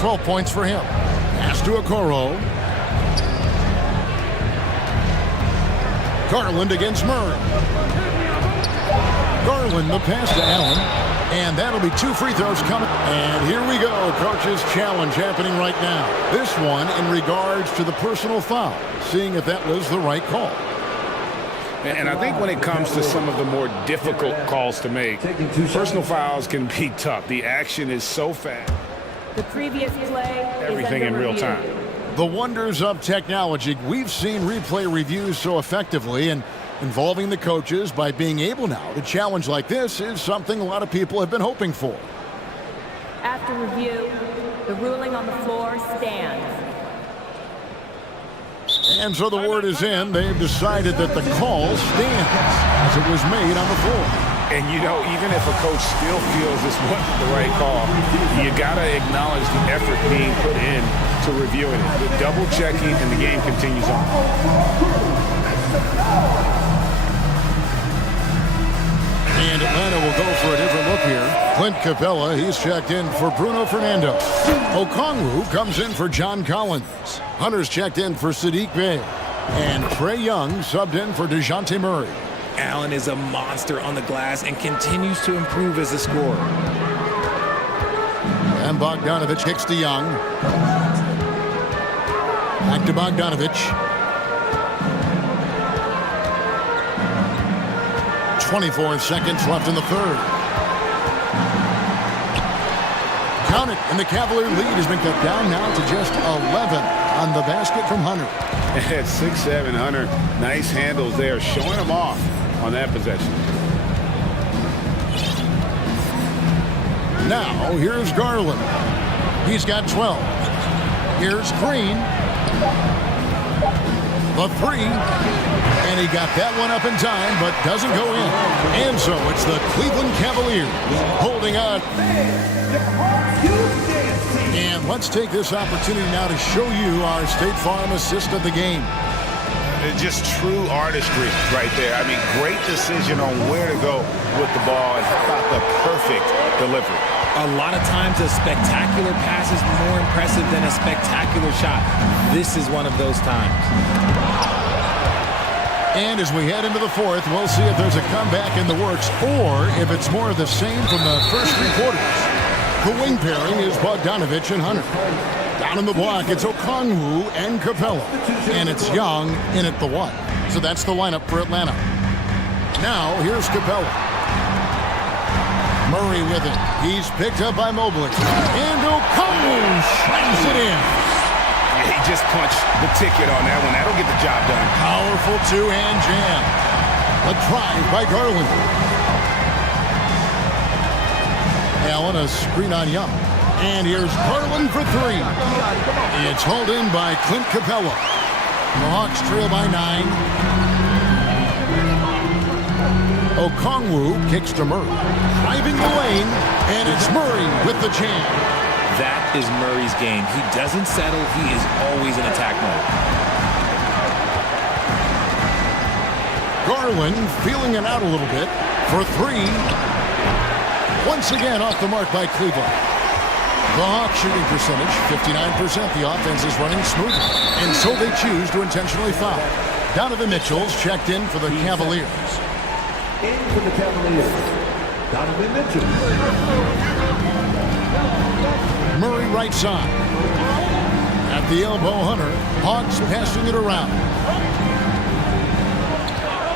12 points for him. Pass to Okoro. Garland against Murray. Garland, the pass to Allen. And that'll be 2 free throws coming. And here we go. Coach's challenge happening right now. This one in regards to the personal foul. Seeing if that was the right call. And I think when it comes to some of the more difficult calls to make, personal fouls can be tough. The action is so fast. The previous play Everything in real time. The wonders of technology. We've seen replay reviews so effectively, and involving the coaches by being able now to challenge like this is something a lot of people have been hoping for. After review, the ruling on the floor stands. And so the word is in. They've decided that the call stands as it was made on the floor. And, you know, even if a coach still feels this wasn't the right call, you got to acknowledge the effort being put in to reviewing it. The double checking, and the game continues on. And Atlanta will go for a different look here. Clint Capella, he's checked in for Bruno Fernando. Okongwu comes in for John Collins. Hunter's checked in for Sadiq Bey. And Trae Young subbed in for DeJounte Murray. Allen is a monster on the glass and continues to improve as a scorer. And Bogdanovich kicks to Young. Back to Bogdanovich. 24 seconds left in the third. Count it, and the Cavalier lead has been cut down now to just 11 on the basket from Hunter. At 6'7", Hunter, nice handles there, showing him off on that possession. Now, here's Garland. He's got 12. Here's Green. The three. And he got that one up in time, but doesn't go in. And so it's the Cleveland Cavaliers holding on. And let's take this opportunity now to show you our State Farm assist of the game. Just true artistry right there. I mean, great decision on where to go with the ball, and how about the perfect delivery. A lot of times a spectacular pass is more impressive than a spectacular shot. This is one of those times. And as we head into the fourth, we'll see if there's a comeback in the works or if it's more of the same from the first 3 quarters. The wing pairing is Bogdanovich and Hunter. Down in the block, it's Okongwu and Capella. And it's Young in at the 1. So that's the lineup for Atlanta. Now, here's Capella. Murray with it. He's picked up by Mobley. And Okongwu slams it in. He just punched the ticket on that one. That'll get the job done. Powerful two-hand jam. A drive by Garland. Allen, a screen on Young. And here's Garland for 3. It's hauled in by Clint Capella. The Hawks trail by 9. Okongwu kicks to Murray. Driving the lane, and it's Murray with the jam. That is Murray's game. He doesn't settle. He is always in attack mode. Garland feeling it out a little bit for 3. Once again off the mark by Cleveland. The Hawks shooting percentage, 59%. The offense is running smoothly, and so they choose to intentionally foul. Donovan Mitchell's checked in for the Cavaliers. In for the Cavaliers, Donovan Mitchell. Murray right side. At the elbow, Hunter. Hawks passing it around.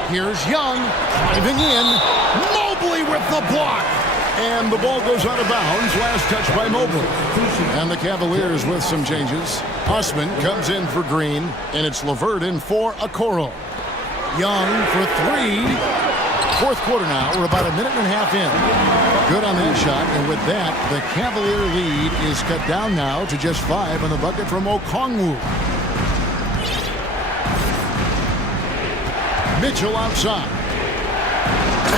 Here's Young driving in. Mobley with the block. And the ball goes out of bounds. Last touch by Mobley. And the Cavaliers with some changes. Osman comes in for Green. And it's LeVert in for Okoro. Young for 3. Fourth quarter now. We're about a minute and a half in. Good on that shot. And with that, the Cavalier lead is cut down now to just 5 on the bucket from Okongwu. Mitchell outside.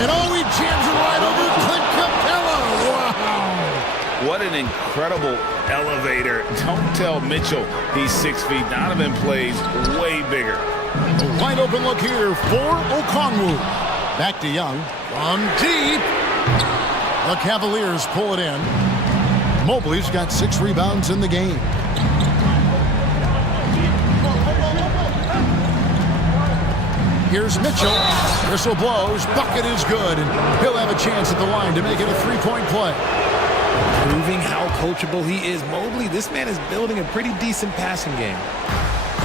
And he jams it right over Clint Capella. Wow. What an incredible elevator. Don't tell Mitchell he's 6 feet. Donovan plays way bigger. A wide open look here for Okongwu. Back to Young. From deep. The Cavaliers pull it in. Mobley's got 6 rebounds in the game. Here's Mitchell. Whistle blows. Bucket is good. And he'll have a chance at the line to make it a 3-point play. Proving how coachable he is. Mobley, this man is building a pretty decent passing game.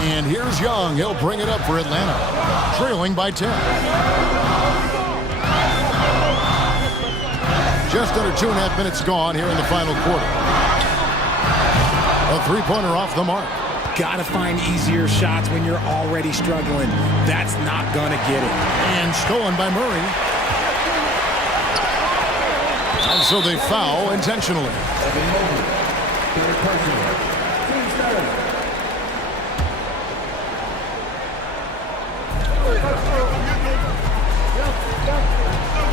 And here's Young. He'll bring it up for Atlanta. Trailing by 10. Just under 2.5 minutes gone here in the final quarter. A three-pointer off the mark. Gotta find easier shots when you're already struggling. That's not gonna get it. And stolen by Murray. And so they foul intentionally.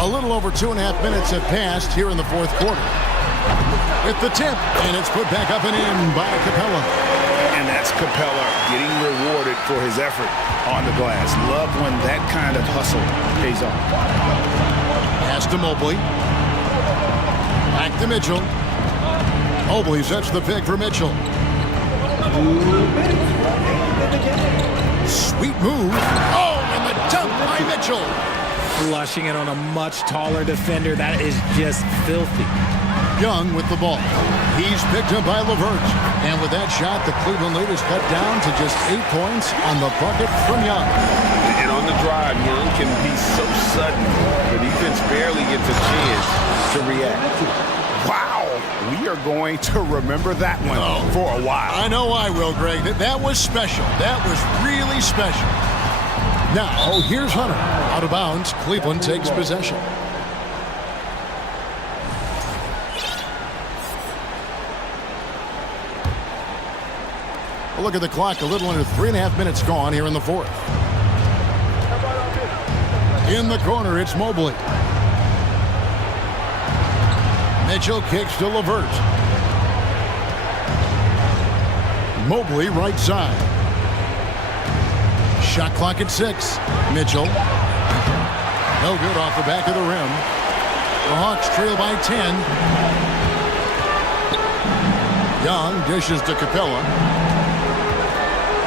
A little over 2.5 minutes have passed here in the fourth quarter. With the tip, and it's put back up and in by Capella. And that's Capella getting rewarded for his effort on the glass. Love when that kind of hustle pays off. Pass to Mobley. Back to Mitchell. Mobley sets the pick for Mitchell. Sweet move. Oh, and the dunk by Mitchell. Flushing it on a much taller defender. That is just filthy. Young with the ball. He's picked up by LeVert. And with that shot, the Cleveland lead is cut down to just 8 points on the bucket from Young. And on the drive, Young can be so sudden. The defense barely gets a chance to react. Wow, we are going to remember that one for a while. I know I will, Greg. That was special. That was really special. Now, here's Hunter. Out of bounds, Cleveland takes possession. Look at the clock, a little under 3.5 minutes gone here in the fourth. In the corner, it's Mobley. Mitchell kicks to LeVert. Mobley right side. Shot clock at 6. Mitchell. No good off the back of the rim. The Hawks trail by 10. Young dishes to Capella.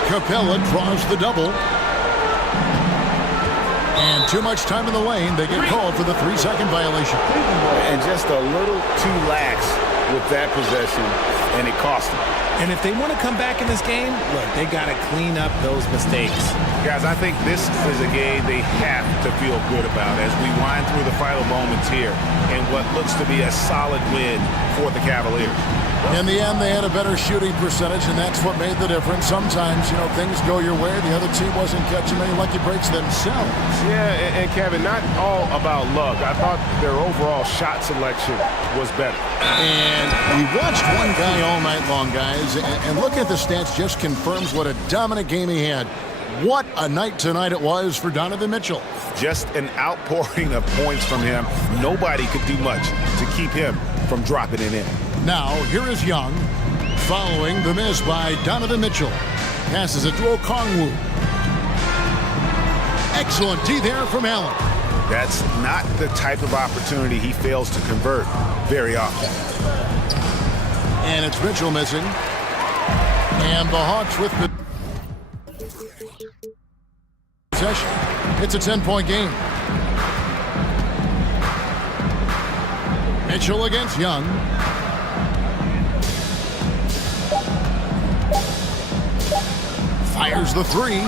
Capella draws the double. And too much time in the lane. They get called for the 3-second violation. And just a little too lax with that possession, and it cost them. And if they want to come back in this game, look, they got to clean up those mistakes. Guys, I think this is a game they have to feel good about as we wind through the final moments here in what looks to be a solid win for the Cavaliers. In the end, they had a better shooting percentage, and that's what made the difference. Sometimes, you know, things go your way. The other team wasn't catching many lucky breaks themselves. Yeah, and Kevin, not all about luck. I thought their overall shot selection was better. And we watched one guy all night long, guys, and looking at the stats just confirms what a dominant game he had. What a night tonight it was for Donovan Mitchell. Just an outpouring of points from him. Nobody could do much to keep him from dropping it in. Now, here is Young, following the miss by Donovan Mitchell. Passes it to Okongwu. Excellent D there from Allen. That's not the type of opportunity he fails to convert very often. And it's Mitchell missing. And the Hawks with the possession. It's a 10-point game. Mitchell against Young. Fires the three.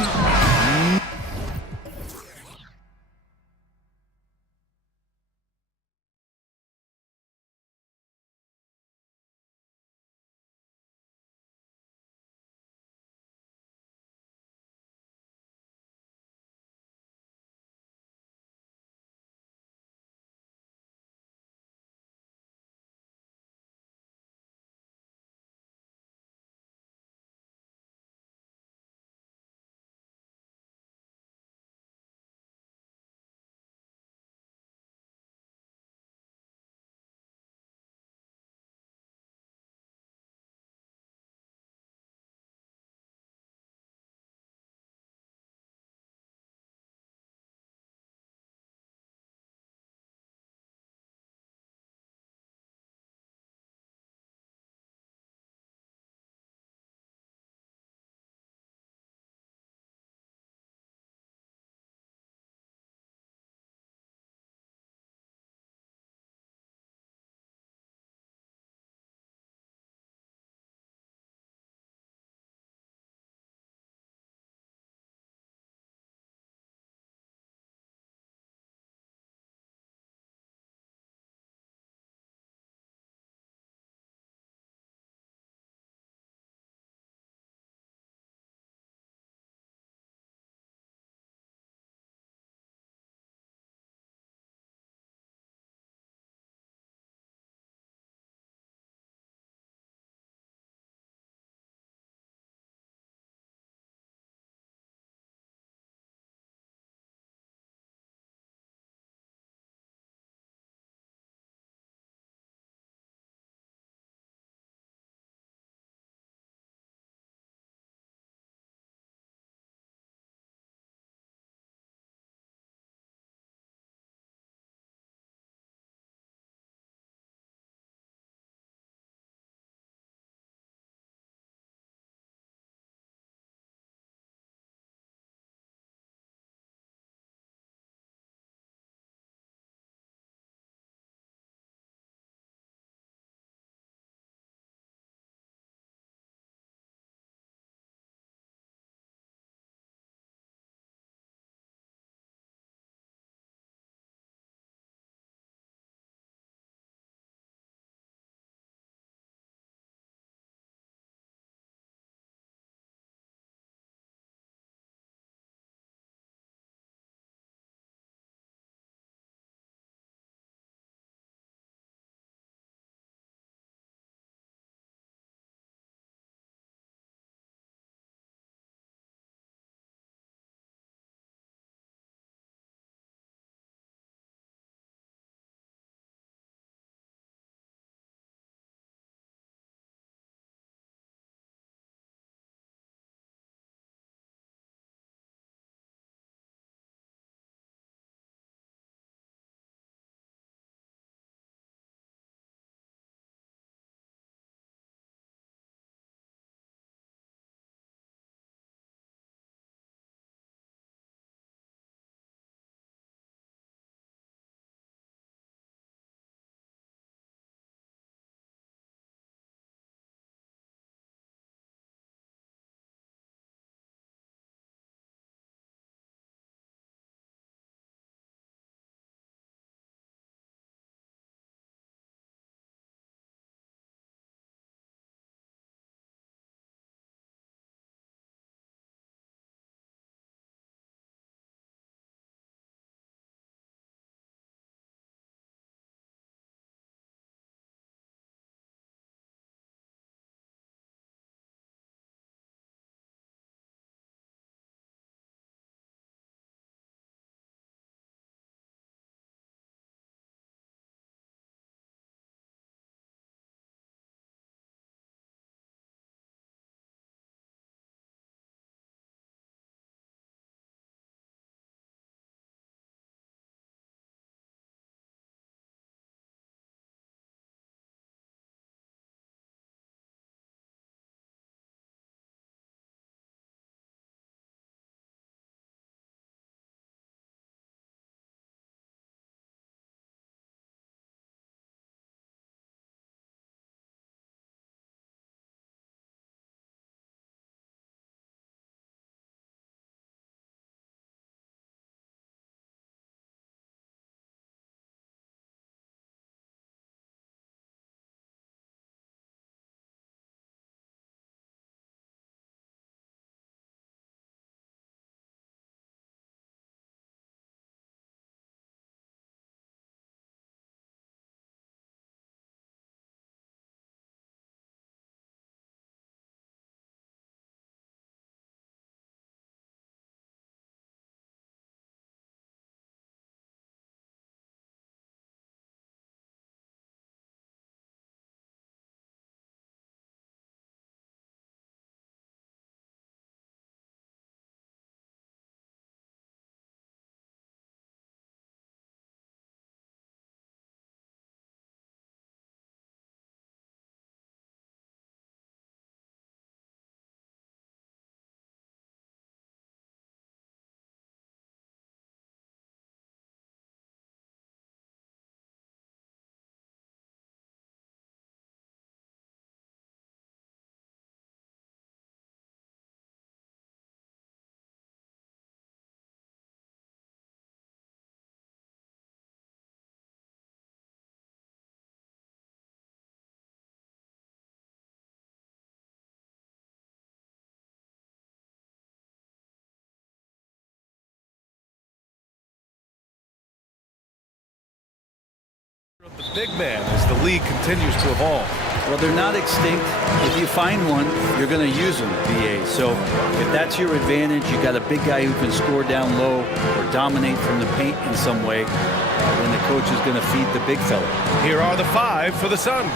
big man as the league continues to evolve. Well, they're not extinct. If you find one, you're going to use them, BA. So if that's your advantage, you got a big guy who can score down low or dominate from the paint in some way, then the coach is going to feed the big fella. Here are the 5 for the Suns.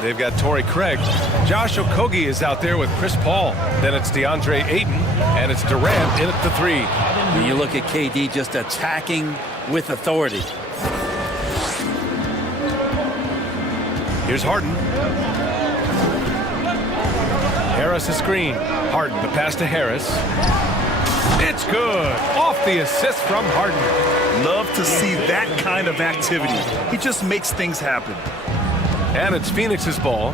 They've got Torrey Craig. Josh Okogie is out there with Chris Paul. Then it's DeAndre Ayton, and it's Durant in at the 3. And you look at KD just attacking with authority. Here's Harden. Harris a screen. Harden, the pass to Harris. It's good. Off the assist from Harden. Love to see that kind of activity. He just makes things happen. And it's Phoenix's ball.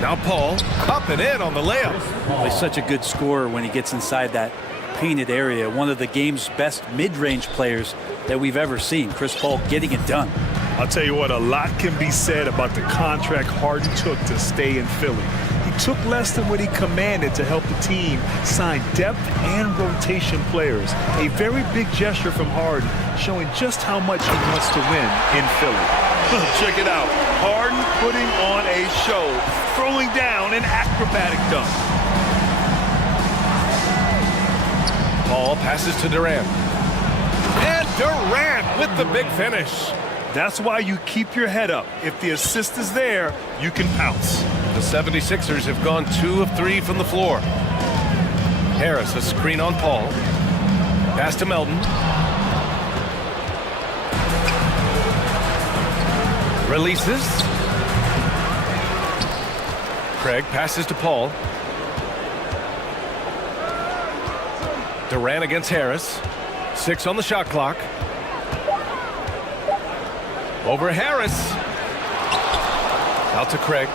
Now Paul, up and in on the layup. Oh, he's such a good scorer when he gets inside that painted area. One of the game's best mid-range players that we've ever seen. Chris Paul getting it done. I'll tell you what, a lot can be said about the contract Harden took to stay in Philly. He took less than what he commanded to help the team sign depth and rotation players. A very big gesture from Harden, showing just how much he wants to win in Philly. Check it out. Harden putting on a show, throwing down an acrobatic dunk. Paul passes to Durant. And Durant with the big finish. That's why you keep your head up. If the assist is there, you can pounce. The 76ers have gone 2 of 3 from the floor. Harris, a screen on Paul. Pass to Melton. Releases. Craig passes to Paul. Durant against Harris. 6 on the shot clock. Over Harris. Out to Craig.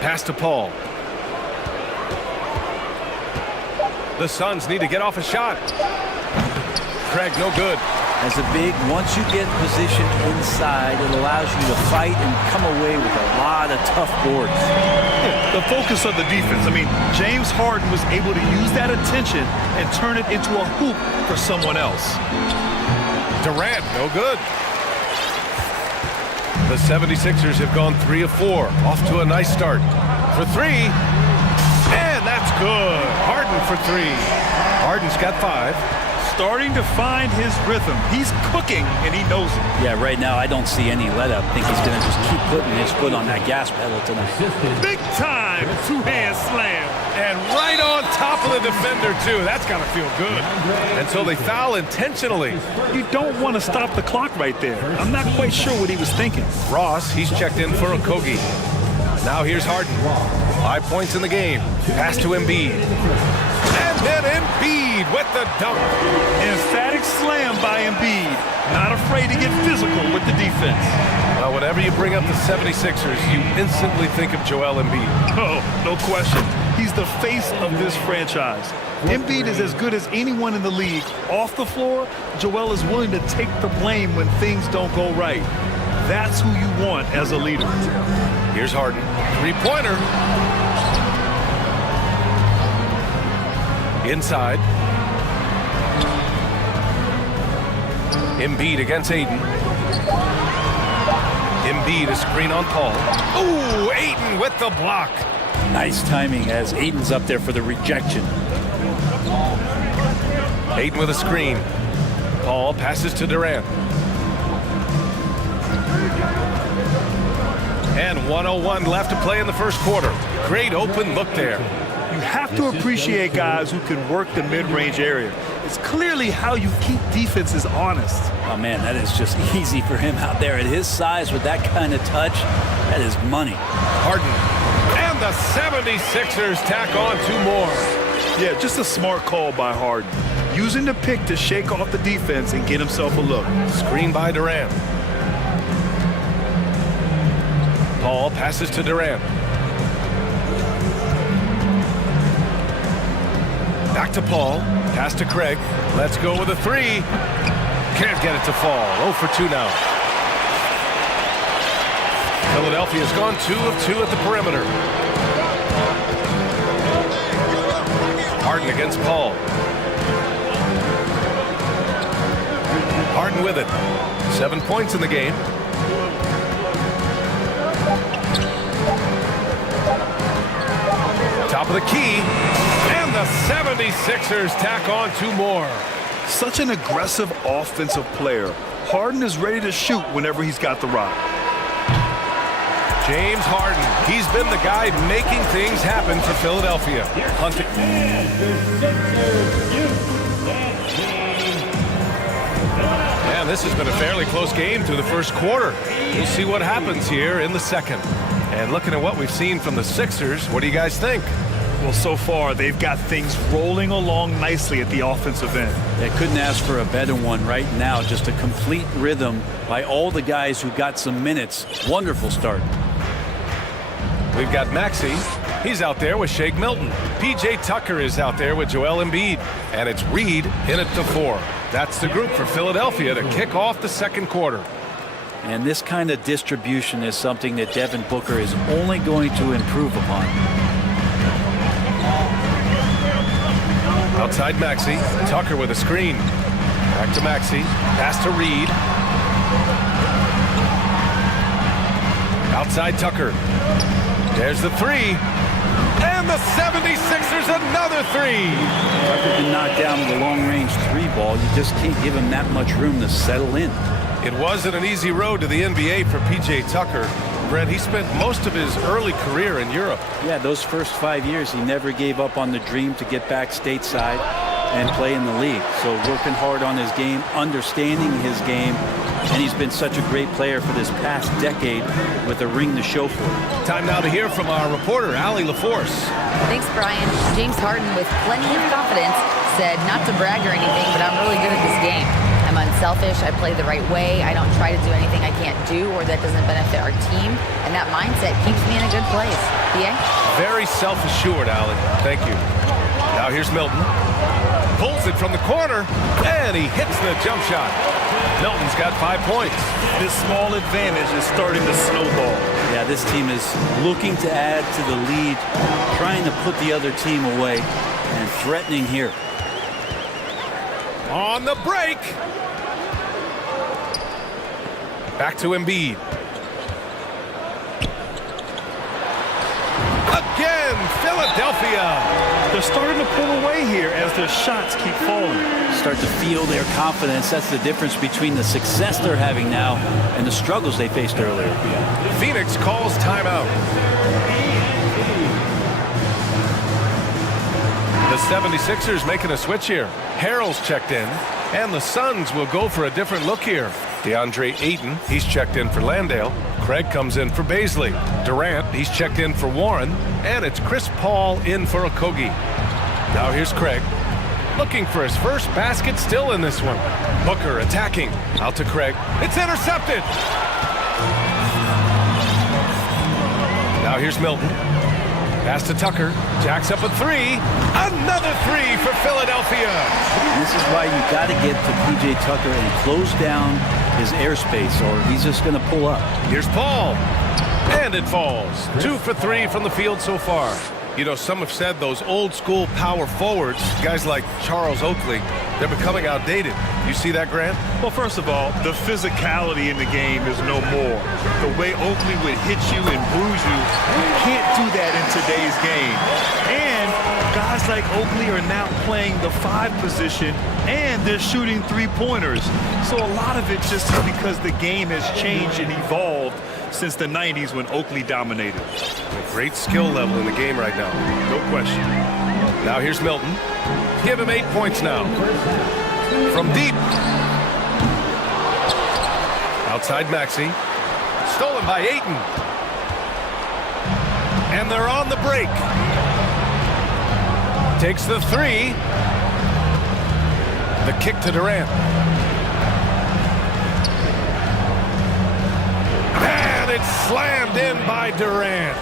Pass to Paul. The Suns need to get off a shot. Craig, no good. As a big, once you get positioned inside, it allows you to fight and come away with a lot of tough boards. Yeah, the focus of the defense. I mean, James Harden was able to use that attention and turn it into a hoop for someone else. Durant, no good. The 76ers have gone 3 of 4. Off to a nice start. For 3. And that's good. Harden for 3. Harden's got 5. Starting to find his rhythm. He's cooking, and he knows it. Yeah, right now I don't see any let-up. I think he's going to just keep putting his foot on that gas pedal tonight. Big time two-hand slam. And right on top of the defender, too. That's got to feel good. And so they foul intentionally. You don't want to stop the clock right there. I'm not quite sure what he was thinking. Ross, he's checked in for Okogie. Now here's Harden. 5 points in the game. Pass to Embiid. And then Embiid with the dunk. Emphatic slam by Embiid. Not afraid to get physical with the defense. Well, whenever you bring up the 76ers, you instantly think of Joel Embiid. Oh, no question. He's the face of this franchise. Embiid is as good as anyone in the league. Off the floor, Joel is willing to take the blame when things don't go right. That's who you want as a leader. Here's Harden. 3-pointer. Inside. Embiid against Ayton. Embiid, a screen on Paul. Ooh, Ayton with the block. Nice timing as Ayton's up there for the rejection. Ayton with a screen. Paul passes to Durant. And 1:01 left to play in the first quarter. Great open look there. You have to appreciate guys who can work the mid-range area. It's clearly how you keep defenses honest. Oh, man, that is just easy for him out there. At his size with that kind of touch, that is money. Harden. And the 76ers tack on 2 more. Yeah, just a smart call by Harden. Using the pick to shake off the defense and get himself a look. Screen by Durant. Paul passes to Durant. Back to Paul. Pass to Craig. Let's go with a 3. Can't get it to fall. 0 for 2 now. Philadelphia's gone 2 of 2 at the perimeter. Harden against Paul. Jordan with it. 7 points in the game. Top of the key, and the 76ers tack on 2 more. Such an aggressive offensive player. Harden is ready to shoot whenever he's got the rock. James Harden, he's been the guy making things happen for Philadelphia. Hunting. And this has been a fairly close game through the first quarter. We'll see what happens here in the second. And looking at what we've seen from the Sixers, what do you guys think? Well, so far, they've got things rolling along nicely at the offensive end. They couldn't ask for a better one right now. Just a complete rhythm by all the guys who got some minutes. Wonderful start. We've got Maxey. He's out there with Shake Milton. P.J. Tucker is out there with Joel Embiid. And it's Reed in at the 4. That's the group for Philadelphia to kick off the second quarter. And this kind of distribution is something that Devin Booker is only going to improve upon. Outside Maxey. Tucker with a screen. Back to Maxey. Pass to Reed. Outside Tucker. There's the 3. And the 76ers another 3. Tucker can knock down the long-range 3 ball. You just can't give him that much room to settle in. It wasn't an easy road to the NBA for P.J. Tucker. Brent, he spent most of his early career in Europe. Yeah, those first 5 years, he never gave up on the dream to get back stateside and play in the league. So working hard on his game, understanding his game, and he's been such a great player for this past decade with a ring to show for it. Time now to hear from our reporter, Allie LaForce. Thanks, Brian. James Harden, with plenty of confidence, said not to brag or anything, but I'm really good at this game. I'm unselfish, I play the right way, I don't try to do anything I can't do or that doesn't benefit our team, and that mindset keeps me in a good place. PA? Very self-assured, Allie. Thank you. Now here's Milton. Pulls it from the corner, and he hits the jump shot. Milton's got 5 points. This small advantage is starting to snowball. Yeah, this team is looking to add to the lead, trying to put the other team away, and threatening here. On the break. Back to Embiid. Again, Philadelphia. They're starting to pull away here as their shots keep falling. Start to feel their confidence. That's the difference between the success they're having now and the struggles they faced earlier. Phoenix calls timeout. The 76ers making a switch here. Harrell's checked in, and the Suns will go for a different look here. DeAndre Ayton, he's checked in for Landale. Craig comes in for Baisley. Durant, he's checked in for Warren. And it's Chris Paul in for Okogie. Now here's Craig. Looking for his first basket still in this one. Booker attacking. Out to Craig. It's intercepted. Now here's Milton. Pass to Tucker. Jacks up a 3. Another 3 for Philadelphia. And this is why you got to get to P.J. Tucker and close down his airspace, or he's just going to pull up. Here's Paul. And it falls. 2 for 3 from the field so far. You know, some have said those old school power forwards, guys like Charles Oakley, they're becoming outdated. You see that, Grant? Well, first of all, the physicality in the game is no more. The way Oakley would hit you and bruise you, you can't do that in today's game. And guys like Oakley are now playing the 5 position, and they're shooting 3-pointers. So a lot of it just is because the game has changed and evolved since the 90s when Oakley dominated. A great skill level in the game right now. No question. Now here's Milton. Give him 8 points now. From deep. Outside Maxey. Stolen by Ayton. And they're on the break. Takes the 3. The kick to Durant. And it's slammed in by Durant.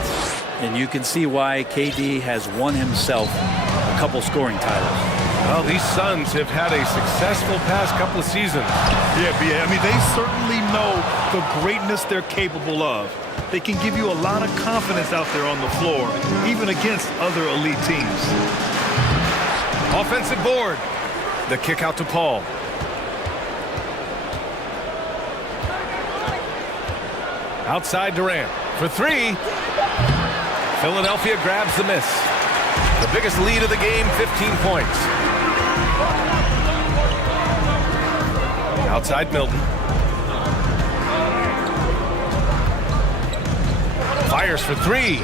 And you can see why KD has won himself a couple scoring titles. Well, these Suns have had a successful past couple of seasons. Yeah, I mean, they certainly know the greatness they're capable of. They can give you a lot of confidence out there on the floor, even against other elite teams. Offensive board. The kick out to Paul. Outside Durant for three. Philadelphia grabs the miss. The biggest lead of the game, 15 points. Outside Milton. Fires for three.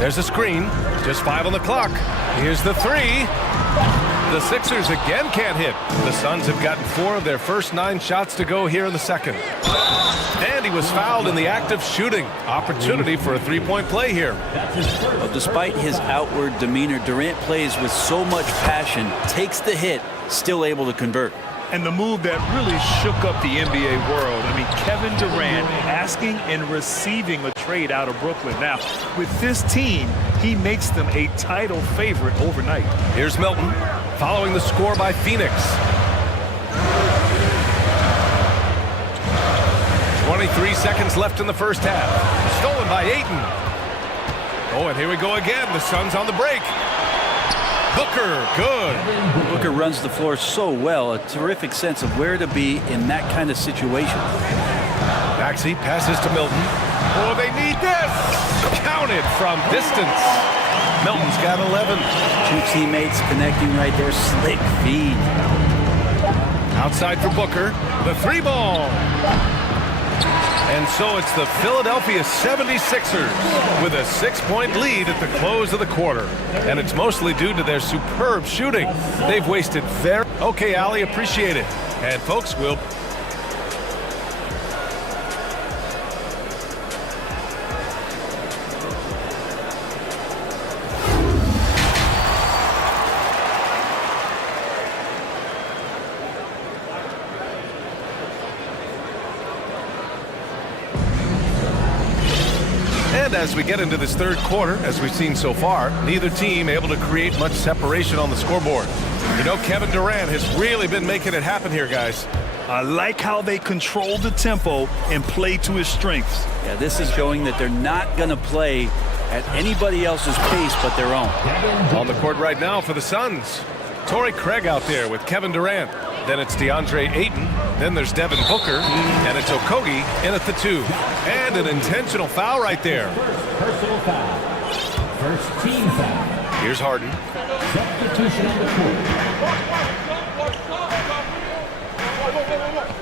There's a screen. Just 5 on the clock. Here's the three. The Sixers again can't hit. The Suns have gotten 4 of their first 9 shots to go here in the second. And he was fouled in the act of shooting. Opportunity for a three-point play here. Well, despite his outward demeanor, Durant plays with so much passion, takes the hit, still able to convert. And the move that really shook up the NBA world. I mean, Kevin Durant asking and receiving a trade out of Brooklyn. Now, with this team, he makes them a title favorite overnight. Here's Milton, following the score by Phoenix. 23 seconds left in the first half. Stolen by Ayton. Oh, and here we go again. The Suns on the break. Booker, good. Booker runs the floor so well, a terrific sense of where to be in that kind of situation. Maxey passes to Milton. Oh, they need this. Counted from distance. Milton's got 11. 2 teammates connecting right there. Slick feed. Outside for Booker. The 3 ball. And so it's the Philadelphia 76ers with a 6-point lead at the close of the quarter. And it's mostly due to their superb shooting. They've wasted very... Okay, Ali, appreciate it. And folks, we'll... And as we get into this third quarter, as we've seen so far, neither team able to create much separation on the scoreboard. You know, Kevin Durant has really been making it happen here, guys. I like how they control the tempo and play to his strengths. Yeah, this is showing that they're not going to play at anybody else's pace but their own. On the court right now for the Suns. Torrey Craig out there with Kevin Durant. Then it's DeAndre Ayton. Then there's Devin Booker. And it's Okogie in at the 2. And an intentional foul right there. Personal foul. First team foul. Here's Harden. Substitution on the court.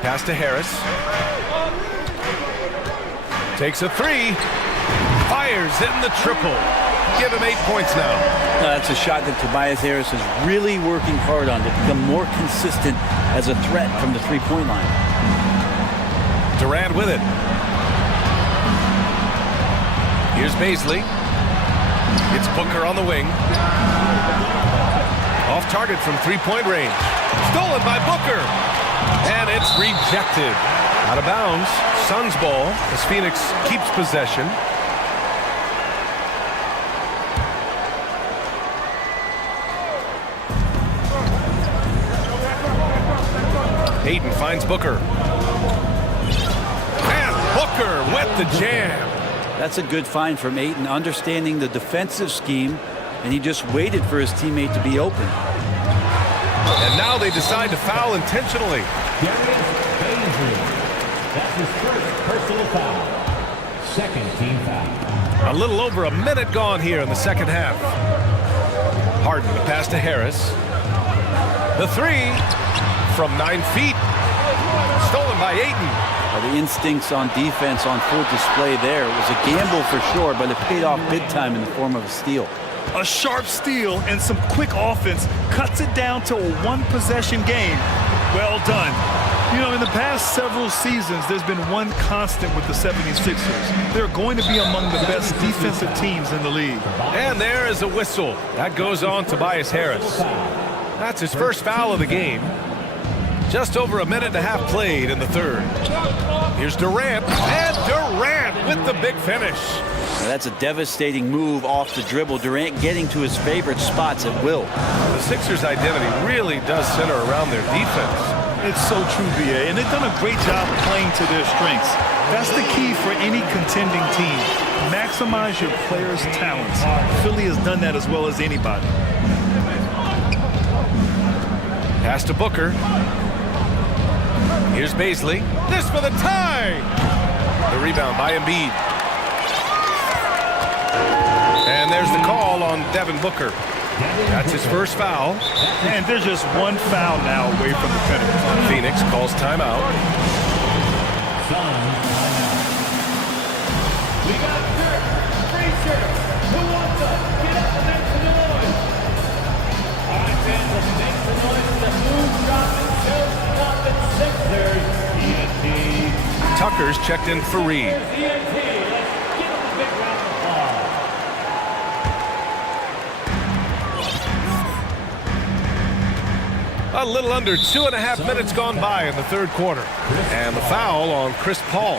Pass to Harris. Takes a 3. Fires in the triple. Give him 8 points now. That's a shot that Tobias Harris is really working hard on to become more consistent as a threat from the three-point line. Durant with it. Here's Baisley. It's Booker on the wing. Off target from three-point range. Stolen by Booker. And it's rejected. Out of bounds. Suns ball as Phoenix keeps possession. Ayton finds Booker. And Booker with the jam. That's a good find from Ayton, understanding the defensive scheme, and he just waited for his teammate to be open. And now they decide to foul intentionally. That's his first personal foul. Second team foul. A little over a minute gone here in the second half. Harden, the pass to Harris. The 3 from 9 feet. Stolen by Ayton. The instincts on defense on full display there. It was a gamble for sure, but it paid off big time in the form of a steal. A sharp steal and some quick offense cuts it down to a one-possession game. Well done. You know, in the past several seasons, there's been one constant with the 76ers. They're going to be among the best defensive teams in the league. And there is a whistle. That goes on Tobias Harris. That's his first foul of the game. Just over a minute and a half played in the third. Here's Durant, and Durant with the big finish. Now that's a devastating move off the dribble. Durant getting to his favorite spots at will. The Sixers' identity really does center around their defense. It's so true, BA, and they've done a great job playing to their strengths. That's the key for any contending team. Maximize your players' talents. Philly has done that as well as anybody. Pass to Booker. Here's Baisley. This for the tie. The rebound by Embiid. And there's the call on Devin Booker. That's his first foul. And there's just one foul now away from the penalty. Phoenix calls timeout. We got shirt, free shirt. Who wants us? Get up and make some noise. All right, fans, let's make some noise for the smooth dropping, show-stopping Sixers. ENT. Tucker's checked in for Reed. ENT. Let's give him a big round of applause. A little under 2.5 minutes gone by in the third quarter. And the foul on Chris Paul.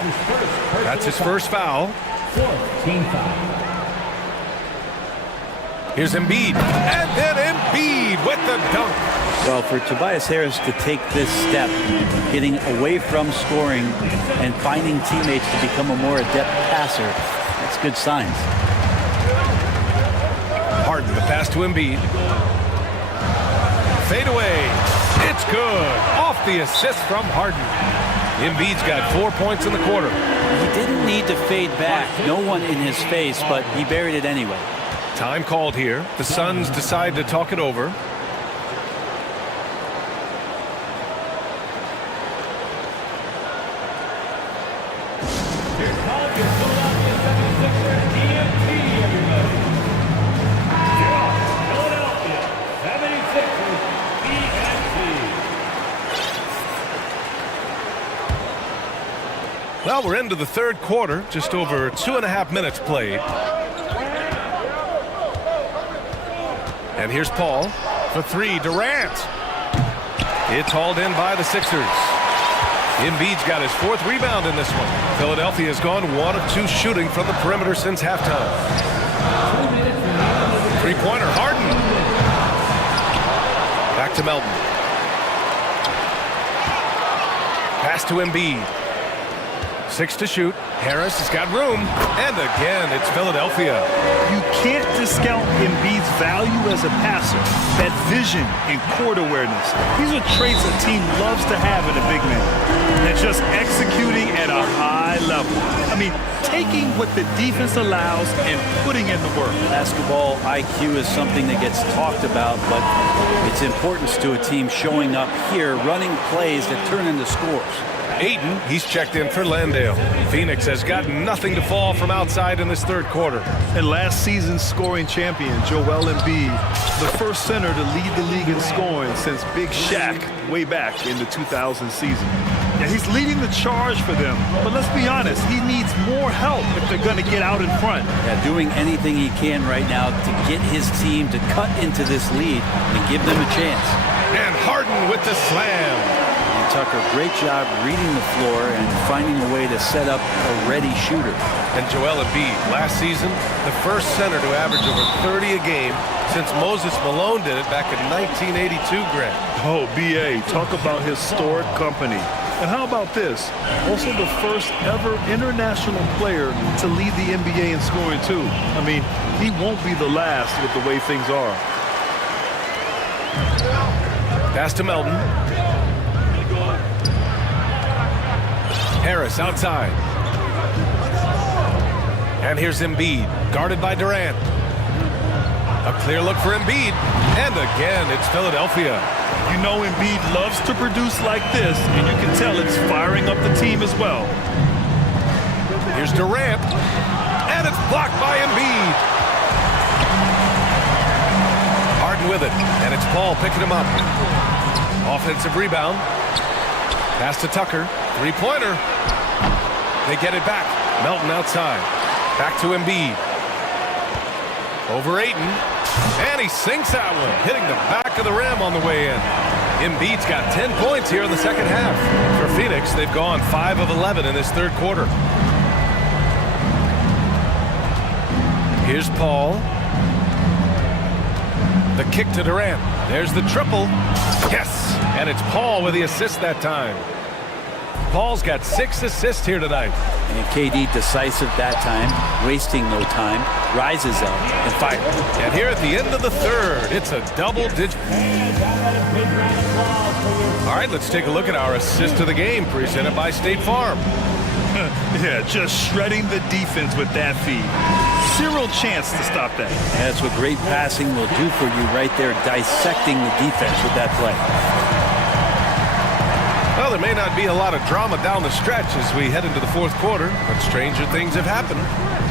That's his first foul. Team foul. Here's Embiid. And then Embiid with the dunk. Well, for Tobias Harris to take this step, getting away from scoring and finding teammates to become a more adept passer, that's good signs. Harden, the pass to Embiid. Fade away. It's good. Off the assist from Harden. Embiid's got 4 points in the quarter. He didn't need to fade back. No one in his face, but he buried it anyway. Time called here. The Suns decide to talk it over. Well, we're into the third quarter, just over 2.5 minutes played. And here's Paul for three. Durant. It's hauled in by the Sixers. Embiid's got his fourth rebound in this one. Philadelphia has gone 1 of 2 shooting from the perimeter since halftime. Three-pointer, Harden. Back to Melton. Pass to Embiid. 6 to shoot. Harris has got room. And again, it's Philadelphia. You can't discount Embiid's value as a passer. That vision and court awareness. These are traits a team loves to have in a big man. And just executing at a high level. I mean, taking what the defense allows and putting in the work. Basketball IQ is something that gets talked about, but its importance to a team showing up here, running plays that turn into scores. Ayton, he's checked in for Landale. Phoenix has got nothing to fall from outside in this third quarter. And last season's scoring champion, Joel Embiid, the first center to lead the league in scoring since Big Shaq way back in the 2000 season. Yeah, he's leading the charge for them, but let's be honest, he needs more help if they're going to get out in front. Yeah, doing anything he can right now to get his team to cut into this lead and give them a chance. And Harden with the slam. Tucker, great job reading the floor and finding a way to set up a ready shooter. And Joel Embiid, last season, the first center to average over 30 a game since Moses Malone did it back in 1982, Grant. Oh, B.A., talk about historic company. And how about this? Also the first ever international player to lead the NBA in scoring, too. I mean, he won't be the last with the way things are. Pass to Melton. Harris outside. And here's Embiid, guarded by Durant. A clear look for Embiid. And again, it's Philadelphia. You know Embiid loves to produce like this, and you can tell it's firing up the team as well. Here's Durant. And it's blocked by Embiid. Harden with it. And it's Paul picking him up. Offensive rebound. Pass to Tucker. Three-pointer. They get it back. Melton outside. Back to Embiid. Over Ayton. And he sinks that one, hitting the back of the rim on the way in. Embiid's got 10 points here in the second half. For Phoenix, they've gone 5 of 11 in this third quarter. Here's Paul. The kick to Durant. There's the triple. Yes! And it's Paul with the assist that time. Paul's got 6 assists here tonight. And KD decisive that time, wasting no time, rises up and fires. And here at the end of the third, it's a double-digit. All right, right, let's take a look at our assist of the game presented by State Farm. Yeah, just shredding the defense with that feed. Zero chance to stop that. That's what great passing will do for you right there, dissecting the defense with that play. Well, there may not be a lot of drama down the stretch as we head into the fourth quarter, but stranger things have happened.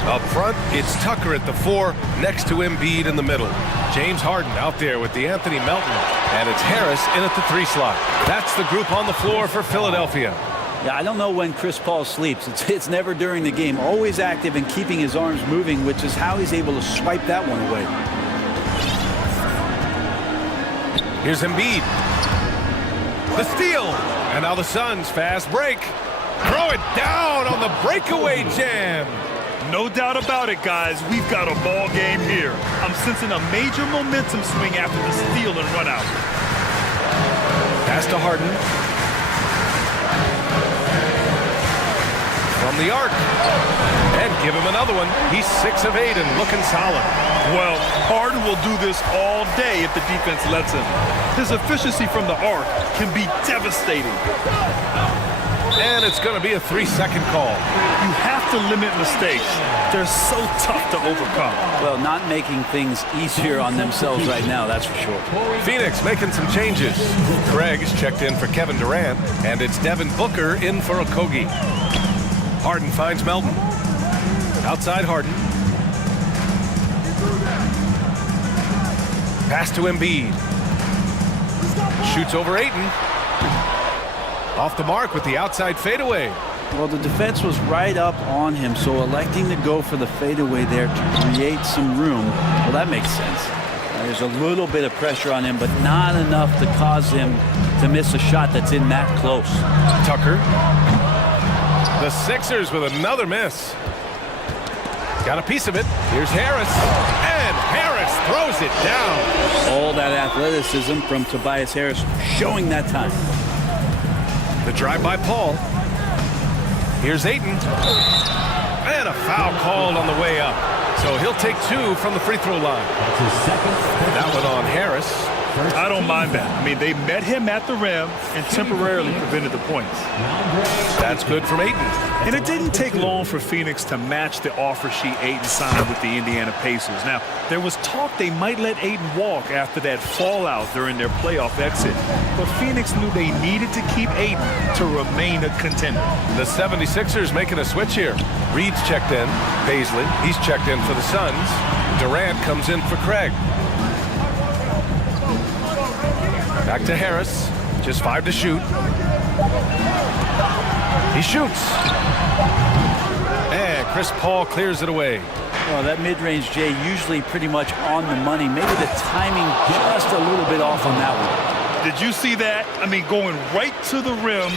Up front, it's Tucker at the 4, next to Embiid in the middle. James Harden out there with the Anthony Melton, and it's Harris in at the 3 slot. That's the group on the floor for Philadelphia. Yeah, I don't know when Chris Paul sleeps. It's never during the game. Always active and keeping his arms moving, which is how he's able to swipe that one away. Here's Embiid. The steal. And now the Suns fast break. Throw it down on the breakaway jam. No doubt about it, guys. We've got a ball game here. I'm sensing a major momentum swing after the steal and run out. Pass to Harden. From the arc. And give him another one. He's 6 of 8 and looking solid. Well, Harden will do this all day if the defense lets him. His efficiency from the arc can be devastating. And it's going to be a 3-second call. You have to limit mistakes. They're so tough to overcome. Well, not making things easier on themselves right now, that's for sure. Phoenix making some changes. Craig's checked in for Kevin Durant, and it's Devin Booker in for Okogie. Harden finds Melton. Outside Harden. Pass to Embiid. Shoots over Ayton. Off the mark with the outside fadeaway. Well, the defense was right up on him, so electing to go for the fadeaway there to create some room, well, that makes sense. There's a little bit of pressure on him, but not enough to cause him to miss a shot that's in that close. Tucker. The Sixers with another miss. Got a piece of it. Here's Harris. And Harris throws it down. All that athleticism from Tobias Harris showing that time. The drive by Paul. Here's Ayton. And a foul called on the way up. So he'll take 2 from the free throw line. That one on Harris. I don't mind that. I mean, they met him at the rim and temporarily prevented the points. That's good from Ayton. And it didn't take long for Phoenix to match the offer sheet Ayton signed with the Indiana Pacers. Now, there was talk they might let Ayton walk after that fallout during their playoff exit. But Phoenix knew they needed to keep Ayton to remain a contender. The 76ers making a switch here. Reed's checked in. Paisley, he's checked in for the Suns. Durant comes in for Craig. Back to Harris. Just 5 to shoot. He shoots. And Chris Paul clears it away. Well, that mid-range, Jay, usually pretty much on the money. Maybe the timing just a little bit off on that one. Did you see that? I mean, going right to the rim,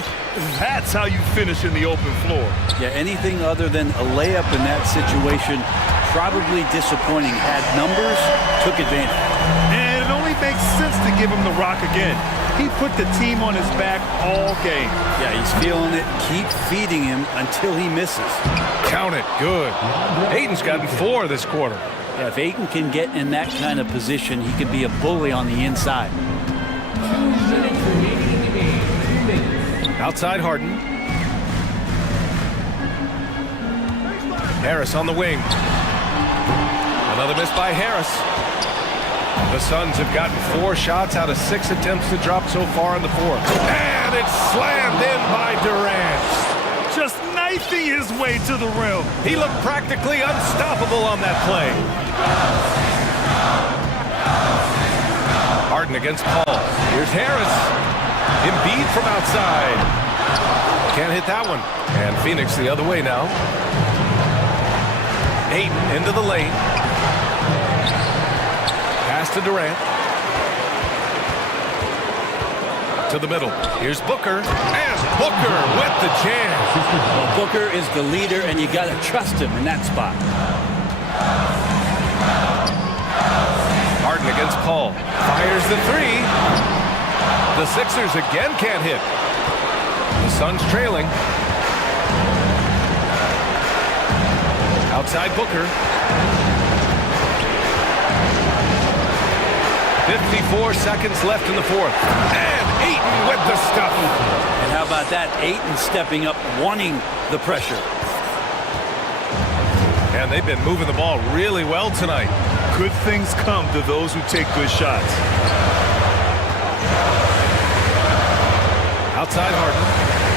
that's how you finish in the open floor. Yeah, anything other than a layup in that situation, probably disappointing. Had numbers, took advantage. And it only makes sense to give him the rock again. He put the team on his back all game. Yeah, he's feeling it. Keep feeding him until he misses. Count it. Good. Ayton's gotten 4 this quarter. Yeah, if Ayton can get in that kind of position, he can be a bully on the inside. Outside Harden. Harris on the wing. Another miss by Harris. The Suns have gotten 4 shots out of 6 attempts to drop so far in the fourth. And it's slammed in by Durant. Just knifing his way to the rim. He looked practically unstoppable on that play. Harden against Paul. Here's Harris. Embiid from outside. Can't hit that one. And Phoenix the other way now. Ayton into the lane. Pass to Durant. To the middle. Here's Booker. And Booker with the jam. Well, Booker is the leader, and you got to trust him in that spot. Harden against Paul. Fires the 3. The Sixers again can't hit. The Suns trailing. Outside Booker. 54 seconds left in the fourth. And Ayton with the stuff. And how about that? Ayton stepping up, wanting the pressure. And they've been moving the ball really well tonight. Good things come to those who take good shots. Outside Harden.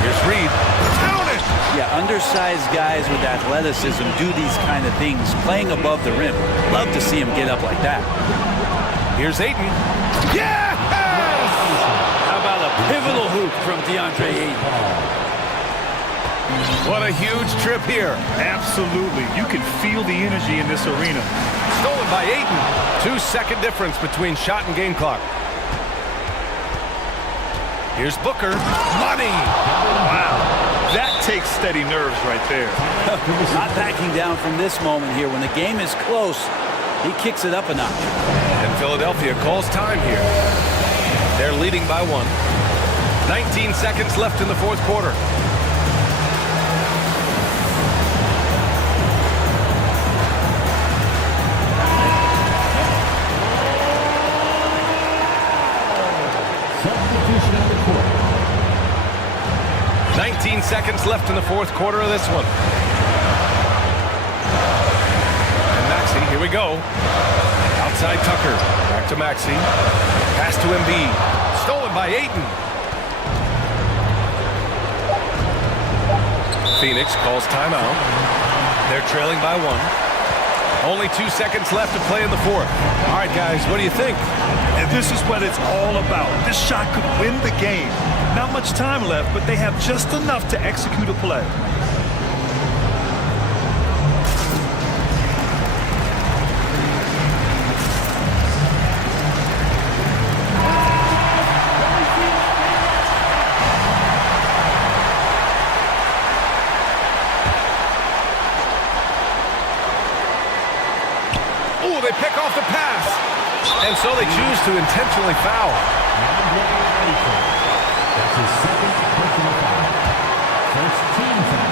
Here's Reed. Count it! Yeah, undersized guys with athleticism do these kind of things, playing above the rim. Love to see him get up like that. Here's Ayton. Yes! How about a pivotal hoop from DeAndre Ayton? What a huge trip here. Absolutely. You can feel the energy in this arena. Stolen by Ayton. 2-second difference between shot and game clock. Here's Booker. Money! Wow. That takes steady nerves right there. Not backing down from this moment here. When the game is close, he kicks it up a notch. And Philadelphia calls time here. They're leading by 1. 19 seconds left in the fourth quarter. Substitution at the court. 19 seconds left in the fourth quarter of this one. And Maxey, here we go. Outside Tucker. Back to Maxey. Pass to Embiid. Stolen by Ayton. Phoenix calls timeout. They're trailing by 1. Only 2 seconds left to play in the fourth. All right, guys, what do you think? And this is what it's all about. This shot could win the game. Not much time left, but they have just enough to execute a play. Oh, they pick off the pass. And so they choose to intentionally foul. That's his second personal foul. First team foul.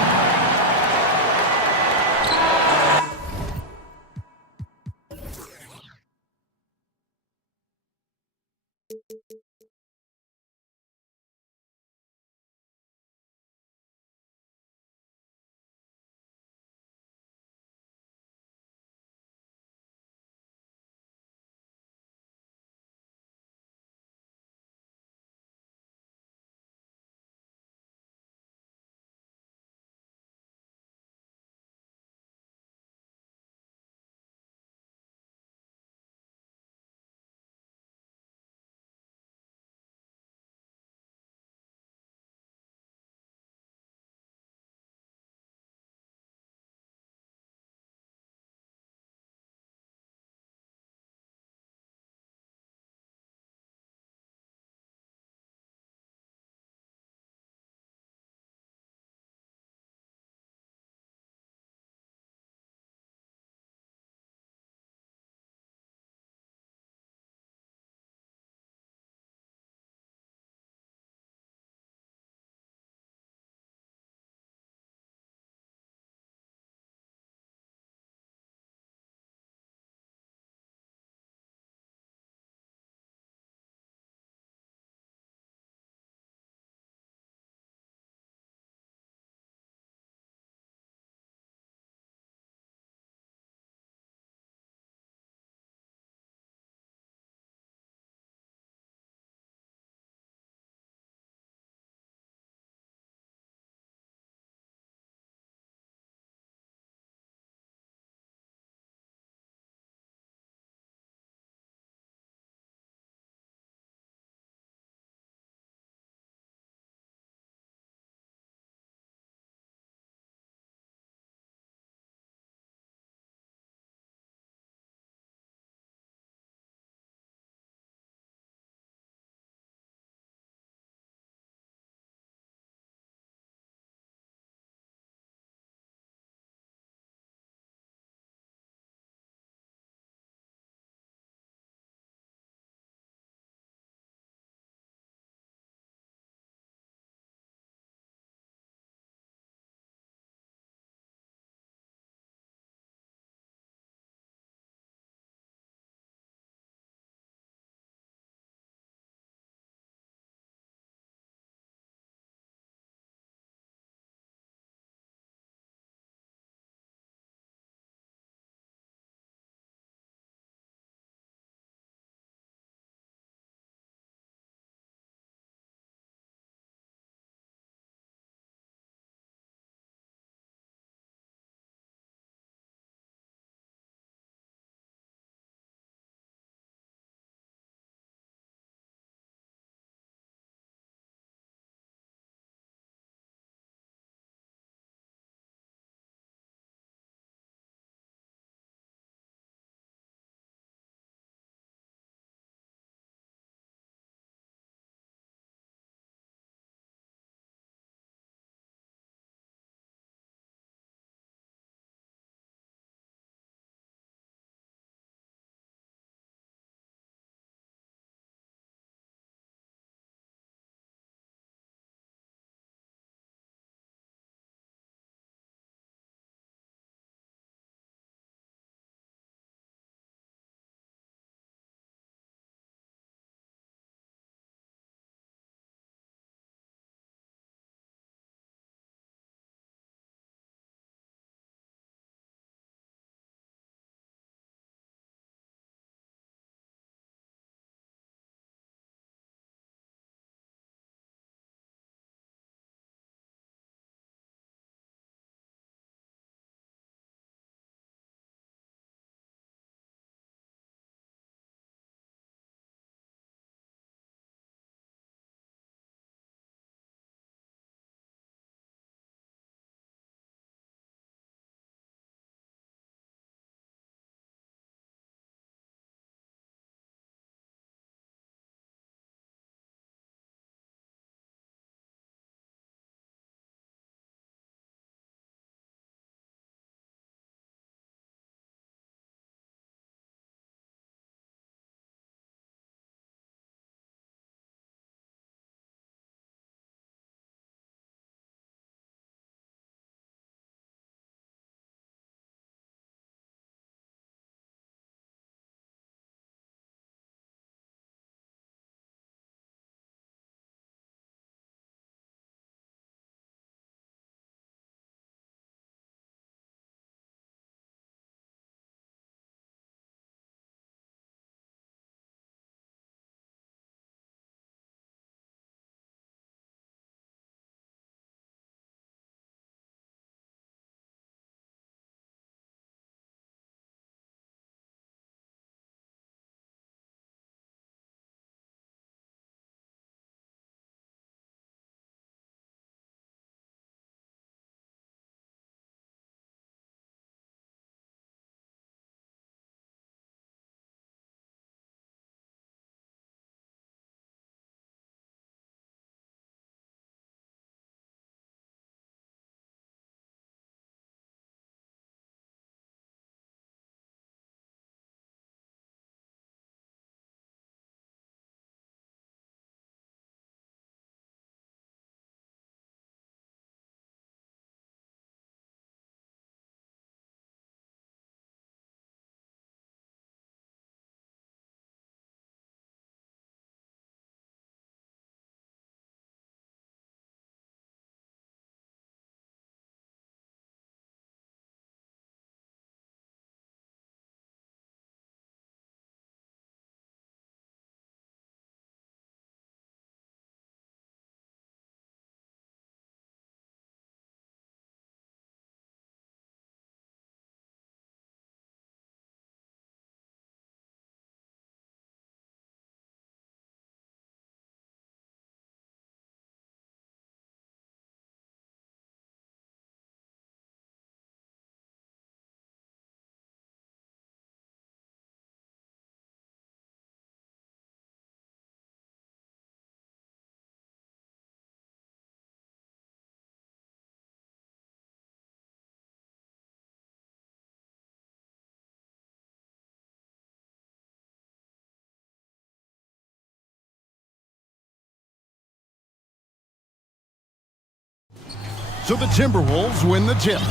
So the Timberwolves win the tip.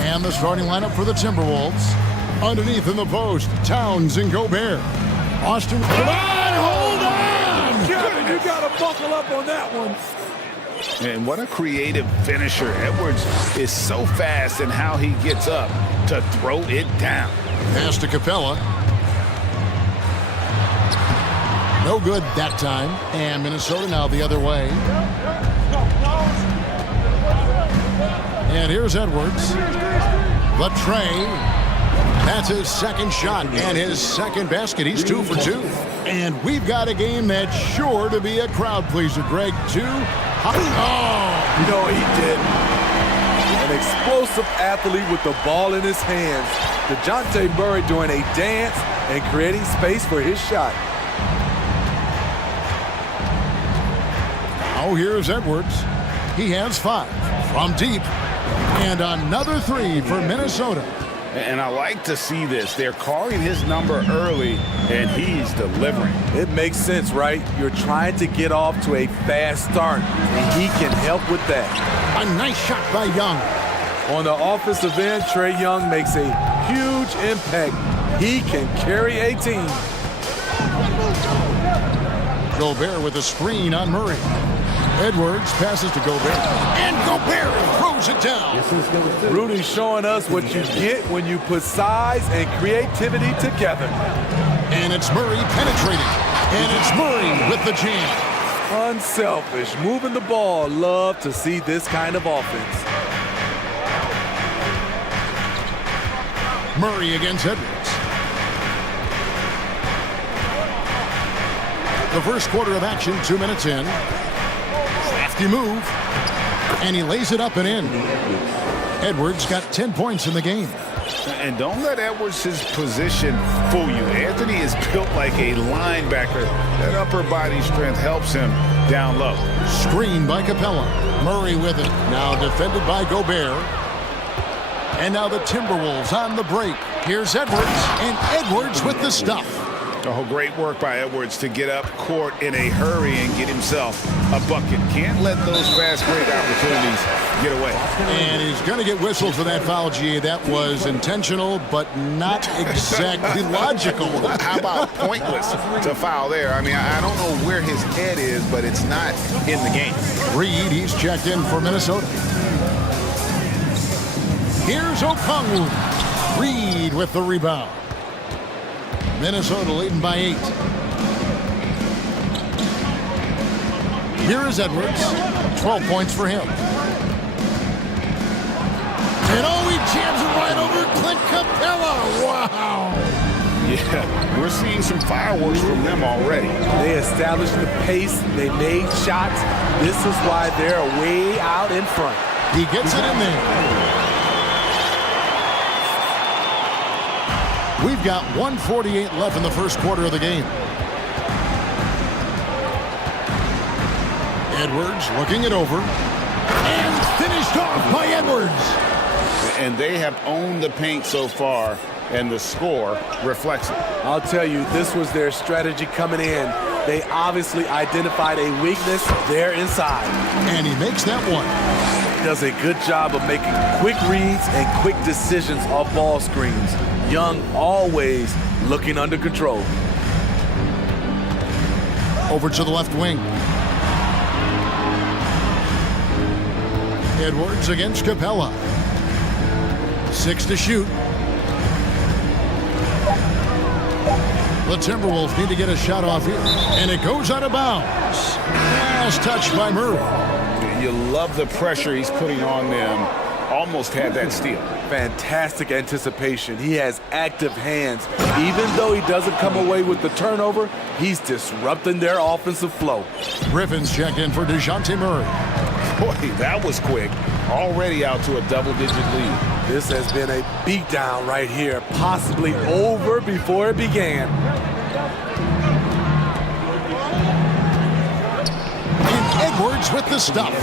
And the starting lineup for the Timberwolves. Underneath in the post, Towns and Gobert. Austin, come on, hold on! Kevin, you got to buckle up on that one. And what a creative finisher. Edwards is so fast in how he gets up to throw it down. Pass to Capella. No good that time. And Minnesota now the other way. And here's Edwards. Latrey. That's his second shot and his second basket. He's 2 for 2. And we've got a game that's sure to be a crowd pleaser. Greg, 2. Oh! You know what he did? An explosive athlete with the ball in his hands. DeJounte Murray doing a dance and creating space for his shot. Oh, here's Edwards. He has 5 from deep. And another 3 for Minnesota. And I like to see this. They're calling his number early, and he's delivering. It makes sense, right? You're trying to get off to a fast start, and he can help with that. A nice shot by Young. On the offensive end, Trae Young makes a huge impact. He can carry a team. Gobert with a screen on Murray. Edwards passes to Gobert. And Gobert throws it down. Rudy's showing us what you get when you put size and creativity together. And it's Murray penetrating. And it's Murray with the jam. Unselfish, moving the ball. Love to see this kind of offense. Murray against Edwards. The first quarter of action, 2 minutes in. Crafty move. And he lays it up and in. Edwards got 10 points in the game. And don't let Edwards' position fool you. Anthony is built like a linebacker. That upper body strength helps him down low. Screen by Capella. Murray with it. Now defended by Gobert. And now the Timberwolves on the break. Here's Edwards. And Edwards with the stuff. Oh, great work by Edwards to get up court in a hurry and get himself a bucket. Can't let those fast break opportunities get away. And he's going to get whistled for that foul, G. That was intentional, but not exactly logical. How about pointless to foul there? I mean, I don't know where his head is, but it's not in the game. Reed, he's checked in for Minnesota. Here's Okongwu. Reed with the rebound. Minnesota leading by 8. Here is Edwards. 12 points for him. And oh, he jams it right over Clint Capella. Wow. Yeah, we're seeing some fireworks from them already. They established the pace. They made shots. This is why they're way out in front. He gets it in there. We've got 1:48 left in the first quarter of the game. Edwards looking it over. And finished off by Edwards. And they have owned the paint so far, and the score reflects it. I'll tell you, this was their strategy coming in. They obviously identified a weakness there inside. And he makes that one. Does a good job of making quick reads and quick decisions off ball screens. Young always looking under control. Over to the left wing. Edwards against Capella. 6 to shoot. The Timberwolves need to get a shot off here. And it goes out of bounds. Pass touched by Murray. You love the pressure he's putting on them. Almost had that steal. Fantastic anticipation. He has active hands. Even though he doesn't come away with the turnover, he's disrupting their offensive flow. Griffin's checked in for DeJounte Murray. Boy, that was quick. Already out to a double-digit lead. This has been a beatdown right here, possibly over before it began. And Edwards with the stuff.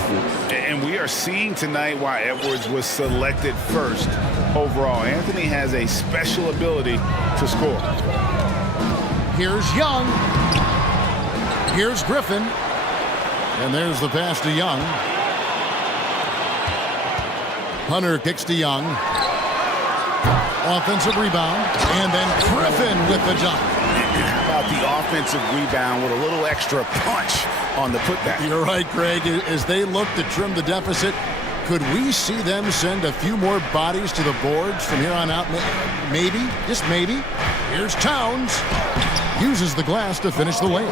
And we are seeing tonight why Edwards was selected first overall. Anthony has a special ability to score. Here's Young. Here's Griffin. And there's the pass to Young. Hunter kicks to Young. Offensive rebound. And then Griffin with the dunk. How about the offensive rebound with a little extra punch on the putback? You're right, Greg. As they look to trim the deficit, could we see them send a few more bodies to the boards from here on out? Maybe, just maybe. Here's Towns. Uses the glass to finish the layup.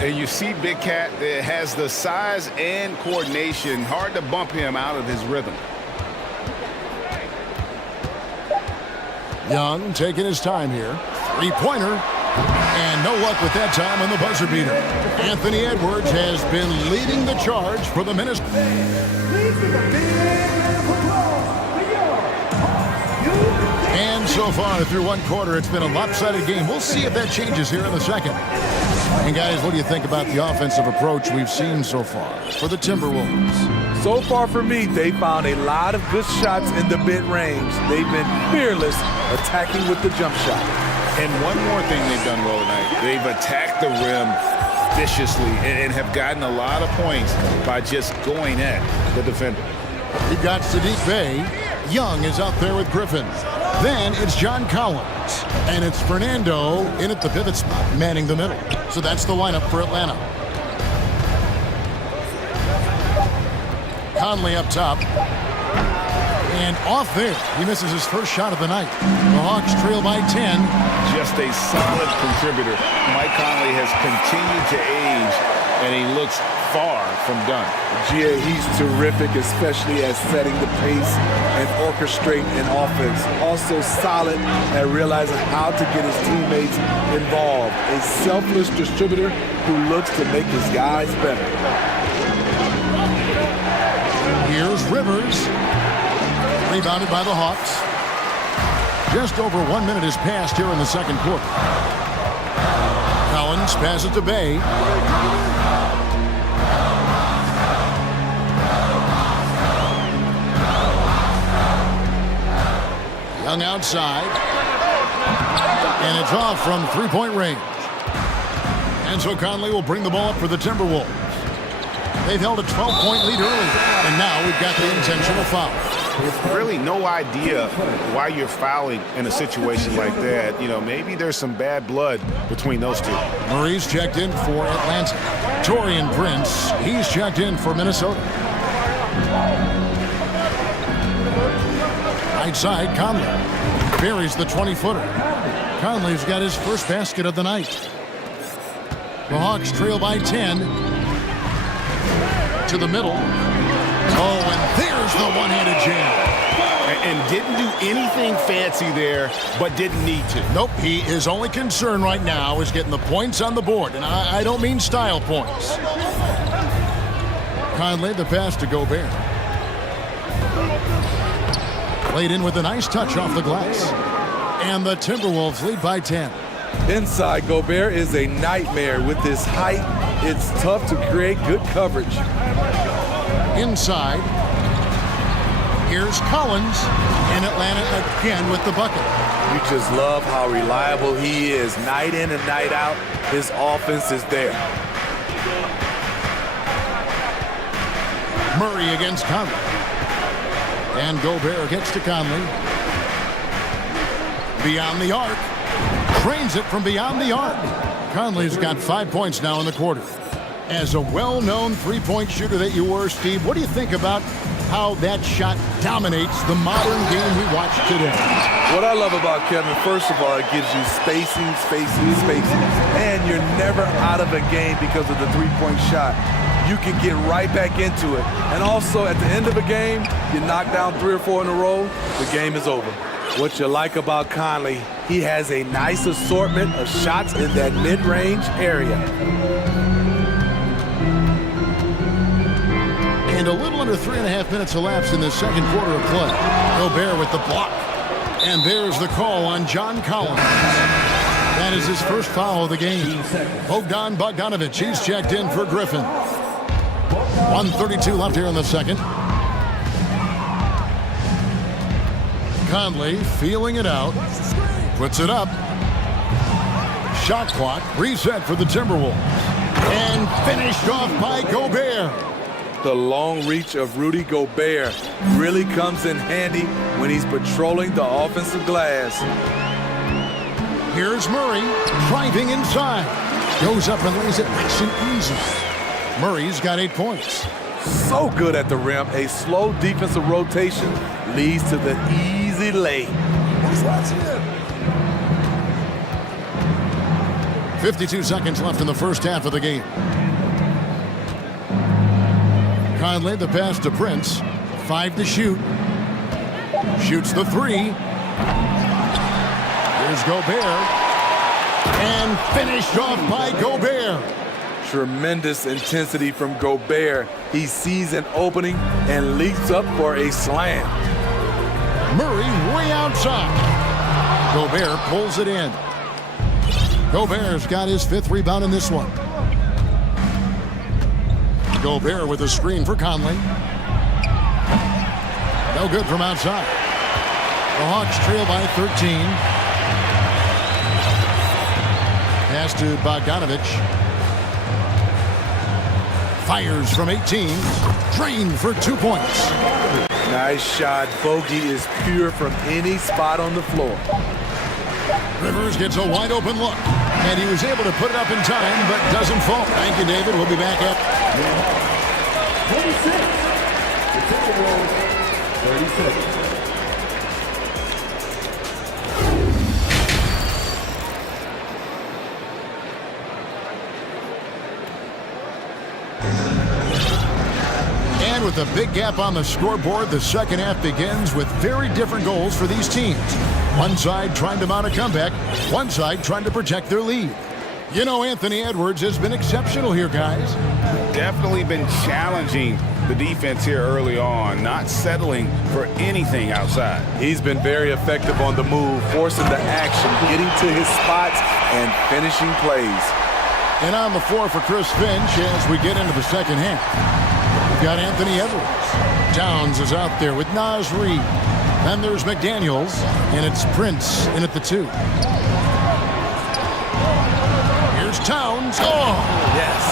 And you see Big Cat that has the size and coordination. Hard to bump him out of his rhythm. Young taking his time here. Three-pointer. And no luck with that time on the buzzer beater. Anthony Edwards has been leading the charge for the Minnesota. And so far through one quarter, it's been a lopsided game. We'll see if that changes here in the second. And guys, what do you think about the offensive approach we've seen so far for the Timberwolves? So far for me, they found a lot of good shots in the mid-range. They've been fearless attacking with the jump shot. And one more thing they've done well tonight, they've attacked the rim viciously and have gotten a lot of points by just going at the defender. You've got Sadiq Bey. Young is out there with Griffin. Then it's John Collins. And it's Fernando in at the pivot spot, manning the middle. So that's the lineup for Atlanta. Conley up top. And off there, he misses his first shot of the night. The Hawks trail by 10. Just a solid contributor. Mike Conley has continued to age, and he looks far from done. Yeah, he's terrific, especially at setting the pace and orchestrate an offense. Also solid at realizing how to get his teammates involved. A selfless distributor who looks to make his guys better. Here's Rivers. Rebounded by the Hawks. Just over 1 minute has passed here in the second quarter. Collins passes to Bey. Young outside. And it's off from three-point range. And so Conley will bring the ball up for the Timberwolves. They've held a 12-point lead early. And now we've got the intentional foul. Really no idea why you're fouling in a situation like that. You know, maybe there's some bad blood between those two. Murray's checked in for Atlanta. Taurean Prince, he's checked in for Minnesota. Right side, Conley buries the 20-footer. Conley's got his first basket of the night. The Hawks trail by 10. To the middle. Oh, and there's the one-handed jam. And didn't do anything fancy there, but didn't need to. Nope, his only concern right now is getting the points on the board. And I don't mean style points. Conley, the pass to Gobert. Played in with a nice touch off the glass. And the Timberwolves lead by 10. Inside, Gobert is a nightmare. With his height, it's tough to create good coverage. Inside, here's Collins, and Atlanta again with the bucket. You just love how reliable he is. Night in and night out, his offense is there. Murray against Conley. And Gobert gets to Conley. Beyond the arc. Trains it from beyond the arc. Conley's got 5 points now in the quarter. As a well-known three-point shooter that you were, Steve, what do you think about how that shot dominates the modern game we watch today? What I love about Kevin, first of all, it gives you spacing. And you're never out of a game because of the three-point shot. You can get right back into it. And also, at the end of a game, you knock down 3 or 4 in a row, the game is over. What you like about Conley, he has a nice assortment of shots in that mid-range area. And a little under 3.5 minutes elapsed in the second quarter of play. Gobert with the block. And there's the call on John Collins. That is his first foul of the game. Bogdan Bogdanovic, he's checked in for Griffin. 1:32 left here in the second. Conley feeling it out. Puts it up. Shot clock reset for the Timberwolves. And finished off by Gobert. The long reach of Rudy Gobert really comes in handy when he's patrolling the offensive glass. Here's Murray driving inside. Goes up and lays it nice and easy. Murray's got 8 points. So good at the rim. A slow defensive rotation leads to the easy lay. 52 seconds left in the first half of the game. Conley, the pass to Prince. 5 to shoot. Shoots the 3. Here's Gobert. And finished off by Gobert. Tremendous intensity from Gobert. He sees an opening and leaps up for a slam. Murray way outside. Gobert pulls it in. Gobert's got his 5th rebound in this one. Gobert with a screen for Conley. No good from outside. The Hawks trail by 13. Pass to Bogdanovich. Fires from 18. Drained for 2 points. Nice shot. Bogey is pure from any spot on the floor. Rivers gets a wide open look. And he was able to put it up in time, but doesn't fall. Thank you, David. We'll be back at 26. The Timberwolves, 36. And with a big gap on the scoreboard, the second half begins with very different goals for these teams. One side trying to mount a comeback, one side trying to protect their lead. You know, Anthony Edwards has been exceptional here, guys. Definitely been challenging the defense here early on, not settling for anything outside. He's been very effective on the move, forcing the action, getting to his spots, and finishing plays. And on the floor for Chris Finch as we get into the second half. We've got Anthony Edwards. Towns is out there with Naz Reid. Then there's McDaniels, and it's Prince in at the 2. Here's Towns. Oh! Yes.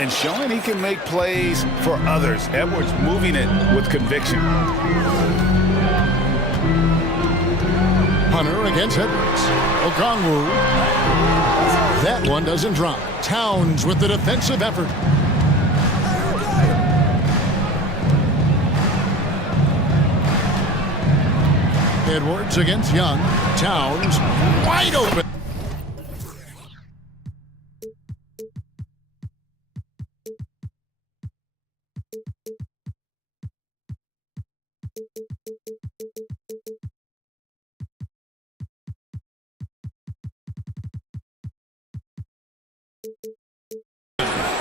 And showing he can make plays for others. Edwards moving it with conviction. Hunter against Edwards. Okongwu. That one doesn't drop. Towns with the defensive effort. Edwards against Young. Towns wide open.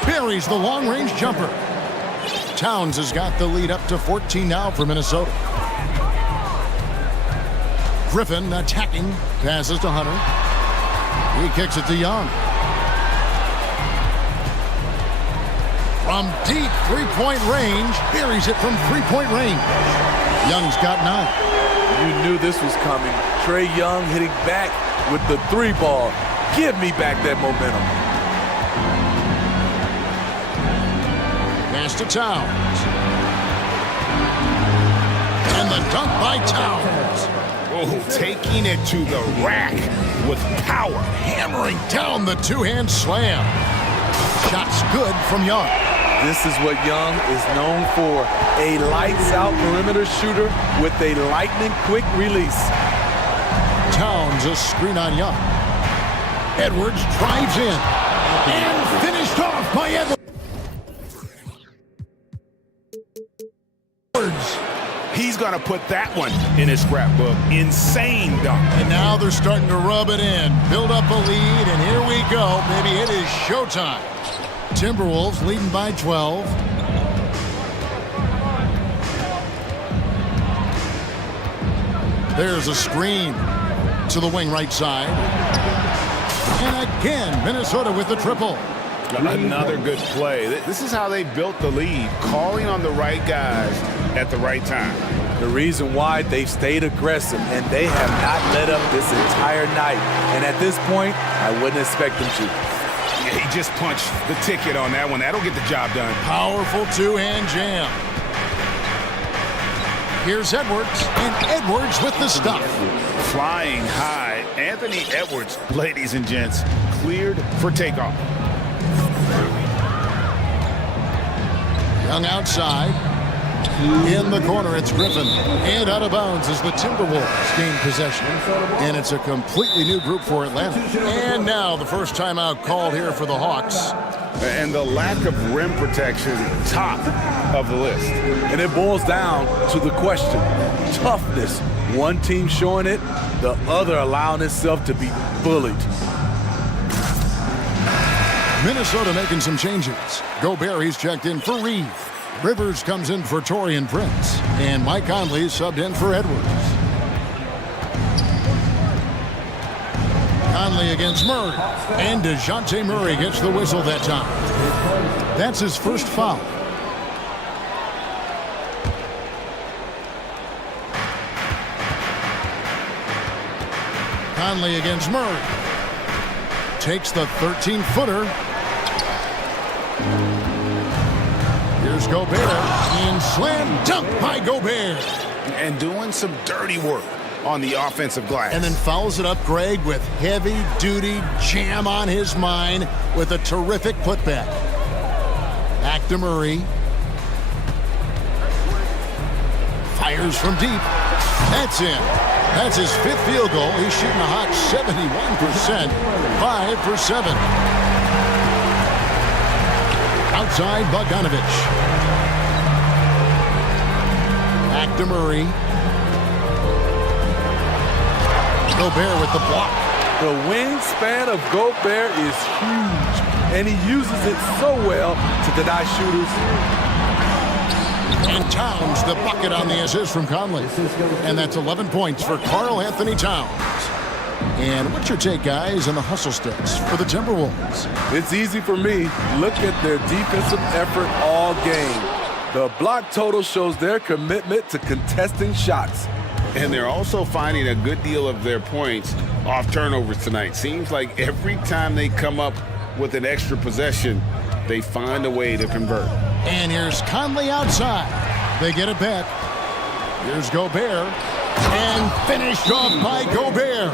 Buries the long-range jumper. Towns has got the lead up to 14 now for Minnesota. Griffin attacking, passes to Hunter. He kicks it to Young. From deep three-point range, buries it from three-point range. Young's got 9. You knew this was coming. Trae Young hitting back with the 3 ball. Give me back that momentum. Pass to Towns. And the dunk by Towns. Oh, taking it to the rack with power. Hammering down the two-hand slam. Shots good from Young. This is what Young is known for. A lights-out perimeter shooter with a lightning-quick release. Towns a screen on Young. Edwards drives in. And finished off by Edwards. He's going to put that one in his scrapbook. Insane dunk. And now they're starting to rub it in. Build up a lead, and here we go. Baby, it is showtime. Timberwolves leading by 12. There's a screen to the wing right side. And again, Minnesota with the triple. Another good play. This is how they built the lead, calling on the right guys at the right time. The reason why they've stayed aggressive, and they have not let up this entire night. And at this point, I wouldn't expect them to. He just punched the ticket on that one. That'll get the job done. Powerful two-hand jam. Here's Edwards, and Edwards with the stuff. Flying high. Anthony Edwards, ladies and gents, cleared for takeoff. Young outside. In the corner, it's Griffin. And out of bounds as the Timberwolves gain possession. And it's a completely new group for Atlanta. And now the first timeout called here for the Hawks. And the lack of rim protection, top of the list. And it boils down to the question. Toughness. One team showing it, the other allowing itself to be bullied. Minnesota making some changes. Gobert, he's checked in for Reed. Rivers comes in for Taurean Prince. And Mike Conley subbed in for Edwards. Conley against Murray. And DeJounte Murray gets the whistle that time. That's his first foul. Conley against Murray. Takes the 13-footer. Here's Gobert. And slam dunk by Gobert. And doing some dirty work on the offensive glass. And then fouls it up, Greg, with heavy-duty jam on his mind with a terrific putback. Back to Murray. Fires from deep. That's in. That's his fifth field goal. He's shooting a hot 71%. 5 for 7. Outside, Bogdanovich. Back to Murray. Gobert with the block. The wingspan of Gobert is huge, and he uses it so well to deny shooters. And Towns, the bucket on the assist from Conley. And that's 11 points for Karl Anthony Towns. And what's your take, guys, on the hustle stats for the Timberwolves? It's easy for me. Look at their defensive effort all game. The block total shows their commitment to contesting shots. And they're also finding a good deal of their points off turnovers tonight. Seems like every time they come up with an extra possession, they find a way to convert. And here's Conley outside. They get it back. Here's Gobert. And finished off by Gobert.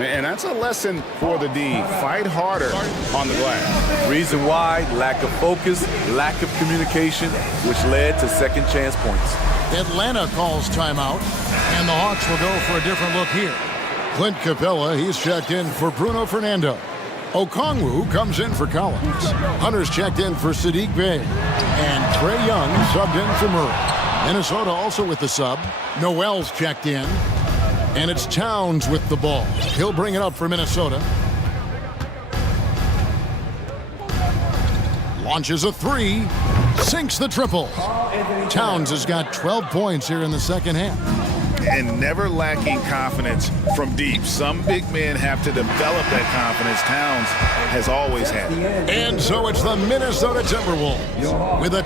And that's a lesson for the D. Fight harder on the glass. Reason why, lack of focus, lack of communication, which led to second chance points. Atlanta calls timeout, and the Hawks will go for a different look here. Clint Capella, he's checked in for Bruno Fernando. Okongwu comes in for Collins. Hunter's checked in for Sadiq Bey. And Trae Young subbed in for Murray. Minnesota also with the sub. Noel's checked in. And it's Towns with the ball. He'll bring it up for Minnesota. Launches a three. Sinks the triple. Towns has got 12 points here in the second half. And never lacking confidence from deep. Some big men have to develop that confidence. Towns has always had it. And so it's the Minnesota Timberwolves with a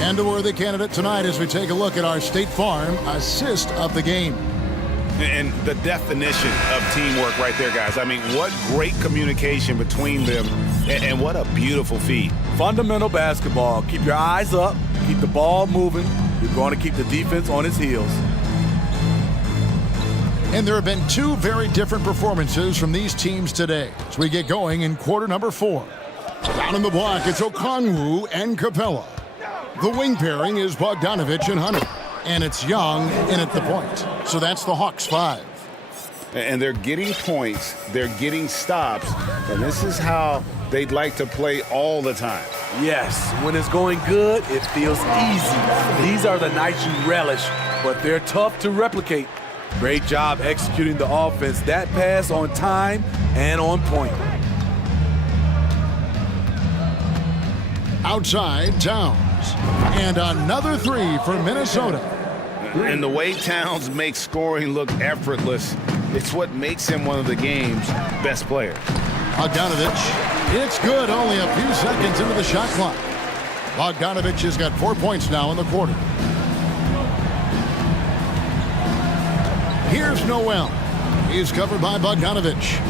and a worthy candidate tonight as we take a look at our State Farm assist of the game. And the definition of teamwork right there, guys. I mean, what great communication between them, and what a beautiful feat. Fundamental basketball. Keep your eyes up. Keep the ball moving. You're going to keep the defense on its heels. And there have been two very different performances from these teams today as we get going in quarter number 4. Down in the block, it's Okongwu and Capella. The wing pairing is Bogdanovich and Hunter. And it's Young in at the point. So that's the Hawks 5. And they're getting points. They're getting stops. And this is how they'd like to play all the time. Yes, when it's going good, it feels easy. These are the nights you relish, but they're tough to replicate. Great job executing the offense. That pass on time and on point. Outside, Towns. And another three for Minnesota. And the way Towns makes scoring look effortless, it's what makes him one of the game's best players. Bogdanovich, it's good, only a few seconds into the shot clock. Bogdanovich has got 4 points now in the quarter. Here's Noel. He's covered by Bogdanovich.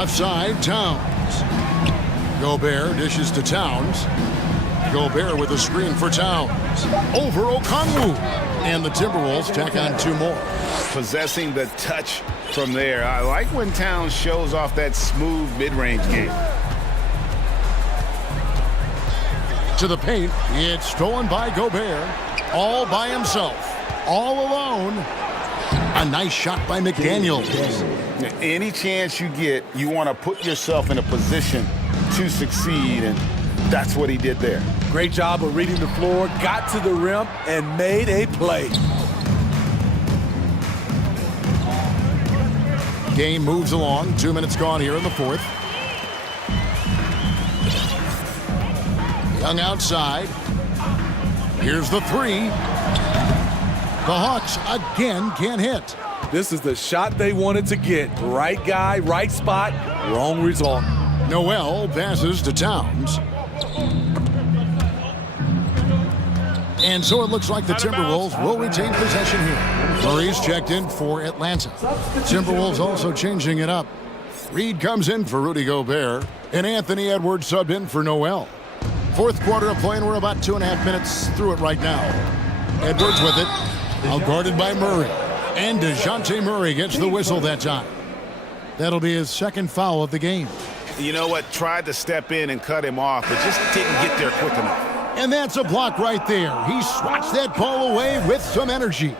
Left side, Towns. Gobert dishes to Towns. Gobert with a screen for Towns. Over Okongwu. And the Timberwolves tack on 2 more. Possessing the touch from there. I like when Towns shows off that smooth mid-range game. To the paint, it's stolen by Gobert. All by himself. All alone. A nice shot by McDaniels. Any chance you get, you want to put yourself in a position to succeed, and that's what he did there. Great job of reading the floor, got to the rim, and made a play. Game moves along. 2 minutes gone here in the fourth. Young outside. Here's the 3. The Hawks again can't hit. This is the shot they wanted to get. Right guy, right spot, wrong result. Noel passes to Towns. And so it looks like the Timberwolves will retain possession here. Murray's checked in for Atlanta. Timberwolves also changing it up. Reed comes in for Rudy Gobert, and Anthony Edwards subbed in for Noel. Fourth quarter of play, and we're about 2.5 minutes through it right now. Edwards with it, out guarded by Murray. And DeJounte Murray gets the whistle that time. That'll be his second foul of the game. You know what? Tried to step in and cut him off, but just didn't get there quick enough. And that's a block right there. He swats that ball away with some energy.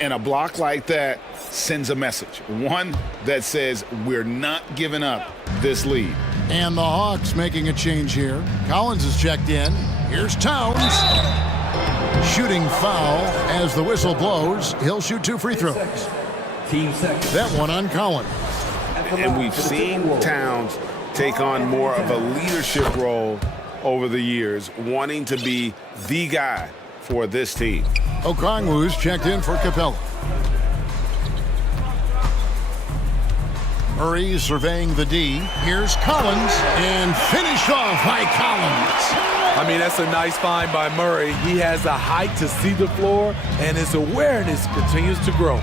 And a block like that sends a message. One that says we're not giving up this lead. And the Hawks making a change here. Collins is checked in. Here's Towns. Shooting foul as the whistle blows. He'll shoot 2 free throws. That one on Collins. And we've seen Towns take on more of a leadership role over the years, wanting to be the guy for this team. Okongwu's checked in for Capella. Murray surveying the D. Here's Collins, and finished off by Collins. I mean, that's a nice find by Murray. He has the height to see the floor, and his awareness continues to grow.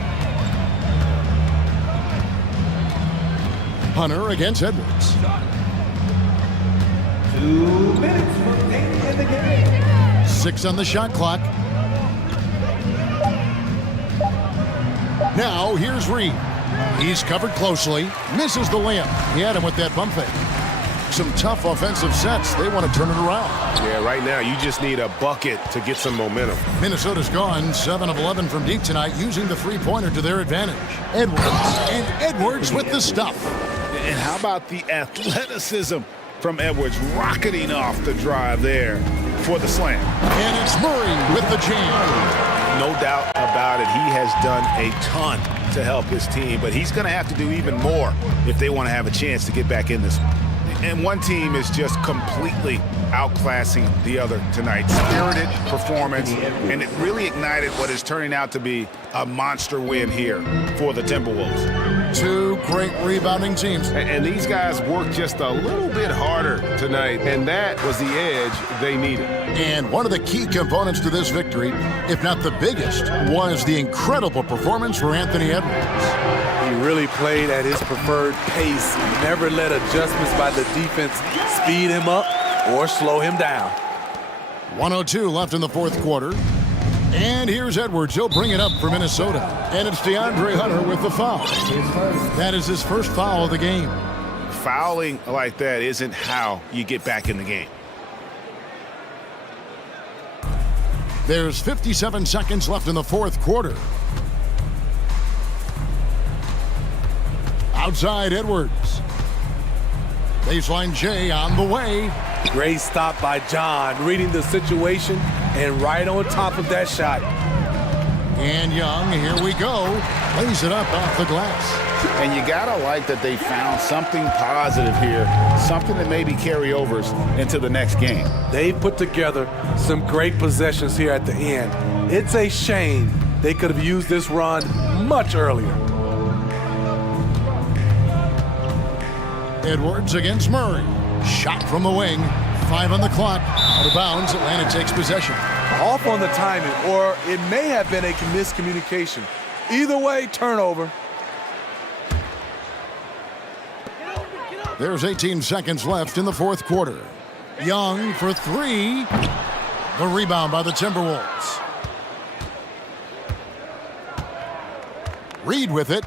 Hunter against Edwards. 2 minutes remaining in the game. 6 on the shot clock. Now, here's Reed. He's covered closely, misses the layup. He had him with that bump fake. Some tough offensive sets. They want to turn it around. Yeah, right now you just need a bucket to get some momentum. Minnesota's gone 7 of 11 from deep tonight, using the three-pointer to their advantage. Edwards with the stuff. And how about the athleticism from Edwards rocketing off the drive there for the slam. And it's Murray with the jam. No doubt about it. He has done a ton to help his team, but he's going to have to do even more if they want to have a chance to get back in this one. And one team is just completely outclassing the other tonight. Spirited performance, and it really ignited what is turning out to be a monster win here for the Timberwolves. 2 great rebounding teams. And these guys worked just a little bit harder tonight, and that was the edge they needed. And one of the key components to this victory, if not the biggest, was the incredible performance for Anthony Edwards. He really played at his preferred pace. Never let adjustments by the defense speed him up or slow him down. 1:02 left in the fourth quarter. And here's Edwards. He'll bring it up for Minnesota. And it's DeAndre Hunter with the foul. That is his first foul of the game. Fouling like that isn't how you get back in the game. There's 57 seconds left in the fourth quarter. Outside Edwards. Baseline J on the way. Great stop by John, reading the situation and right on top of that shot. And Young, here we go. Lays it up off the glass. And you gotta like that they found something positive here, something that maybe carry overs into the next game. They put together some great possessions here at the end. It's a shame they could have used this run much earlier. Edwards against Murray. Shot from the wing. 5 on the clock. Out of bounds. Atlanta takes possession. Off on the timing, or it may have been a miscommunication. Either way, turnover. There's 18 seconds left in the fourth quarter. Young for three. The rebound by the Timberwolves. Reed with it.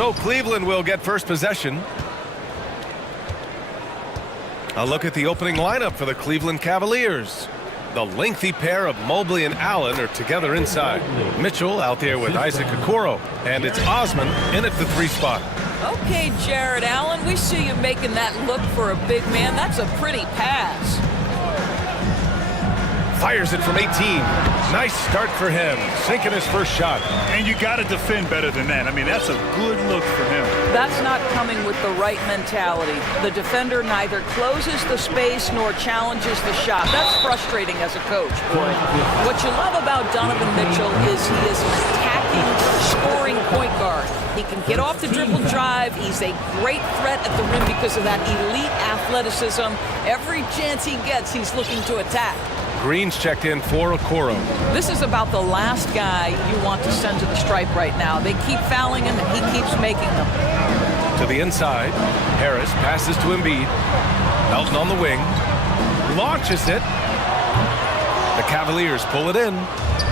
So Cleveland will get first possession. A look at the opening lineup for the Cleveland Cavaliers. The lengthy pair of Mobley and Allen are together inside. Mitchell out there with Isaac Okoro. And it's Osman in at the 3 spot. Okay, Jared Allen, we see you making that look for a big man. That's a pretty pass. Fires it from 18. Nice start for him, sinking his first shot. And you got to defend better than that. I mean, that's a good look for him. That's not coming with the right mentality. The defender neither closes the space nor challenges the shot. That's frustrating as a coach, boy. What you love about Donovan Mitchell is he is an attacking, scoring point guard. He can get off the dribble drive. He's a great threat at the rim because of that elite athleticism. Every chance he gets, he's looking to attack. Green's checked in for Okoro. This is about the last guy you want to send to the stripe right now. They keep fouling him, and he keeps making them. To the inside, Harris passes to Embiid. Melton on the wing. Launches it. The Cavaliers pull it in.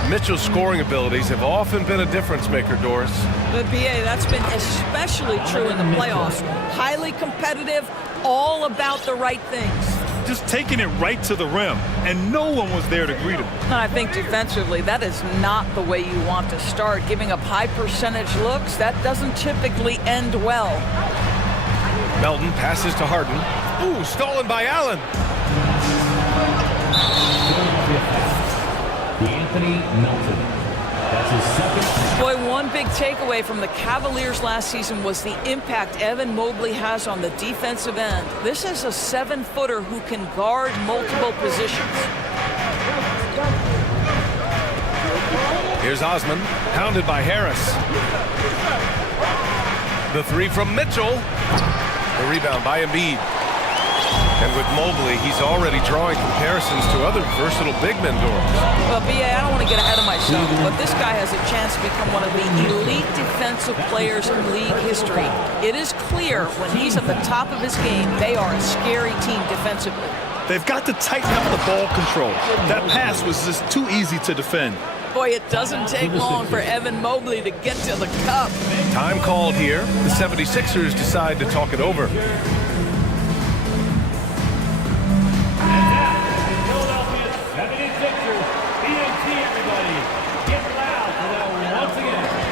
Mitchell's scoring abilities have often been a difference maker, Doris. But, B.A., that's been especially true in the playoffs. Highly competitive, all about the right things. Just taking it right to the rim, and no one was there to greet him. And I think defensively, that is not the way you want to start. Giving up high percentage looks, that doesn't typically end well. Melton passes to Harden. Ooh, stolen by Allen. Anthony Melton. That's his second. Boy, one big takeaway from the Cavaliers last season was the impact Evan Mobley has on the defensive end. This is a 7-footer who can guard multiple positions. Here's Osman, pounded by Harris. The 3 from Mitchell. The rebound by Embiid. And with Mobley, he's already drawing comparisons to other versatile big men, Doris. Well, B.A., I don't want to get ahead of myself, but this guy has a chance to become one of the elite defensive players in league history. It is clear when he's at the top of his game, they are a scary team defensively. They've got to tighten up the ball control. That pass was just too easy to defend. Boy, it doesn't take long for Evan Mobley to get to the cup. Time called here. The 76ers decide to talk it over.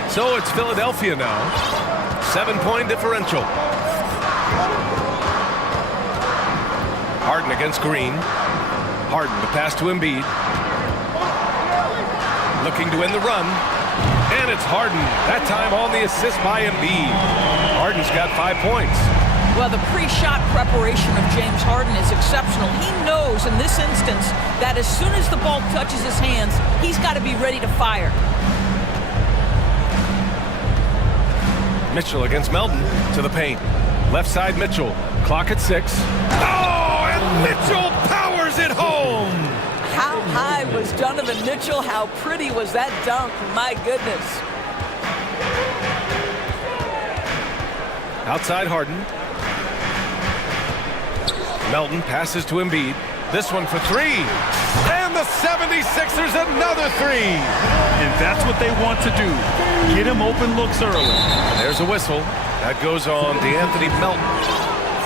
So it's Philadelphia now. 7-point differential. Harden against Green. Harden to pass to Embiid. Looking to end the run. And it's Harden. That time on the assist by Embiid. Harden's got 5 points. Well, the pre-shot preparation of James Harden is exceptional. He knows in this instance that as soon as the ball touches his hands, he's got to be ready to fire. Mitchell against Melton to the paint. Left side Mitchell. Clock at 6. Oh, and Mitchell powers it home. How high was Donovan Mitchell? How pretty was that dunk? My goodness. Outside Harden. Melton passes to Embiid. This one for 3. And the 76ers another 3. And that's what they want to do. Get him open looks early. There's a whistle. That goes on DeAnthony Melton.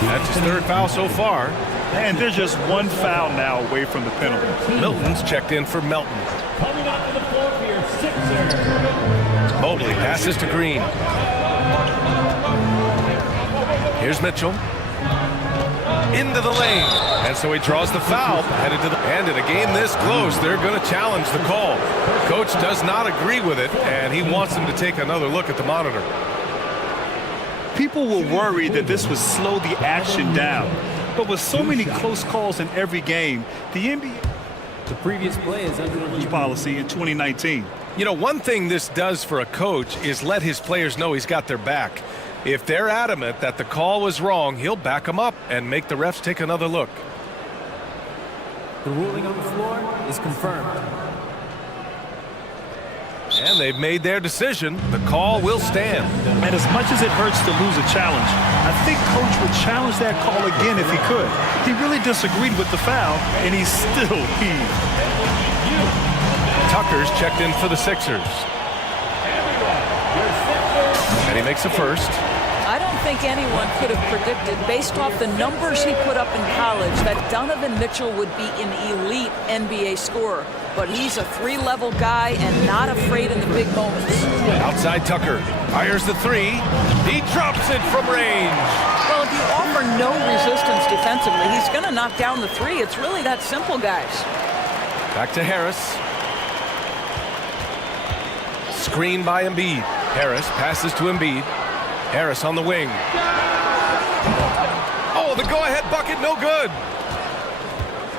That's his 3rd foul so far. And there's just 1 foul now away from the penalty. Milton's checked in for Melton. Coming out to the floor for your Sixers. Mobley passes to Green. Here's Mitchell. Into the lane. And so he draws the foul. Headed to the... And in a game this close, they're going to challenge the call. Coach does not agree with it, and he wants him to take another look at the monitor. People were worried that this would slow the action down. But with so many close calls in every game, the NBA... The previous play is under review. Policy in 2019. You know, one thing this does for a coach is let his players know he's got their back. If they're adamant that the call was wrong, he'll back them up and make the refs take another look. The ruling on the floor is confirmed. And they've made their decision. The call will stand. And as much as it hurts to lose a challenge, I think Coach would challenge that call again if he could. He really disagreed with the foul, and he's still peeved. Tucker's checked in for the Sixers. And he makes a first. I don't think anyone could have predicted, based off the numbers he put up in college, that Donovan Mitchell would be an elite NBA scorer. But he's a three-level guy and not afraid in the big moments. Outside Tucker. Fires the three. He drops it from range. Well, if you offer no resistance defensively, he's going to knock down the three. It's really that simple, guys. Back to Harris. Screen by Embiid. Harris passes to Embiid. Harris on the wing. Oh, the go-ahead bucket, no good.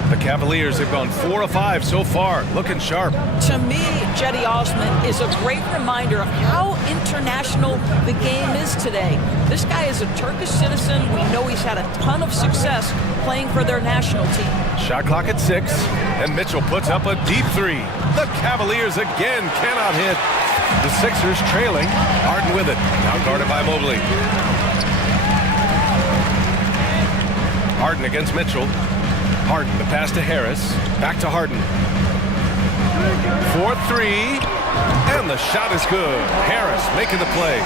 The Cavaliers have gone 4 of 5 so far, looking sharp. To me, Cedi Osman is a great reminder of how international the game is today. This guy is a Turkish citizen. We know he's had a ton of success playing for their national team. Shot clock at 6, and Mitchell puts up a deep three. The Cavaliers again cannot hit. The Sixers trailing. Harden with it. Now guarded by Mobley. Harden against Mitchell. Harden, the pass to Harris. Back to Harden. 4-3. And the shot is good. Harris making the play.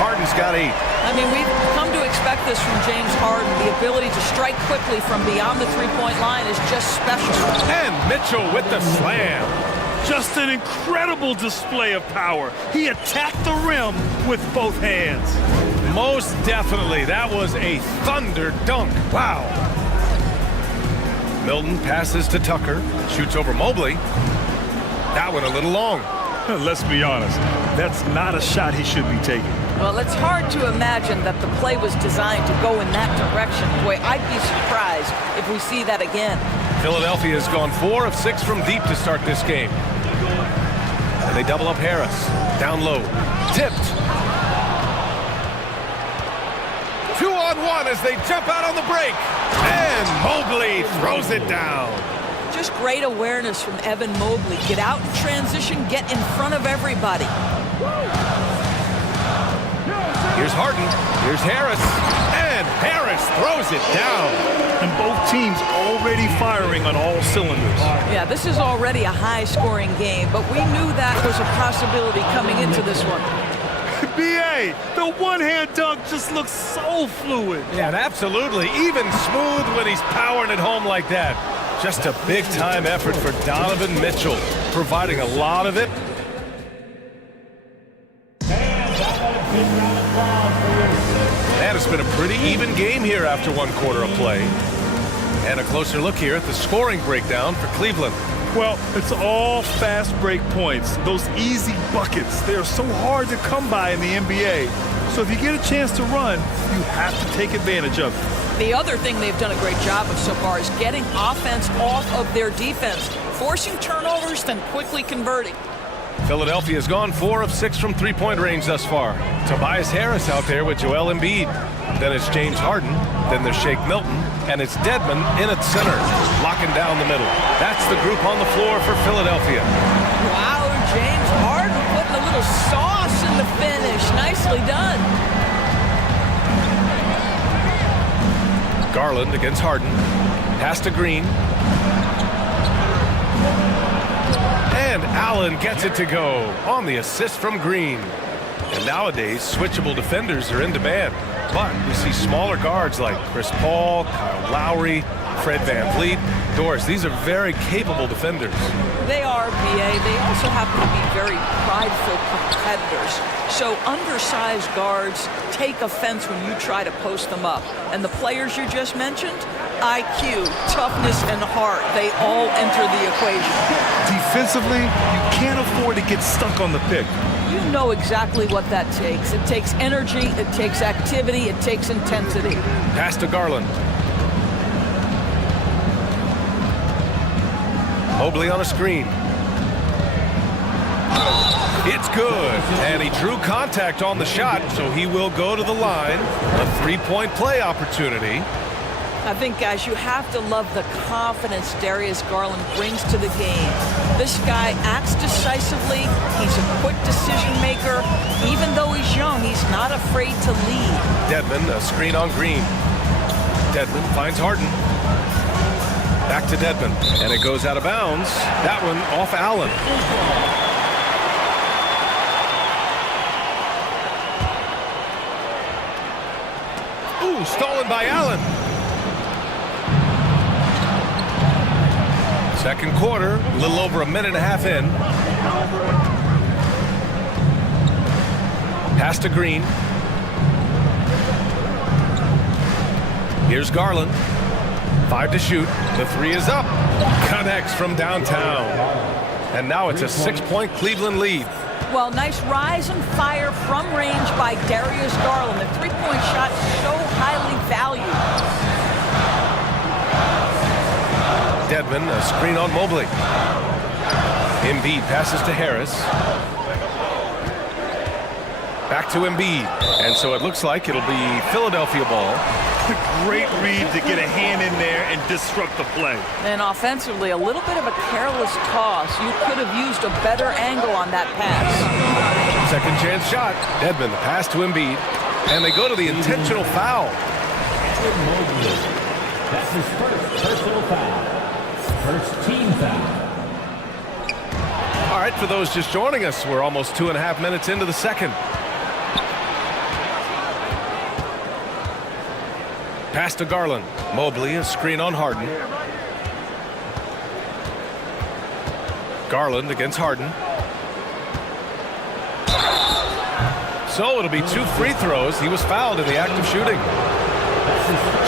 Harden's got 8. I mean, we've come to expect this from James Harden. The ability to strike quickly from beyond the three-point line is just special. And Mitchell with the slam. Just an incredible display of power. He attacked the rim with both hands. Most definitely. That was a thunder dunk. Wow. Milton passes to Tucker. Shoots over Mobley. That one a little long. Let's be honest. That's not a shot he should be taking. Well, it's hard to imagine that the play was designed to go in that direction. Boy, I'd be surprised if we see that again. Philadelphia has gone 4 of 6 from deep to start this game. And they double up Harris. Down low. Tipped. 2-on-1 as they jump out on the break. And Mobley throws it down. Just great awareness from Evan Mobley. Get out in transition, get in front of everybody. Here's Harden. Here's Harris. And Harris throws it down. And both teams already firing on all cylinders. Yeah, this is already a high-scoring game, but we knew that was a possibility coming into this one. B.A., the one-hand dunk just looks so fluid. Yeah, absolutely. Even smooth when he's powering it home like that. Just a big-time effort for Donovan Mitchell, providing a lot of it. And it's been a pretty even game here after 1 quarter of play. And a closer look here at the scoring breakdown for Cleveland. Well, it's all fast break points. Those easy buckets, they are so hard to come by in the NBA. So if you get a chance to run, you have to take advantage of it. The other thing they've done a great job of so far is getting offense off of their defense, forcing turnovers, then quickly converting. Philadelphia has gone 4 of 6 from three-point range thus far. Tobias Harris out there with Joel Embiid. Then it's James Harden. Then there's Shake Milton. And it's Dedmon in at center, locking down the middle. That's the group on the floor for Philadelphia. Wow, James Harden putting a little sauce in the finish. Nicely done. Garland against Harden. Pass to Green. And Allen gets it to go on the assist from Green. And nowadays, switchable defenders are in demand. But we see smaller guards like Chris Paul, Kyle Lowry, Fred VanVleet. Doris, these are very capable defenders. They are, BA. They also happen to be very prideful competitors. So undersized guards take offense when you try to post them up. And the players you just mentioned, IQ, toughness, and heart, they all enter the equation. Defensively, you can't afford to get stuck on the pick. You know exactly what that takes. It takes energy, it takes activity, it takes intensity. Pass to Garland. Mobley on a screen. It's good. And he drew contact on the shot, so he will go to the line. A three-point play opportunity. I think, guys, you have to love the confidence Darius Garland brings to the game. This guy acts decisively. He's a quick decision maker. Even though he's young, he's not afraid to lead. Dedmon, a screen on Green. Dedmon finds Harden. Back to Dedmon, and it goes out of bounds. That one off Allen. Ooh, stolen by Allen. Second quarter, a little over a minute and a half in. Pass to Green. Here's Garland. 5 to shoot. The 3 is up. Connects from downtown. And now it's a 6-point Cleveland lead. Well, nice rise and fire from range by Darius Garland. The three-point shot so highly valued. Dedmon, a screen on Mobley. Embiid passes to Harris. Back to Embiid. And so it looks like it'll be Philadelphia ball. Great read to get a hand in there and disrupt the play. And offensively, a little bit of a careless toss. You could have used a better angle on that pass. Second chance shot. Dedmon, the pass to Embiid. And they go to the intentional foul. That's his first personal foul. First team foul. All right, for those just joining us, we're almost 2.5 minutes into the second. Pass to Garland. Mobley, a screen on Harden. Garland against Harden. So it'll be 2 free throws. He was fouled in the act of shooting.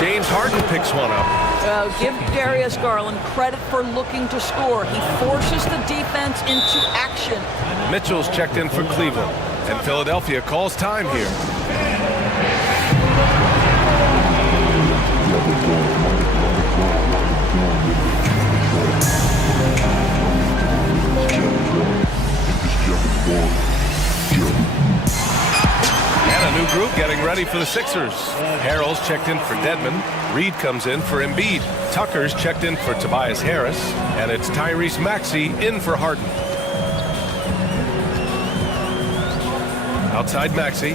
James Harden picks one up. Give Darius Garland credit for looking to score. He forces the defense into action. Mitchell's checked in for Cleveland. And Philadelphia calls time here. New group getting ready for the Sixers. Harrell's checked in for Dedmon. Reed comes in for Embiid. Tucker's checked in for Tobias Harris. And it's Tyrese Maxey in for Harden. Outside Maxey.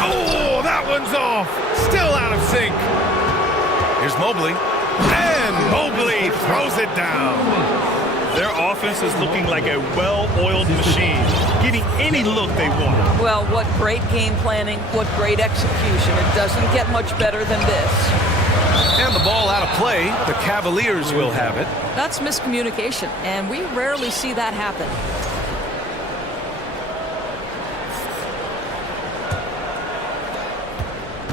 Oh, that one's off. Still out of sync. Here's Mobley. And Mobley throws it down. Their offense is looking like a well-oiled machine, getting any look they want. Well, what great game planning, what great execution. It doesn't get much better than this. And the ball out of play. The Cavaliers will have it. That's miscommunication, and we rarely see that happen.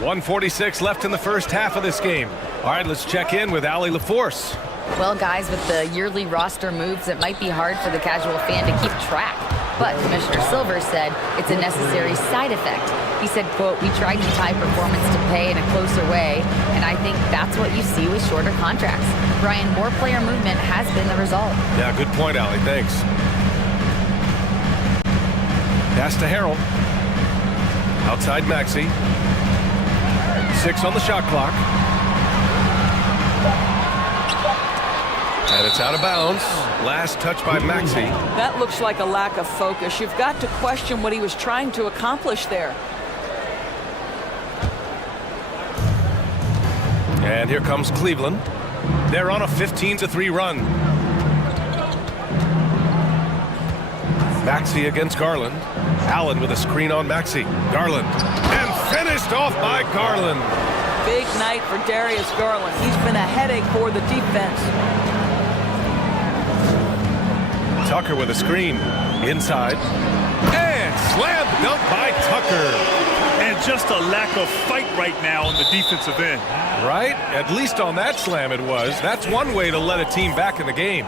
.146 left in the first half of this game. All right, let's check in with Allie LaForce. Well, guys, with the yearly roster moves, it might be hard for the casual fan to keep track. But Commissioner Silver said it's a necessary side effect. He said, quote, "We tried to tie performance to pay in a closer way, and I think that's what you see with shorter contracts." Brian, more player movement has been the result. Yeah, good point, Allie. Thanks. Pass to Harrell. Outside Maxey. 6 on the shot clock. And it's out of bounds. Last touch by Maxey. That looks like a lack of focus. You've got to question what he was trying to accomplish there. And here comes Cleveland. They're on a 15-3 run. Maxey against Garland. Allen with a screen on Maxey. Garland. And finished off by Garland. Big night for Darius Garland. He's been a headache for the defense. Tucker with a screen. Inside. And slam dunk by Tucker. And just a lack of fight right now on the defensive end. Right? At least on that slam it was. That's one way to let a team back in the game.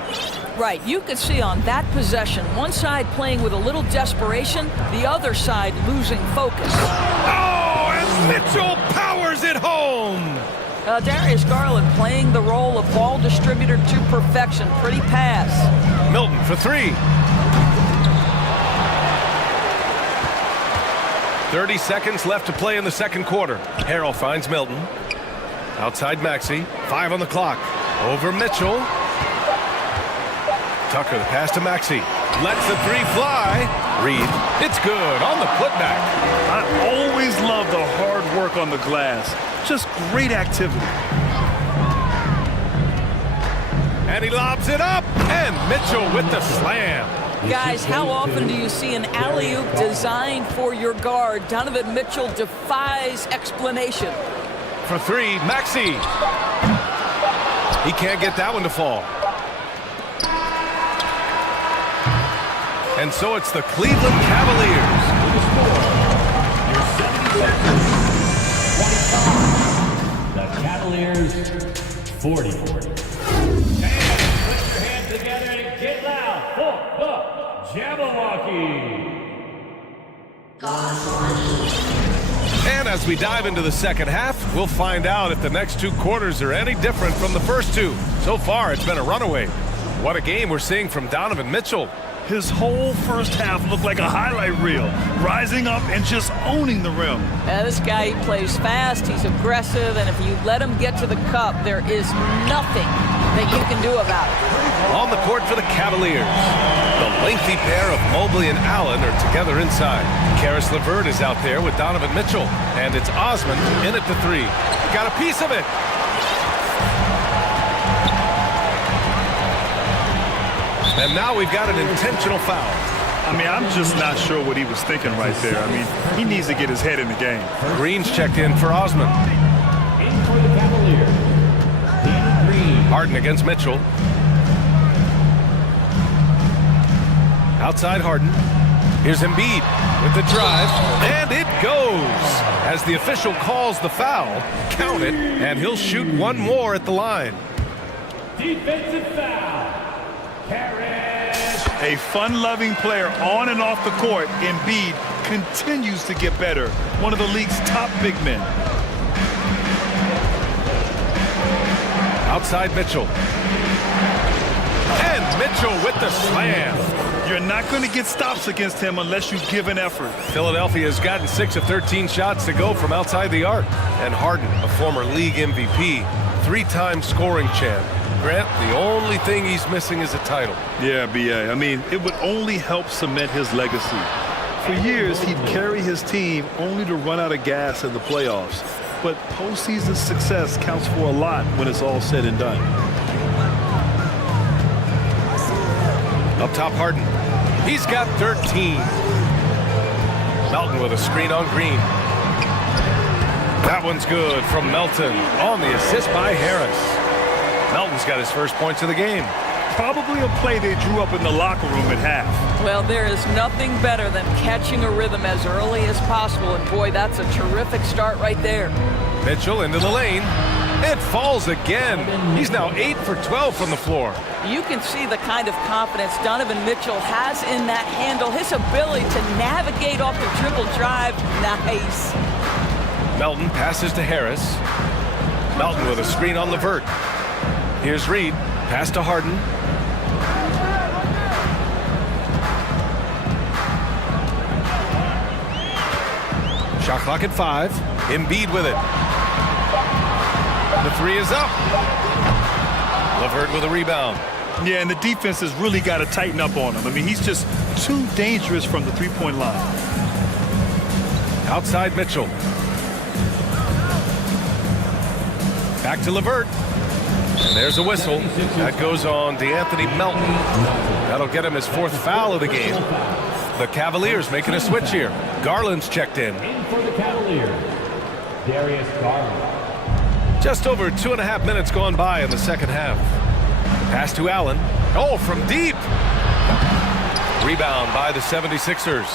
Right. You could see on that possession, one side playing with a little desperation, the other side losing focus. Oh, and Mitchell powers it home. Darius Garland playing the role of ball distributor to perfection. Pretty pass. Milton for 3. 30 seconds left to play in the second quarter. Harrell finds Milton. Outside Maxey. 5 on the clock. Over Mitchell. Tucker, the pass to Maxey. Lets the 3 fly. Reed. It's good on the putback. I always love the hard work on the glass. Just great activity. And he lobs it up. And Mitchell with the slam. Guys, how often do you see an alley-oop designed for your guard? Donovan Mitchell defies explanation. For three, Maxey. He can't get that one to fall. And so it's the Cleveland Cavaliers. The Cavaliers, 40. And put your hands together and get loud for the Jabberwocky. And as we dive into the second half, we'll find out if the next two quarters are any different from the first two. So far, it's been a runaway. What a game we're seeing from Donovan Mitchell. His whole first half looked like a highlight reel, rising up and just owning the rim. This guy, he plays fast, he's aggressive, and if you let him get to the cup, there is nothing that you can do about it. On the court for the Cavaliers, the lengthy pair of Mobley and Allen are together inside. Karis LeVert is out there with Donovan Mitchell, and it's Osman in at the three. Got a piece of it. And now we've got an intentional foul. I mean, I'm just not sure what he was thinking right there. I mean, he needs to get his head in the game. Green's checked in for Osman. In for the Cavaliers, Danny Green. Harden against Mitchell. Outside Harden. Here's Embiid with the drive, and it goes. As the official calls the foul, count it, and he'll shoot one more at the line. Defensive foul. A fun-loving player on and off the court, Embiid continues to get better. One of the league's top big men. Outside Mitchell. And Mitchell with the slam. You're not going to get stops against him unless you give an effort. Philadelphia has gotten 6 of 13 shots to go from outside the arc. And Harden, a former league MVP, 3-time scoring champ. Grant, the only thing he's missing is a title. Yeah, B.A. I mean, it would only help cement his legacy. For years, he'd carry his team only to run out of gas in the playoffs. But postseason success counts for a lot when it's all said and done. Up top, Harden. He's got 13. Melton with a screen on Green. That one's good from Melton on the assist by Harris. Melton's got his first points of the game. Probably a play they drew up in the locker room at half. Well, there is nothing better than catching a rhythm as early as possible, and boy, that's a terrific start right there. Mitchell into the lane. It falls again. He's now 8 for 12 from the floor. You can see the kind of confidence Donovan Mitchell has in that handle. His ability to navigate off the dribble drive, nice. Melton passes to Harris. Melton with a screen on LeVert. Here's Reed. Pass to Harden. Shot clock at 5. Embiid with it. The three is up. LeVert with a rebound. Yeah, and the defense has really got to tighten up on him. I mean, he's just too dangerous from the three-point line. Outside Mitchell. Back to LeVert. And there's a whistle. That goes on DeAnthony Melton. That'll get him his 4th foul of the game. The Cavaliers making a switch here. Garland's checked in. In for the Cavaliers, Darius Garland. Just over 2.5 minutes gone by in the second half. Pass to Allen. Oh, from deep. Rebound by the 76ers.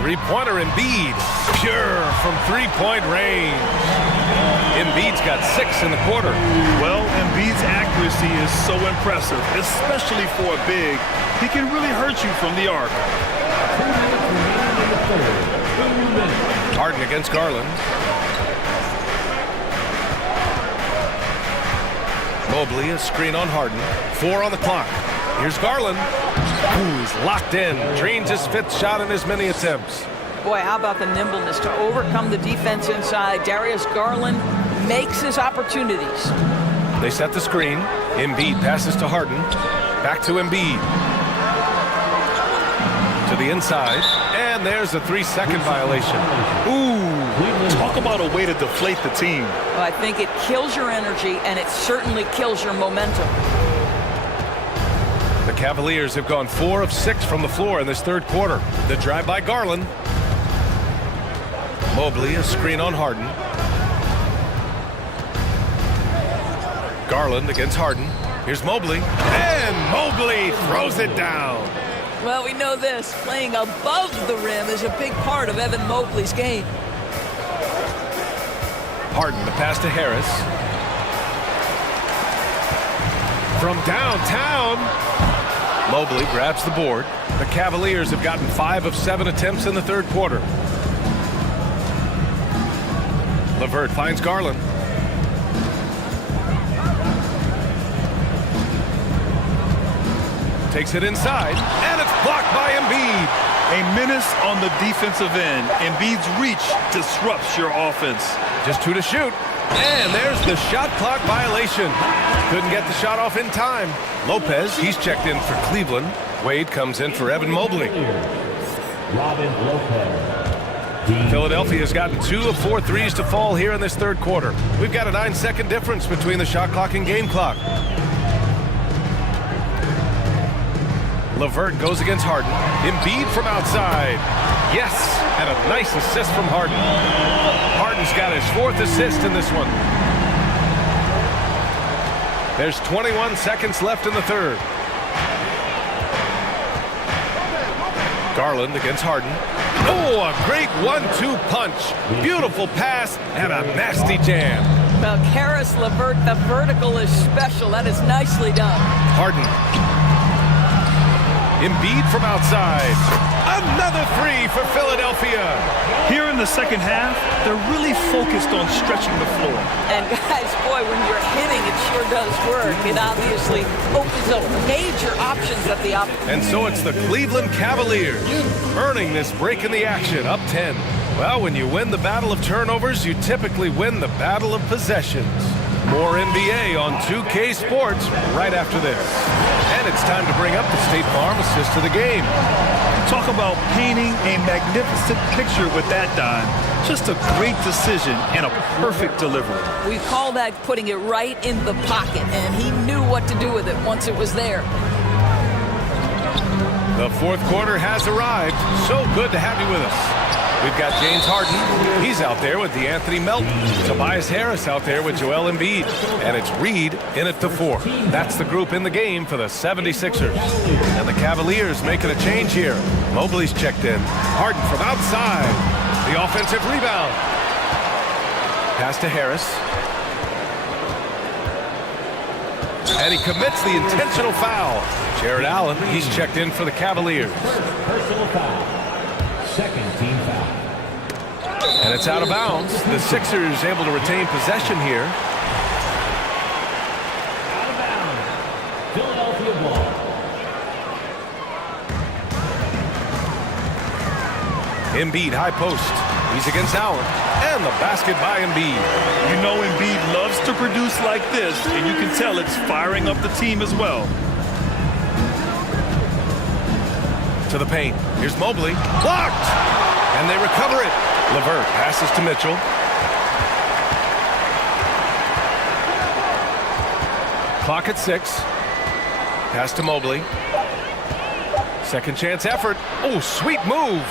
Three-pointer Embiid. Pure from three-point range. Embiid's got 6 in the quarter. Well, Embiid's accuracy is so impressive, especially for a big. He can really hurt you from the arc. Harden against Garland. Mobley, a screen on Harden. 4 on the clock. Here's Garland. Ooh, he's locked in. Drains his 5th shot in as many attempts. Boy, how about the nimbleness to overcome the defense inside. Darius Garland makes his opportunities. They set the screen. Embiid passes to Harden. Back to Embiid. To the inside. And there's a 3-second violation. Ooh, talk about a way to deflate the team. Well, I think it kills your energy, and it certainly kills your momentum. The Cavaliers have gone 4 of 6 from the floor in this third quarter. The drive by Garland. Mobley, a screen on Harden. Garland against Harden. Here's Mobley. And Mobley throws it down. Well, we know this. Playing above the rim is a big part of Evan Mobley's game. Harden, the pass to Harris. From downtown. Mobley grabs the board. The Cavaliers have gotten 5 of 7 attempts in the third quarter. LeVert finds Garland. Takes it inside, and it's blocked by Embiid. A menace on the defensive end. Embiid's reach disrupts your offense. Just 2 to shoot. And there's the shot clock violation. Couldn't get the shot off in time. Lopez, he's checked in for Cleveland. Wade comes in for Evan Mobley. Robin Lopez. Philadelphia's gotten 2 of 4 threes to fall here in this third quarter. We've got a 9-second difference between the shot clock and game clock. LeVert goes against Harden. Embiid from outside. Yes, and a nice assist from Harden. Harden's got his 4th assist in this one. There's 21 seconds left in the third. Garland against Harden. Oh, a great 1-2 punch. Beautiful pass and a nasty jam. Well, Harris LeVert, the vertical is special. That is nicely done. Harden. Embiid from outside. Another 3 for Philadelphia. Here in the second half, they're really focused on stretching the floor. And guys, boy, when you're hitting, it sure does work. It obviously opens up major options at the opposite. And so it's the Cleveland Cavaliers earning this break in the action, up 10. Well, when you win the battle of turnovers, you typically win the battle of possessions. More NBA on 2K Sports right after this. And it's time to bring up the State Farm assist to the game. Talk about painting a magnificent picture with that dime. Just a great decision and a perfect delivery. We call that putting it right in the pocket, and he knew what to do with it once it was there. The fourth quarter has arrived. So good to have you with us. We've got James Harden. He's out there with DeAnthony Melton. Tobias Harris out there with Joel Embiid. And it's Reed in at the 4. That's the group in the game for the 76ers. And the Cavaliers making a change here. Mobley's checked in. Harden from outside. The offensive rebound. Pass to Harris. And he commits the intentional foul. Jared Allen, he's checked in for the Cavaliers. Personal foul. Second team foul. And it's out of bounds. The Sixers able to retain possession here. Out of bounds. Philadelphia ball. Embiid high post. He's against Allen. And the basket by Embiid. You know Embiid loves to produce like this, and you can tell it's firing up the team as well. To the paint. Here's Mobley. Blocked! And they recover it. LeVert passes to Mitchell. Clock at 6. Pass to Mobley. Second chance effort. Oh, sweet move.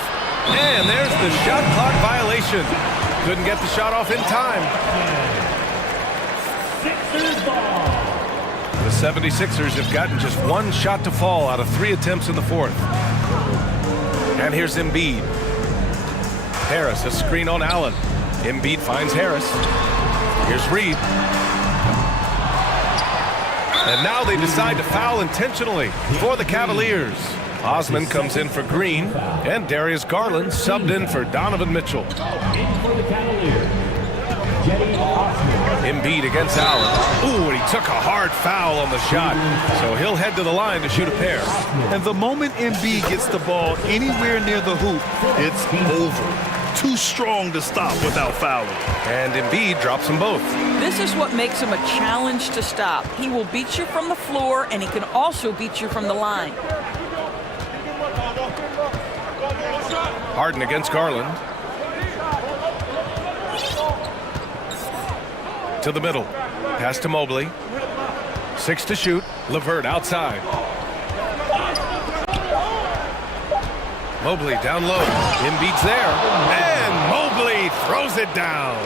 And there's the shot clock violation. Couldn't get the shot off in time. Sixers ball. The 76ers have gotten just 1 shot to fall out of 3 attempts in the fourth. And here's Embiid. Harris, a screen on Allen. Embiid finds Harris. Here's Reed. And now they decide to foul intentionally for the Cavaliers. Osman comes in for Green, and Darius Garland subbed in for Donovan Mitchell. In for the Cavaliers. Jetty Osman. Embiid against Allen. Ooh, and he took a hard foul on the shot. So he'll head to the line to shoot a pair. And the moment Embiid gets the ball anywhere near the hoop, it's over. Too strong to stop without fouling. And Embiid drops them both. This is what makes him a challenge to stop. He will beat you from the floor, and he can also beat you from the line. Harden against Garland. To the middle. Pass to Mobley. 6 to shoot. LeVert outside. Mobley down low. Embiid's there. And Mobley throws it down.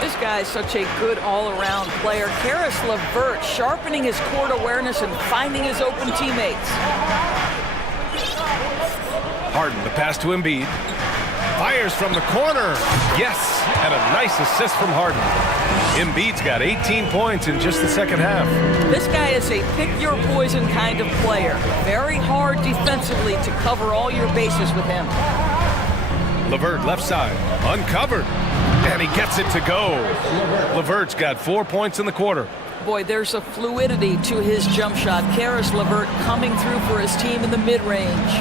This guy is such a good all-around player. Karis LeVert sharpening his court awareness and finding his open teammates. Harden, the pass to Embiid. Fires from the corner. Yes, and a nice assist from Harden. Embiid's got 18 points in just the second half. This guy is a pick-your-poison kind of player. Very hard defensively to cover all your bases with him. LeVert, left side, uncovered, and he gets it to go. LeVert's got 4 points in the quarter. Boy, there's a fluidity to his jump shot. Karis LeVert coming through for his team in the mid-range.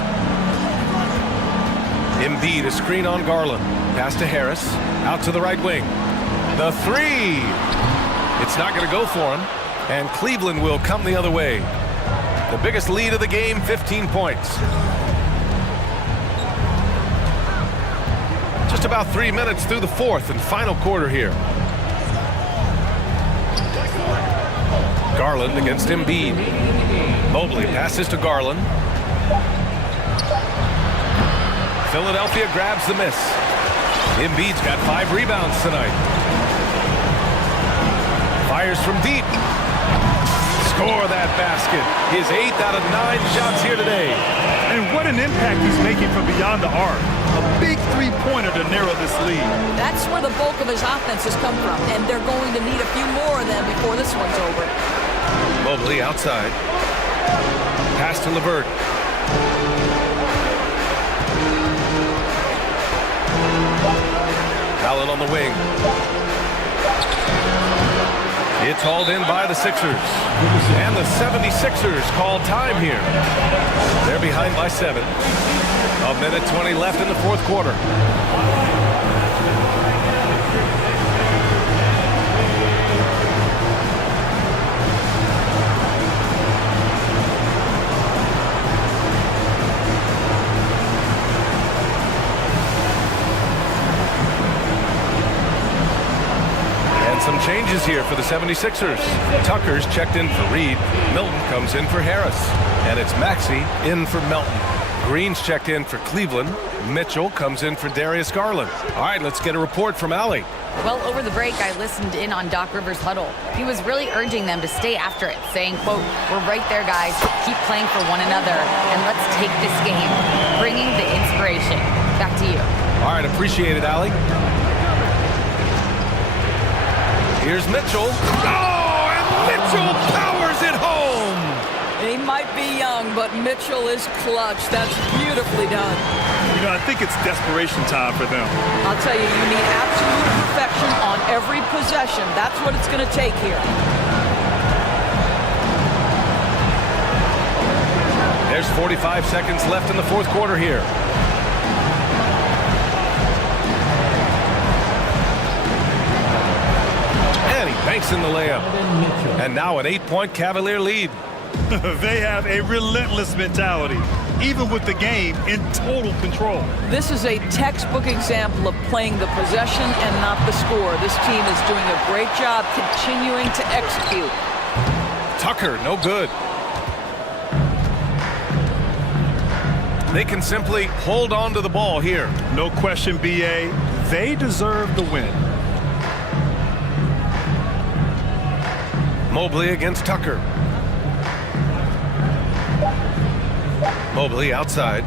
Embiid, a screen on Garland. Pass to Harris, out to the right wing. The three! It's not going to go for him, and Cleveland will come the other way. The biggest lead of the game, 15 points. Just about 3 minutes through the fourth and final quarter here. Garland against Embiid. Mobley passes to Garland. Philadelphia grabs the miss. Embiid's got 5 rebounds tonight. Fires from deep. Score that basket. His 8th out of 9 shots here today. And what an impact he's making from beyond the arc. A big three-pointer to narrow this lead. That's where the bulk of his offense has come from, and they're going to need a few more of them before this one's over. Mobley outside. Pass to LeVert. Allen on the wing. It's hauled in by the Sixers. And the 76ers call time here. They're behind by 7. A minute 20 left in the fourth quarter. Some changes here for the 76ers. Tucker's checked in for Reed. Milton comes in for Harris. And it's Maxey in for Melton. Green's checked in for Cleveland. Mitchell comes in for Darius Garland. All right, let's get a report from Allie. Well, over the break, I listened in on Doc Rivers' huddle. He was really urging them to stay after it, saying, quote, "We're right there, guys. Keep playing for one another, and let's take this game." Bringing the inspiration. Back to you. All right, appreciate it, Allie. Here's Mitchell. Oh, and Mitchell powers it home. He might be young, but Mitchell is clutch. That's beautifully done. You know, I think it's desperation time for them. I'll tell you, you need absolute perfection on every possession. That's what it's going to take here. There's 45 seconds left in the fourth quarter here. And he banks in the layup. And now an 8-point Cavalier lead. They have a relentless mentality, even with the game in total control. This is a textbook example of playing the possession and not the score. This team is doing a great job continuing to execute. Tucker, no good. They can simply hold on to the ball here. No question, BA. They deserve the win. Mobley against Tucker. Mobley outside.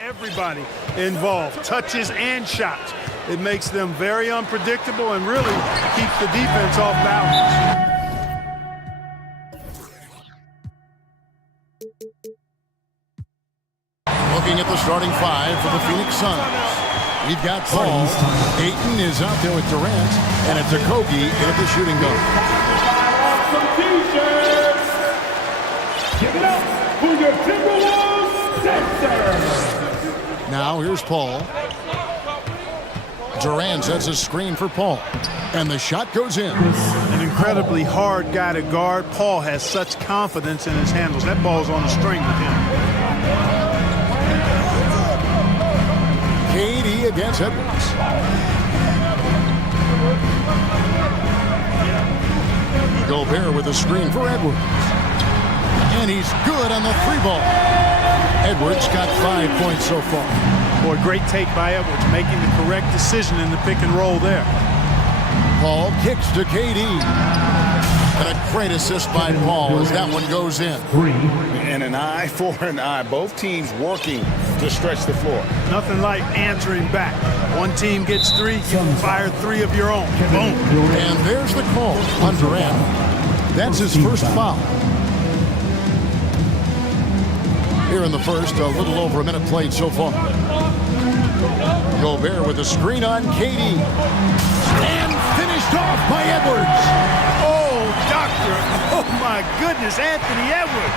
Everybody involved, touches and shots. It makes them very unpredictable and really keeps the defense off balance. Looking at the starting five for the Phoenix Suns. We've got Paul. Ayton is out there with Durant, and it's Okogie in at the shooting guard. Some t-shirts. Give it up for your Timberwolves Dexter. Now here's Paul. Durant sets a screen for Paul, and the shot goes in. An incredibly hard guy to guard. Paul has such confidence in his handles. That ball's on the string with him. KD against Edwards. Gobert with a screen for Edwards. And he's good on the three ball. Edwards got 5 points so far. Boy, great take by Edwards, making the correct decision in the pick and roll there. Paul kicks to KD. And a great assist by Paul as that one goes in. And an eye for an eye. Both teams working to stretch the floor. Nothing like answering back. One team gets three, you fire three of your own. Boom. And there's the call on Durant. That's his first foul. Here in the first, a little over a minute played so far. Gobert with a screen on KD. And finished off by Edwards. Oh, doctor. Oh, my goodness. Anthony Edwards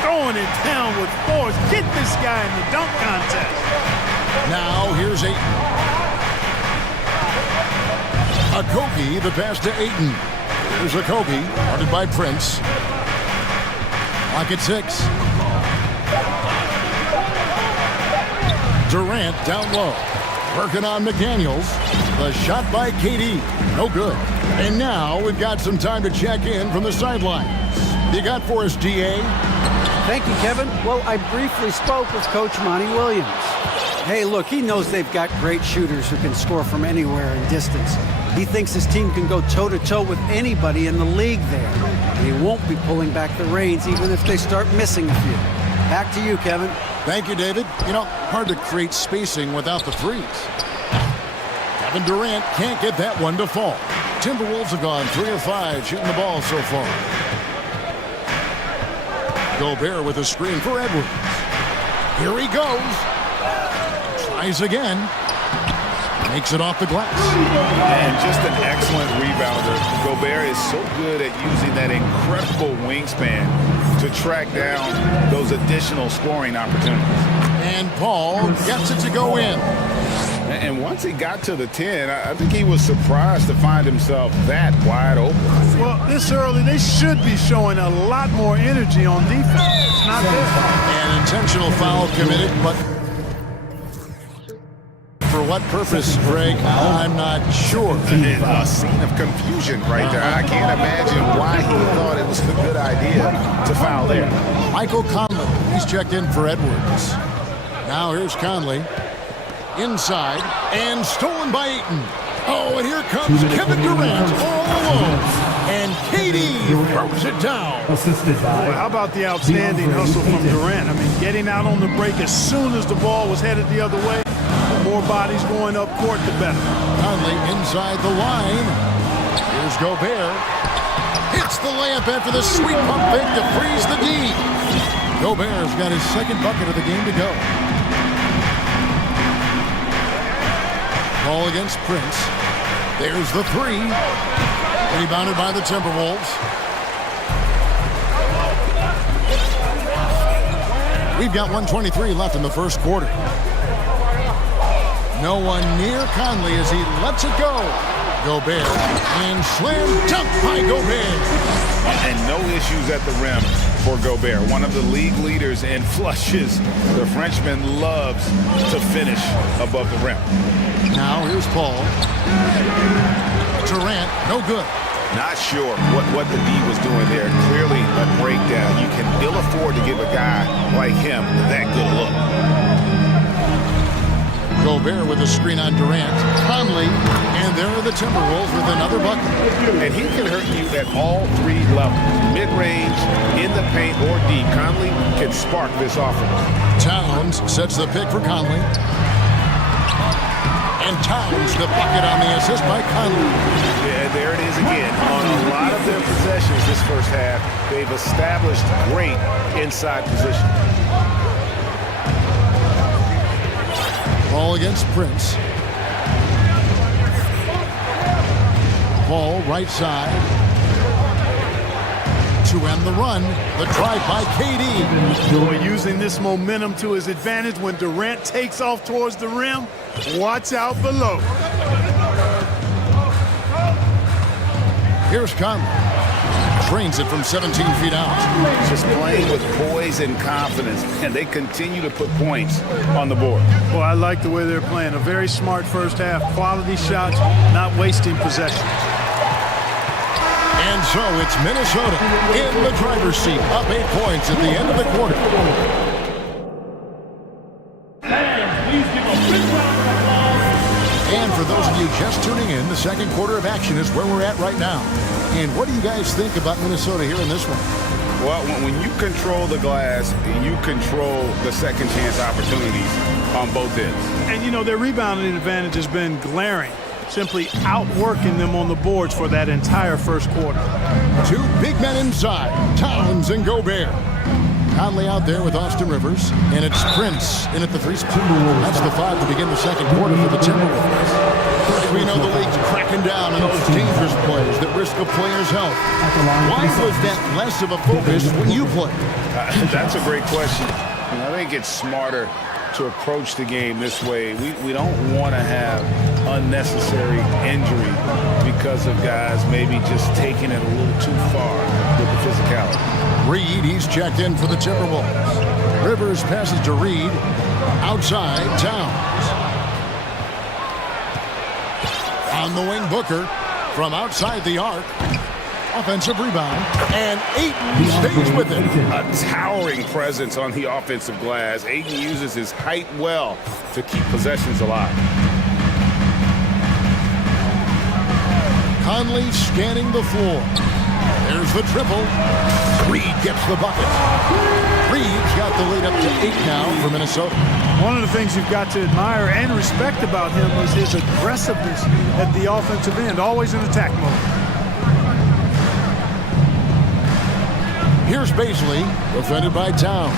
throwing it down with force. Get this guy in the dunk contest. Now here's Ayton. Okogie, the pass to Ayton. Here's Okogie, guarded by Prince. Lock at 6. Durant down low. Working on McDaniels. The shot by KD. No good. And now we've got some time to check in from the sidelines. You got for us, GA? Thank you, Kevin. Well, I briefly spoke with Coach Monty Williams. Hey, look, he knows they've got great shooters who can score from anywhere in distance. He thinks his team can go toe-to-toe with anybody in the league there. He won't be pulling back the reins even if they start missing a few. Back to you, Kevin. Thank you, David. You know, hard to create spacing without the threes. Kevin Durant can't get that one to fall. Timberwolves have gone 3 of 5 shooting the ball so far. Gobert with a screen for Edwards. Here he goes. Tries again. Makes it off the glass. And just an excellent rebounder. Gobert is so good at using that incredible wingspan to track down those additional scoring opportunities. And Paul gets it to go in. And once he got to the 10, I think he was surprised to find himself that wide open. Well, this early, they should be showing a lot more energy on defense. It's not there. An intentional foul committed, but for what purpose, Greg? I'm not sure. A scene of confusion right there. I can't imagine why he thought it was a good idea to foul there. Michael Conley, he's checked in for Edwards. Now here's Conley. Inside, and stolen by Ayton. Oh, and here comes Kevin Durant all alone. And KD throws it down. Assisted by. Well, how about the outstanding hustle from Durant? I mean, getting out on the break as soon as the ball was headed the other way. The more bodies going up court, the better. Conley inside the line. Here's Gobert. Hits the layup after the sweet pump fake to freeze the D. Gobert's got his second bucket of the game to go. Ball against Prince. There's the 3. Rebounded by the Timberwolves. We've got 1:23 left in the first quarter. No one near Conley as he lets it go. Gobert. And slam dunk by Gobert. And no issues at the rim for Gobert. One of the league leaders in flushes. The Frenchman loves to finish above the rim. Now here's Paul. Durant, no good. Not sure what the D was doing there. Clearly a breakdown. You can ill afford to give a guy like him that good look. Gobert with a screen on Durant. Conley, and there are the Timberwolves with another bucket. And he can hurt you at all three levels. Mid-range, in the paint, or deep. Conley can spark this offense. Towns sets the pick for Conley. And Towns the bucket on the assist by Conley. Yeah, there it is again. On a lot of their possessions this first half, they've established great inside position. Ball against Prince. Ball right side. To end the run, the drive by KD. Boy, using this momentum to his advantage when Durant takes off towards the rim. Watch out below. Here's Conley. Drains it from 17 feet out. Just playing with poise and confidence, and they continue to put points on the board. Well, I like the way they're playing. A very smart first half. Quality shots, not wasting possession. And so it's Minnesota in the driver's seat, up 8 points at the end of the quarter. And for those of you just tuning in, the second quarter of action is where we're at right now. And what do you guys think about Minnesota here in this one? Well, when you control the glass, you control the second chance opportunities on both ends. And, you know, their rebounding advantage has been glaring, simply outworking them on the boards for that entire first quarter. Two big men inside, Towns and Gobert. Conley out there with Austin Rivers, and it's Prince in at the 3 spot. That's the 5 to begin the second quarter for the Timberwolves. We know the league's cracking down on those dangerous plays that risk a player's health. Why was that less of a focus when you play? That's a great question. I think it's smarter to approach the game this way. We don't want to have unnecessary injury because of guys maybe just taking it a little too far with the physicality. Reed, he's checked in for the Timberwolves. Rivers passes to Reed. Outside, Towns. On the wing, Booker. From outside the arc. Offensive rebound. And Ayton stays with it. A towering presence on the offensive glass. Ayton uses his height well to keep possessions alive. Conley scanning the floor. There's the triple. Reed gets the bucket. Reed's got the lead up to 8 now for Minnesota. One of the things you've got to admire and respect about him is his aggressiveness at the offensive end, always in attack mode. Here's Baisley, defended by Towns.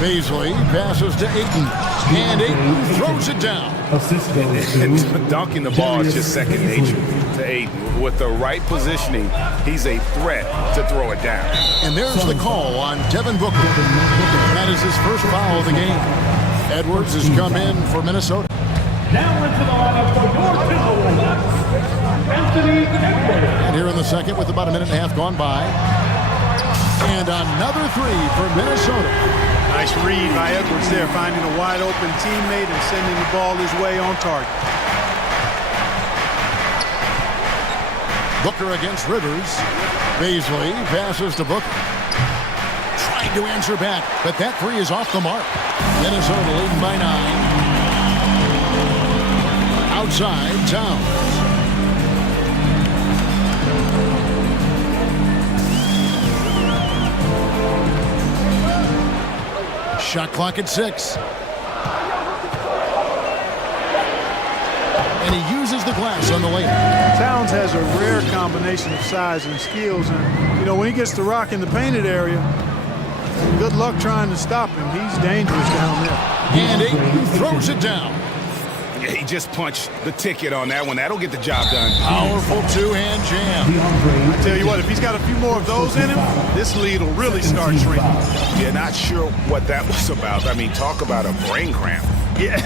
Baisley passes to Ayton, and Ayton throws it down. And dunking the ball is just second nature to Ayton. With the right positioning, he's a threat to throw it down. And there's the call on Devin Booker. That is his first foul of the game. Edwards has come in for Minnesota. Now into the lineup for your Timberwolves, Anthony Edwards. And here in the second with about a minute and a half gone by. And another 3 for Minnesota. Nice read by Edwards there, finding a wide open teammate and sending the ball his way on target. Booker against Rivers. Baisley passes to Booker. Trying to answer back, but that 3 is off the mark. Minnesota leading by 9. Outside, Towns. Shot clock at 6. And he uses the glass on the layup. Towns has a rare combination of size and skills. And, you know, when he gets the rock in the painted area, good luck trying to stop him. He's dangerous down there. And Ayton throws it down. Yeah, he just punched the ticket on that one. That'll get the job done. Powerful two-hand jam. I tell you what, if he's got a few more of those in him, this lead will really start shrinking. Yeah, not sure what that was about. I mean, talk about a brain cramp. Yeah,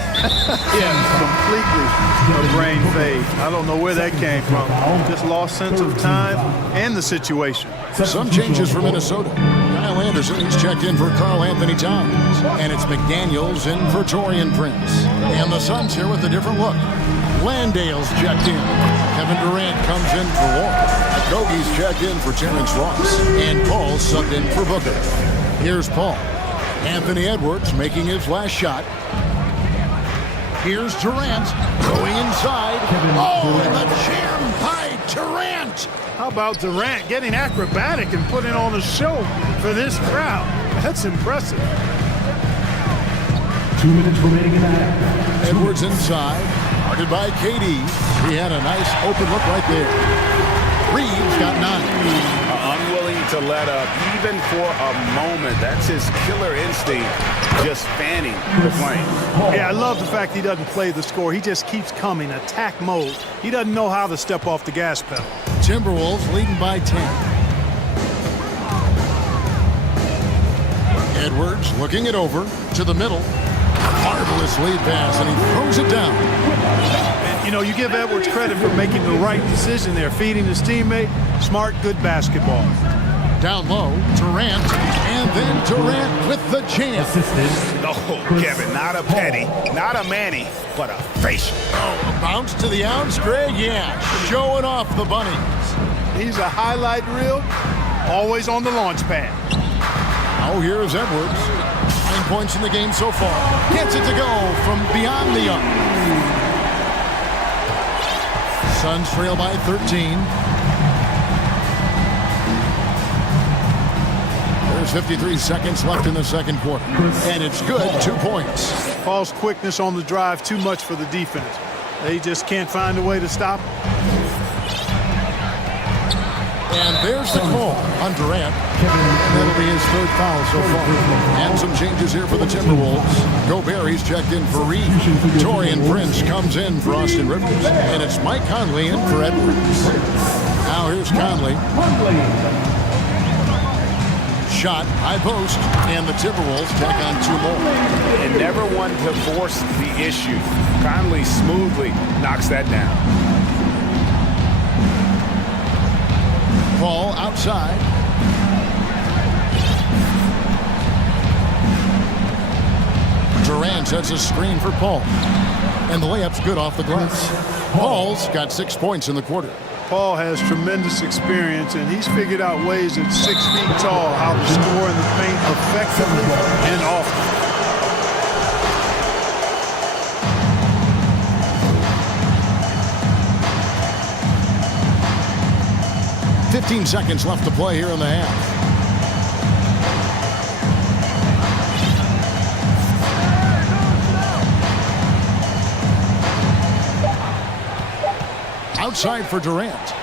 completely a brain fade. I don't know where that came from. Just lost sense of time and the situation. Some changes for Minnesota. Kyle Anderson, he's checked in for Karl Anthony Towns. And it's McDaniels in for Taurean Prince. And the Suns here with a different look. Landale's checked in. Kevin Durant comes in for Warren. Kogi's checked in for Terrence Ross. And Paul subbed in for Booker. Here's Paul. Anthony Edwards making his last shot. Here's Durant going inside. Oh, and the jam by Durant. How about Durant getting acrobatic and putting on a show for this crowd? That's impressive. 2 minutes remaining in the half. Edwards inside, guarded by KD. He had a nice open look right there. Reeves got 9. Unwilling to let up, even for a moment. That's his killer instinct, just fanning the flame. Yeah, I love the fact he doesn't play the score. He just keeps coming, attack mode. He doesn't know how to step off the gas pedal. Timberwolves leading by 10. Edwards looking it over to the middle. Marvelous lead pass, and he throws it down. And, you know, you give Edwards credit for making the right decision there, feeding his teammate. Smart, good basketball. Down low, Durant, and then Durant with the jam. No, Kevin, not a petty, not a Manny, but a facial. Oh, a bounce to the outs, Greg, yeah, showing off the bunnies. He's a highlight reel, always on the launch pad. Oh, here's Edwards. 9 points in the game so far. Gets it to go from beyond the arc. Suns trail by 13. There's 53 seconds left in the second quarter. And it's good, 2 points. Paul's quickness on the drive, too much for the defense. They just can't find a way to stop him. And there's the call on Durant. That'll be his 3rd foul so far. And some changes here for the Timberwolves. Gobert, he's checked in for Reed. Taurean Prince comes in for Austin Rivers. And it's Mike Conley in for Edwards. Now here's Conley. Shot, high post, and the Timberwolves tack on 2 more. And never one to force the issue. Conley smoothly knocks that down. Paul outside. Durant sets a screen for Paul. And the layup's good off the glass. Paul's got 6 points in the quarter. Paul has tremendous experience, and he's figured out ways at 6 feet tall how to score in the paint effectively and often. $15 seconds left to play here in the half. Outside for Durant.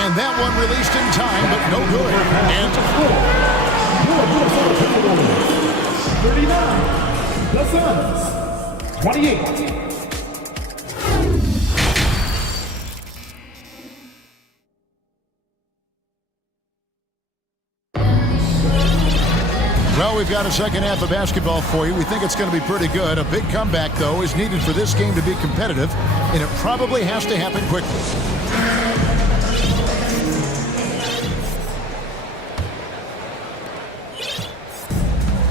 And that one released in time, but no good. And 39. The Suns. 28. Well, we've got a second half of basketball for you. We think it's going to be pretty good. A big comeback, though, is needed for this game to be competitive, and it probably has to happen quickly.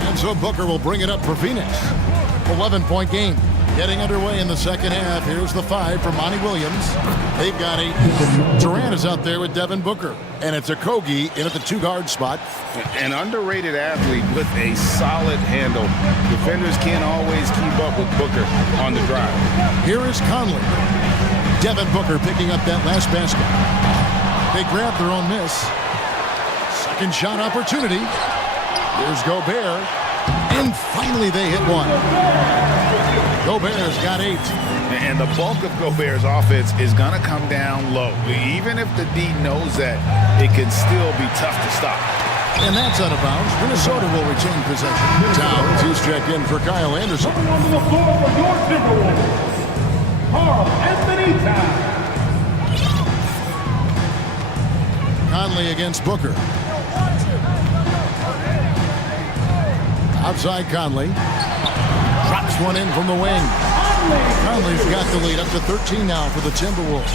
And so Booker will bring it up for Phoenix. 11-point game. Getting underway in the second half. Here's the 5 for Monty Williams. They've got 8. Durant is out there with Devin Booker. And it's Okogie in at the 2-guard spot. An underrated athlete with a solid handle. Defenders can't always keep up with Booker on the drive. Here is Conley. Devin Booker picking up that last basket. They grab their own miss. Second shot opportunity. Here's Gobert. And finally they hit one. Gobert's got 8. And the bulk of Gobert's offense is going to come down low. Even if the D knows that, it can still be tough to stop. And that's out of bounds. Minnesota will retain possession. Towns, he's checked in for Kyle Anderson. Coming onto the floor for your Timberwolves, Carl Anthony Towns. Conley against Booker. Outside Conley. Drops one in from the wing. Conley's got the lead up to 13 now for the Timberwolves.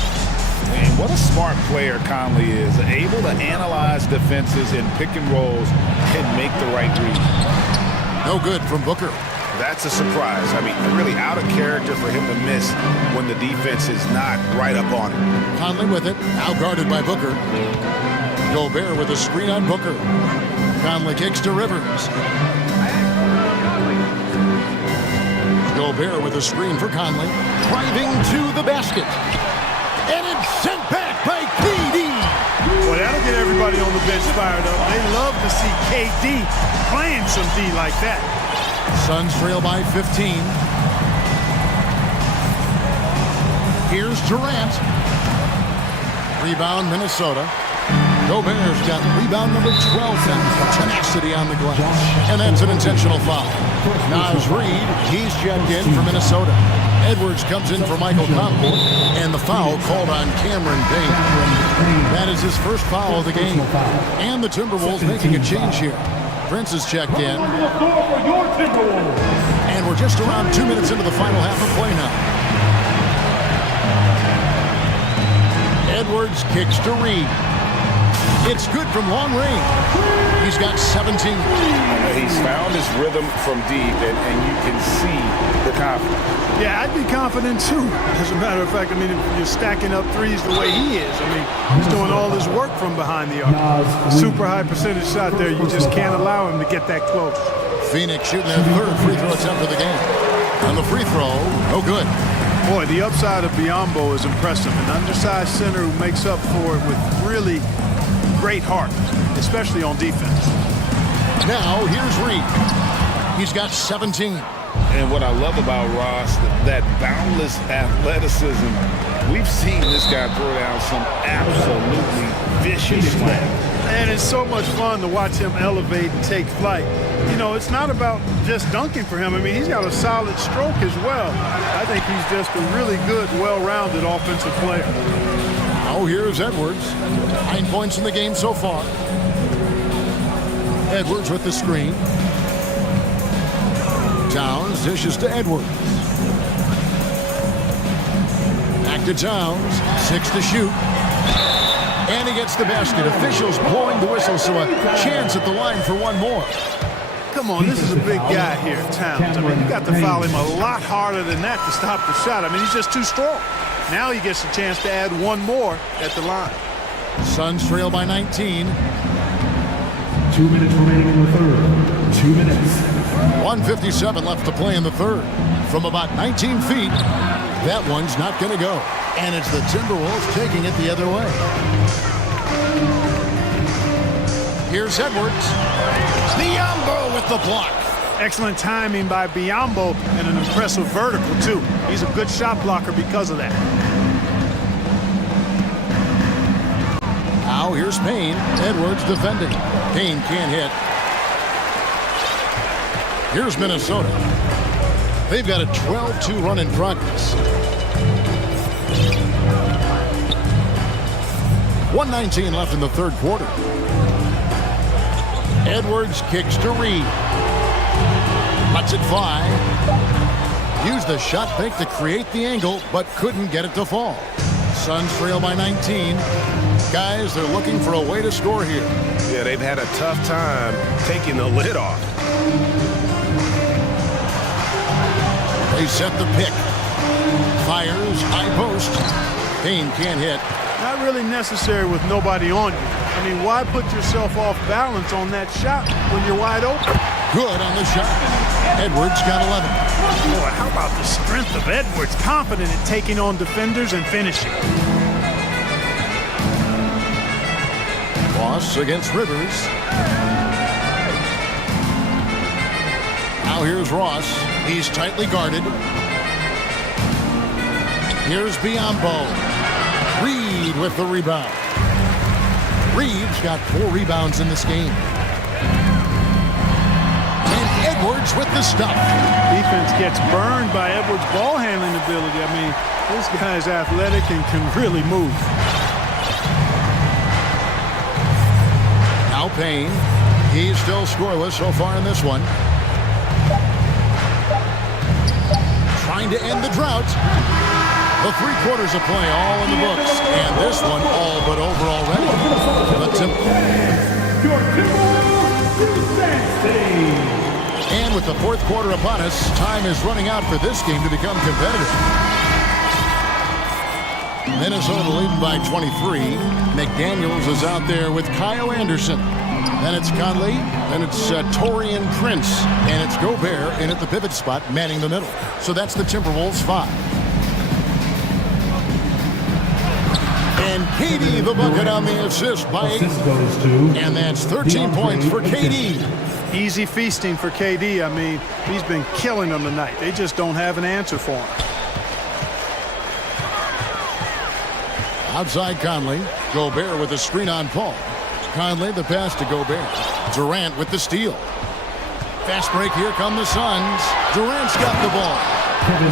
And what a smart player Conley is. Able to analyze defenses in pick and rolls and make the right read. No good from Booker. That's a surprise. I mean, really out of character for him to miss when the defense is not right up on him. Conley with it. Now guarded by Booker. Gobert with a screen on Booker. Conley kicks to Rivers. Gobert with a screen for Conley. Driving to the basket. And it's sent back by KD. Well, that'll get everybody on the bench fired up. They love to see KD playing some D like that. Suns trail by 15. Here's Durant. Rebound, Minnesota. Gobert's got rebound number 12 now. Tenacity on the glass. And that's an intentional foul. Naz Reid, he's checked in for Minnesota. Edwards comes in for Michael Conley. And the foul called on Cameron Payne. That is his first foul of the game. And the Timberwolves making a change here. Prince is checked in. And we're just around 2 minutes into the final half of play now. Edwards kicks to Reid. It's good from long range. He's got 17. He's found his rhythm from deep, and you can see the confidence. Yeah, I'd be confident too. As a matter of fact, I mean, if you're stacking up threes the way he is, I mean, he's doing all this work from behind the arc. A super high percentage shot there. You just can't allow him to get that close. Phoenix shooting their third free throw attempt of the game. And the free throw, no good. Boy, the upside of Biyombo is impressive. An undersized center who makes up for it with really great heart, especially on defense. Now, here's Reid. He's got 17. And what I love about Ross, that boundless athleticism. We've seen this guy throw down some absolutely vicious slams. And it's so much fun to watch him elevate and take flight. You know, it's not about just dunking for him. I mean, he's got a solid stroke as well. I think he's just a really good, well-rounded offensive player. Oh, here's Edwards. 9 points in the game so far. Edwards with the screen. Towns dishes to Edwards. Back to Towns. 6 to shoot. And he gets the basket. Officials blowing the whistle, so a chance at the line for one more. Come on, this is a big guy here, Towns. I mean, you got to foul him a lot harder than that to stop the shot. I mean, he's just too strong. Now he gets a chance to add one more at the line. Suns trail by 19. 2 minutes remaining in the third. 2 minutes. 1:57 left to play in the third. From about 19 feet, that one's not going to go. And it's the Timberwolves taking it the other way. Here's Edwards. Biyombo with the block. Excellent timing by Biyombo and an impressive vertical, too. He's a good shot blocker because of that. Now here's Payne. Edwards defending. Payne can't hit. Here's Minnesota. They've got a 12-2 run in progress. 1:19 left in the third quarter. Edwards kicks to Reid. Lets it fly. Used the shot fake to create the angle, but couldn't get it to fall. Suns trail by 19. Guys, they're looking for a way to score here. Yeah, they've had a tough time taking the lid off. They set the pick. Fires, high post. Payne can't hit. Not really necessary with nobody on you. I mean, why put yourself off balance on that shot when you're wide open? Good on the shot. Edwards got 11. Boy, how about the strength of Edwards? Confident in taking on defenders and finishing. Ross against Rivers. Now here's Ross. He's tightly guarded. Here's Biyombo. Reid with the rebound. Reid's got 4 rebounds in this game. And Edwards with the stop. Defense gets burned by Edwards' ball handling ability. I mean, this guy's athletic and can really move. Now Payne. He's still scoreless so far in this one. Trying to end the drought. The 3 quarters of play all in the books. And this one all but over already. And with the 4th quarter upon us, time is running out for this game to become competitive. Minnesota leading by 23. McDaniels is out there with Kyle Anderson. Then it's Conley. Then it's Torian Prince. And it's Gobert in at the pivot spot, manning the middle. So that's the Timberwolves 5. And KD the bucket on the assist by 8. And that's 13 points for KD. Easy feasting for KD. I mean, he's been killing them tonight. They just don't have an answer for him. Outside Conley. Gobert with a screen on Paul. Conley the pass to Gobert. Durant with the steal. Fast break. Here come the Suns. Durant's got the ball.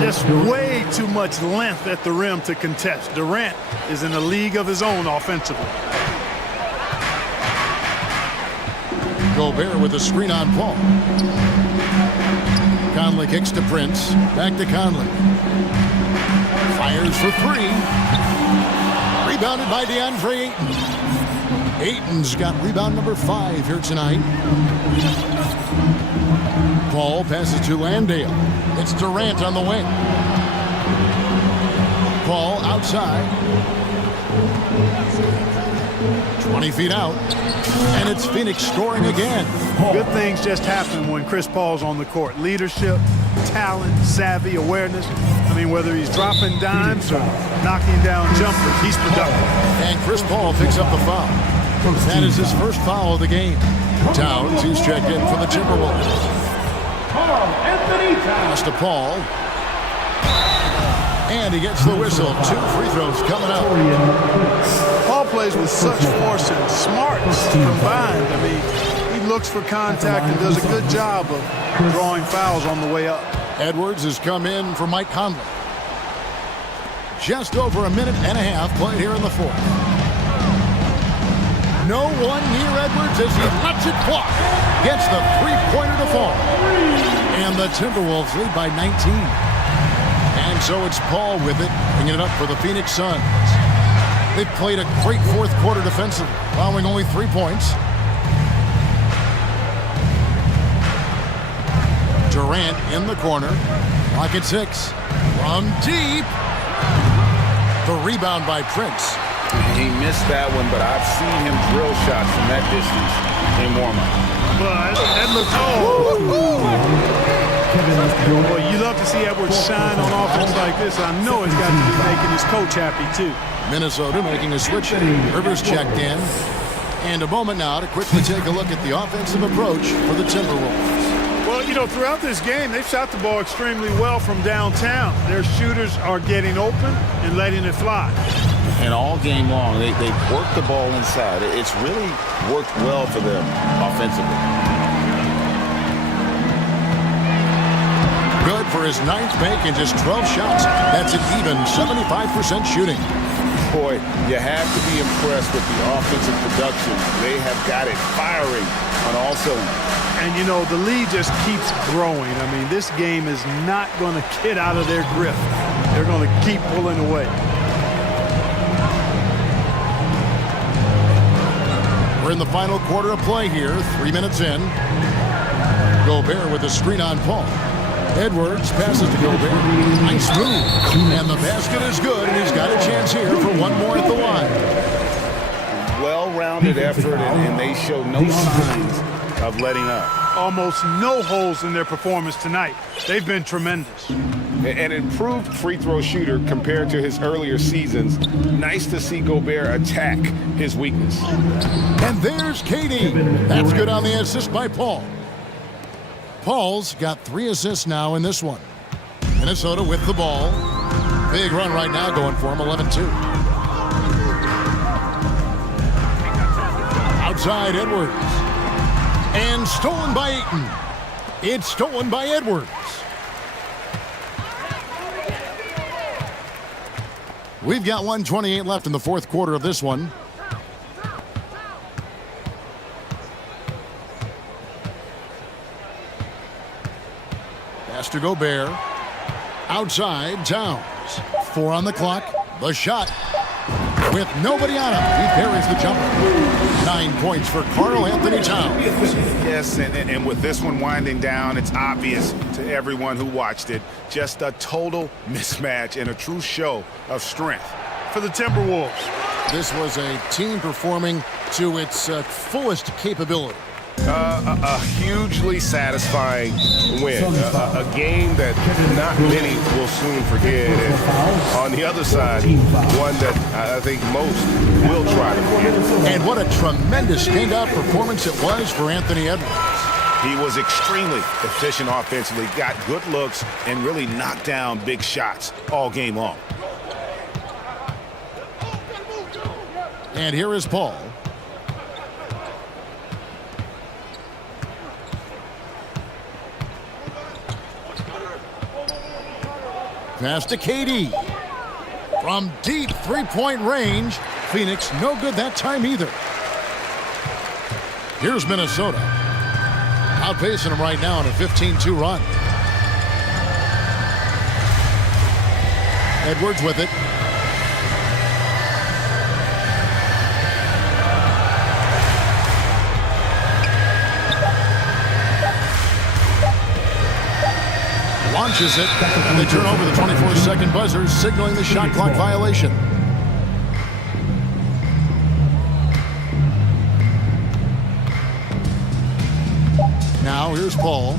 Just way too much length at the rim to contest. Durant is in a league of his own offensively. Gobert with a screen on Paul. Conley kicks to Prince. Back to Conley. Fires for 3. Rebounded by DeAndre Ayton. Ayton's got rebound number 5 here tonight. Paul passes to Landale. It's Durant on the wing. Paul outside. 20 feet out. And it's Phoenix scoring again. Good things just happen when Chris Paul's on the court. Leadership, talent, savvy, awareness. I mean, whether he's dropping dimes or knocking down jumpers, he's productive. And Chris Paul picks up the foul. That is his first foul of the game. Towns, who's checked in for the Timberwolves. Pass to Paul. And he gets the whistle. 2 free throws coming up. Paul plays with such force and smarts combined. I mean, he looks for contact and does a good job of drawing fouls on the way up. Edwards has come in for Mike Conley. Just over a minute and a half played here in the 4th. No one near Edwards as he lets it fly. Gets the three-pointer to fall. And the Timberwolves lead by 19. And so it's Paul with it, bringing it up for the Phoenix Suns. They've played a great 4th quarter defensively, allowing only 3 points. Durant in the corner. Clock at 6. From deep. The rebound by Prince. He missed that one, but I've seen him drill shots from that distance in warm-up. But that looks Well, you love to see Edwards shine on offense like this. I know it's got to be making his coach happy, too. Minnesota making a switch. Rivers checked in. And a moment now to quickly take a look at the offensive approach for the Timberwolves. Well, you know, throughout this game, they've shot the ball extremely well from downtown. Their shooters are getting open and letting it fly. And all game long, they've worked the ball inside. It's really worked well for them offensively. Good for his 9th make and just 12 shots. That's an even 75% shooting. Boy, you have to be impressed with the offensive production. They have got it firing on all cylinders. And, you know, the lead just keeps growing. I mean, this game is not going to get out of their grip. They're going to keep pulling away. We're in the final quarter of play here, 3 minutes in. Gobert with a screen on Paul. Edwards passes to Gobert. Nice move. And the basket is good, and he's got a chance here for one more at the line. Well-rounded effort, and they show no signs of letting up. Almost no holes in their performance tonight. They've been tremendous. An improved free throw shooter compared to his earlier seasons. Nice to see Gobert attack his weakness. And there's KD. That's good on the assist by Paul. Paul's got 3 assists now in this one. Minnesota with the ball. Big run right now going for him, 11-2. Outside Edwards. And stolen by Ayton. It's stolen by Edwards. We've got 1:28 left in the 4th quarter of this one. Pass to Gobert. Outside, Towns. 4 on the clock. The shot. With nobody on him, he parries the jumper. 9 points for Karl Anthony Towns. Yes, and with this one winding down, it's obvious to everyone who watched it. Just a total mismatch and a true show of strength. For the Timberwolves, This was a team performing to its fullest capability. A hugely satisfying win. A game that not many will soon forget. And on the other side, one that I think most will try to forget. And what a tremendous standout performance it was for Anthony Edwards. He was extremely efficient offensively, got good looks, and really knocked down big shots all game long. And here is Paul. Pass to Katie. From deep three-point range. Phoenix no good that time either. Here's Minnesota. Outpacing them right now in a 15-2 run. Edwards with it. Launches it, and they turn over the 24-second buzzer, signaling the shot clock violation. Now here's Paul.